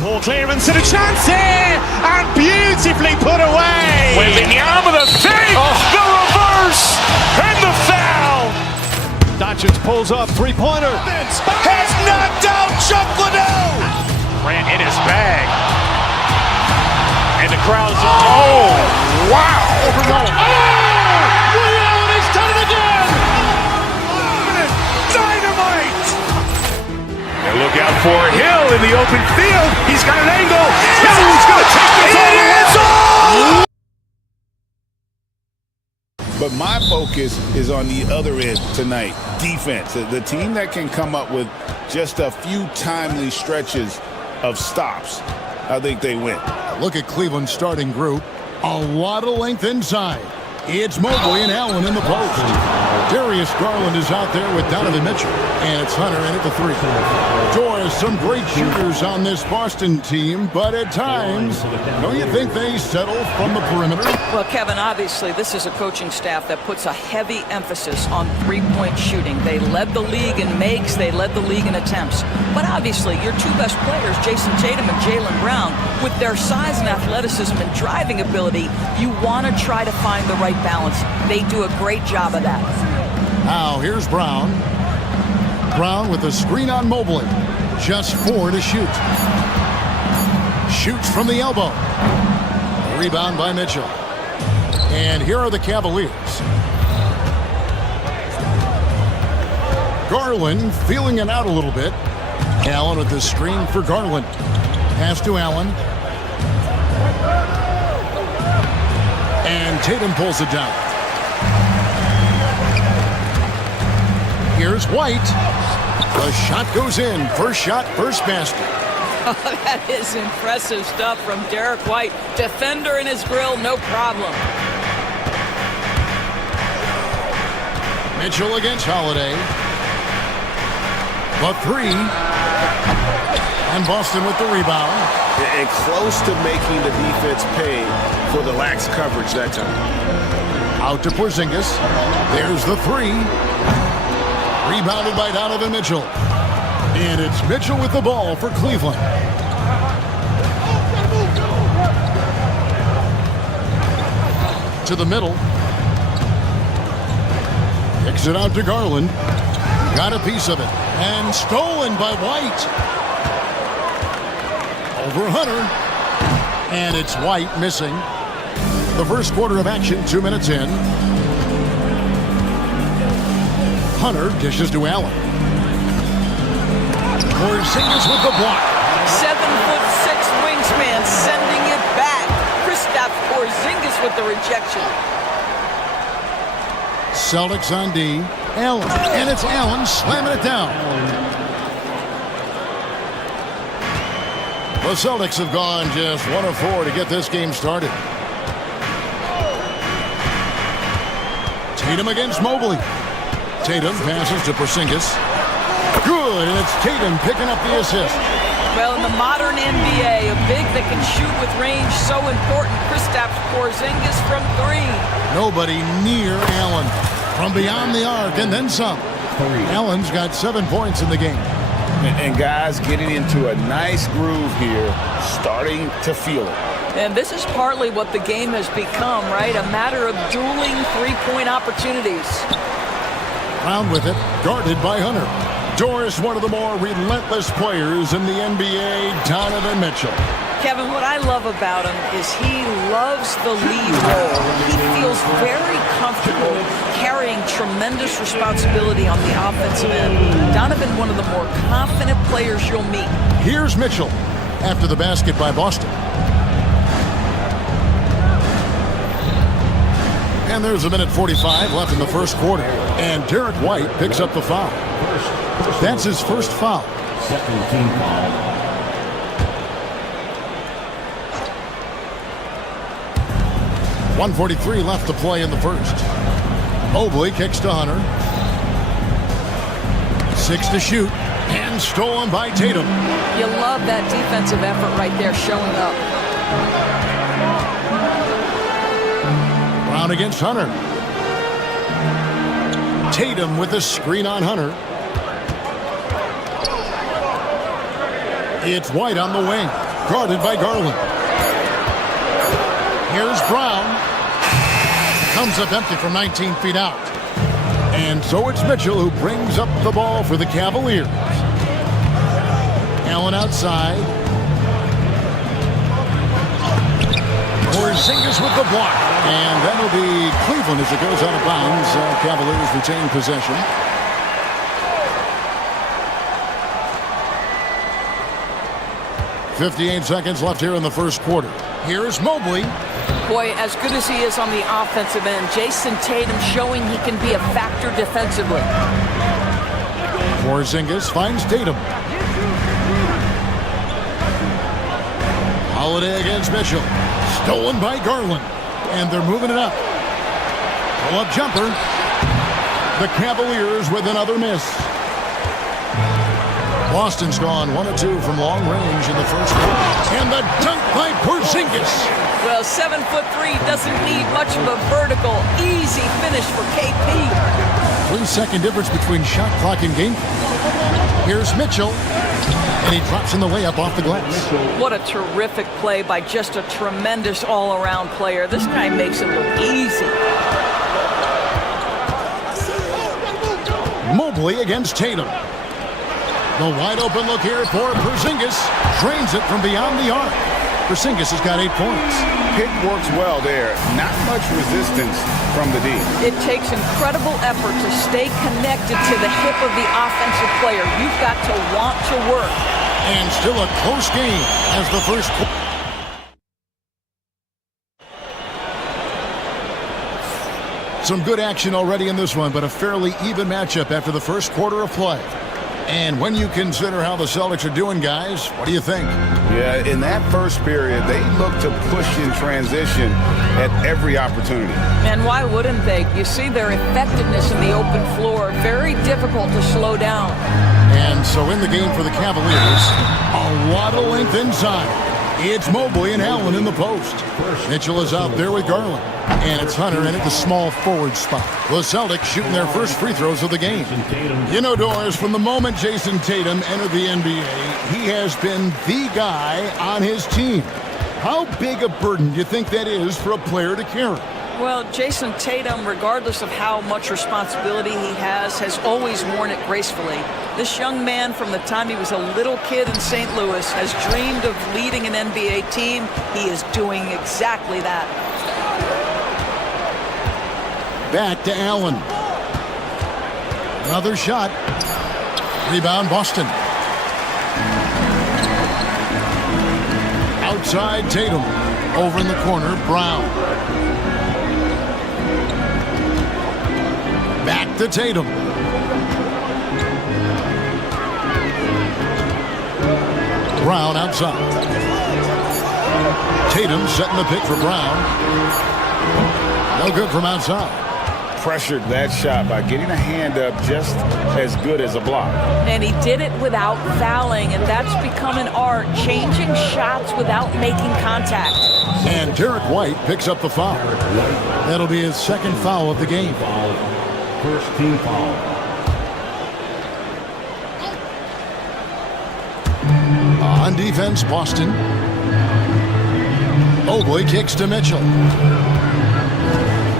Ball clearance and a chance here, and beautifully put away. Wembanyama with a save, the reverse, and the foul. Doncic pulls up, three-pointer. Has knocked out Chuck Liddell. Ran in his bag. And the crowd's, oh, wow. Liddell, and he's done it again. Dynamite. And look out for Hill in in the open field. He's got an angle. He's going to take this all the way. But my focus is on the other end tonight, defense. The team that can come up with just a few timely stretches of stops, I think they win. Look at Cleveland's starting group. A lot of length inside. It's Mobley and Allen in the post. Darius Garland is out there with Donovan Mitchell. And it's Hunter in at the 3. Doris, some great shooters on this Boston team, but at times, don't you think they settle from the perimeter? Well, Kevin, obviously, this is a coaching staff that puts a heavy emphasis on three-point shooting. They led the league in makes. They led the league in attempts. But obviously, your two best players, Jason Tatum and Jaylen Brown, with their size and athleticism and driving ability, you want to try to find the right balance. They do a great job of that. Now, here's Brown. Brown with a screen on Mobley. Just 4 to shoot. Shoots from the elbow. Rebound by Mitchell. And here are the Cavaliers. Garland feeling it out a little bit. Allen with the screen for Garland. Pass to Allen. And Tatum pulls it down. Here's White. The shot goes in. First shot, first basket. Oh, that is impressive stuff from Derek White. Defender in his grill, no problem. Mitchell against Holiday. The 3. And Boston with the rebound. And close to making the defense pay for the lax coverage that time. Out to Porzingis. There's the 3. Rebounded by Donovan Mitchell. And it's Mitchell with the ball for Cleveland. To the middle. Kicks it out to Garland. Got a piece of it. And stolen by White. Over Hunter. And it's White missing. The first quarter of action, 2 minutes in. Hunter dishes to Allen. Porzingis with the block. 7'6" wingsman sending it back. Kristaps Porzingis with the rejection. Celtics on D. Allen. And it's Allen slamming it down. The Celtics have gone just 1 of 4 to get this game started. Tatum against Mobley. Tatum passes to Porzingis. Good, and it's Tatum picking up the assist. Well, in the modern NBA, a big that can shoot with range, so important. Kristaps Porzingis from 3. Nobody near Allen. From beyond the arc, and then some. Allen's got 7 points in the game. And guys getting into a nice groove here, starting to feel it. And this is partly what the game has become, right? A matter of dueling three-point opportunities. Brown with it, guarded by Hunter. Doris, one of the more relentless players in the NBA, Donovan Mitchell. Kevin, what I love about him is he loves the lead role. He feels very comfortable carrying tremendous responsibility on the offensive end. Donovan, one of the more confident players you'll meet. Here's Mitchell after the basket by Boston. And there's 1:45 left in the first quarter. And Derek White picks up the foul. That's his first foul. Second team foul. .143 left to play in the first. Mobley kicks to Hunter. 6 to shoot. And stolen by Tatum. You love that defensive effort right there showing up. Brown against Hunter. Tatum with a screen on Hunter. It's White on the wing, guarded by Garland. Here's Brown. Comes up empty from 19 feet out. And so it's Mitchell who brings up the ball for the Cavaliers. Allen outside. Porzingis with the block. And that'll be Cleveland as it goes out of bounds. Cavaliers retain possession. 58 seconds left here in the first quarter. Here's Mobley. Boy, as good as he is on the offensive end, Jason Tatum showing he can be a factor defensively. Porzingis finds Tatum. Holiday against Mitchell. Stolen by Garland. And they're moving it up. Pull-up jumper. The Cavaliers with another miss. Boston's gone 1 of 2 from long range in the first quarter. And the dunk by Porzingis. Well, 7'3" doesn't need much of a vertical. Easy finish for KP. 3-second difference between shot clock and game. Here's Mitchell. And he drops in the way up off the glass. What a terrific play by just a tremendous all-around player. This guy makes it look easy. Mobley against Tatum. The wide open look here for Porzingis. Drains it from beyond the arc. Porzingis has got 8 points. Pick works well there. Not much resistance from the D. It takes incredible effort to stay connected to the hip of the offensive player. You've got to want to work. And still a close game as the first quarter. Some good action already in this one, but a fairly even matchup after the first quarter of play. And when you consider how the Celtics are doing, guys, what do you think? Yeah, in that first period, they looked to push in transition at every opportunity. And why wouldn't they? You see their effectiveness in the open floor. Very difficult to slow down. And so in the game for the Cavaliers, a lot of length inside. It's Mobley and Allen in the post. Mitchell is out there with Garland. And it's Hunter in at the small forward spot. The Celtics shooting their first free throws of the game. You know, Doris, from the moment Jason Tatum entered the NBA, he has been the guy on his team. How big a burden do you think that is for a player to carry? Well, Jason Tatum, regardless of how much responsibility he has always worn it gracefully. This young man, from the time he was a little kid in St. Louis, has dreamed of leading an NBA team. He is doing exactly that. Back to Allen. Another shot. Rebound, Boston. Outside, Tatum. Over in the corner, Brown. Back to Tatum. Brown outside. Tatum setting the pick for Brown. No good from outside. Pressured that shot by getting a hand up just as good as a block. And he did it without fouling, and that's become an art, changing shots without making contact. And Derek White picks up the foul. That'll be his second foul of the game. First team foul. On defense, Boston. Mobley kicks to Mitchell.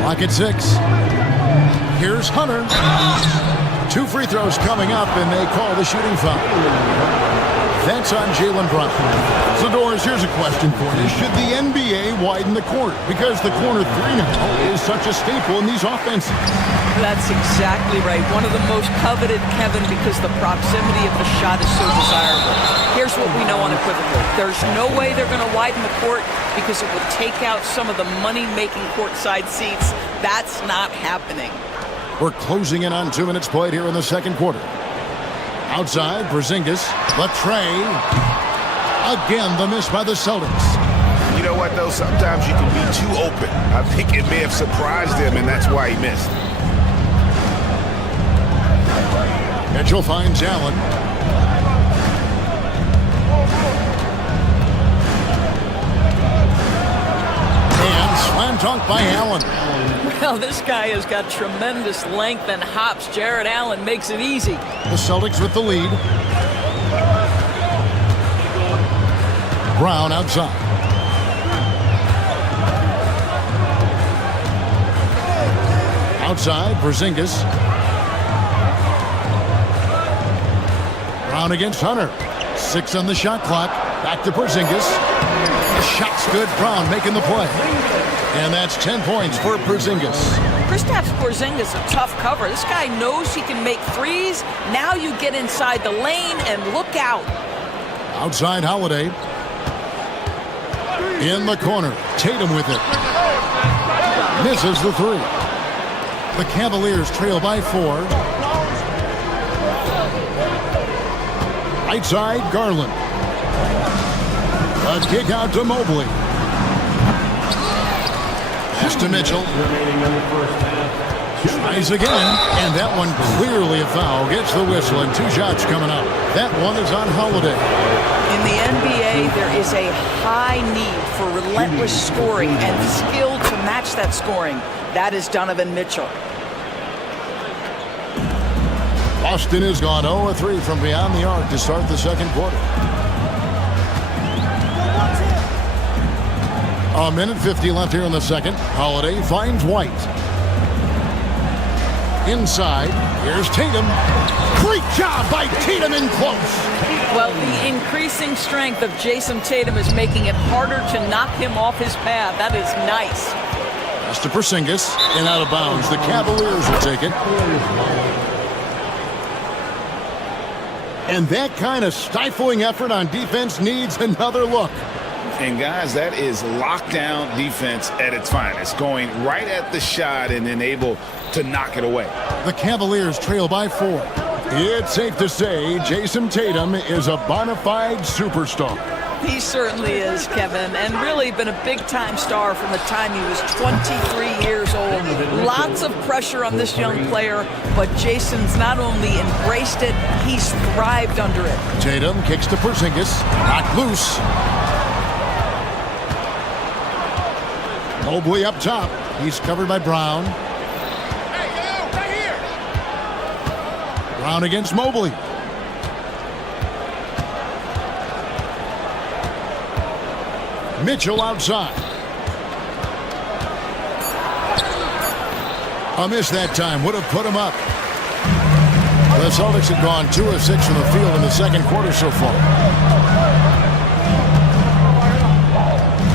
Clock at 6. Here's Hunter. 2 free throws coming up, and they call the shooting foul. That's on Jaylen Brown. So, Doris, here's a question for you. Should the NBA widen the court? Because the corner 3 now is such a staple in these offenses. That's exactly right. One of the most coveted, Kevin, because the proximity of the shot is so desirable. Here's what we know unequivocally. There's no way they're going to widen the court because it would take out some of the money-making courtside seats. That's not happening. We're closing in on 2 minutes played here in the second quarter. Outside, Porzingis, Latrey. Again, the miss by the Celtics. You know what, though? Sometimes you can be too open. I think it may have surprised him, and that's why he missed. Mitchell finds Allen. And slam dunk by Allen. Well, this guy has got tremendous length and hops. Jared Allen makes it easy. The Celtics with the lead. Brown outside. Outside, Porzingis. Brown against Hunter. 6 on the shot clock. Back to Porzingis. The shot's good. Brown making the play. And that's 10 points for Porzingis. Kristaps Porzingis, a tough cover. This guy knows he can make threes. Now you get inside the lane and look out. Outside, Holiday. In the corner, Tatum with it. Misses the three. The Cavaliers trail by 4. Right side, Garland. A kick out to Mobley. Pass to Mitchell. Tries again, and that one clearly a foul. Gets the whistle, and 2 shots coming up. That one is on Holiday. In the NBA, there is a high need for relentless scoring and skill to match that scoring. That is Donovan Mitchell. Boston has gone 0-3 from beyond the arc to start the second quarter. 1:50 left here in the second. Holiday finds White. Inside, here's Tatum. Great job by Tatum in close. Well, the increasing strength of Jason Tatum is making it harder to knock him off his path. That is nice. Pass to Porzingis and out of bounds. The Cavaliers will take it. And that kind of stifling effort on defense needs another look. And guys, that is lockdown defense at its finest. Going right at the shot and then able to knock it away. The Cavaliers trail by 4. It's safe to say Jason Tatum is a bona fide superstar. He certainly is, Kevin, and really been a big-time star from the time he was 23 years old. Lots of pressure on this young player, but Jason's not only embraced it, he's thrived under it. Tatum kicks to Porzingis, knocked loose. Mobley up top. He's covered by Brown. Brown against Mobley. Mitchell outside. A miss that time. Would have put him up. The Celtics have gone 2 of 6 from the field in the second quarter so far.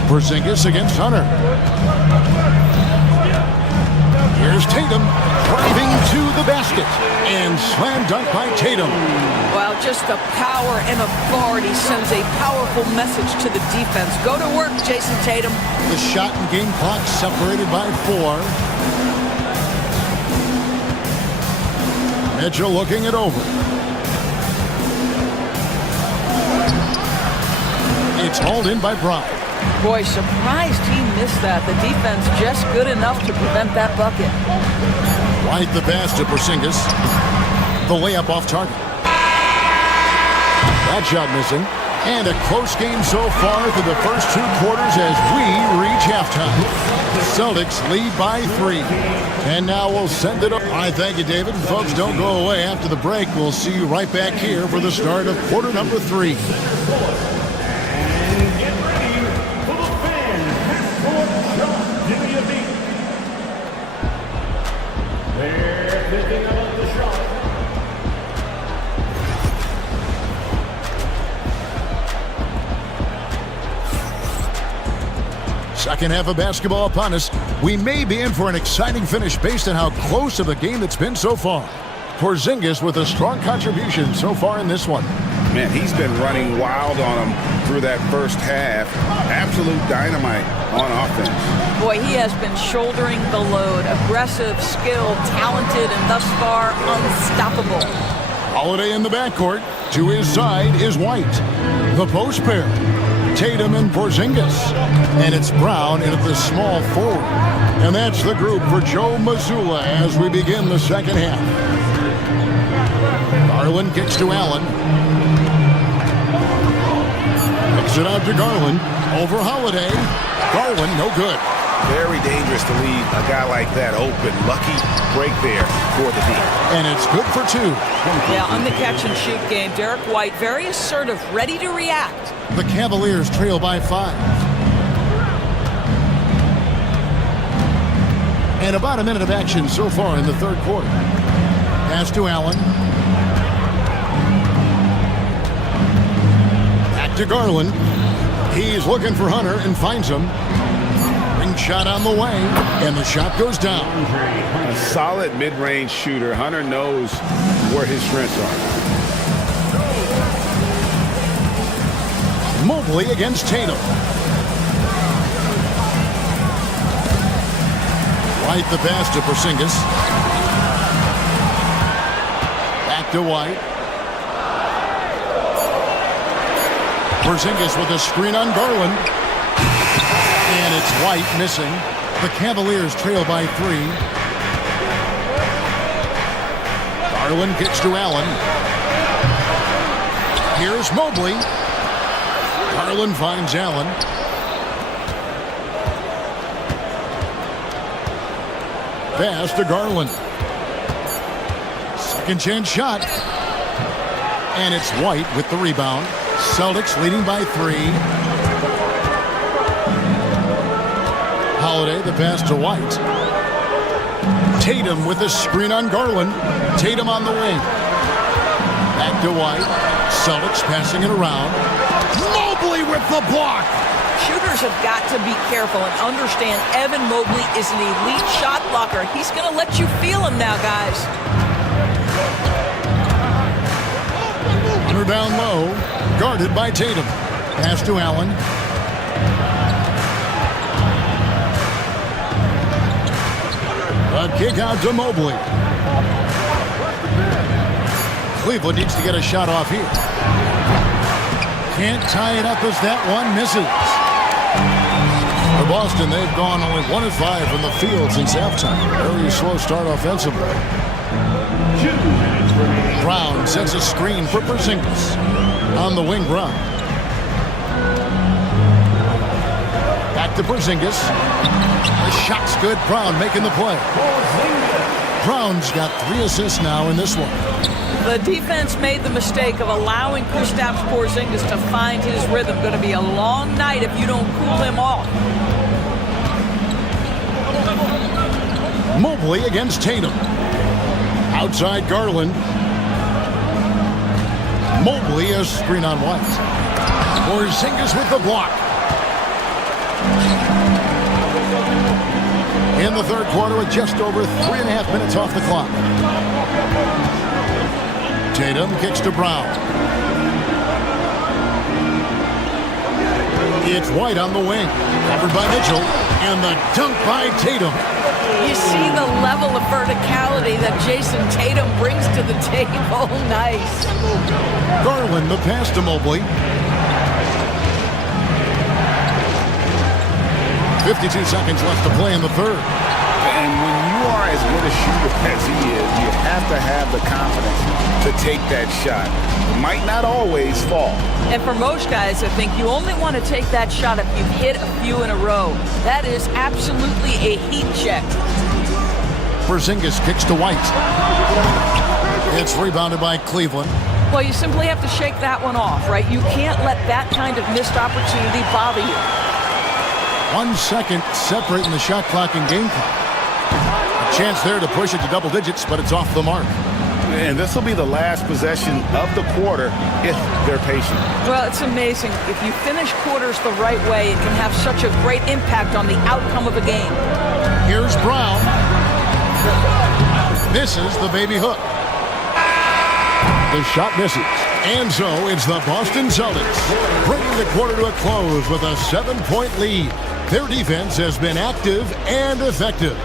Porzingis against Hunter. Here's Tatum driving to the basket. And slam dunk by Tatum. Well, just the power and authority sends a powerful message to the defense. Go to work, Jason Tatum. The shot and game clock separated by 4. Mitchell looking it over. It's hauled in by Brown. Boy, surprised he missed that. The defense just good enough to prevent that bucket. Right the pass to Porzingis. The layup off target. That shot missing. And a close game so far through the first 2 quarters as we reach halftime. The Celtics lead by 3. And now we'll send it up. All right, thank you, David. Folks, don't go away after the break. We'll see you right back here for the start of quarter number 3. Second half of basketball upon us. We may be in for an exciting finish based on how close of a game it's been so far. Porzingis with a strong contribution so far in this one. Man, he's been running wild on him through that first half. Absolute dynamite on offense. Boy, he has been shouldering the load. Aggressive, skilled, talented, and thus far unstoppable. Holiday in the backcourt. To his side is White. The post pair. Tatum and Porzingis. And it's Brown into the small forward. And that's the group for Joe Mazzulla as we begin the second half. Garland kicks to Allen. Kicks it out to Garland. Over Holiday. Garland, no good. Very dangerous to leave a guy like that open. Lucky break there for the team. And it's good for 2. Yeah, on the catch-and-shoot game, Derek White very assertive, ready to react. The Cavaliers trail by 5. And about a minute of action so far in the third quarter. Pass to Allen. Back to Garland. He's looking for Hunter and finds him. Ring shot on the way, and the shot goes down. A solid mid-range shooter. Hunter knows where his strengths are. Mobley against Tatum. White the pass to Porzingis. Back to White. Porzingis with a screen on Garland. And it's White missing. The Cavaliers trail by 3. Garland kicks to Allen. Here's Mobley. Garland finds Allen. Pass to Garland. Second chance shot. And it's White with the rebound. Celtics leading by 3. Holiday, the pass to White. Tatum with a screen on Garland. Tatum on the wing. Back to White. Celtics passing it around. Mobley with the block. Shooters have got to be careful and understand Evan Mobley is an elite shot blocker. He's going to let you feel him now, guys. Under down low. Guarded by Tatum. Pass to Allen. A kick out to Mobley. Cleveland needs to get a shot off here. Can't tie it up as that one misses. For Boston, they've gone only 1 of 5 from the field since halftime. Very slow start offensively. Brown sets a screen for Porzingis. On the wing, Brown. Back to Porzingis. The shot's good. Brown making the play. Brown's got 3 assists now in this one. The defense made the mistake of allowing Kristaps Porzingis to find his rhythm. Going to be a long night if you don't cool him off. Mobley against Tatum. Outside Garland. Mobley a screen on White. Porzingis with the block. In the third quarter with just over 3.5 minutes off the clock. Tatum kicks to Brown. It's White on the wing. Covered by Mitchell. And the dunk by Tatum. You see the level of verticality that Jason Tatum brings to the table. Nice. Garland the pass to Mobley. 52 seconds left to play in the third. And when you are as good a shooter as he is, you have to have the confidence to take that shot. It might not always fall. And for most guys, I think you only want to take that shot if you've hit a few in a row. That is absolutely a heat check. Porzingis kicks to White. It's rebounded by Cleveland. Well, you simply have to shake that one off, right? You can't let that kind of missed opportunity bother you. 1 second separating the shot clock and game clock. A chance there to push it to double digits, but it's off the mark. And this will be the last possession of the quarter if they're patient. Well, it's amazing. If you finish quarters the right way, it can have such a great impact on the outcome of a game. Here's Brown. Misses the baby hook. The shot misses. And so it's the Boston Celtics bringing the quarter to a close with a 7-point lead. Their defense has been active and effective.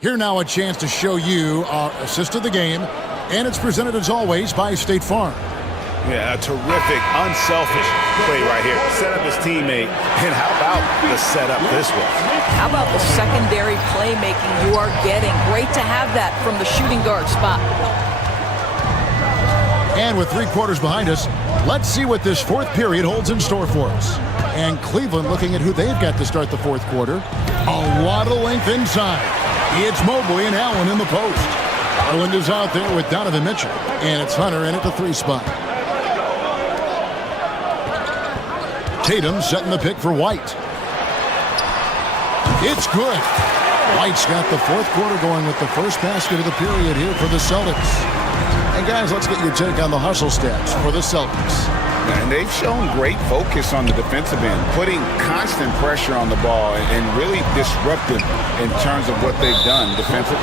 Here now a chance to show you our assist of the game, and it's presented as always by State Farm. Yeah, a terrific, unselfish play right here. Set up his teammate, and how about the setup this way? How about the secondary playmaking you are getting? Great to have that from the shooting guard spot. And with 3 quarters behind us, let's see what this fourth period holds in store for us. And Cleveland looking at who they've got to start the fourth quarter. A lot of length inside. It's Mobley and Allen in the post. Garland is out there with Donovan Mitchell. And it's Hunter in at the 3 spot. Tatum setting the pick for White. It's good. White's got the fourth quarter going with the first basket of the period here for the Celtics. And guys, let's get your take on the hustle stats for the Celtics. And they've shown great focus on the defensive end, putting constant pressure on the ball and really disruptive in terms of what they've done defensively.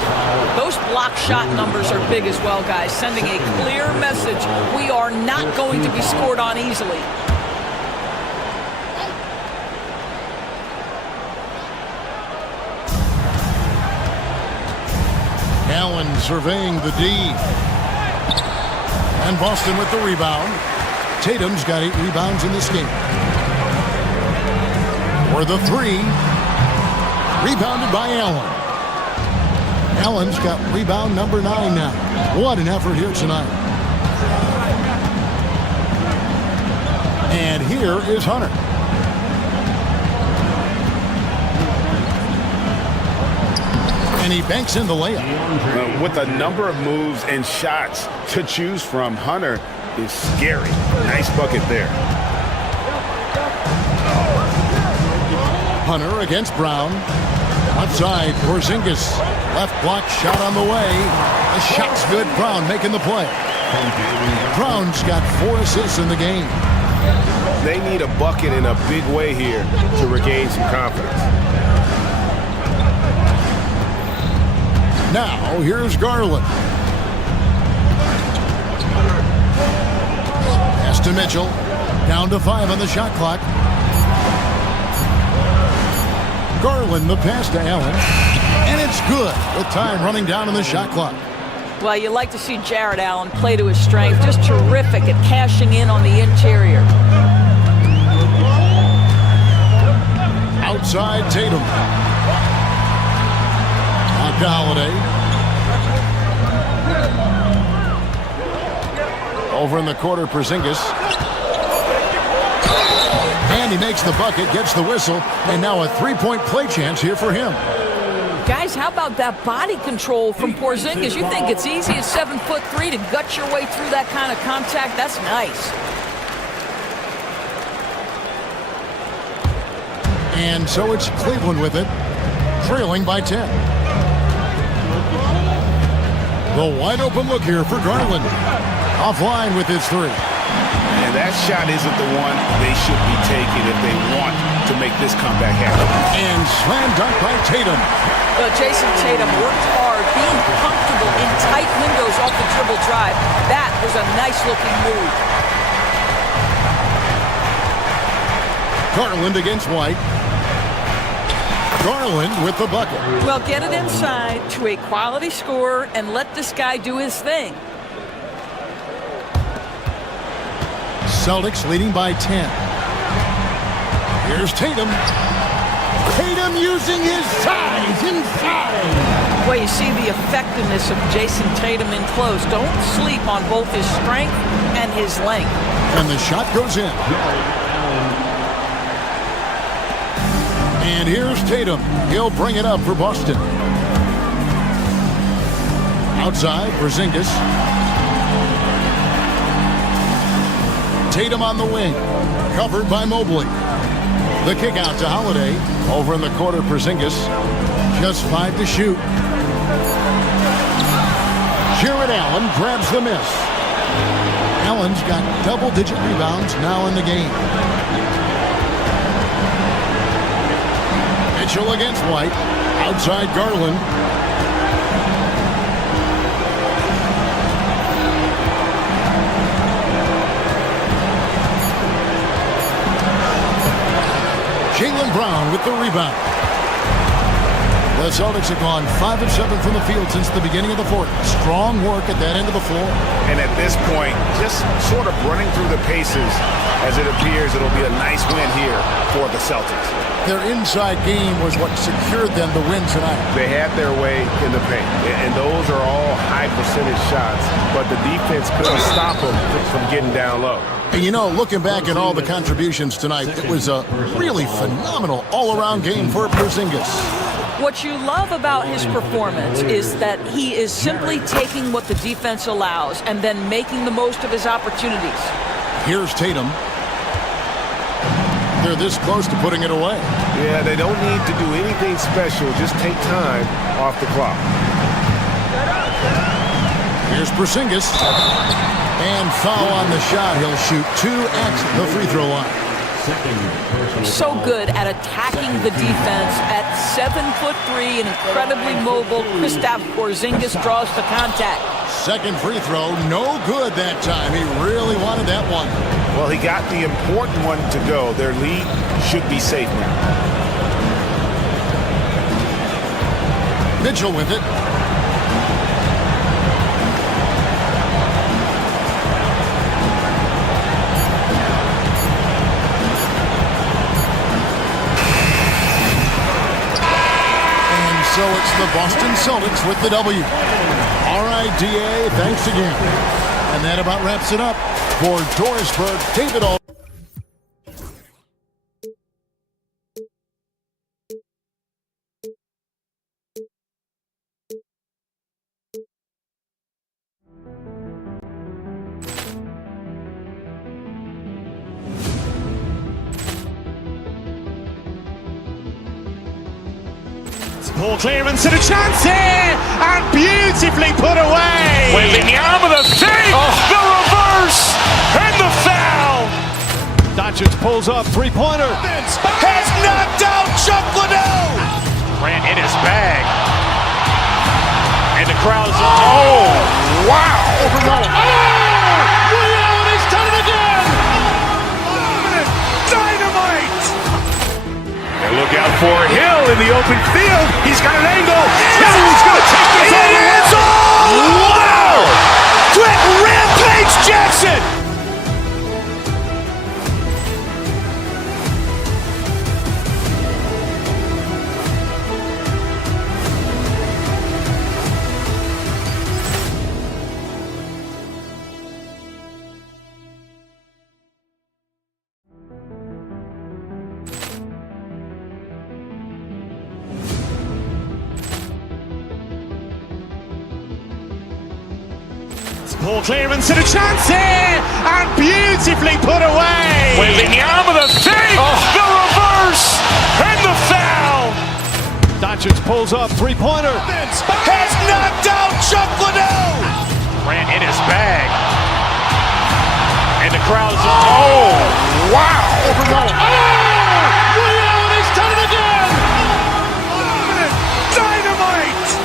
Those block shot numbers are big as well, guys, sending a clear message. We are not going to be scored on easily. Allen surveying the D. And Boston with the rebound. Tatum's got 8 rebounds in this game. For the 3. Rebounded by Allen. Allen's got rebound number 9 now. What an effort here tonight. And here is Hunter. And he banks in the layup. With a number of moves and shots to choose from, Hunter is scary. Nice bucket there. Hunter against Brown. Outside, Porzingis. Left block shot on the way. The shot's good. Brown making the play. Brown's got 4 assists in the game. They need a bucket in a big way here to regain some confidence. Now, here's Garland. Pass to Mitchell. Down to 5 on the shot clock. Garland, the pass to Allen. And it's good with time running down on the shot clock. Well, you like to see Jared Allen play to his strength. Just terrific at cashing in on the interior. Outside Tatum. On to Holiday. Over in the quarter, Porzingis. And he makes the bucket, gets the whistle, and now a 3-point play chance here for him. Guys, how about that body control from Porzingis? You think it's easy at 7'3" to gut your way through that kind of contact? That's nice. And so it's Cleveland with it, trailing by 10. The wide open look here for Garland. Offline with his 3. And that shot isn't the one they should be taking if they want to make this comeback happen. And slam dunk by Tatum. Jason Tatum worked hard, being comfortable in tight windows off the dribble drive. That was a nice-looking move. Garland against White. Garland with the bucket. Well, get it inside to a quality scorer and let this guy do his thing. Celtics leading by 10. Here's Tatum. Tatum using his size inside. Well, you see the effectiveness of Jason Tatum in close. Don't sleep on both his strength and his length. And the shot goes in. And here's Tatum. He'll bring it up for Boston. Outside, Porzingis. Tatum on the wing. Covered by Mobley. The kick out to Holiday. Over in the quarter, Porzingis. Just 5 to shoot. Jared Allen grabs the miss. Allen's got double-digit rebounds now in the game. Mitchell against White. Outside Garland. Jaylen Brown with the rebound. The Celtics have gone 5 of 7 from the field since the beginning of the fourth. Strong work at that end of the floor. And at this point, just sort of running through the paces as it appears it'll be a nice win here for the Celtics. Their inside game was what secured them the win tonight. They had their way in the paint, and those are all high percentage shots, but the defense couldn't stop them from getting down low. And you know, looking back at all the contributions tonight, it was a really phenomenal all-around game for Porzingis. What you love about his performance is that he is simply taking what the defense allows and then making the most of his opportunities. Here's Tatum. They're this close to putting it away. Yeah, they don't need to do anything special. Just take time off the clock. Here's Porzingis. And foul on the shot. He'll shoot 2 at the free throw line. So good at attacking the defense. At 7'3" and incredibly mobile, Kristaps Porzingis draws the contact. Second free throw, no good that time. He really wanted that one. Well, he got the important one to go. Their lead should be safe now. Mitchell with it. the Boston Celtics with the W. All right, DA, thanks again. And that about wraps it up for Dorisburg. David All. Ball clearance and a chance here, and beautifully put away. Wembanyama the fake, the reverse, and the foul. Doncic pulls up, three-pointer. Has knocked out Chuck Liddell. Grant in his bag. And the crowd's, oh, wow. He's done it again. Dynamite. And look out for Hill in the open field. He's got an angle. He's going to take this all the way. Wow! Quick Rampage Jackson. Ball clearance and a chance here, and beautifully put away. Wembanyama the fake, the reverse, and the foul. Doncic pulls up, three-pointer. Has knocked out Chuck Liddell. Grant in his bag. And the crowd's, oh, wow. He's done it again. Dynamite.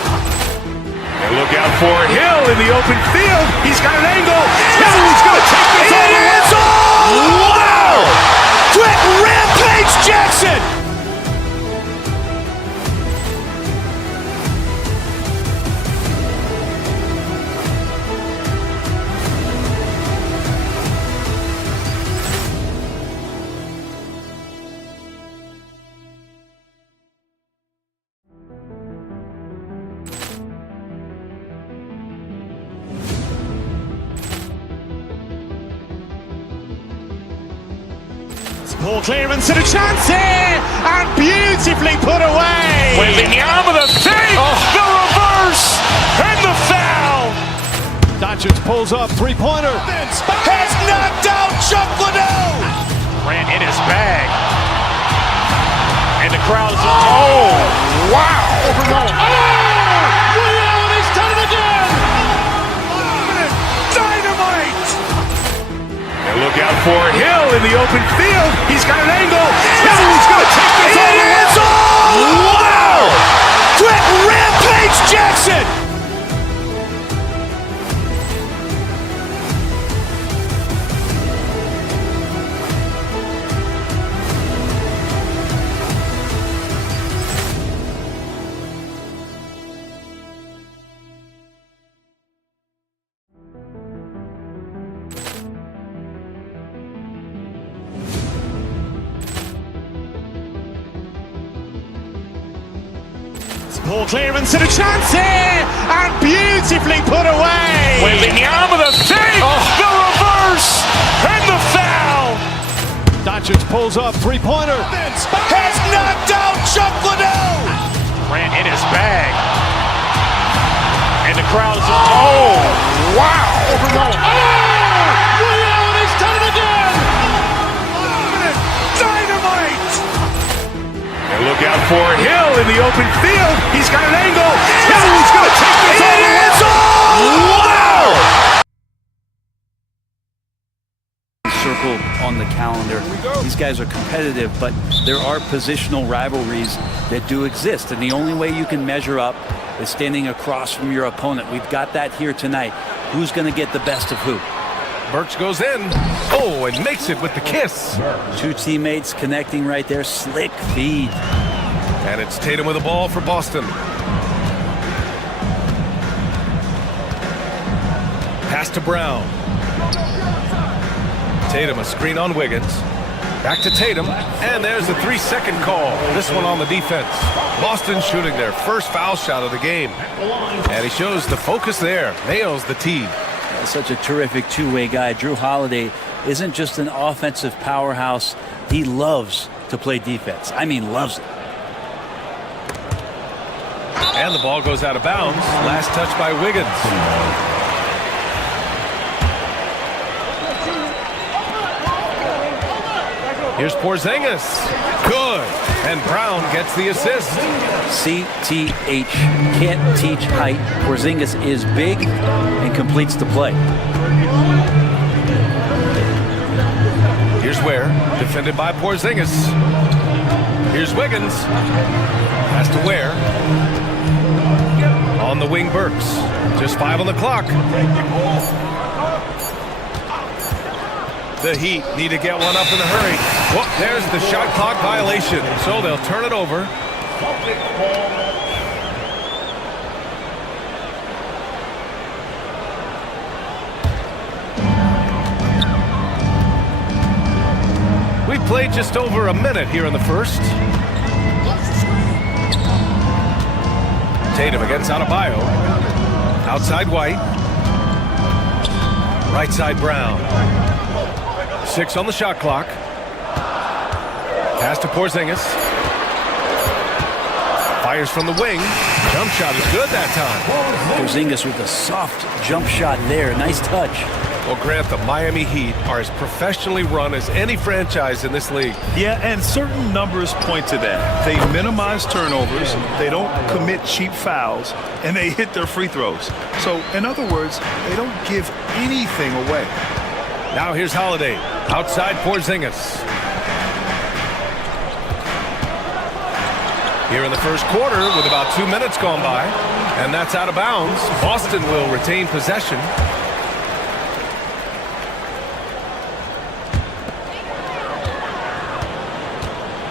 And look out for Hill in the open field. He's got an angle. He's going to take this all the way. Wow! Quick Rampage Jackson. Ball clearance and a chance here, and beautifully put away. Wembanyama the fake, the reverse, and the foul. Doncic pulls up, three-pointer. Has knocked out Chuck Liddell. Grant in his bag. And the crowd's, oh, wow. He's done it again. Dynamite. And look out for Hill in the open field. He's got an angle. He's going to take this all the way. Wow! Quick Rampage Jackson. Ball clearance and a chance here, and beautifully put away. Wembanyama the fake, the reverse, and the foul. Doncic pulls up, three-pointer. Has knocked out Chuck Liddell. Grant in his bag. And the crowd's, oh, wow. He's done it again. Dynamite. And look out for Hill in the open field. He's got an angle. He's going to take this all the way. Wow! Circle on the calendar. These guys are competitive, but there are positional rivalries that do exist, and the only way you can measure up is standing across from your opponent. We've got that here tonight. Who's going to get the best of who? Burks goes in. Oh, and makes it with the kiss. Two teammates connecting right there. Slick feed. And it's Tatum with the ball for Boston. Pass to Brown. Tatum, a screen on Wiggins. Back to Tatum, and there's the 3-second call. This one on the defense. Boston shooting their first foul shot of the game. And he shows the focus there. Nails the tee. Such a terrific two-way guy. Drew Holiday isn't just an offensive powerhouse. He loves to play defense. I mean, loves it. And the ball goes out of bounds. Last touch by Wiggins. Here's Porzingis. Good. And Brown gets the assist. CTH. Can't teach height. Porzingis is big and completes the play. Here's Ware. Defended by Porzingis. Here's Wiggins. Has to Ware. On the wing, Burks. Just 5 on the clock. The Heat need to get one up in a hurry. Whoop, there's the shot clock violation. So they'll turn it over. We've played just over a minute here in the first. Tatum against Adebayo. Outside White. Right side Brown. 6 on the shot clock. Pass to Porzingis. Fires from the wing. Jump shot is good that time. Porzingis with a soft jump shot there. Nice touch. Well, Grant, the Miami Heat are as professionally run as any franchise in this league. Yeah, and certain numbers point to that. They minimize turnovers, they don't commit cheap fouls, and they hit their free throws. So, in other words, they don't give anything away. Now here's Holiday. Outside Porzingis. Here in the first quarter with about 2 minutes gone by. And that's out of bounds. Boston will retain possession.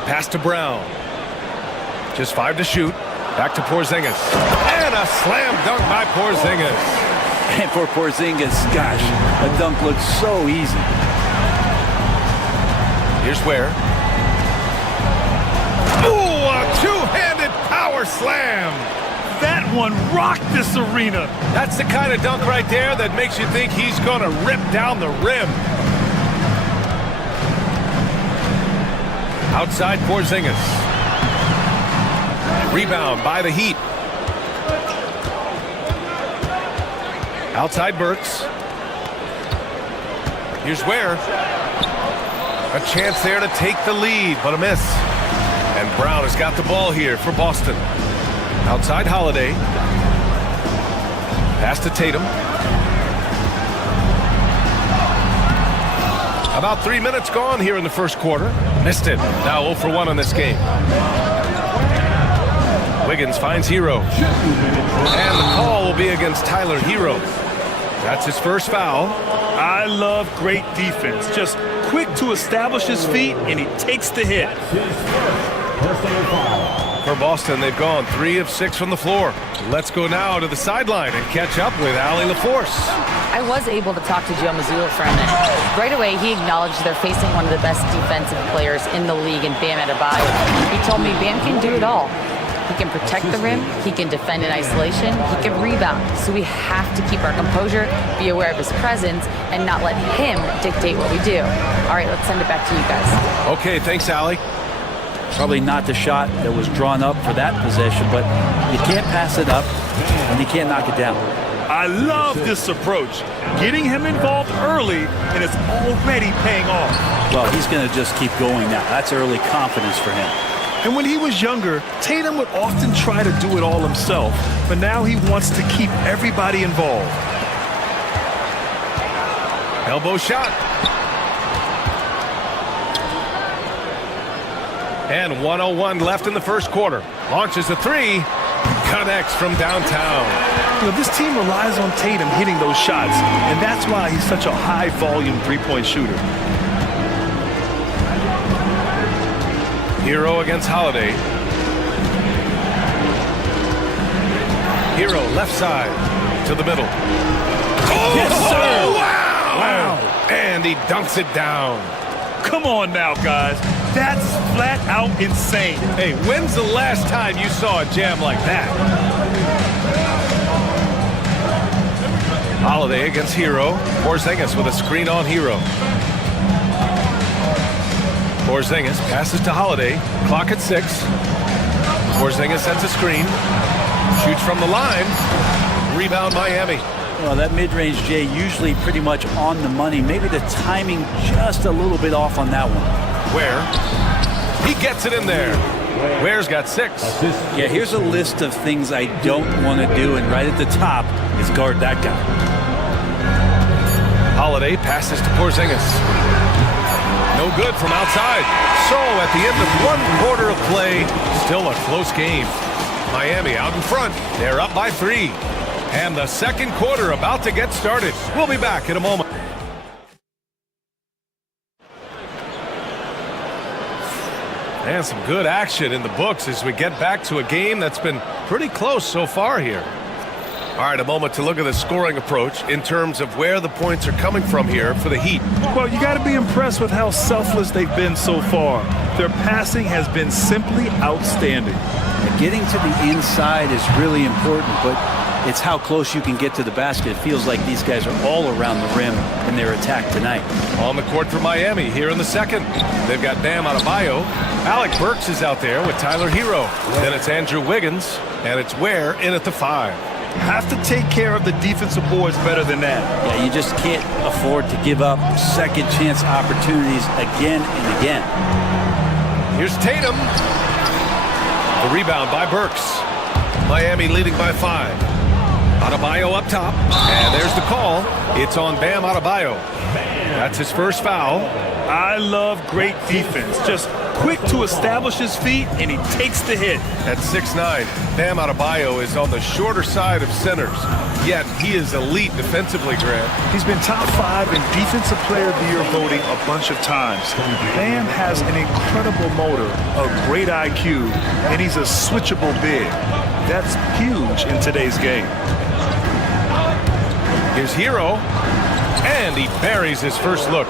Pass to Brown. Just 5 to shoot. Back to Porzingis. And a slam dunk by Porzingis. And for Porzingis, gosh, a dunk looks so easy. Here's Ware. Ooh, a two-handed power slam. That one rocked this arena. That's the kind of dunk right there that makes you think he's going to rip down the rim. Outside Porzingis. Rebound by the Heat. Outside Burks. Here's Ware. A chance there to take the lead, but a miss. And Brown has got the ball here for Boston. Outside Holiday. Pass to Tatum. About 3 minutes gone here in the first quarter. Missed it. Now 0 for 1 on this game. Wiggins finds Hero. And the call will be against Tyler Hero. That's his first foul. I love great defense. Just quick to establish his feet, and he takes the hit. For Boston, they've gone 3 of 6 from the floor. Let's go now to the sideline and catch up with Allie LaForce. I was able to talk to Joe Mazzulla for a minute. Right away, he acknowledged they're facing one of the best defensive players in the league in Bam Adebayo. He told me Bam can do it all. He can protect the rim, he can defend in isolation, he can rebound. So we have to keep our composure, be aware of his presence, and not let him dictate what we do. All right, let's send it back to you guys. Okay, thanks, Allie. Probably not the shot that was drawn up for that possession, but you can't pass it up, and you can't knock it down. I love this approach. Getting him involved early, and it's already paying off. Well, he's going to just keep going now. That's early confidence for him. And when he was younger, Tatum would often try to do it all himself, but now he wants to keep everybody involved. Elbow shot. And 1:01 left in the first quarter. Launches a 3. Connects from downtown. You know, this team relies on Tatum hitting those shots, and that's why he's such a high-volume three-point shooter. Hero against Holiday. Hero left side to the middle. Oh, yes, sir. Wow! And he dunks it down. Come on now, guys. That's flat out insane. Hey, when's the last time you saw a jam like that? Holiday against Hero. Porzingis with a screen on Hero. Porzingis passes to Holiday. Clock at 6. Porzingis sets a screen. Shoots from the line. Rebound Miami. Well, that mid-range, Jay, usually pretty much on the money. Maybe the timing just a little bit off on that one. Ware. He gets it in there. Ware's got 6. Yeah, here's a list of things I don't want to do, and right at the top is guard that guy. Holiday passes to Porzingis. No good from outside. So at the end of 1 quarter of play, still a close game. Miami out in front. They're up by 3. And the second quarter about to get started. We'll be back in a moment. And some good action in the books as we get back to a game that's been pretty close so far here. All right, a moment to look at the scoring approach in terms of where the points are coming from here for the Heat. Well, you got to be impressed with how selfless they've been so far. Their passing has been simply outstanding. Getting to the inside is really important, but it's how close you can get to the basket. It feels like these guys are all around the rim in their attack tonight. On the court for Miami here in the second. They've got Bam Adebayo. Alec Burks is out there with Tyler Hero. Then it's Andrew Wiggins, and it's Ware in at the 5. Have to take care of the defensive boards better than that. Yeah, you just can't afford to give up second chance opportunities again and again. Here's Tatum. The rebound by Burks. Miami leading by 5. Adebayo up top, and there's the call. It's on Bam Adebayo. That's his first foul. I love great defense. Just quick to establish his feet, and he takes the hit. At 6'9", Bam Adebayo is on the shorter side of centers, yet he is elite defensively, Grant. He's been top 5 in Defensive Player of the Year voting a bunch of times. Bam has an incredible motor, a great IQ, and he's a switchable big. That's huge in today's game. Here's Hero, and he buries his first look.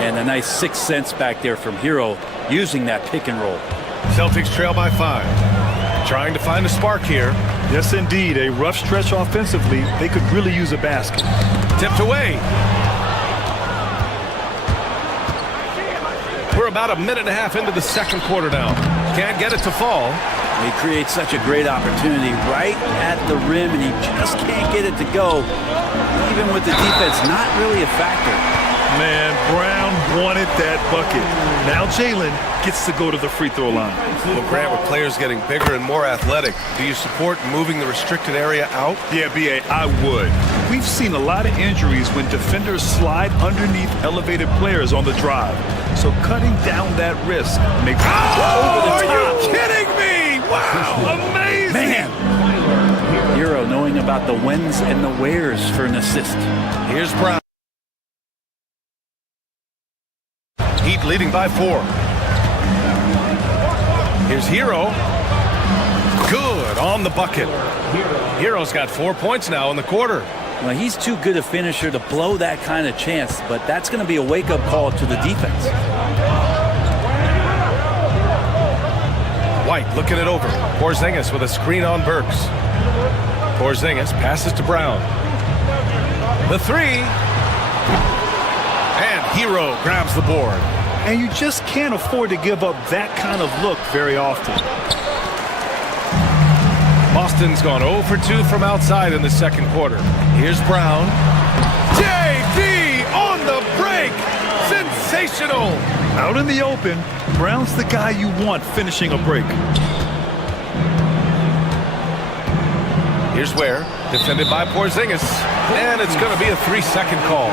And a nice 6 cents back there from Hero using that pick and roll. Celtics trail by 5. Trying to find a spark here. Yes, indeed. A rough stretch offensively. They could really use a basket. Tipped away. We're about a minute and a half into the second quarter now. Can't get it to fall. He creates such a great opportunity right at the rim, and he just can't get it to go. Even with the defense not really a factor. Man, Brown wanted that bucket. Now Jalen gets to go to the free throw line. Well, Grant, with players getting bigger and more athletic, do you support moving the restricted area out? Yeah, B.A., I would. We've seen a lot of injuries when defenders slide underneath elevated players on the drive. So cutting down that risk makes it over the top. Are you kidding me? Wow, amazing! Man! Hero knowing about the whens and the wheres for an assist. Here's Brown. Heat leading by 4. Here's Hero. Good on the bucket. Hero's got 4 points now in the quarter. Well, he's too good a finisher to blow that kind of chance, but that's going to be a wake-up call to the defense. White looking it over. Porzingis with a screen on Burks. Porzingis passes to Brown. The 3. And Hero grabs the board. And you just can't afford to give up that kind of look very often. Boston's gone 0 for 2 from outside in the second quarter. Here's Brown. JD on the break. Sensational. Out in the open, Brown's the guy you want finishing a break. Here's Ware, defended by Porzingis. And it's going to be a 3-second call.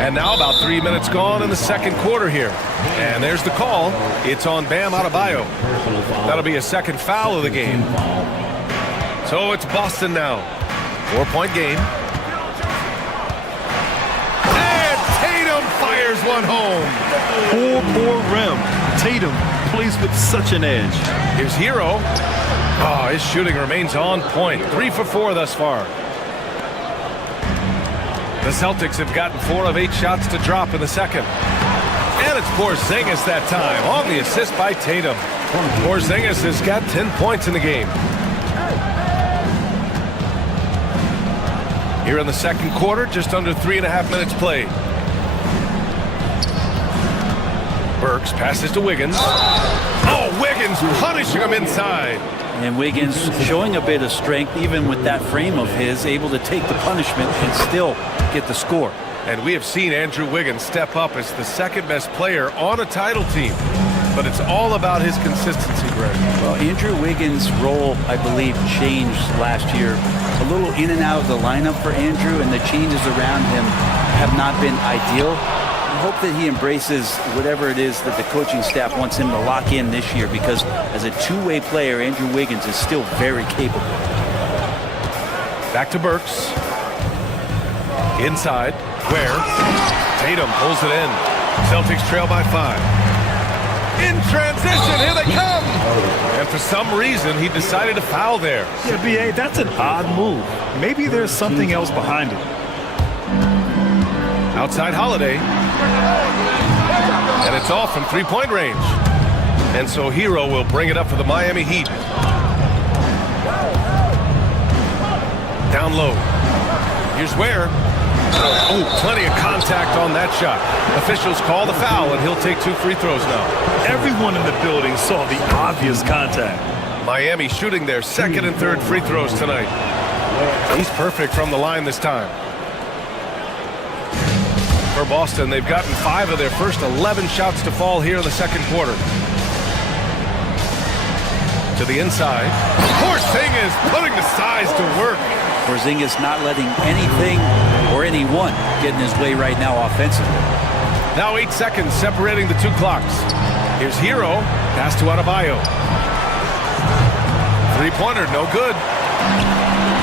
And now about 3 minutes gone in the second quarter here. And there's the call. It's on Bam Adebayo. That'll be a second foul of the game. So it's Boston now. 4-point game. And Tatum fires one home. Poor rim. Tatum plays with such an edge. Here's Hero. Oh, his shooting remains on point. 3 for 4 thus far. The Celtics have gotten 4 of 8 shots to drop in the second. And it's Porzingis that time on the assist by Tatum. Porzingis has got 10 points in the game. Here in the second quarter, just under 3.5 minutes played. Burks passes to Wiggins. Oh, Wiggins punishing him inside. And Wiggins showing a bit of strength, even with that frame of his, able to take the punishment and still get the score. And we have seen Andrew Wiggins step up as the second best player on a title team. But it's all about his consistency, Greg. Well, Andrew Wiggins' role, I believe, changed last year. A little in and out of the lineup for Andrew, and the changes around him have not been ideal. I hope that he embraces whatever it is that the coaching staff wants him to lock in this year, because as a two-way player, Andrew Wiggins is still very capable. Back to Burks. Inside, where Tatum pulls it in. Celtics trail by 5. In transition, here they come! And for some reason, he decided to foul there. Yeah, B.A., that's an odd move. Maybe there's something else behind it. Outside Holiday. And it's off from three-point range. And so Hero will bring it up for the Miami Heat. Down low. Here's Ware. Oh, plenty of contact on that shot. Officials call the foul, and he'll take 2 free throws now. Everyone in the building saw the obvious contact. Miami shooting their second and third free throws tonight. He's perfect from the line this time. For Boston, they've gotten 5 of their first 11 shots to fall here in the second quarter. To the inside. Porzingis putting the size to work. Porzingis not letting anything or anyone get in his way right now offensively. Now 8 seconds separating the 2 clocks. Here's Hero. Pass to Adebayo. Three-pointer, no good.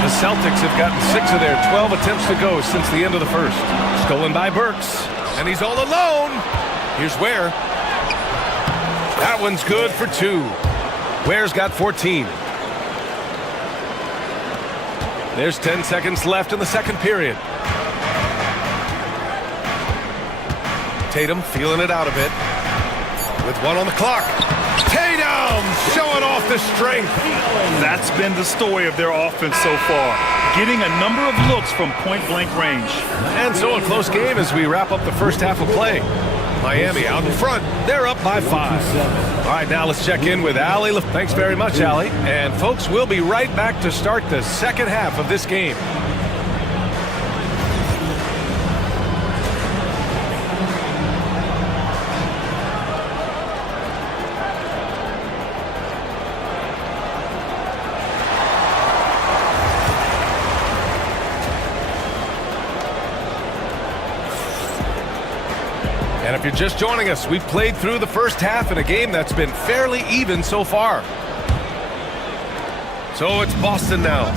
The Celtics have gotten 6 of their 12 attempts to go since the end of the first. Stolen by Burks. And he's all alone. Here's Ware. That one's good for 2. Ware's got 14. There's 10 seconds left in the second period. Tatum feeling it out a bit. With 1 on the clock. Tatum showing off the strength. That's been the story of their offense so far. Getting a number of looks from point-blank range. And so a close game as we wrap up the first half of play. Miami out in front. They're up by 5. All right, now let's check in with Allie. Thanks very much, Allie. And folks, we'll be right back to start the second half of this game. And if you're just joining us, we've played through the first half in a game that's been fairly even so far. So it's Boston now,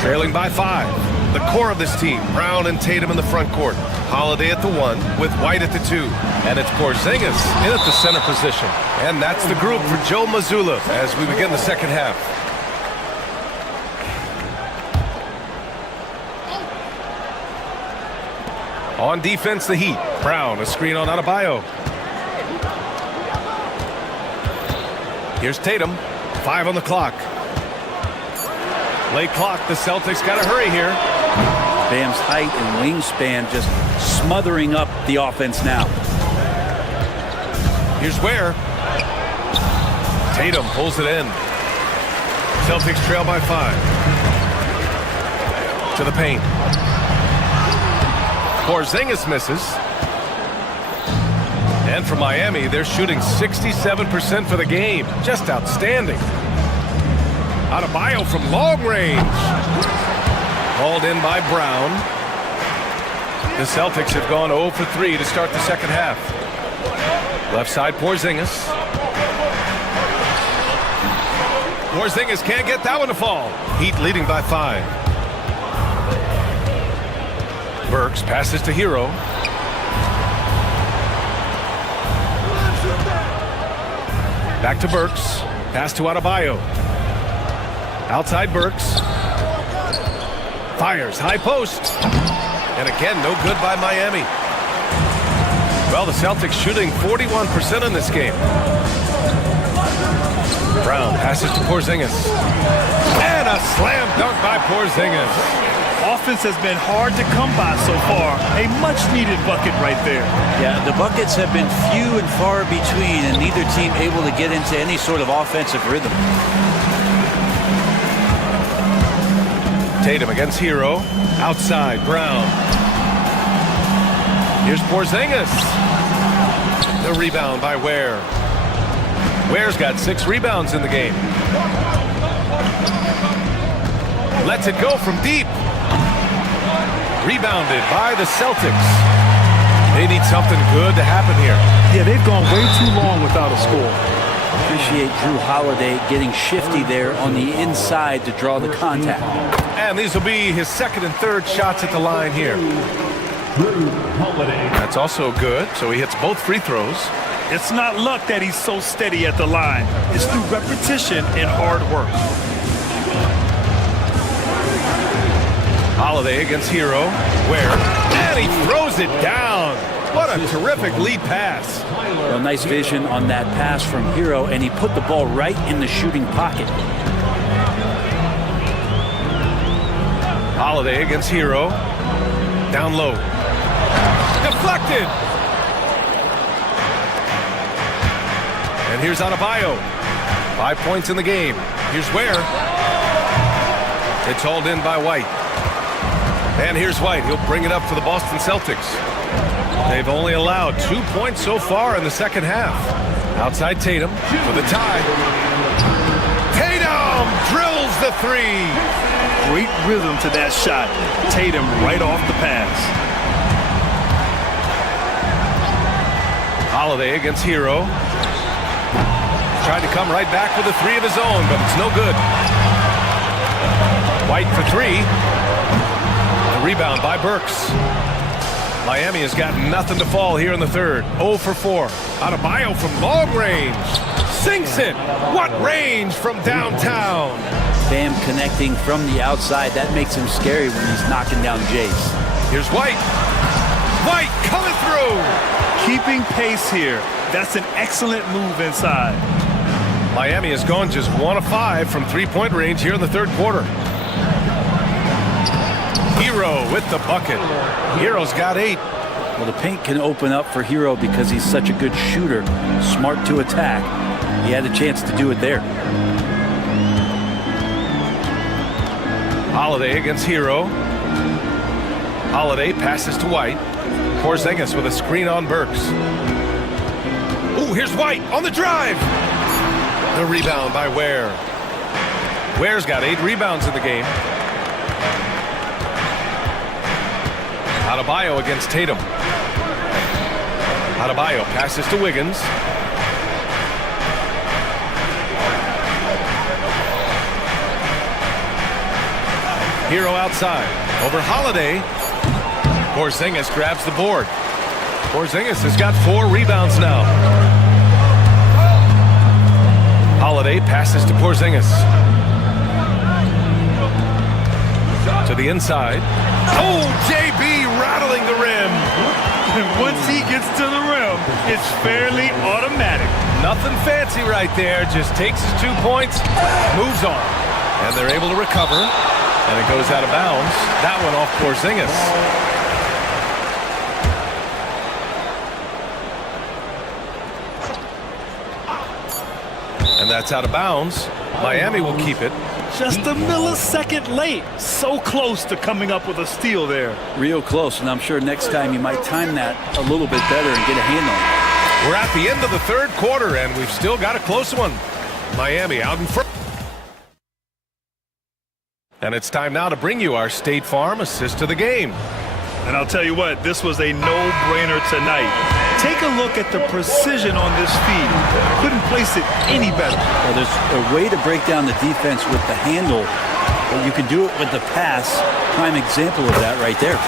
trailing by 5. The core of this team, Brown and Tatum in the front court. Holiday at the 1 with White at the 2. And it's Porzingis in at the center position. And that's the group for Joe Mazzulla as we begin the second half. On defense, the Heat. Brown, a screen on Adebayo. Here's Tatum. 5 on the clock. Late clock. The Celtics got to hurry here. Bam's height and wingspan just smothering up the offense now. Here's Ware. Tatum pulls it in. Celtics trail by 5. To the paint. Porzingis misses. And for Miami, they're shooting 67% for the game. Just outstanding. Adebayo from long range. Hauled in by Brown. The Celtics have gone 0 for 3 to start the second half. Left side, Porzingis. Porzingis can't get that one to fall. Heat leading by 5. Burks passes to Hero. Back to Burks. Pass to Adebayo. Outside Burks. Fires high post. And again, no good by Miami. Well, the Celtics shooting 41% in this game. Brown passes to Porzingis. And a slam dunk by Porzingis. Offense has been hard to come by so far. A much-needed bucket right there. Yeah, the buckets have been few and far between, and neither team able to get into any sort of offensive rhythm. Tatum against Hero. Outside, Brown. Here's Porzingis. The rebound by Ware. Ware's got 6 rebounds in the game. Lets it go from deep. Rebounded by the Celtics. They need something good to happen here. Yeah, they've gone way too long without a score. Appreciate Drew Holiday getting shifty there on the inside to draw the contact. And these will be his second and third shots at the line here. That's also good, so he hits both free throws. It's not luck that he's so steady at the line. It's through repetition and hard work. Holiday against Hero. Where? And he throws it down. What a terrific lead pass. Well, nice vision on that pass from Hero, and he put the ball right in the shooting pocket. Holiday against Hero. Down low. Deflected. And here's Adebayo. 5 points in the game. Here's Ware. It's hauled in by White. And here's White. He'll bring it up for the Boston Celtics. They've only allowed 2 points so far in the second half. Outside Tatum for the tie. Tatum drills the 3. Great rhythm to that shot. Tatum right off the pass. Holiday against Hero. Tried to come right back with a 3 of his own, but it's no good. White for 3. The rebound by Burks. Miami has got nothing to fall here in the third. 0 for 4. Adebayo from long range. Sinks it. What range from downtown. Bam connecting from the outside. That makes him scary when he's knocking down Jace. Here's White. White coming through. Keeping pace here. That's an excellent move inside. Miami has gone just 1 of 5 from 3-point range here in the third quarter. Hero with the bucket. Hero's got 8. Well, the paint can open up for Hero because he's such a good shooter, smart to attack. He had a chance to do it there. Holiday against Hero. Holiday passes to White. Porzingis with a screen on Burks. Ooh, here's White on the drive. The rebound by Ware. Ware's got 8 rebounds in the game. Adebayo against Tatum. Adebayo passes to Wiggins. Hero outside. Over Holiday. Porzingis grabs the board. Porzingis has got 4 rebounds now. Holiday passes to Porzingis. To the inside. Oh, JB rattling the rim. And once he gets to the rim, it's fairly automatic. Nothing fancy right there. Just takes his 2 points, moves on. And they're able to recover. And it goes out of bounds. That one off Porzingis. And that's out of bounds. Miami will keep it. Just a millisecond late. So close to coming up with a steal there. Real close, and I'm sure next time you might time that a little bit better and get a handle on it. We're at the end of the third quarter, and we've still got a close one. Miami out in front. And it's time now to bring you our State Farm assist to the game. And I'll tell you what, this was a no-brainer tonight. Take a look at the precision on this feed. Couldn't place it any better. Well, there's a way to break down the defense with the handle, but you can do it with the pass. Prime example of that right there.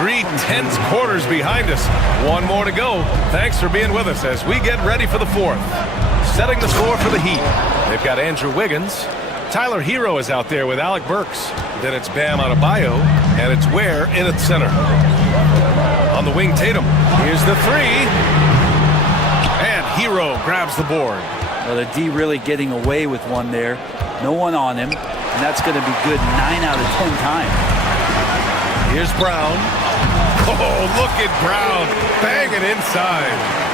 3 tense quarters behind us. 1 more to go. Thanks for being with us as we get ready for the fourth. Setting the floor for the Heat. They've got Andrew Wiggins. Tyler Hero is out there with Alec Burks. Then it's Bam Adebayo, and it's Ware in at center. On the wing, Tatum. Here's the three. And Hero grabs the board. Well, the D really getting away with one there. No one on him, and that's going to be good 9 out of 10 times. Here's Brown. Oh, look at Brown banging inside.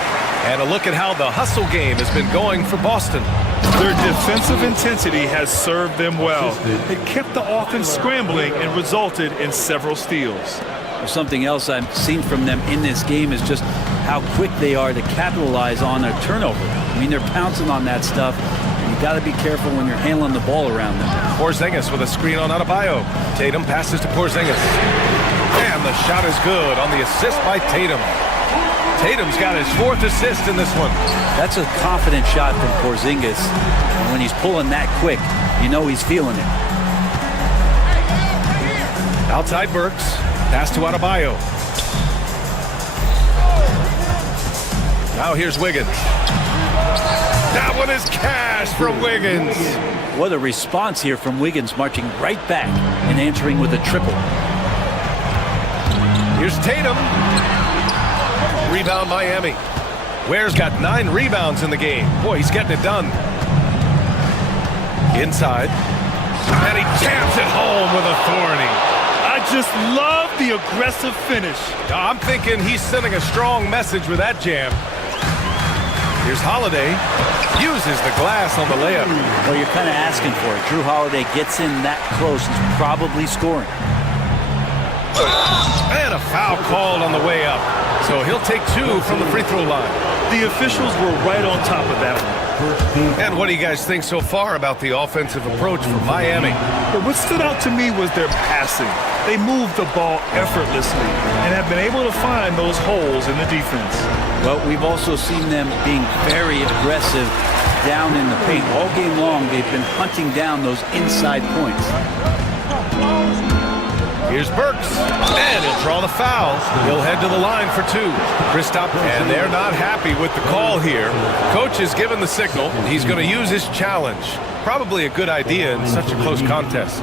And a look at how the hustle game has been going for Boston. Their defensive intensity has served them well. It kept the offense scrambling and resulted in several steals. Something else I've seen from them in this game is just how quick they are to capitalize on a turnover. I mean, they're pouncing on that stuff. You got to be careful when you're handling the ball around them. Porzingis with a screen on Adebayo. Tatum passes to Porzingis. And the shot is good on the assist by Tatum. Tatum's got his 4th assist in this one. That's a confident shot from Porzingis. And when he's pulling that quick, you know he's feeling it. Outside Burks. Pass to Adebayo. Now here's Wiggins. That one is cash from Wiggins. What a response here from Wiggins, marching right back and answering with a triple. Here's Tatum. Rebound Miami. Ware's got 9 rebounds in the game. Boy, he's getting it done. Inside. And he jams it home with authority. I just love the aggressive finish. I'm thinking he's sending a strong message with that jam. Here's Holiday. Uses the glass on the layup. Well, you're kind of asking for it. Drew Holiday gets in that close. He's probably scoring. And a foul called on the way up. So he'll take 2 from the free throw line. The officials were right on top of that one. And what do you guys think so far about the offensive approach from Miami? But what stood out to me was their passing. They moved the ball effortlessly and have been able to find those holes in the defense. Well, we've also seen them being very aggressive down in the paint. All game long, they've been hunting down those inside points. Here's Burks, and he'll draw the foul. He'll head to the line for 2. Kristaps, and they're not happy with the call here. Coach has given the signal. He's going to use his challenge. Probably a good idea in such a close contest.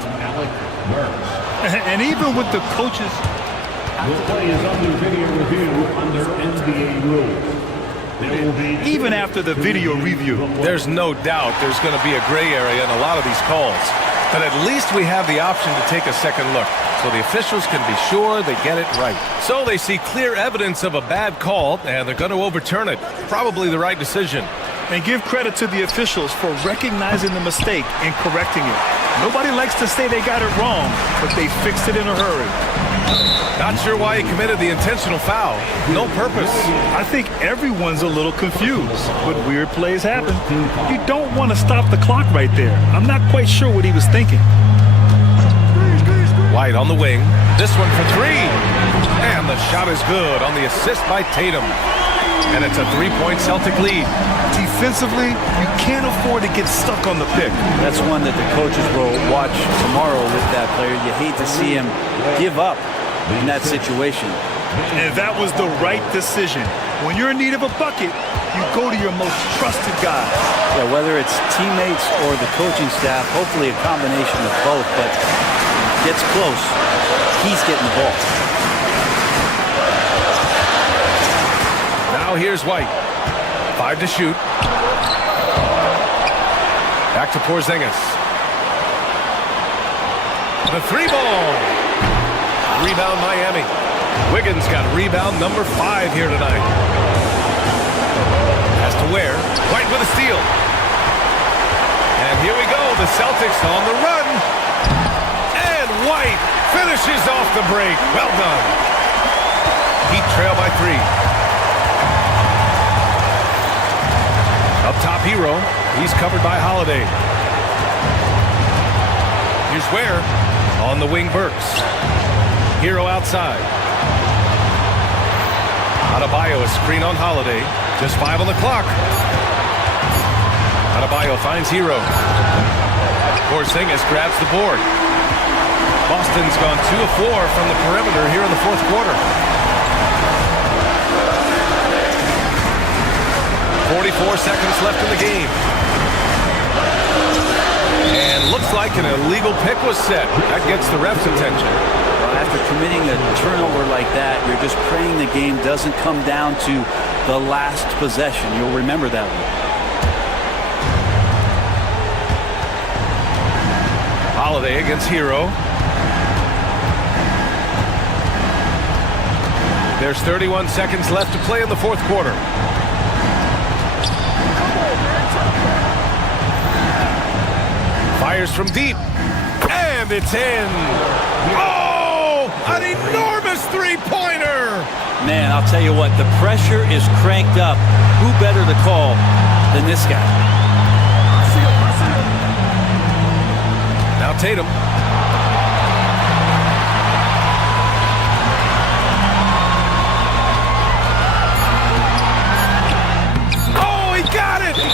And even with the coaches... The play is under video review under NBA rules. Even after the video review. There's no doubt there's going to be a gray area in a lot of these calls. But at least we have the option to take a second look, so the officials can be sure they get it right. So they see clear evidence of a bad call, and they're going to overturn it. Probably the right decision. And give credit to the officials for recognizing the mistake and correcting it. Nobody likes to say they got it wrong, but they fixed it in a hurry. Not sure why he committed the intentional foul. No purpose. I think everyone's a little confused, but weird plays happen. You don't want to stop the clock right there. I'm not quite sure what he was thinking. White on the wing. This one for 3. And the shot is good on the assist by Tatum. And it's a 3-point Celtic lead. Defensively, you can't afford to get stuck on the pick. That's one that the coaches will watch tomorrow with that player. You hate to see him give up in that situation. And that was the right decision. When you're in need of a bucket, you go to your most trusted guys. Yeah, whether it's teammates or the coaching staff, hopefully a combination of both, but gets close, he's getting the ball. Now here's White. 5 to shoot. Back to Porzingis. The 3-ball. Rebound Miami. Wiggins got rebound number 5 here tonight. Has to Ware. White with a steal. And here we go. The Celtics on the run. And White finishes off the break. Well done. Heat trail by 3. Up top, Hero. He's covered by Holiday. Here's Ware. On the wing, Burks. Hero outside. Adebayo, a screen on Holiday. Just 5 on the clock. Adebayo finds Hero. Porzingis grabs the board. Boston's gone 2 of 4 from the perimeter here in the 4th quarter. 44 seconds left in the game. And looks like an illegal pick was set. That gets the ref's attention. Well, after committing a turnover like that, you're just praying the game doesn't come down to the last possession. You'll remember that one. Holiday against Hero. There's 31 seconds left to play in the fourth quarter. Fires from deep. And it's in. Oh! An enormous three-pointer! Man, I'll tell you what, the pressure is cranked up. Who better to call than this guy? Now Tatum.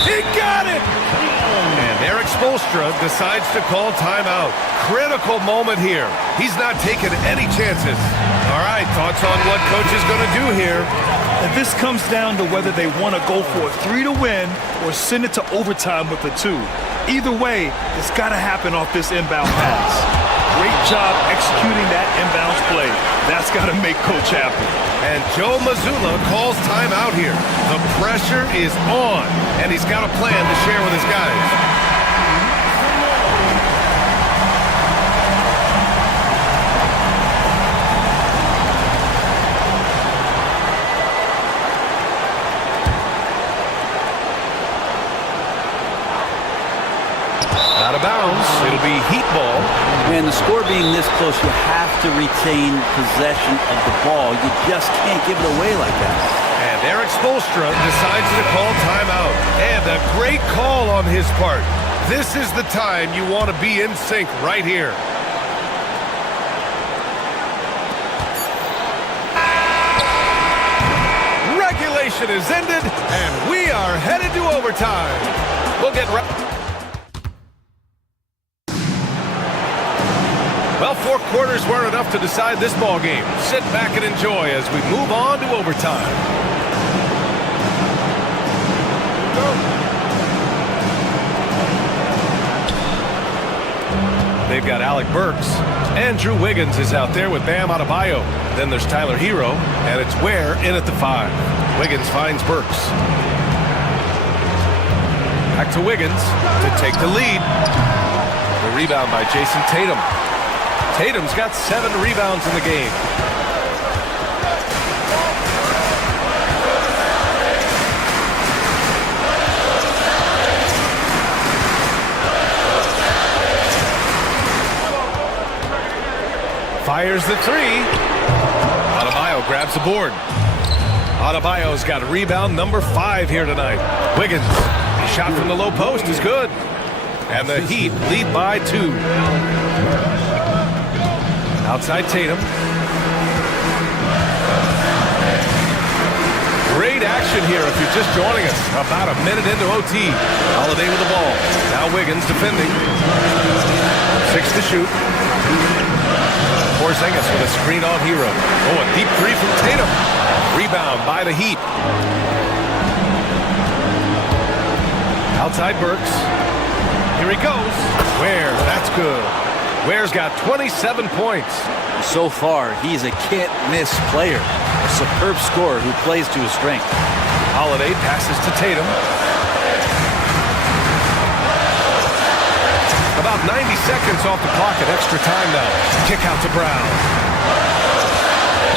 He got it! And Eric Spoelstra decides to call timeout. Critical moment here. He's not taking any chances. All right, thoughts on what coach is going to do here? And this comes down to whether they want to go for a 3 to win or send it to overtime with a 2. Either way, it's got to happen off this inbound pass. Great job executing that inbounds play. That's got to make coach happy. And Joe Mazzulla calls timeout here. The pressure is on, and he's got a plan to share with his guys. Out of bounds. It'll be Heat ball. Man, the score being this close, you have to retain possession of the ball. You just can't give it away like that. And Eric Spoelstra decides to call timeout. And a great call on his part. This is the time you want to be in sync right here. Regulation is ended, and we are headed to overtime. We'll get right. Well, 4 quarters weren't enough to decide this ball game. Sit back and enjoy as we move on to overtime. They've got Alec Burks. Andrew Wiggins is out there with Bam Adebayo. Then there's Tyler Hero, and it's Ware in at the 5. Wiggins finds Burks. Back to Wiggins to take the lead. The rebound by Jason Tatum. Tatum's got 7 rebounds in the game. Fires the 3. Adebayo grabs the board. Adebayo's got rebound number 5 here tonight. Wiggins, a shot from the low post is good. And the Heat lead by 2. Outside Tatum. Great action here if you're just joining us. About a minute into OT. Holiday with the ball. Now Wiggins defending. 6 to shoot. Porzingis with a screen on Hero. Oh, a deep 3 from Tatum. Rebound by the Heat. Outside Burks. Here he goes. Ware, that's good. Ware's got 27 points. So far, he's a can't-miss player. A superb scorer who plays to his strength. Holiday passes to Tatum. About 90 seconds off the clock at extra time now. Kick out to Brown.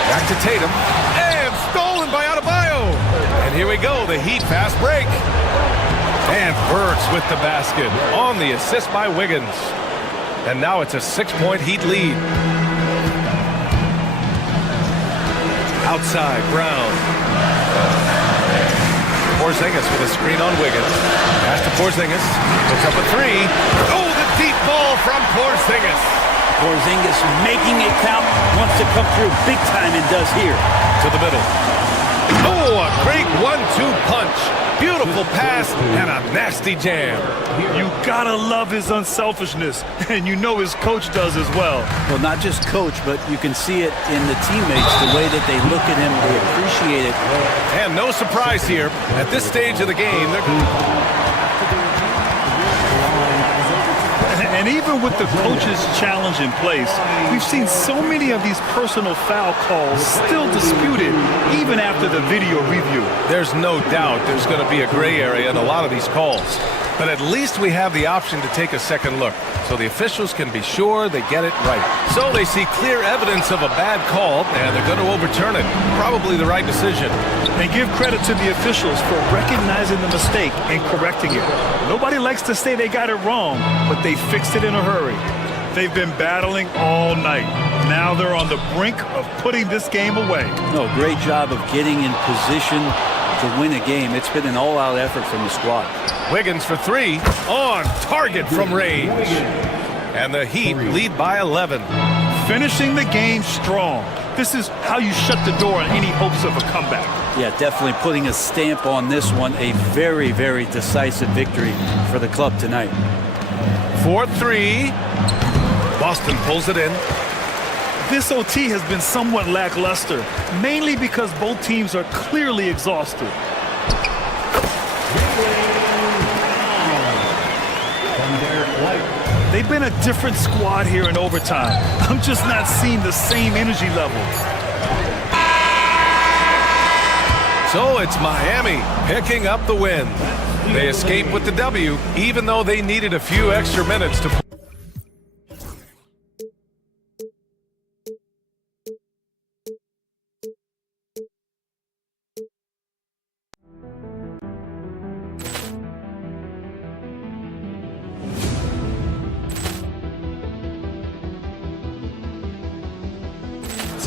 Back to Tatum. And stolen by Adebayo. And here we go, the Heat fast break. And Burks with the basket on the assist by Wiggins. And now it's a 6-point Heat lead. Outside, Brown. Porzingis with a screen on Wiggins. Pass to Porzingis. Puts up a 3. Oh, the deep ball from Porzingis. Porzingis making it count. Wants to come through big time and does here. To the middle. Oh, a great 1-2 punch. Beautiful pass and a nasty jam. You gotta love his unselfishness, and you know his coach does as well. Well, not just coach, but you can see it in the teammates, the way that they look at him, they appreciate it. And no surprise here, at this stage of the game, And even with the coach's challenge in place, we've seen so many of these personal foul calls still disputed even after the video review. There's no doubt there's going to be a gray area in a lot of these calls. But at least we have the option to take a second look, so the officials can be sure they get it right. So they see clear evidence of a bad call, and they're going to overturn it. Probably the right decision. And give credit to the officials for recognizing the mistake and correcting it. Nobody likes to say they got it wrong, but they fixed it in a hurry. They've been battling all night. Now they're on the brink of putting this game away. No, great job of getting in position to win a game. It's been an all-out effort from the squad. Wiggins for three, on target from range. And the Heat lead by 11. Finishing the game strong. This is how you shut the door on any hopes of a comeback. Yeah, definitely putting a stamp on this one. A very, very decisive victory for the club tonight. 4-3. Boston pulls it in. This OT has been somewhat lackluster, mainly because both teams are clearly exhausted. They've been a different squad here in overtime. I'm just not seeing the same energy level. So it's Miami picking up the win. They escape with the W, even though they needed a few extra minutes to...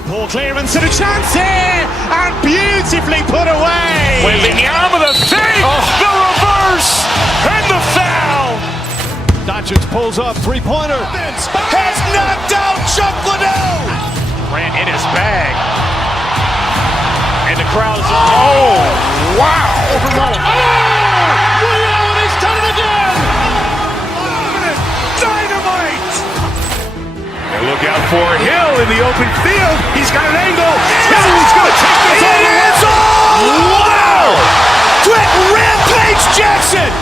Poor clearance and a chance here, and beautifully put away. Wembanyama the fake, the reverse, and the foul. Doncic pulls up, three-pointer. Has knocked out Chuck Liddell. Ran in his bag. And the crowd is, oh, wow. He's done it again. Dynamite. And look out for Hill in the open field. He's got an angle. Hill's going to take this all the way. Wow! Quick Rampage Jackson.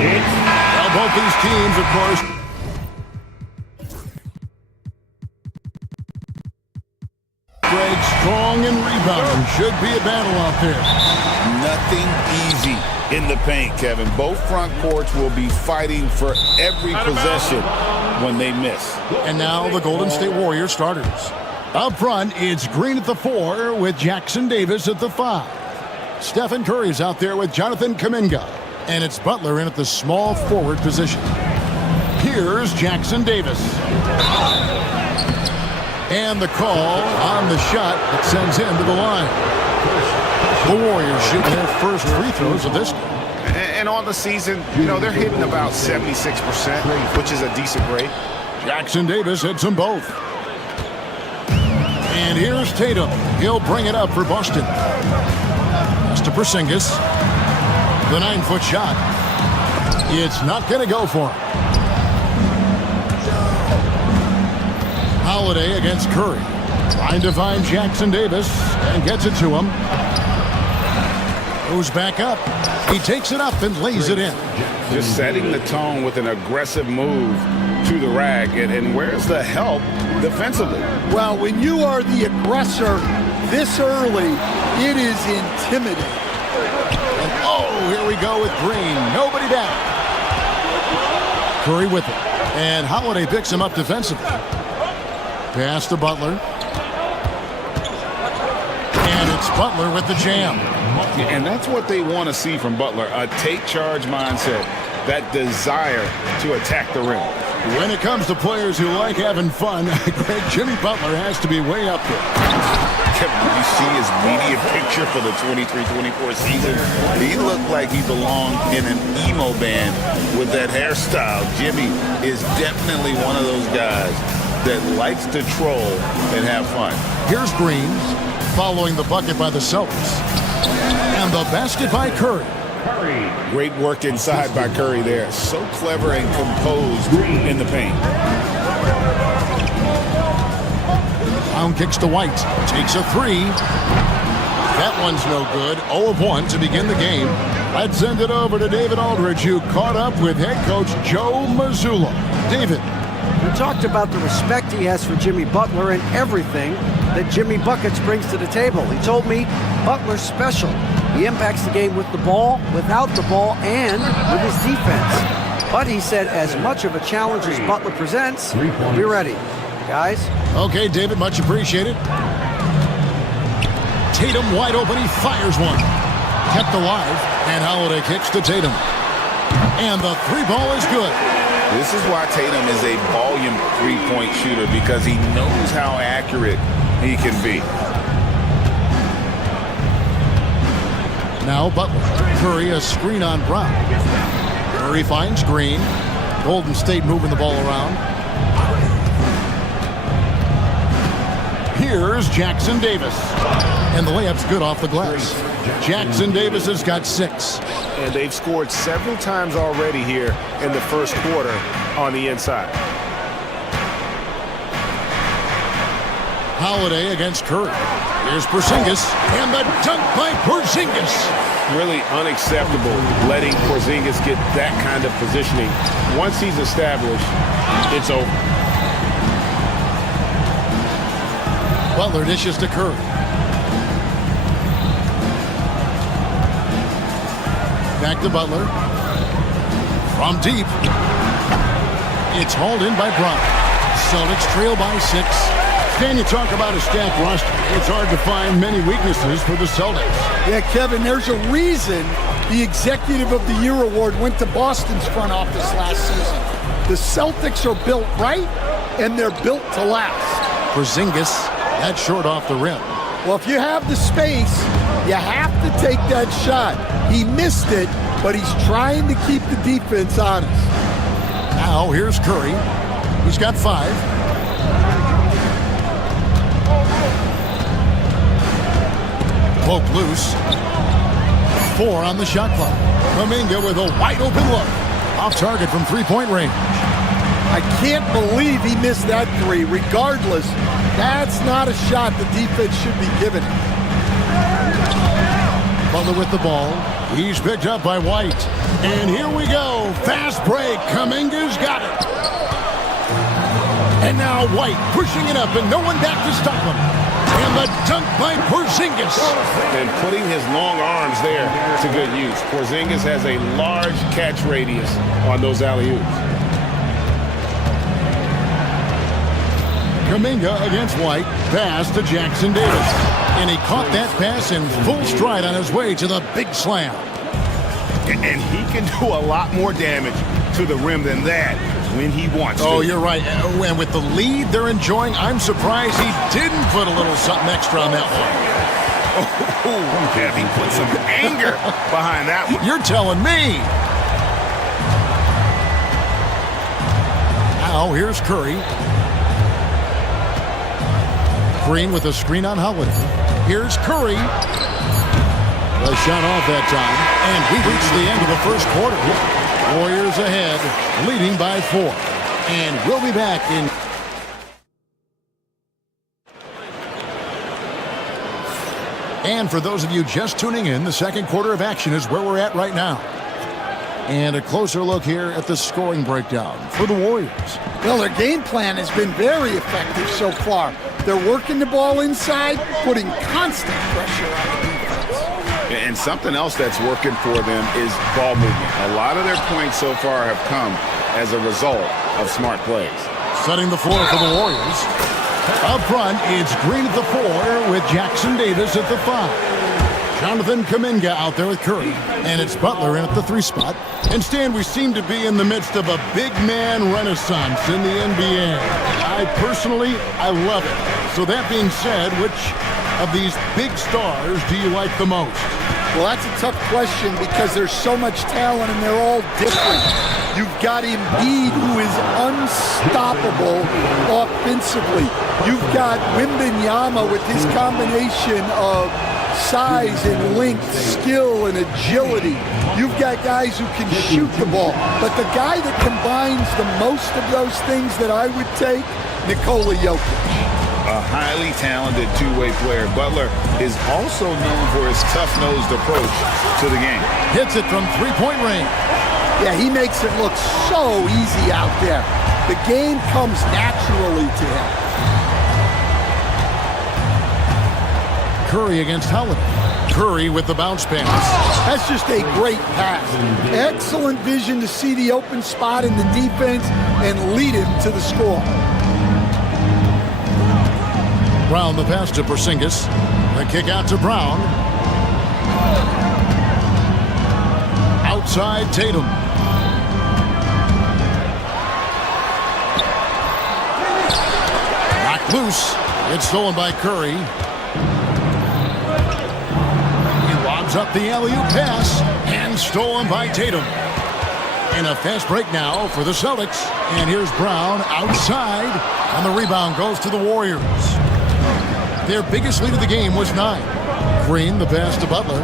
Well, both these teams, of course, Greg, strong and rebounding. Should be a battle out there. Nothing easy in the paint, Kevin. Both front courts will be fighting for every possession when they miss. And now the Golden State Warriors starters. Up front, it's Green at the 4 with Jackson Davis at the 5. Stephen Curry's out there with Jonathan Kuminga. And it's Butler in at the small forward position. Here's Jackson Davis. And the call on the shot that sends him to the line. The Warriors shooting their first free throws of this game. And on the season, you know, they're hitting about 76%, which is a decent rate. Jackson Davis hits them both. And here's Tatum. He'll bring it up for Boston. Pass to Porzingis. The 9-foot shot. It's not going to go for him. Holiday against Curry. Trying to find Jackson Davis and gets it to him. Goes back up. He takes it up and lays it in. Just setting the tone with an aggressive move to the rack. And where's the help defensively? Well, when you are the aggressor this early, it is intimidating. And oh, here we go with Green. Nobody down. Curry with it. And Holiday picks him up defensively. Pass to Butler. And it's Butler with the jam. And that's what they want to see from Butler, a take-charge mindset, that desire to attack the rim. When it comes to players who like having fun, Greg, Jimmy Butler has to be way up there. Kevin, did you see his media picture for the 23-24 season? He looked like he belonged in an emo band with that hairstyle. Jimmy is definitely one of those guys that likes to troll and have fun. Here's Green following the bucket by the Celtics. And the basket by Curry. Great work inside by Curry there. So clever and composed in the paint. Brown kicks to White. Takes a three. That one's no good. 0 of 1 to begin the game. Let's send it over to David Aldridge, who caught up with head coach Joe Mazzulla. David. We talked about the respect he has for Jimmy Butler and everything that Jimmy Buckets brings to the table. He told me Butler's special. He impacts the game with the ball, without the ball, and with his defense. But he said as much of a challenge as Butler presents, we'll be ready. Guys? Okay, David, much appreciated. Tatum wide open, he fires one. Kept alive, and Holiday kicks to Tatum. And the three ball is good. This is why Tatum is a volume three-point shooter, because he knows how accurate he can be. Now Butler. Curry a screen on Brown. Curry finds Green. Golden State moving the ball around. Here's Jackson Davis. And the layup's good off the glass. Jackson Davis has got 6. And they've scored several times already here in the first quarter on the inside. Holiday against Curry. Here's Porzingis, and the dunk by Porzingis. Really unacceptable letting Porzingis get that kind of positioning. Once he's established, it's over. Butler dishes to Curry. Back to Butler. From deep. It's hauled in by Brown. Celtics trail by 6. Can you talk about a stacked roster? It's hard to find many weaknesses for the Celtics. Yeah, Kevin, there's a reason the Executive of the Year award went to Boston's front office last season. The Celtics are built right, and they're built to last. Porzingis, that's short off the rim. Well, if you have the space, you have to take that shot. He missed it, but he's trying to keep the defense honest. Now, here's Curry. He's got 5. Poke loose. 4 on the shot clock. Kuminga with a wide open look. Off target from three-point range. I can't believe he missed that 3. Regardless, that's not a shot the defense should be giving him. Butler with the ball. He's picked up by White. And here we go. Fast break. Kuminga's got it. And now White pushing it up and no one back to stop him. And the dunk by Porzingis. And putting his long arms there to good use. Porzingis has a large catch radius on those alley-oops. Kuminga against White. Pass to Jackson Davis. And he caught that pass in full stride on his way to the big slam. And he can do a lot more damage to the rim than that when he wants to. Oh, you're right. And with the lead they're enjoying, I'm surprised he didn't put a little something extra on that one. Oh, yeah, he put some anger behind that one. You're telling me. Now, here's Curry. Green with a screen on Holiday. Here's Curry. A shot off that time. And we reached the end of the first quarter. Warriors ahead, leading by 4. And we'll be back in... And for those of you just tuning in, the second quarter of action is where we're at right now. And a closer look here at the scoring breakdown for the Warriors. Well, their game plan has been very effective so far. They're working the ball inside, putting constant pressure on the defense. And something else that's working for them is ball movement. A lot of their points so far have come as a result of smart plays. Setting the floor for the Warriors. Up front, it's Green at the 4 with Jackson Davis at the 5. Jonathan Kuminga out there with Curry. And it's Butler in at the 3 spot. And Stan, we seem to be in the midst of a big man renaissance in the NBA. I love it. So that being said, which of these big stars do you like the most? Well, that's a tough question because there's so much talent and they're all different. You've got Embiid, who is unstoppable offensively. You've got Wembanyama with his combination of size and length, skill and agility. You've got guys who can shoot the ball. But the guy that combines the most of those things that I would take, Nikola Jokic. A highly talented two-way player. Butler is also known for his tough-nosed approach to the game. Hits it from three-point range. Yeah, he makes it look so easy out there. The game comes naturally to him. Curry against Holiday. Curry with the bounce pass. That's just a great pass. Excellent vision to see the open spot in the defense and lead him to the score. Brown the pass to Porzingis. The kick out to Brown. Outside Tatum. Knocked loose. It's stolen by Curry. He lobs up the alley-oop pass and stolen by Tatum. And a fast break now for the Celtics. And here's Brown outside. And the rebound goes to the Warriors. Their biggest lead of the game was 9. Green, the pass to Butler.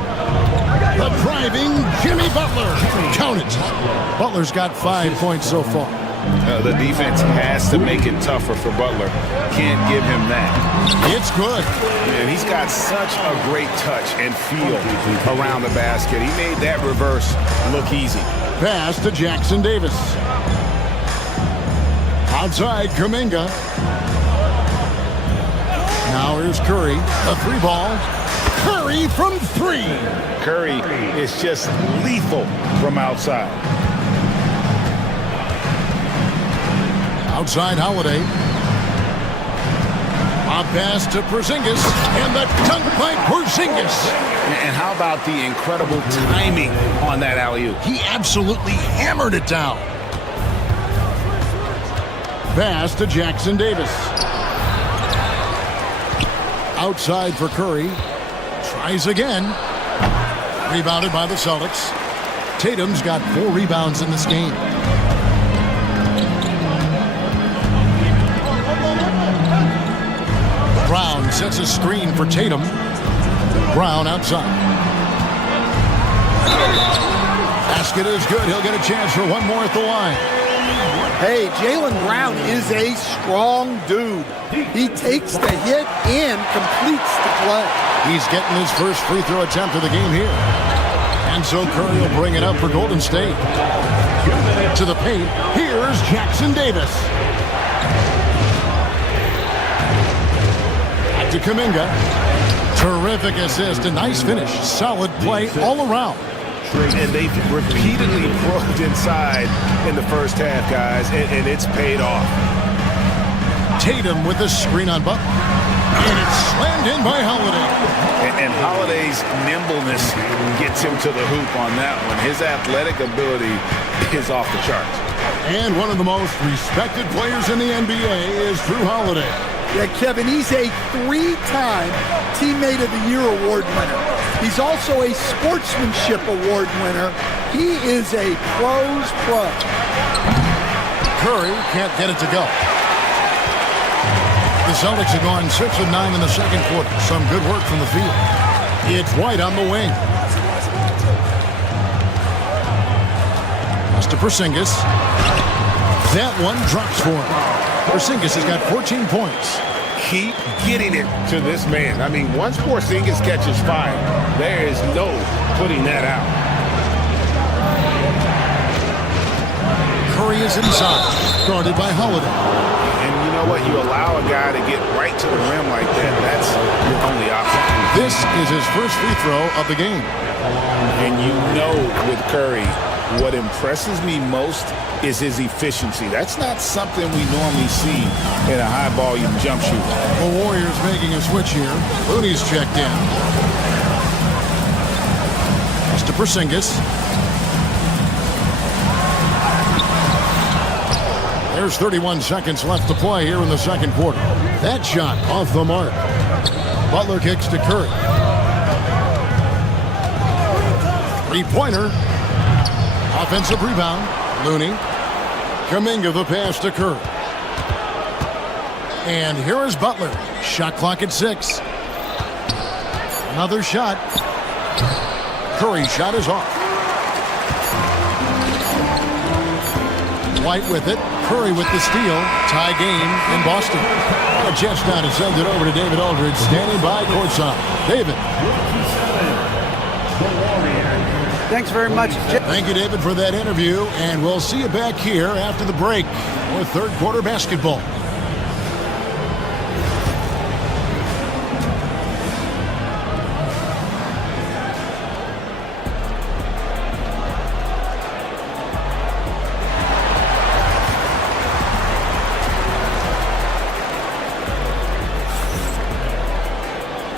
The driving Jimmy Butler. Count it. Butler's got 5 points so far. The defense has to make it tougher for Butler. Can't give him that. It's good. And he's got such a great touch and feel around the basket. He made that reverse look easy. Pass to Jackson Davis. Outside Kuminga. Now here's Curry, a 3 ball. Curry from 3. Curry is just lethal from outside. Outside Holiday. A pass to Porzingis, and the dunk by Porzingis. And how about the incredible timing on that alley-oop? He absolutely hammered it down. Pass to Jackson Davis. Outside for Curry. Tries again. Rebounded by the Celtics. Tatum's got 4 rebounds in this game. Brown sets a screen for Tatum. Brown outside. Basket is good. He'll get a chance for one more at the line. Hey, Jaylen Brown is a strong dude. He takes the hit and completes the play. He's getting his first free throw attempt of the game here. And so Curry will bring it up for Golden State. To the paint, here's Jackson Davis. Back to Kuminga. Terrific assist, a nice finish. Solid play all around. And they've repeatedly probed inside in the first half, guys, and it's paid off. Tatum with a screen on Butler. And it's slammed in by Holiday. And Holiday's nimbleness gets him to the hoop on that one. His athletic ability is off the charts. And one of the most respected players in the NBA is Drew Holiday. Yeah, Kevin, he's a 3-time Teammate of the Year award winner. He's also a Sportsmanship Award winner. He is a pro's pro. Curry can't get it to go. The Celtics have gone 6 of 9 in the second quarter. Some good work from the field. It's White on the wing. Pass to Porzingis. That one drops for him. Porzingis has got 14 points. Keep getting it to this man. I mean, once Porzingis catches fire, there is no putting that out. Curry is inside, guarded by Holiday. And you know what? You allow a guy to get right to the rim like that. That's your only option. This is his first free throw of the game. And you know with Curry, What impresses me most is his efficiency. That's not something we normally see in a high-volume jump shooter. The Warriors making a switch here. Looney's checked in. It's to Porzingis. There's 31 seconds left to play here in the second quarter. That shot off the mark. Butler kicks to Curry. Three-pointer. Offensive rebound. Looney. Kuminga the pass to Curry. And here is Butler. Shot clock at 6. Another shot. Curry's shot is off. White with it. Curry with the steal. Tie game in Boston. A chance now to send it over to David Aldridge, standing by courtside. David. Thanks very much, Jim. Thank you, David, for that interview. And we'll see you back here after the break for third quarter basketball.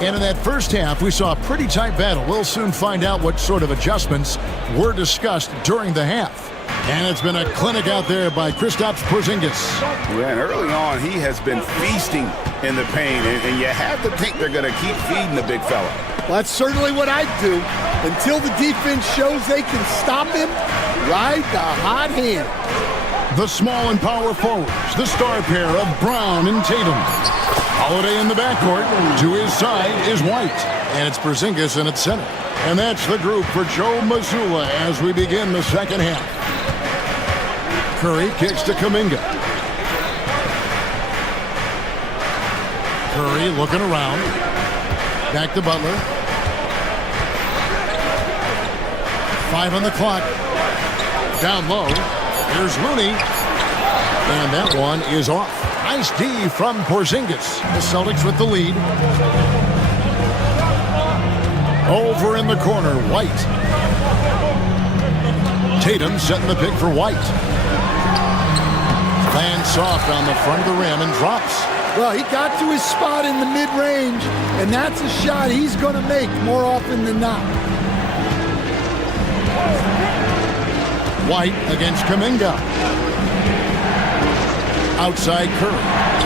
And in that first half, we saw a pretty tight battle. We'll soon find out what sort of adjustments were discussed during the half. And it's been a clinic out there by Kristaps Porzingis. Yeah, and early on, he has been feasting in the paint, and you have to think they're going to keep feeding the big fella. Well, that's certainly what I'd do. Until the defense shows they can stop him, ride the hot hand. The small and power forwards, the star pair of Brown and Tatum. Holiday in the backcourt. To his side is White. And it's Porzingis in its center. And that's the group for Joe Mazzulla as we begin the second half. Curry kicks to Kuminga. Curry looking around. Back to Butler. 5 on the clock. Down low. Here's Looney. And that one is off. Nice D from Porzingis. The Celtics with the lead. Over in the corner, White. Tatum setting the pick for White. Lands soft on the front of the rim and drops. Well, he got to his spot in the mid-range, and that's a shot he's going to make more often than not. White against Kuminga. Outside Curry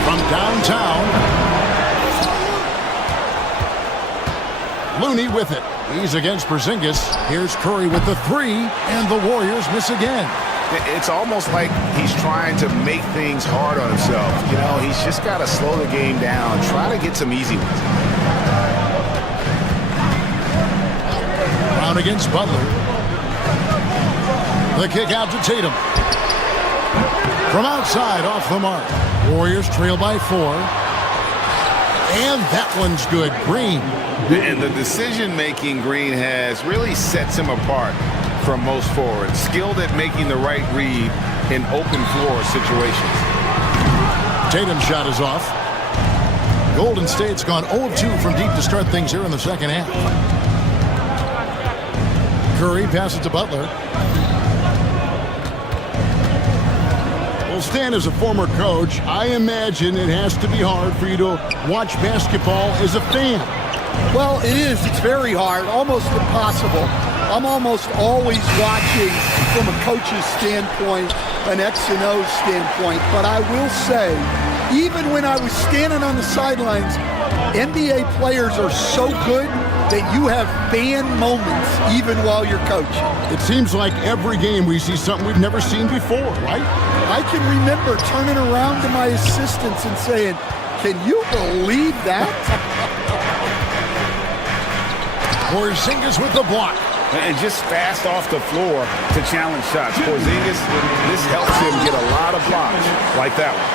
from downtown. Looney with it. He's against Porzingis. Here's Curry with the 3, and the Warriors miss again. It's almost like he's trying to make things hard on himself. You know, he's just got to slow the game down, try to get some easy ones. Brown against Butler. The kick out to Tatum. From outside, off the mark. Warriors trail by 4. And that one's good. Green. And the decision-making Green has really sets him apart from most forwards. Skilled at making the right read in open floor situations. Tatum's shot is off. Golden State's gone 0-2 from deep to start things here in the second half. Curry passes to Butler. Well, Stan, as a former coach, I imagine it has to be hard for you to watch basketball as a fan. Well, it is. It's very hard, almost impossible. I'm almost always watching from a coach's standpoint, an X and O standpoint. But I will say, even when I was standing on the sidelines, NBA players are so good that you have fan moments even while you're coaching. It seems like every game we see something we've never seen before, right? I can remember turning around to my assistants and saying, "Can you believe that?" Porzingis with the block. And just fast off the floor to challenge shots. Porzingis, this helps him get a lot of blocks like that one.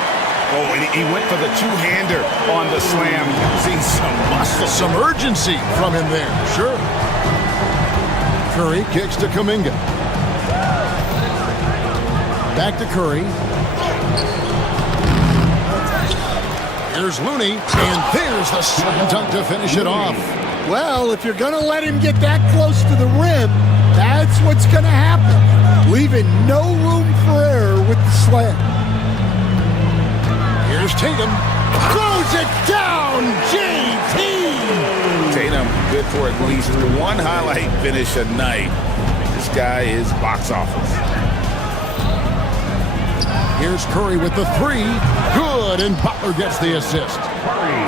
Oh, and he went for the two-hander on the slam, using some muscle. Some urgency from him there, sure. Curry kicks to Kuminga. Back to Curry. Here's Looney, and there's the slam dunk to finish it off. Well, if you're going to let him get that close to the rim, that's what's going to happen. leaving no room for error with the slam. Here's Tatum. Throws it down, JT! Tatum, good for at least one highlight finish a night. This guy is box office. Here's Curry with the three. Good, and Butler gets the assist.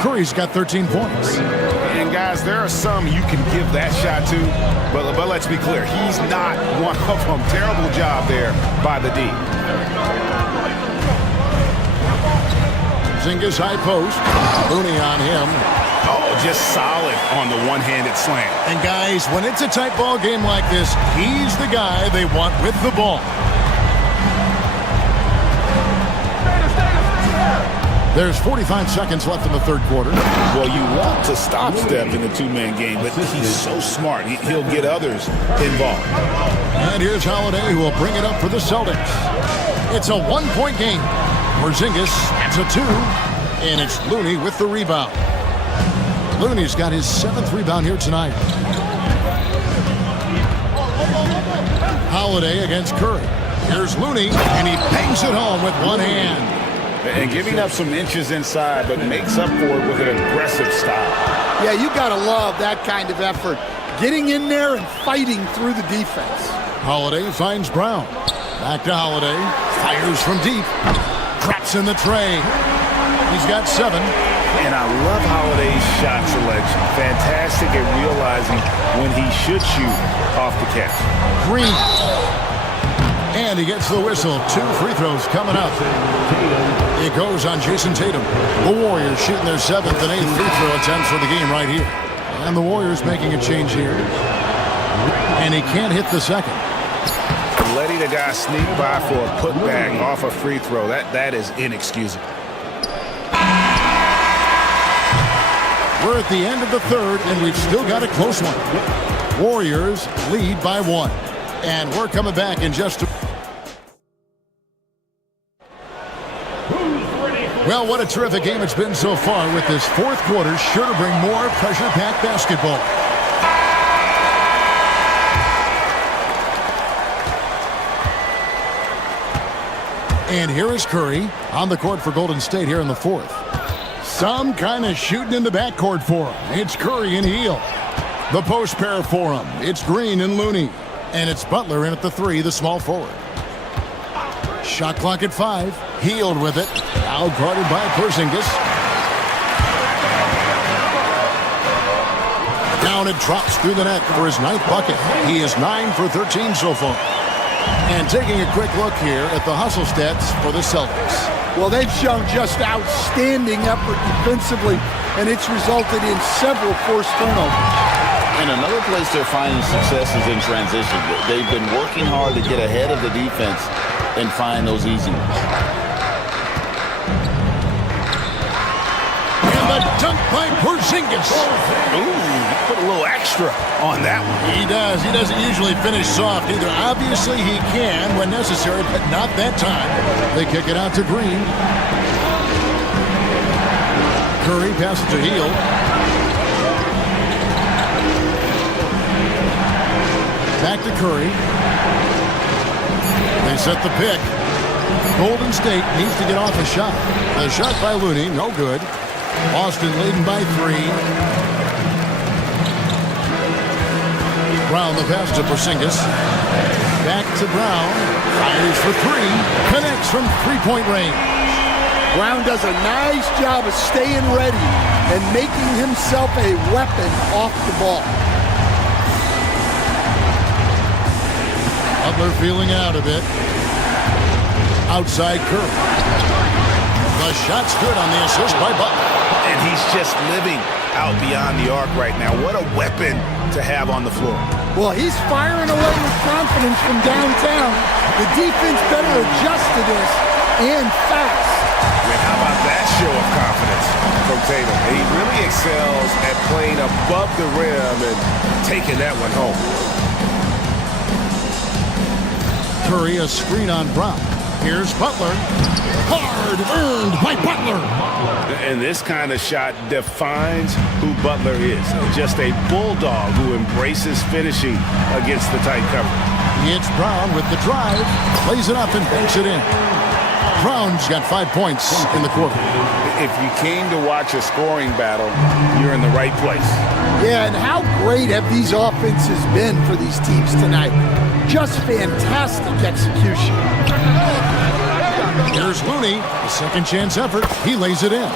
Curry's got 13 points. And guys, there are some you can give that shot to, but let's be clear, he's not one of them. Terrible job there by the D. Porzingis high post. Looney on him. Oh, just solid on the one-handed slam. And guys, when it's a tight ball game like this, he's the guy they want with the ball. There's 45 seconds left in the third quarter. Well, you want to stop Steph in the two-man game, but he's so smart. He'll get others involved. And here's Holiday, who will bring it up for the Celtics. It's a one-point game. Porzingis adds a two, and it's Looney with the rebound. Looney's got his 7th rebound here tonight. Holiday against Curry. Here's Looney, and he bangs it home with one hand. And giving up some inches inside, but makes up for it with an aggressive style. Yeah, you got to love that kind of effort. Getting in there and fighting through the defense. Holiday finds Brown. Back to Holiday. Fires from deep. Drops in the tray. He's got 7. And I love Holiday's shot selection. Fantastic at realizing when he should shoot off the catch. Green. And he gets the whistle. 2 free throws coming up. It goes on Jason Tatum. The Warriors shooting their 7th and 8th free throw attempts for the game right here. And the Warriors making a change here. And he can't hit the second. Letting a guy sneak by for a putback off a free throw, that is inexcusable. We're at the end of the third, and we've still got a close one. Warriors lead by 1. And we're coming back in just a... Well, what a terrific game it's been so far, with this fourth quarter sure to bring more pressure-packed basketball. And here is Curry on the court for Golden State here in the fourth. Some kind of shooting in the backcourt for him. It's Curry and Hield. The post pair for him. It's Green and Looney. And it's Butler in at the 3, the small forward. Shot clock at 5. Hield with it. Now guarded by Porzingis. Down it drops through the net for his 9th bucket. He is 9 for 13 so far. And taking a quick look here at the hustle stats for the Celtics. Well, they've shown just outstanding effort defensively, and it's resulted in several forced turnovers. And another place they're finding success is in transition. They've been working hard to get ahead of the defense and find those easy ones. And the dunk by Porzingis. Ooh, put a little extra on that one. He does. He doesn't usually finish soft either. Obviously, he can when necessary, but not that time. They kick it out to Green. Curry passes to Hield. Back to Curry. They set the pick. Golden State needs to get off a shot. The shot by Looney, no good. Boston leading by 3. Brown the pass to Porzingis. Back to Brown. Fires for 3. Connects from three-point range. Brown does a nice job of staying ready and making himself a weapon off the ball. Butler feeling out a bit. Outside Curry. The shot's good on the assist by Butler. And he's just living out beyond the arc right now. What a weapon to have on the floor. Well, he's firing away with confidence from downtown. The defense better adjust to this, and fast. And how about that show of confidence from Tatum? He really excels at playing above the rim and taking that one home. Curry, a screen on Brown. Here's Butler. Hard earned by Butler. And this kind of shot defines who Butler is. Just a bulldog who embraces finishing against the tight cover. It's Brown with the drive, plays it up and banks it in. Brown's got 5 points in the quarter. If you came to watch a scoring battle, you're in the right place. Yeah, and how great have these offenses been for these teams tonight? Just fantastic execution. Here's Looney, a second chance effort. He lays it in.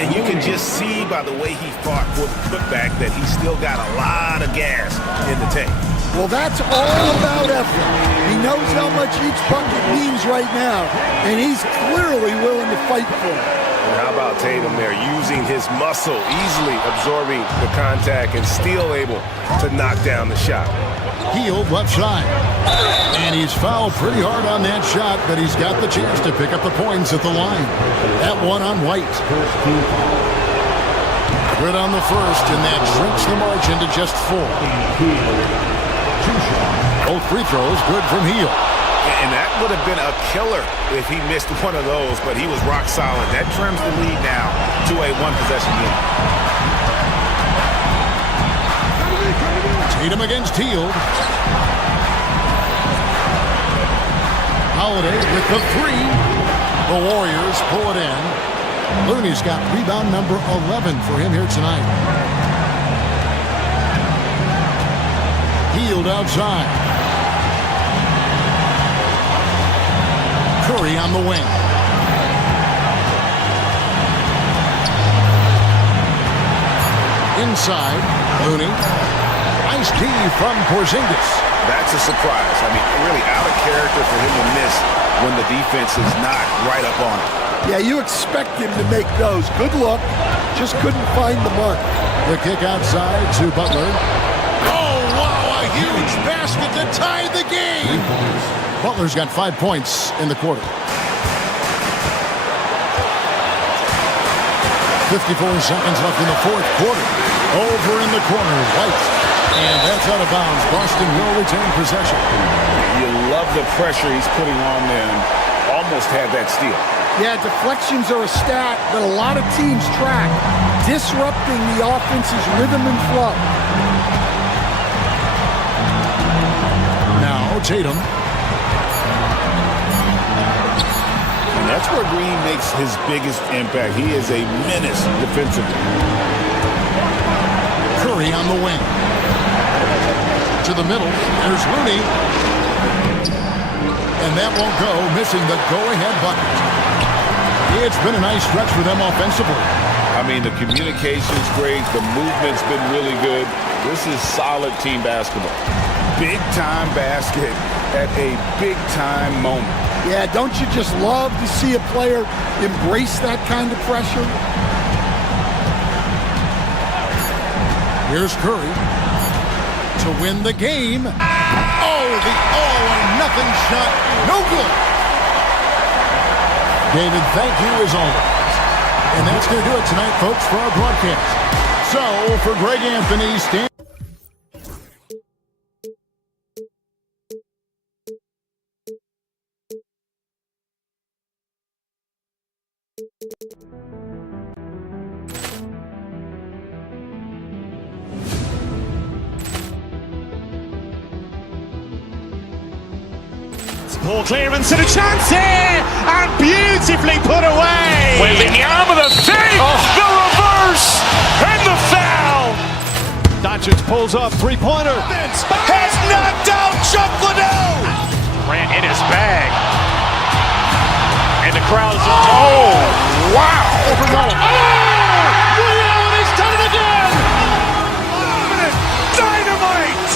And you can just see by the way he fought for the putback that he's still got a lot of gas in the tank. Well, that's all about effort. He knows how much each bucket means right now, and he's clearly willing to fight for it. And how about Tatum there, using his muscle, easily absorbing the contact and still able to knock down the shot. Healed left side. And he's fouled pretty hard on that shot, but he's got the chance to pick up the points at the line. That one on White. Good on the first, and that shrinks the margin to just 4. Both free throws good from Heel. And that would have been a killer if he missed one of those, but he was rock solid. That trims the lead now to a one-possession game. Tatum against Hield. Holiday with the 3. The Warriors pull it in. Looney's got rebound number 11 for him here tonight. Hield outside. Curry on the wing. Inside, Looney. Nice D from Porzingis. That's a surprise. I mean, really out of character for him to miss when the defense is not right up on him. Yeah, you expect him to make those. Good look. Just couldn't find the mark. The kick outside to Butler. Oh, wow, a huge basket to tie the game. Butler's got 5 points in the quarter. 54 seconds left in the fourth quarter. Over in the corner, White. And that's out of bounds. Boston will retain possession. You love the pressure he's putting on them. Almost had that steal. Yeah, deflections are a stat that a lot of teams track, disrupting the offense's rhythm and flow. Now Tatum. And that's where Green makes his biggest impact. He is a menace defensively. Curry on the wing. To the middle. There's Looney. And that won't go, missing the go-ahead bucket. It's been a nice stretch for them offensively. I mean, the communication's great. The movement's been really good. This is solid team basketball. Big-time basket at a big-time moment. Yeah, don't you just love to see a player embrace that kind of pressure? Here's Curry to win the game. Oh, the all-or-nothing shot. No good. David, thank you as always. And that's going to do it tonight, folks, for our broadcast. So, for Greg Anthony, stand. Ball clearance and a chance here, and beautifully put away. Wembanyama the fake, the reverse, and the foul. Doncic pulls up, three-pointer. Has knocked out Chuck Liddell. Durant in his bag. And the crowd is, oh, wow. Leon has done it again. Dynamite.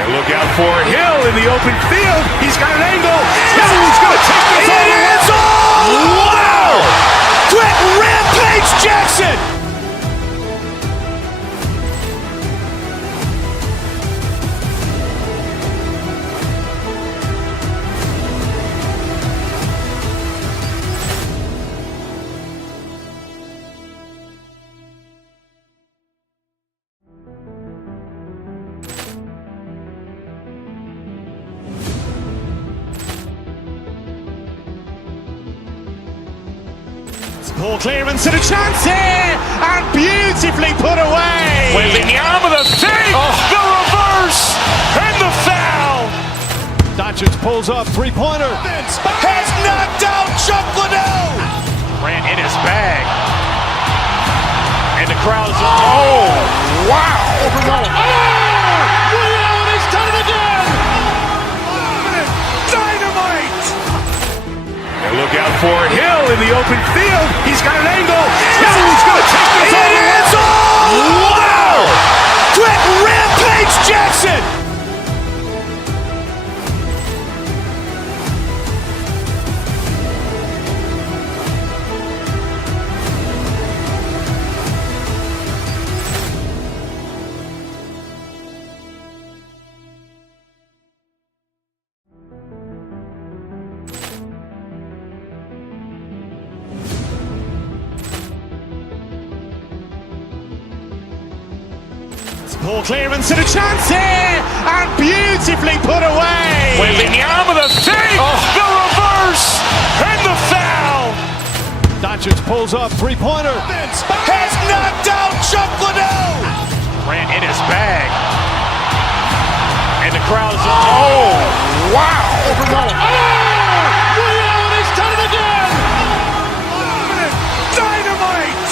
And look out for Hill in the open field. He's got an angle. Hill's going to take this all the way. Wow! Quick rampage Jackson. Ball clearance and a chance here, and beautifully put away. Wembanyama the fake, the reverse. reverse, and the foul. Doncic pulls up, three-pointer. Has knocked out Chuck Liddell. Ran in his bag. And the crowd is, oh, wow. Liddell, he's done it again. Dynamite. And look out for Hill in the open field. He's got an angle. Hill's going to take this all the way. Wow. Quick Rampage Jackson. Ball clearance and a chance here, and beautifully put away. Wembanyama the fake, the reverse, and the foul. Doncic pulls up, three-pointer. Has knocked out Chuck Liddell. Ran in his bag. And the crowd is, oh, wow. Liddell, he's done it again. Dynamite.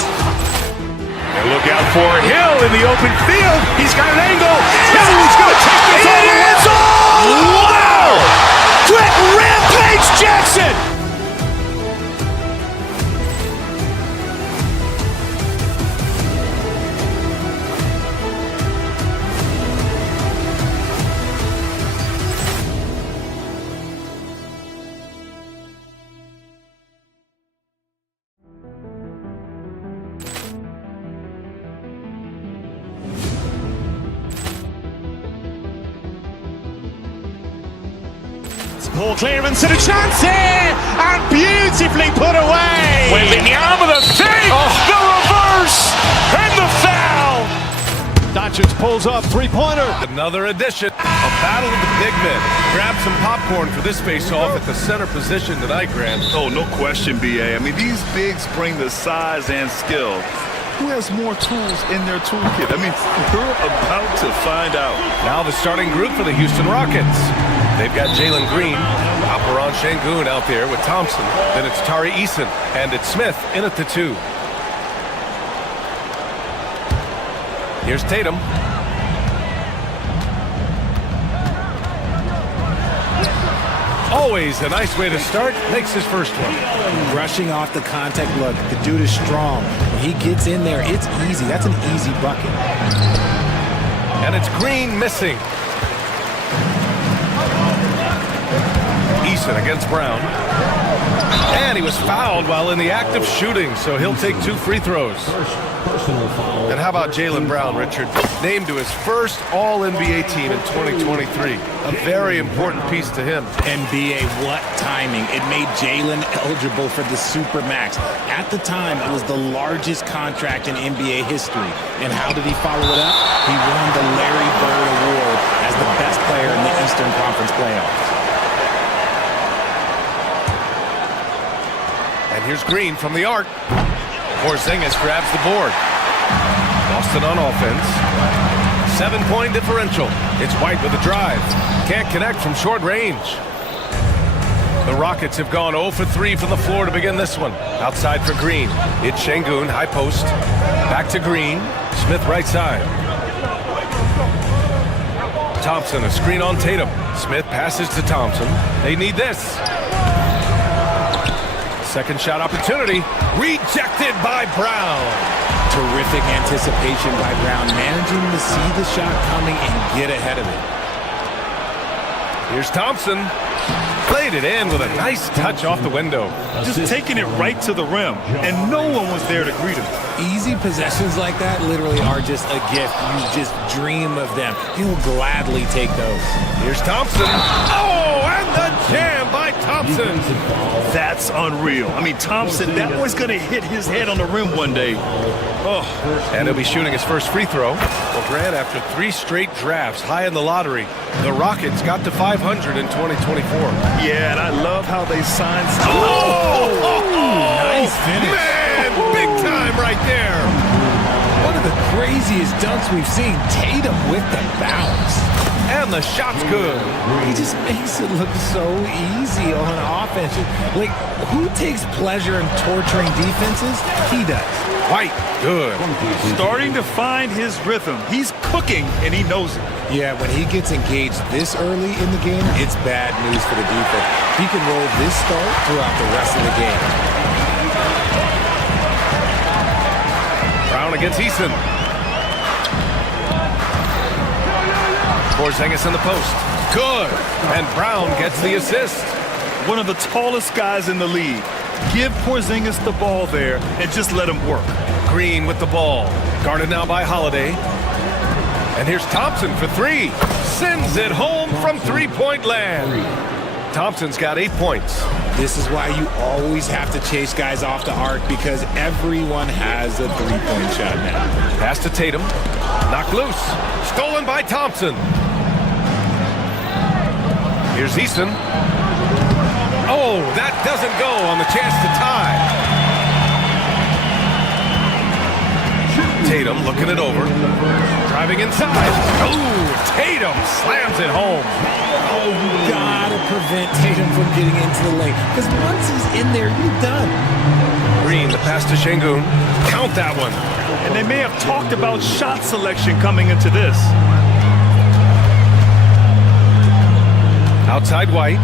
And look out for Hill in the open field. He's got an angle. Hill's going to take this all the way. Wow. Quick Rampage Jackson. Ball clearance and a chance here, and beautifully put away. Wembanyama the fake, the reverse, and the foul. Doncic pulls up, three-pointer. Another addition. A battle of the big men. Grab some popcorn for this face-off at the center position tonight, Grant. Oh, no question, B.A. I mean, these bigs bring the size and skill. Who has more tools in their toolkit? I mean, we're about to find out. Now the starting group for the Houston Rockets. They've got Jalen Green, Alperen Sengun out there with Thompson. Then it's Tari Eason, and it's Smith in at the 2. Here's Tatum. Always a nice way to start. Makes his first one. Rushing off the contact. Look, the dude is strong. When he gets in there, it's easy. That's an easy bucket. And it's Green missing. Eason against Brown. And he was fouled while in the act of shooting, so he'll take 2 free throws. And how about Jaylen Brown, Richard? Named to his first All-NBA team in 2023. A very important piece to him. NBA, what timing. It made Jalen eligible for the Supermax. At the time, it was the largest contract in NBA history. And how did he follow it up? He won the Larry Bird Award as the best player in the Eastern Conference playoffs. And here's Green from the arc. Porzingis grabs the board. Boston on offense. 7-point differential. It's White with a drive. Can't connect from short range. The Rockets have gone 0 for 3 from the floor to begin this one. Outside for Green. It's Sengun, high post. Back to Green. Smith right side. Thompson, a screen on Tatum. Smith passes to Thompson. They need this. Second shot opportunity. Rejected by Brown. Terrific anticipation by Brown, managing to see the shot coming and get ahead of it. Here's Thompson. Played it in with a nice touch off the window. Just taking it right to the rim, and no one was there to greet him. Easy possessions like that literally are just a gift. You just dream of them. He'll gladly take those. Here's Thompson. Oh, and the jam by Thompson. That's unreal. I mean, Thompson, that boy's going to hit his head on the rim one day. Oh. And he'll be shooting his first free throw. Well, Grant, after 3 straight drafts high in the lottery, the Rockets got to 500 in 2024. Yeah, and I love how they signed. Nice finish. Man, big time right there. One of the craziest dunks we've seen. Tatum with the bounce. And the shot's good. He just makes it look so easy on offense. Like, who takes pleasure in torturing defenses? He does. White, good. Starting to find his rhythm. He's cooking, and he knows it. Yeah, when he gets engaged this early in the game, it's bad news for the defense. He can roll this start throughout the rest of the game. Brown against Eason. Porzingis in the post. Good. And Brown gets the assist. One of the tallest guys in the league. Give Porzingis the ball there and just let him work. Green with the ball. Guarded now by Holiday. And here's Thompson for three. Sends it home from three-point land. Thompson's got 8 points. This is why you always have to chase guys off the arc, because everyone has a three-point shot now. Pass to Tatum. Knocked loose. Stolen by Thompson. Here's Eason. Oh, that doesn't go on the chance to tie. Tatum looking it over. Driving inside. Oh, Tatum slams it home. Oh, you gotta prevent Tatum from getting into the lane, because once he's in there, you're done. Green, the pass to Şengün. Count that one. And they may have talked about shot selection coming into this. Outside White.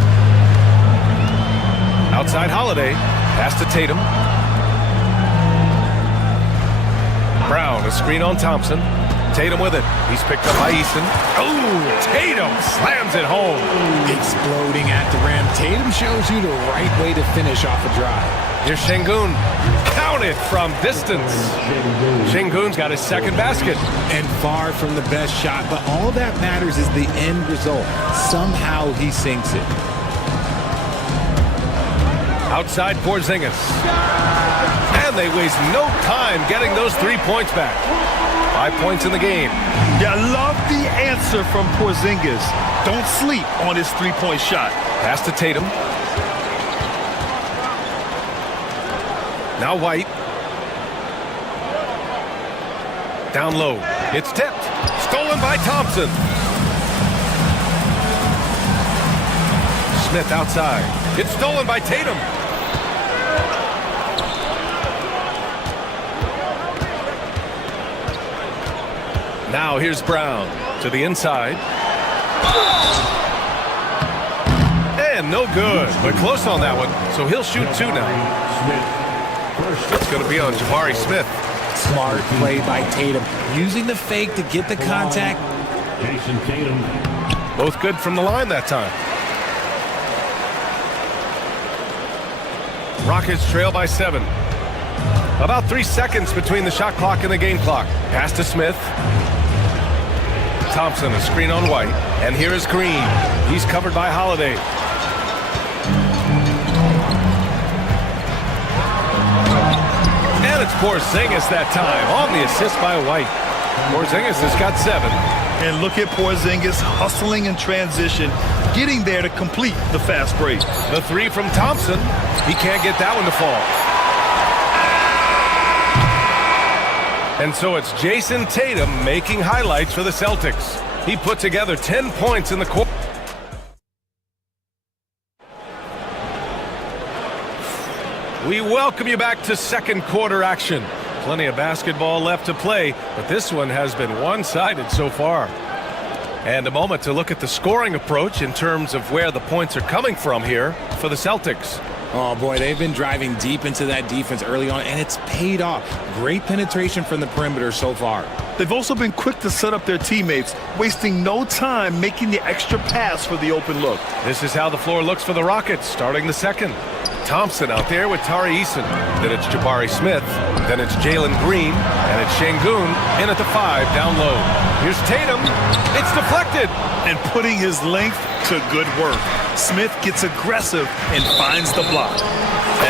Outside Holiday. Pass to Tatum. Brown, a screen on Thompson. Tatum with it. He's picked up by Eason. Oh, Tatum slams it home. Exploding at the rim. Tatum shows you the right way to finish off a drive. Here's Şengün. Count it from distance. Şengün's got his second basket. And far from the best shot, but all that matters is the end result. Somehow he sinks it. Outside Porzingis. And they waste no time getting those 3 points back. 5 points in the game. Yeah, I love the answer from Porzingis. Don't sleep on his three-point shot. Pass to Tatum. Now White. Down low. It's tipped. Stolen by Thompson. Smith outside. It's stolen by Tatum. Now here's Brown to the inside. And no good, but close on that one. So he'll shoot two now. It's going to be on Jabari Smith. Smart play by Tatum. Using the fake to get the contact. Jason Tatum. Both good from the line that time. Rockets trail by 7. About 3 seconds between the shot clock and the game clock. Pass to Smith. Thompson, a screen on White. And here is Green. He's covered by Holiday. And it's Porzingis that time on the assist by White. Porzingis has got 7. And look at Porzingis hustling in transition, getting there to complete the fast break. The 3 from Thompson. He can't get that one to fall. And so it's Jason Tatum making highlights for the Celtics. He put together 10 points in the quarter. We welcome you back to second quarter action. Plenty of basketball left to play, but this one has been one-sided so far. And a moment to look at the scoring approach in terms of where the points are coming from here for the Celtics. Oh, boy, they've been driving deep into that defense early on, and it's paid off. Great penetration from the perimeter so far. They've also been quick to set up their teammates, wasting no time making the extra pass for the open look. This is how the floor looks for the Rockets, starting the second. Thompson out there with Tari Eason. Then it's Jabari Smith. Then it's Jalen Green. And it's Şengün in at the 5 down low. Here's Tatum. It's deflected. And putting his length to good work. Smith gets aggressive and finds the block.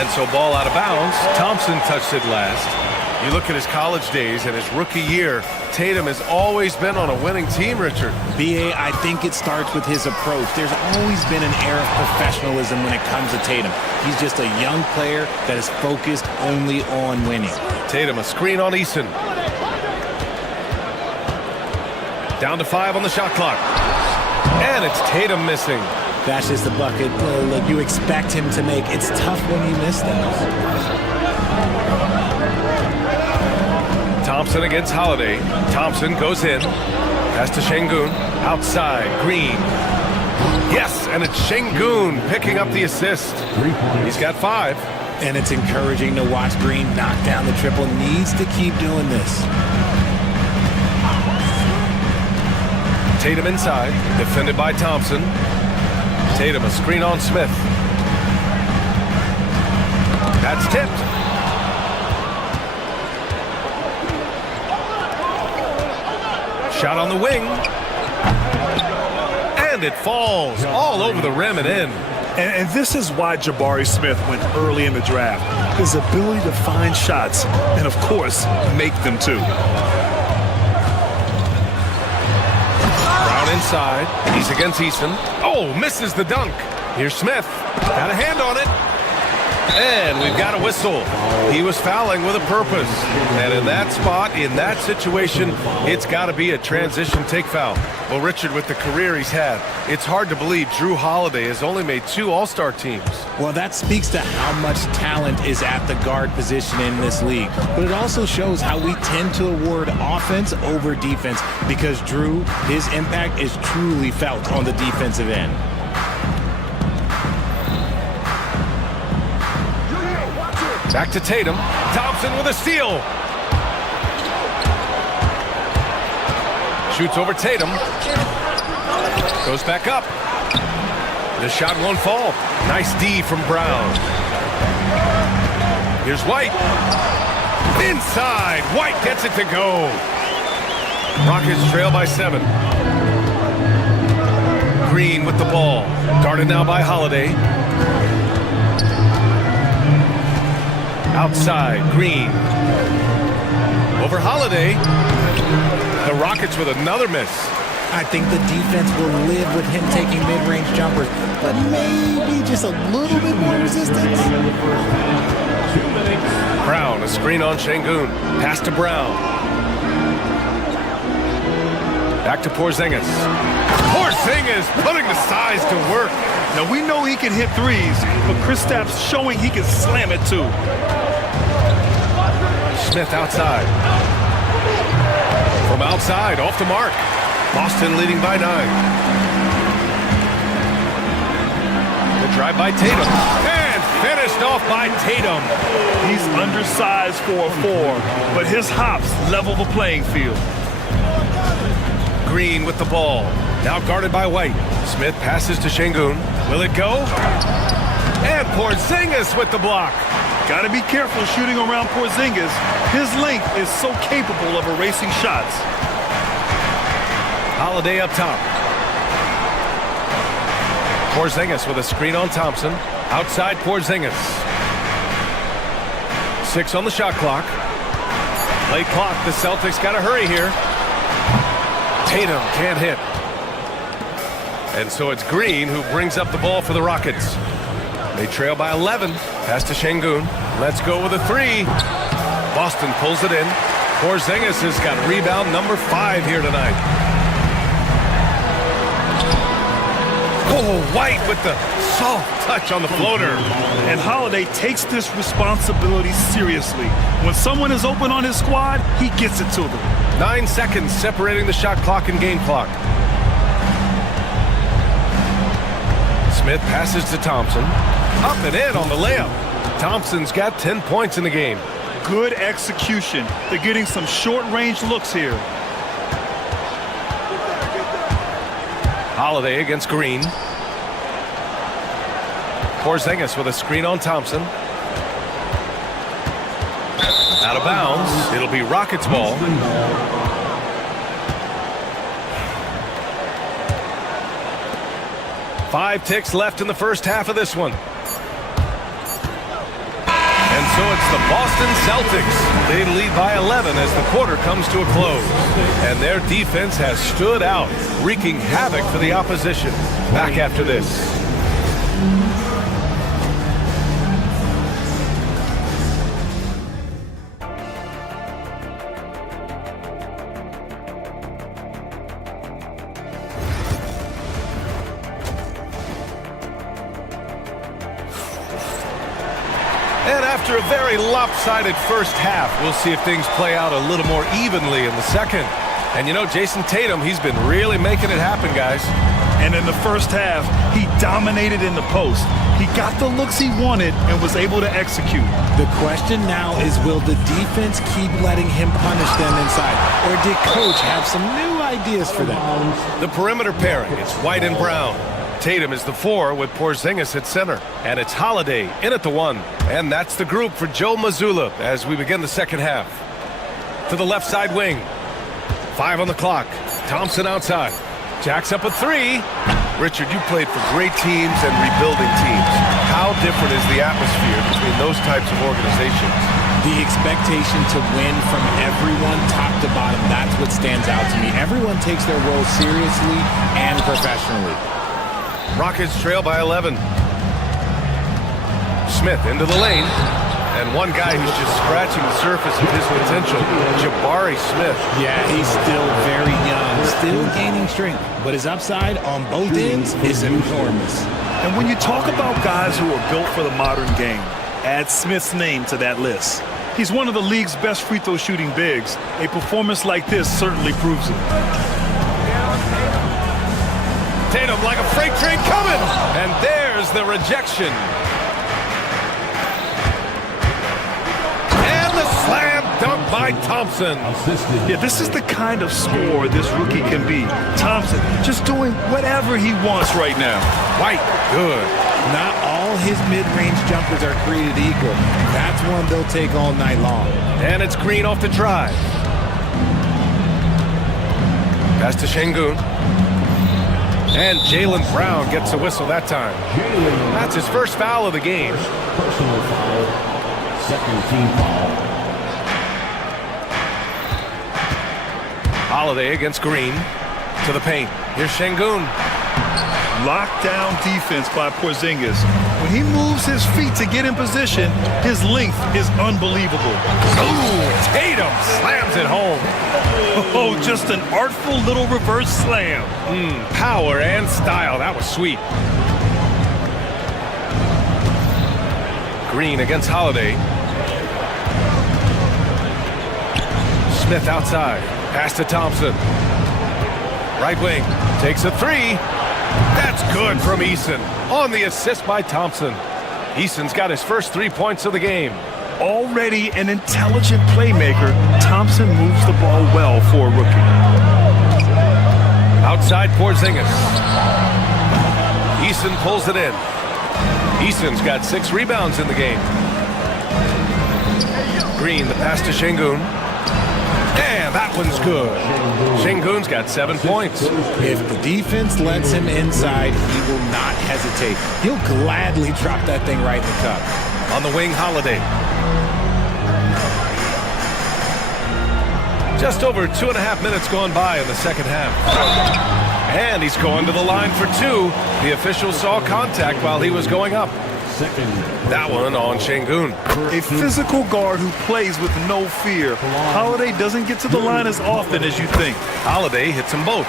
And so ball out of bounds. Thompson touched it last. You look at his college days and his rookie year, Tatum has always been on a winning team, Richard. B.A., I think it starts with his approach. There's always been an air of professionalism when it comes to Tatum. He's just a young player that is focused only on winning. Tatum, a screen on Eason. Down to 5 on the shot clock. And it's Tatum missing. That's just the bucket look you expect him to make. It's tough when you miss those. Thompson against Holiday. Thompson goes in. Pass to Şengün. Outside, Green. Yes, and it's Şengün picking up the assist. He's got 5. And it's encouraging to watch Green knock down the triple. Needs to keep doing this. Tatum inside, defended by Thompson. Tatum, a screen on Smith. That's tipped. Shot on the wing. And it falls all over the rim and in. And this is why Jabari Smith went early in the draft. His ability to find shots and, of course, make them too. Brown inside. He's against Eason. Oh, misses the dunk. Here's Smith. Got a hand on it. And we've got a whistle. He was fouling with a purpose. And in that spot, in that situation, it's got to be a transition take foul. Well, Richard, with the career he's had, it's hard to believe Drew Holiday has only made 2 All-Star teams. Well, that speaks to how much talent is at the guard position in this league. But it also shows how we tend to award offense over defense because Drew, his impact is truly felt on the defensive end. Back to Tatum. Thompson with a steal. Shoots over Tatum. Goes back up. The shot won't fall. Nice D from Brown. Here's White. Inside. White gets it to go. Rockets trail by 7. Green with the ball. Guarded now by Holiday. Outside, Green. Over Holiday. The Rockets with another miss. I think the defense will live with him taking mid-range jumpers, but maybe just a little bit more resistance. Brown, a screen on Şengün. Pass to Brown. Back to Porzingis. Porzingis putting the size to work. Now, we know he can hit threes, but Kristaps showing he can slam it too. Smith outside. From outside, off the mark. Boston leading by 9. The drive by Tatum. And finished off by Tatum. He's undersized for a 4, but his hops level the playing field. Green with the ball. Now guarded by White. Smith passes to Şengün. Will it go? And Porzingis with the block. Got to be careful shooting around Porzingis. His length is so capable of erasing shots. Holiday up top. Porzingis with a screen on Thompson. Outside Porzingis. 6 on the shot clock. Late clock. The Celtics got to hurry here. Tatum can't hit. And so it's Green who brings up the ball for the Rockets. They trail by 11. Pass to Şengün. Let's go with a 3. Boston pulls it in. Porzingis has got rebound number 5 here tonight. Oh, White with the soft touch on the floater. And Holiday takes this responsibility seriously. When someone is open on his squad, he gets it to them. 9 seconds separating the shot clock and game clock. Smith passes to Thompson. Up and in on the layup. Thompson's got 10 points in the game. Good execution. They're getting some short-range looks here. Holiday against Green. Porzingis with a screen on Thompson. Out of bounds. It'll be Rockets ball. Five ticks left in the first half of this one. And so it's the Boston Celtics. They lead by 11 as the quarter comes to a close. And their defense has stood out, wreaking havoc for the opposition. Back after this. after a very lopsided first half, we'll see if things play out a little more evenly in the second. And you know, Jason Tatum, he's been really making it happen, guys. And in the first half, he dominated in the post. He got the looks he wanted and was able to execute. The question now is, will the defense keep letting him punish them inside? Or did Coach have some new ideas for them? The perimeter pairing, it's White and Brown. Tatum is the 4 with Porzingis at center. And it's Holiday in at the 1. And that's the group for Joe Mazzulla as we begin the second half. To the left side wing. 5 on the clock. Thompson outside. Jacks up a 3. Richard, you played for great teams and rebuilding teams. How different is the atmosphere between those types of organizations? The expectation to win from everyone, top to bottom, that's what stands out to me. Everyone takes their role seriously and professionally. Rockets trail by 11. Smith into the lane. And one guy who's just scratching the surface of his potential, Jabari Smith. Yeah, he's still very young, still gaining strength, but his upside on both ends is enormous. And when you talk about guys who are built for the modern game, add Smith's name to that list. He's one of the league's best free throw shooting bigs. A performance like this certainly proves it. Tatum like a freight train coming, and there's the rejection. Slam dunk by Thompson. Yeah, this is the kind of scorer this rookie can be. Thompson just doing whatever he wants right now. White, good. Not all his mid-range jumpers are created equal. That's one they'll take all night long. And it's Green off the drive. Pass to Şengün. And Jaylen Brown gets a whistle that time. That's his first foul of the game. Personal foul. Second team foul. Holiday against Green. To the paint. Here's Şengün. Lockdown defense by Porzingis. When he moves his feet to get in position, his length is unbelievable. Ooh, Tatum slams it home. Oh, just an artful little reverse slam. Power and style. That was sweet. Green against Holiday. Smith outside. Pass to Thompson. Right wing. Takes a 3. That's good from Eason. On the assist by Thompson. Eason's got his first 3 points of the game. Already an intelligent playmaker, Thompson moves the ball well for a rookie. Outside Porzingis. Eason pulls it in. Eason's got 6 rebounds in the game. Green, the pass to Şengün. And that one's good. Şengün's got 7 points. If the defense lets him inside, he will not hesitate. He'll gladly drop that thing right in the cup. On the wing, Holiday. Just over 2.5 minutes gone by in the second half. And he's going to the line for 2. The official saw contact while he was going up. That one on Şengün. A physical guard who plays with no fear. Holiday doesn't get to the line as often as you think. Holiday hits them both.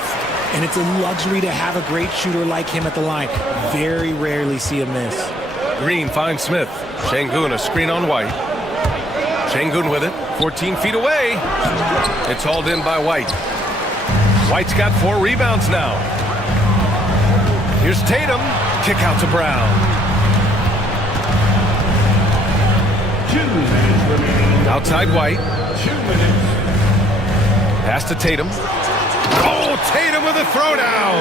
And it's a luxury to have a great shooter like him at the line. Very rarely see a miss. Green finds Smith. Şengün a screen on White. Şengün with it. 14 feet away. It's hauled in by White. White's got 4 rebounds now. Here's Tatum. Kick out to Brown. 2 minutes remaining. Outside White. 2 minutes. Pass to Tatum. Oh, Tatum with a throwdown.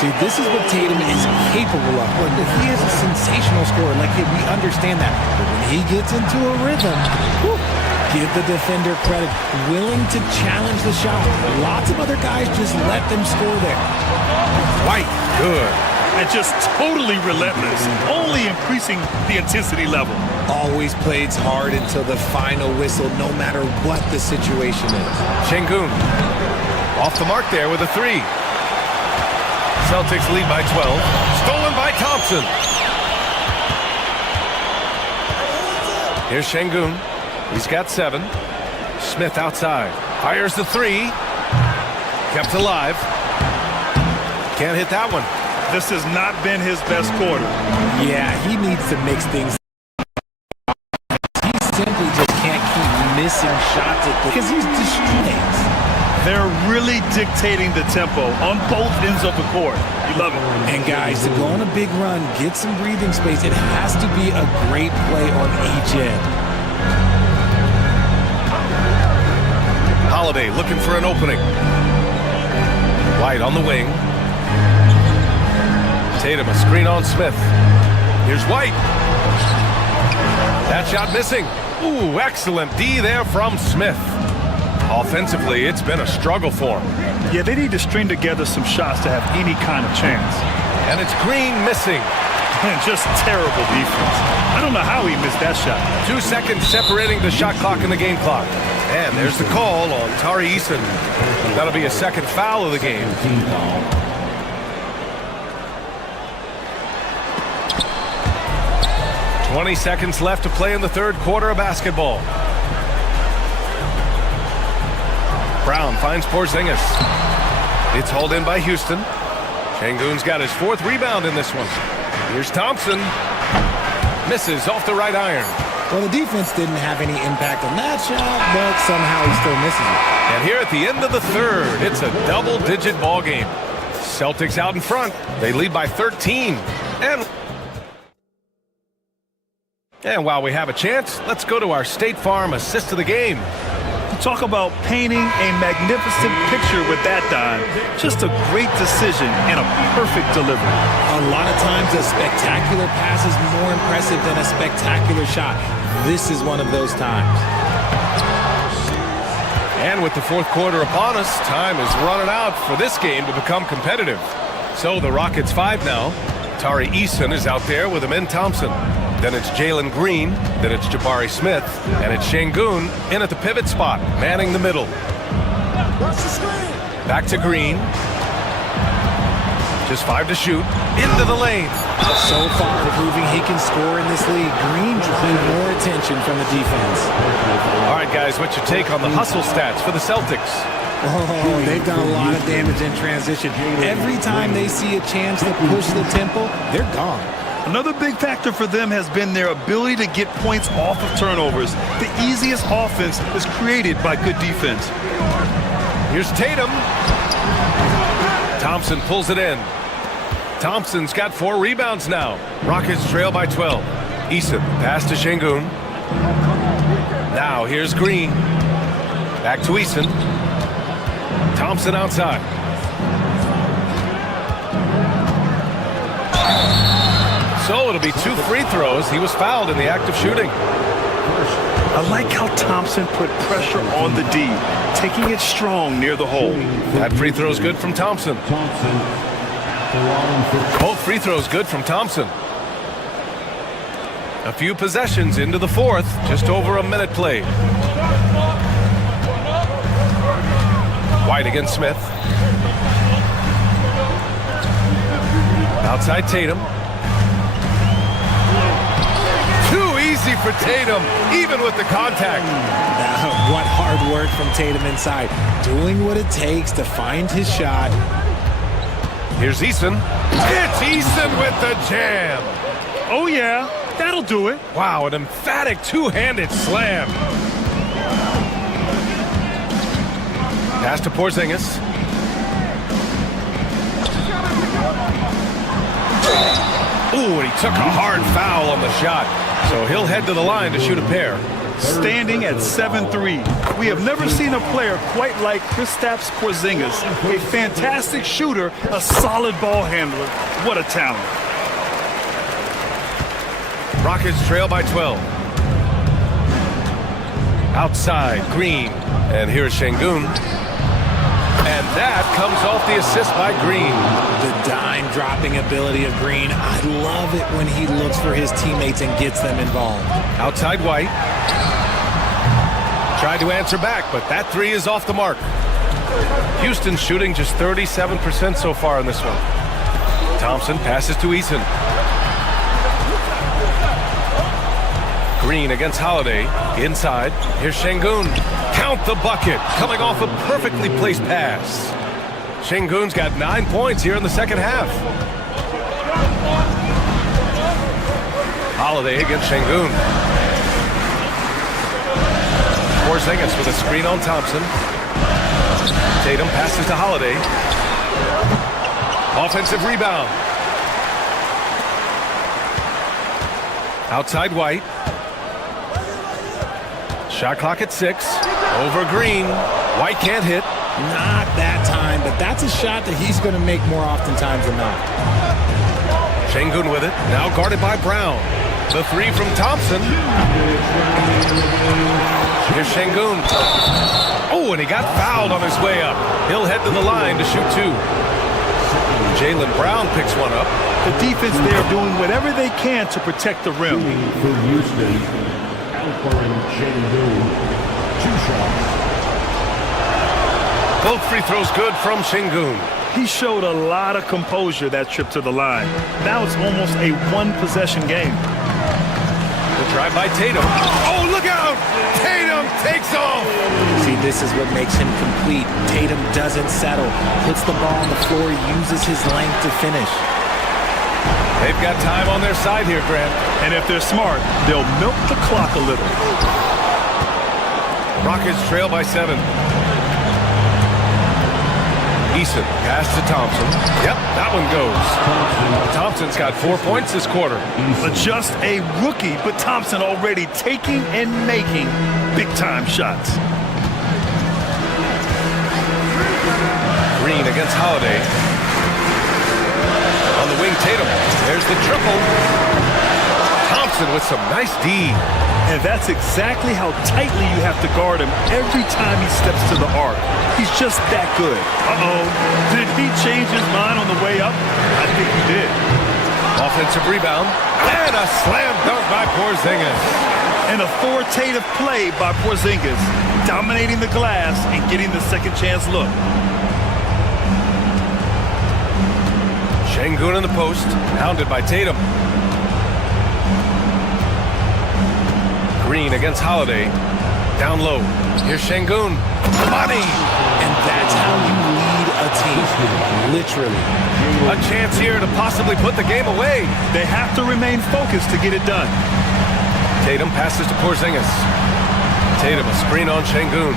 See, this is what Tatum is capable of. Look, he is a sensational scorer. Like, we understand that. But when he gets into a rhythm, give the defender credit. Willing to challenge the shot. Lots of other guys just let them score there. White, good. And just totally relentless, only increasing the intensity level. Always plays hard until the final whistle, no matter what the situation is. Şengün off the mark there with a 3. Celtics lead by 12. Stolen by Thompson. Here's Şengün. He's got 7. Smith outside. Fires the 3. Kept alive. Can't hit that one. This has not been his best quarter. Yeah, he needs to mix things. He missing shots because he's destroying. They're really dictating the tempo on both ends of the court. You love it. And guys, to go on a big run, get some breathing space, it has to be a great play on each end. Holiday looking for an opening. White on the wing. Tatum a screen on Smith. Here's White. That shot missing. Ooh, excellent D there from Smith. Offensively, it's been a struggle for him. Yeah, they need to string together some shots to have any kind of chance. And it's Green missing. And just terrible defense. I don't know how he missed that shot. 2 seconds separating the shot clock and the game clock. And there's the call on Tari Eason. That'll be a second foul of the game. "20 seconds left to play in the third quarter of basketball. Brown finds Porzingis. It's hauled in by Houston. Şengün's got his 4th rebound in this one. Here's Thompson. Misses off the right iron. Well, the defense didn't have any impact on that shot, but somehow he still misses it. And here at the end of the third, it's a double-digit ball game. Celtics out in front. They lead by 13. And while we have a chance, let's go to our State Farm assist of the game. Talk about painting a magnificent picture with that dime. Just a great decision and a perfect delivery. A lot of times a spectacular pass is more impressive than a spectacular shot. This is one of those times. And with the fourth quarter upon us, time is running out for this game to become competitive. So the Rockets 5 now. Tari Eason is out there with Amin Thompson. Then it's Jalen Green, then it's Jabari Smith, and it's Şengün in at the pivot spot, manning the middle. Back to Green. Just 5 to shoot. Into the lane. So far, proving he can score in this league. Green drawing more attention from the defense. All right, guys, what's your take on the hustle stats for the Celtics? Oh, they've done a lot of damage in transition. Every time they see a chance to push the tempo, they're gone. Another big factor for them has been their ability to get points off of turnovers. The easiest offense is created by good defense. Here's Tatum. Thompson pulls it in. Thompson's got 4 rebounds now. Rockets trail by 12. Eason pass to Şengün. Now here's Green. Back to Eason. Thompson outside. So it'll be 2 free throws. He was fouled in the act of shooting. I like how Thompson put pressure on the D, taking it strong near the hole. That free throw is good from Thompson. Both free throws good from Thompson. A few possessions into the fourth, just over a minute played. White against Smith. Outside Tatum. Too easy for Tatum, even with the contact. What hard work from Tatum inside. Doing what it takes to find his shot. Here's Eason. It's Eason with the jam. Oh, yeah. That'll do it. Wow, an emphatic two-handed slam. Pass to Porzingis. Ooh, and he took a hard foul on the shot. So he'll head to the line to shoot a pair. Standing at 7-3. We have never seen a player quite like Kristaps Porzingis. A fantastic shooter, a solid ball handler. What a talent. Rockets trail by 12. Outside, Green. And here's Şengün. And that comes off the assist by Green. The dime-dropping ability of Green. I love it when he looks for his teammates and gets them involved. Outside White. Tried to answer back, but that three is off the mark. Houston shooting just 37% so far in this one. Thompson passes to Eason. Green against Holiday. Inside. Here's Şengün. Count the bucket. Coming off a perfectly placed pass. Şengün's got 9 points here in the second half. Holiday against Şengün. Porzingis with a screen on Thompson. Tatum passes to Holiday. Offensive rebound. Outside White. Shot clock at 6. Over Green. White can't hit. Not that time, but that's a shot that he's going to make more oftentimes than not. Şengün with it. Now guarded by Brown. The 3 from Thompson. Here's Şengün. Oh, and he got fouled on his way up. He'll head to the line to shoot 2. Jaylen Brown picks one up. The defense there doing whatever they can to protect the rim. For Houston, Alperen Şengün. 2 shots. Both free throws good from Şengün. He showed a lot of composure that trip to the line. Now it's almost a one-possession game. The drive by Tatum. Oh, look out! Tatum takes off! See, this is what makes him complete. Tatum doesn't settle, puts the ball on the floor, uses his length to finish. They've got time on their side here, Grant. And if they're smart, they'll milk the clock a little. Rockets trail by 7. Eason pass to Thompson. Yep, that one goes. Thompson's got 4 points this quarter. Just a rookie, but Thompson already taking and making big-time shots. Green against Holiday. On the wing, Tatum. There's the triple. Thompson with some nice D. And that's exactly how tightly you have to guard him every time he steps to the arc. He's just that good. Uh-oh. Did he change his mind on the way up? I think he did. Offensive rebound. And a slam dunk by Porzingis. An authoritative play by Porzingis, dominating the glass and getting the second chance look. Şengün in the post, hounded by Tatum. Green against Holiday. Down low. Here's Şengün. Money! And that's how you lead a team. Literally. A chance here to possibly put the game away. They have to remain focused to get it done. Tatum passes to Porzingis. Tatum a screen on Şengün.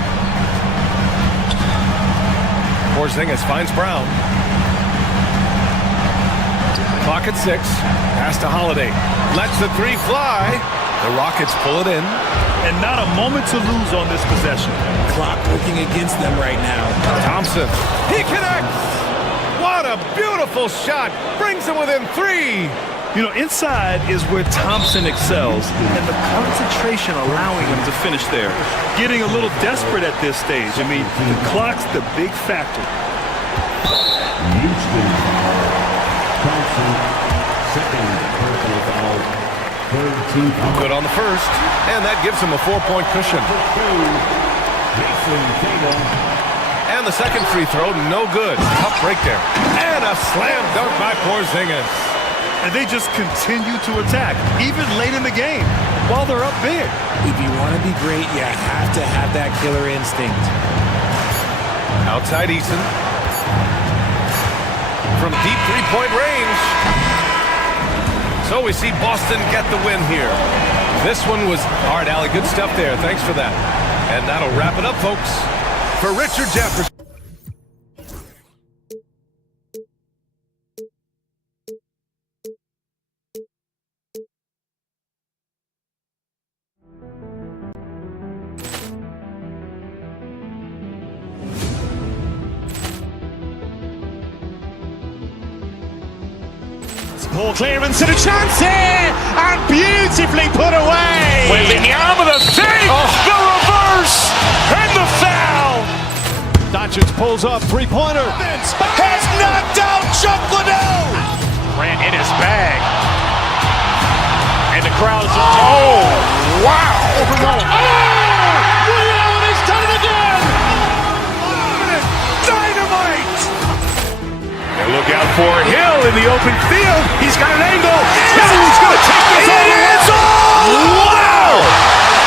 Porzingis finds Brown. Clock at 6. Pass to Holiday. Lets the 3 fly. The Rockets pull it in. And not a moment to lose on this possession. Clock working against them right now. Thompson. He connects. What a beautiful shot. Brings him within 3. You know, inside is where Thompson excels, and the concentration allowing him to finish there. Getting a little desperate at this stage. I mean, the clock's the big factor. Houston. Thompson, second personal foul. Third team foul. Good on the first, and that gives him a 4-point cushion. Jason Tatum. And the second free throw, no good. Tough break there. And a slam dunk by Porzingis. And they just continue to attack, even late in the game, while they're up big. If you want to be great, you have to have that killer instinct. Outside Eason. From deep three-point range. So we see Boston get the win here. This one was hard, Allie. Good stuff there. Thanks for that. And that'll wrap it up, folks. For Richard Jefferson. Ball clearance and a chance here, and beautifully put away. Wembanyama the save, the reverse, and the foul. Doncic pulls up, three-pointer. Has knocked out Chuck Liddell. Ran in his bag. And the crowd is... Oh, wow. Liddell, and he's done it again. Dynamite. And look out for Hill in the open field. He's got an angle. He's going to take this all the way. Wow!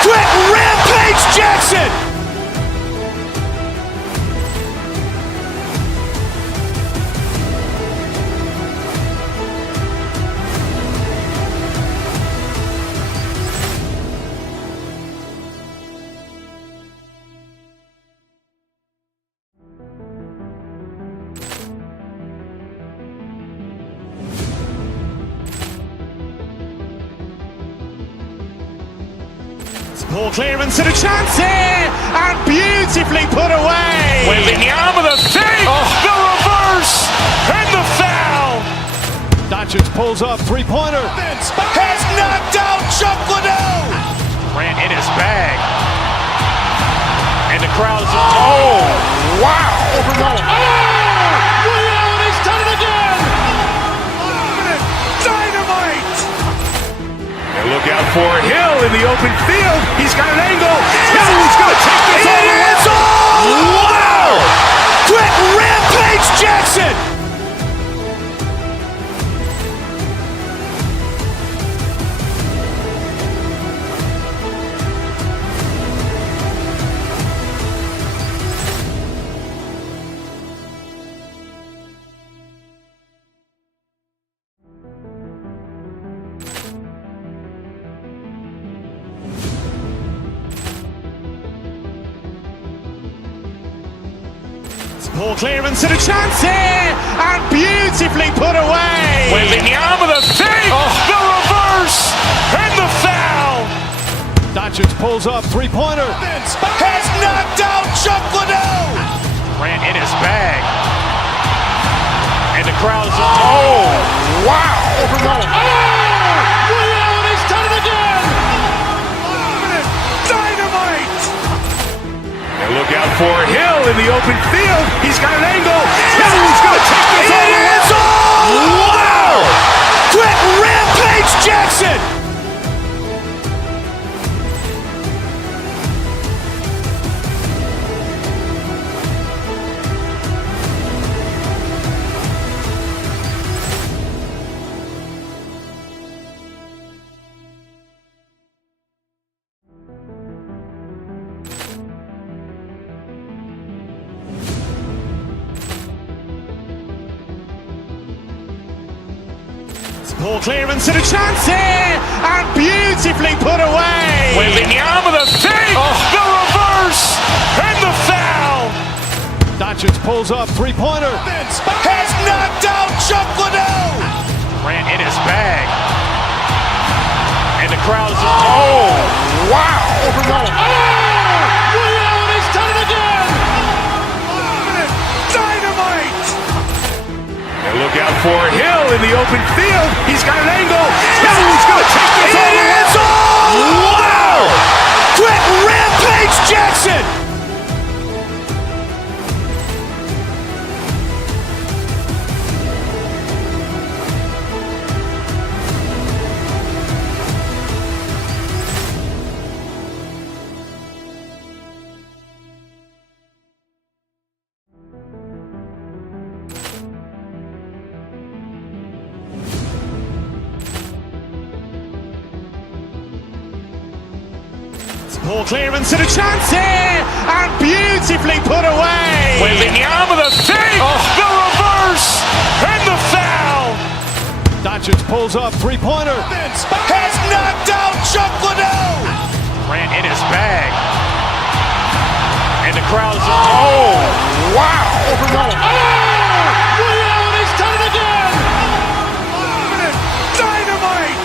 Quick rampage Jackson. Ball clearance and a chance here, and beautifully put away. Wembanyama the save, the reverse, and the foul. Doncic pulls up, three-pointer. Has knocked out Chuck Liddell. Grant in his bag. And the crowd's, oh, wow. He's done it again. Dynamite. And look out for Hill in the open field. He's got an angle. Hill's going to take this all the way. It is all. Wow. Quick rampage Jackson. Ball clearance and a chance here, and beautifully put away. Wembanyama the save, the reverse, and the foul. Doncic pulls up, three-pointer. Has knocked out Chuck Liddell. Grant in his bag. And the crowd's, oh, wow. He's done it again. Dynamite. And look out for Hill in the open field. He's got an angle. Hill's going to take this all the way. It is all. Wow. Quick rampage Jackson. Ball clearance and a chance here, and beautifully put away. Wembanyama the save, the reverse, and the foul. Doncic pulls up, three-pointer. Has knocked out Chuck Liddell. Grant in his bag. And the crowd's, oh, wow. He's done it again. Dynamite. And look out for Hill in the open field. He's got an angle. Hill's going to take this all the way. It is all. Wow. Quick rampage Jackson. Ball clearance and a chance here, and beautifully put away. Wembanyama the save, the reverse, and the foul. Doncic pulls up, three-pointer. Has knocked out Chuck Liddell. Grant in his bag. And the crowd's, oh, wow. He's done it again. Dynamite.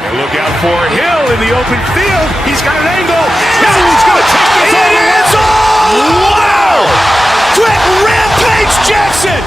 And look out for Hill in the open field. He's got an angle. Hill's going to take this all the way. It is all. Wow. Quick rampage Jackson.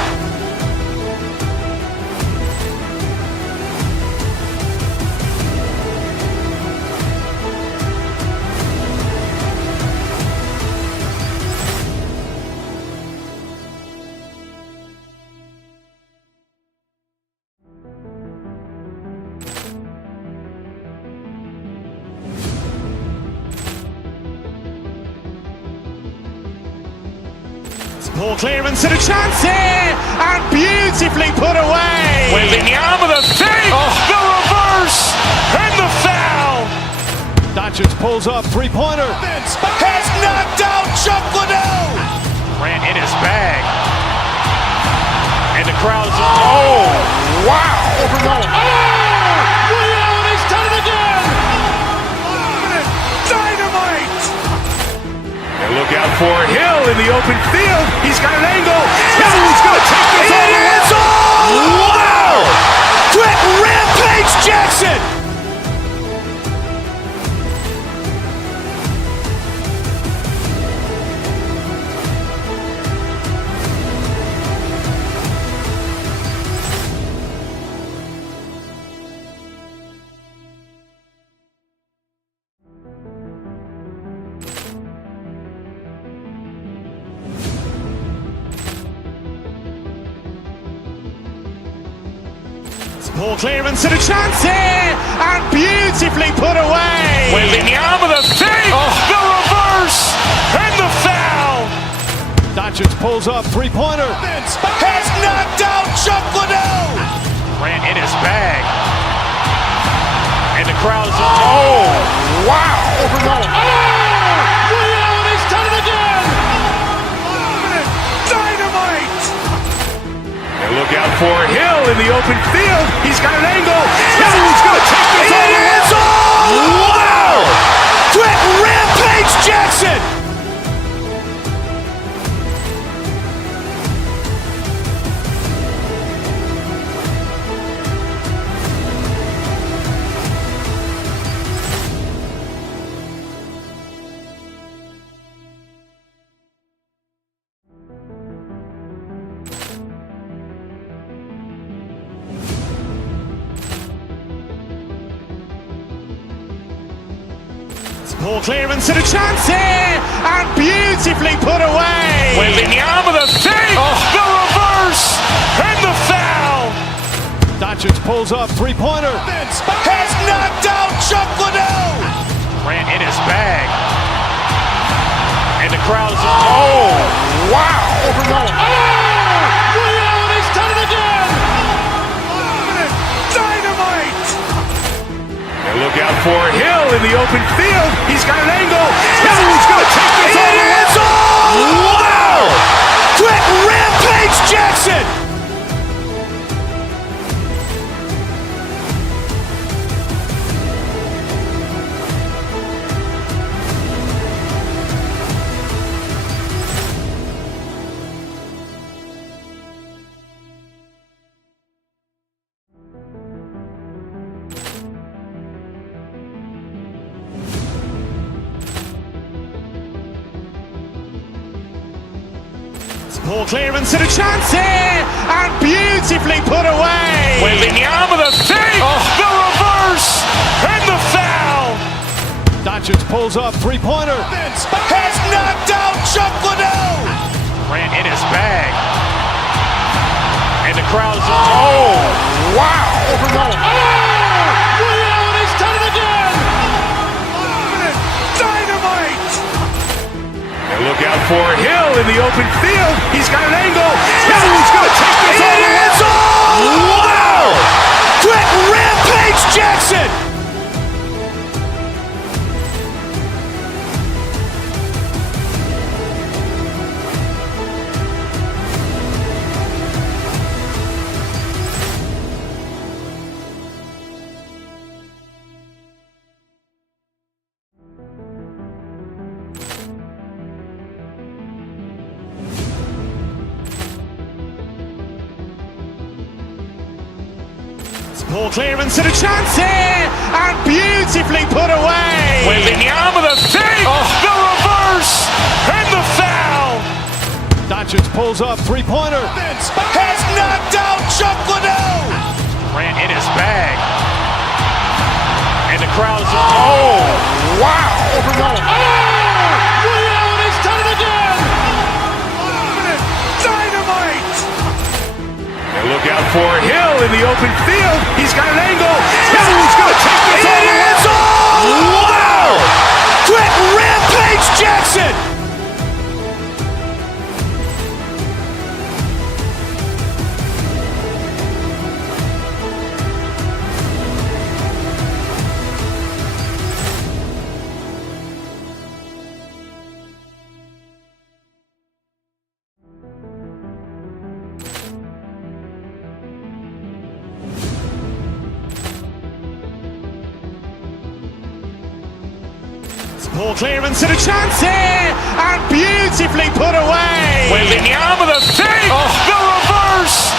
Ball clearance and a chance here, and beautifully put away. Wembanyama the save, the reverse, and the foul. Doncic pulls up, three-pointer. Has knocked out Chuck Liddell. Grant in his bag. And the crowd's, oh, wow. He's done it again. Dynamite. And look out for Hill in the open field. He's got an angle. Hill's going to take this all the way. It is all. Wow. Quick rampage Jackson. Ball clearance and a chance here, and beautifully put away. Wembanyama with a fake, the reverse, and the foul. Doncic pulls up, three-pointer. Has knocked out Chuck Liddell. Grant in his bag. And the crowd is, oh, wow. Allen has done it again. Dynamite. And look out for Hill in the open field. He's got an angle. Hill's going to take this all the way. Wow. Quick rampage Jackson. Ball clearance and a chance here, and beautifully put away. Wembanyama with a fake, the reverse, and the foul. Doncic pulls up, three-pointer. Has knocked out Chuck Liddell. Grant in his bag. And the crowd is, oh, wow. Allen has done it again. Dynamite. And look out for Hill in the open field. He's got an angle. Hill's going to take this all the way. Wow. Quick rampage Jackson. Ball clearance and a chance here, and beautifully put away. Wembanyama with a fake, the reverse, and the foul. Doncic pulls up, three-pointer. Has knocked out Chuck Liddell. Grant in his bag. And the crowd is, oh, wow. Allen has done it again. Dynamite. And look out for Hill in the open field. He's got an angle. Hill's going to take this all the way. Wow. Quick rampage Jackson. Ball clearance and a chance here, and beautifully put away. Wembanyama with a fake, the reverse, and the foul. Doncic pulls up, three-pointer. Has knocked out Chuck Liddell. Grant in his bag. And the crowd is, oh, wow. Allen has done it again. Dynamite. And look out for Hill in the open field. He's got an angle. Hill's going to take this all the way. Wow. Quick rampage Jackson. Ball clearance and a chance here, and beautifully put away. Wembanyama with a fake, the reverse,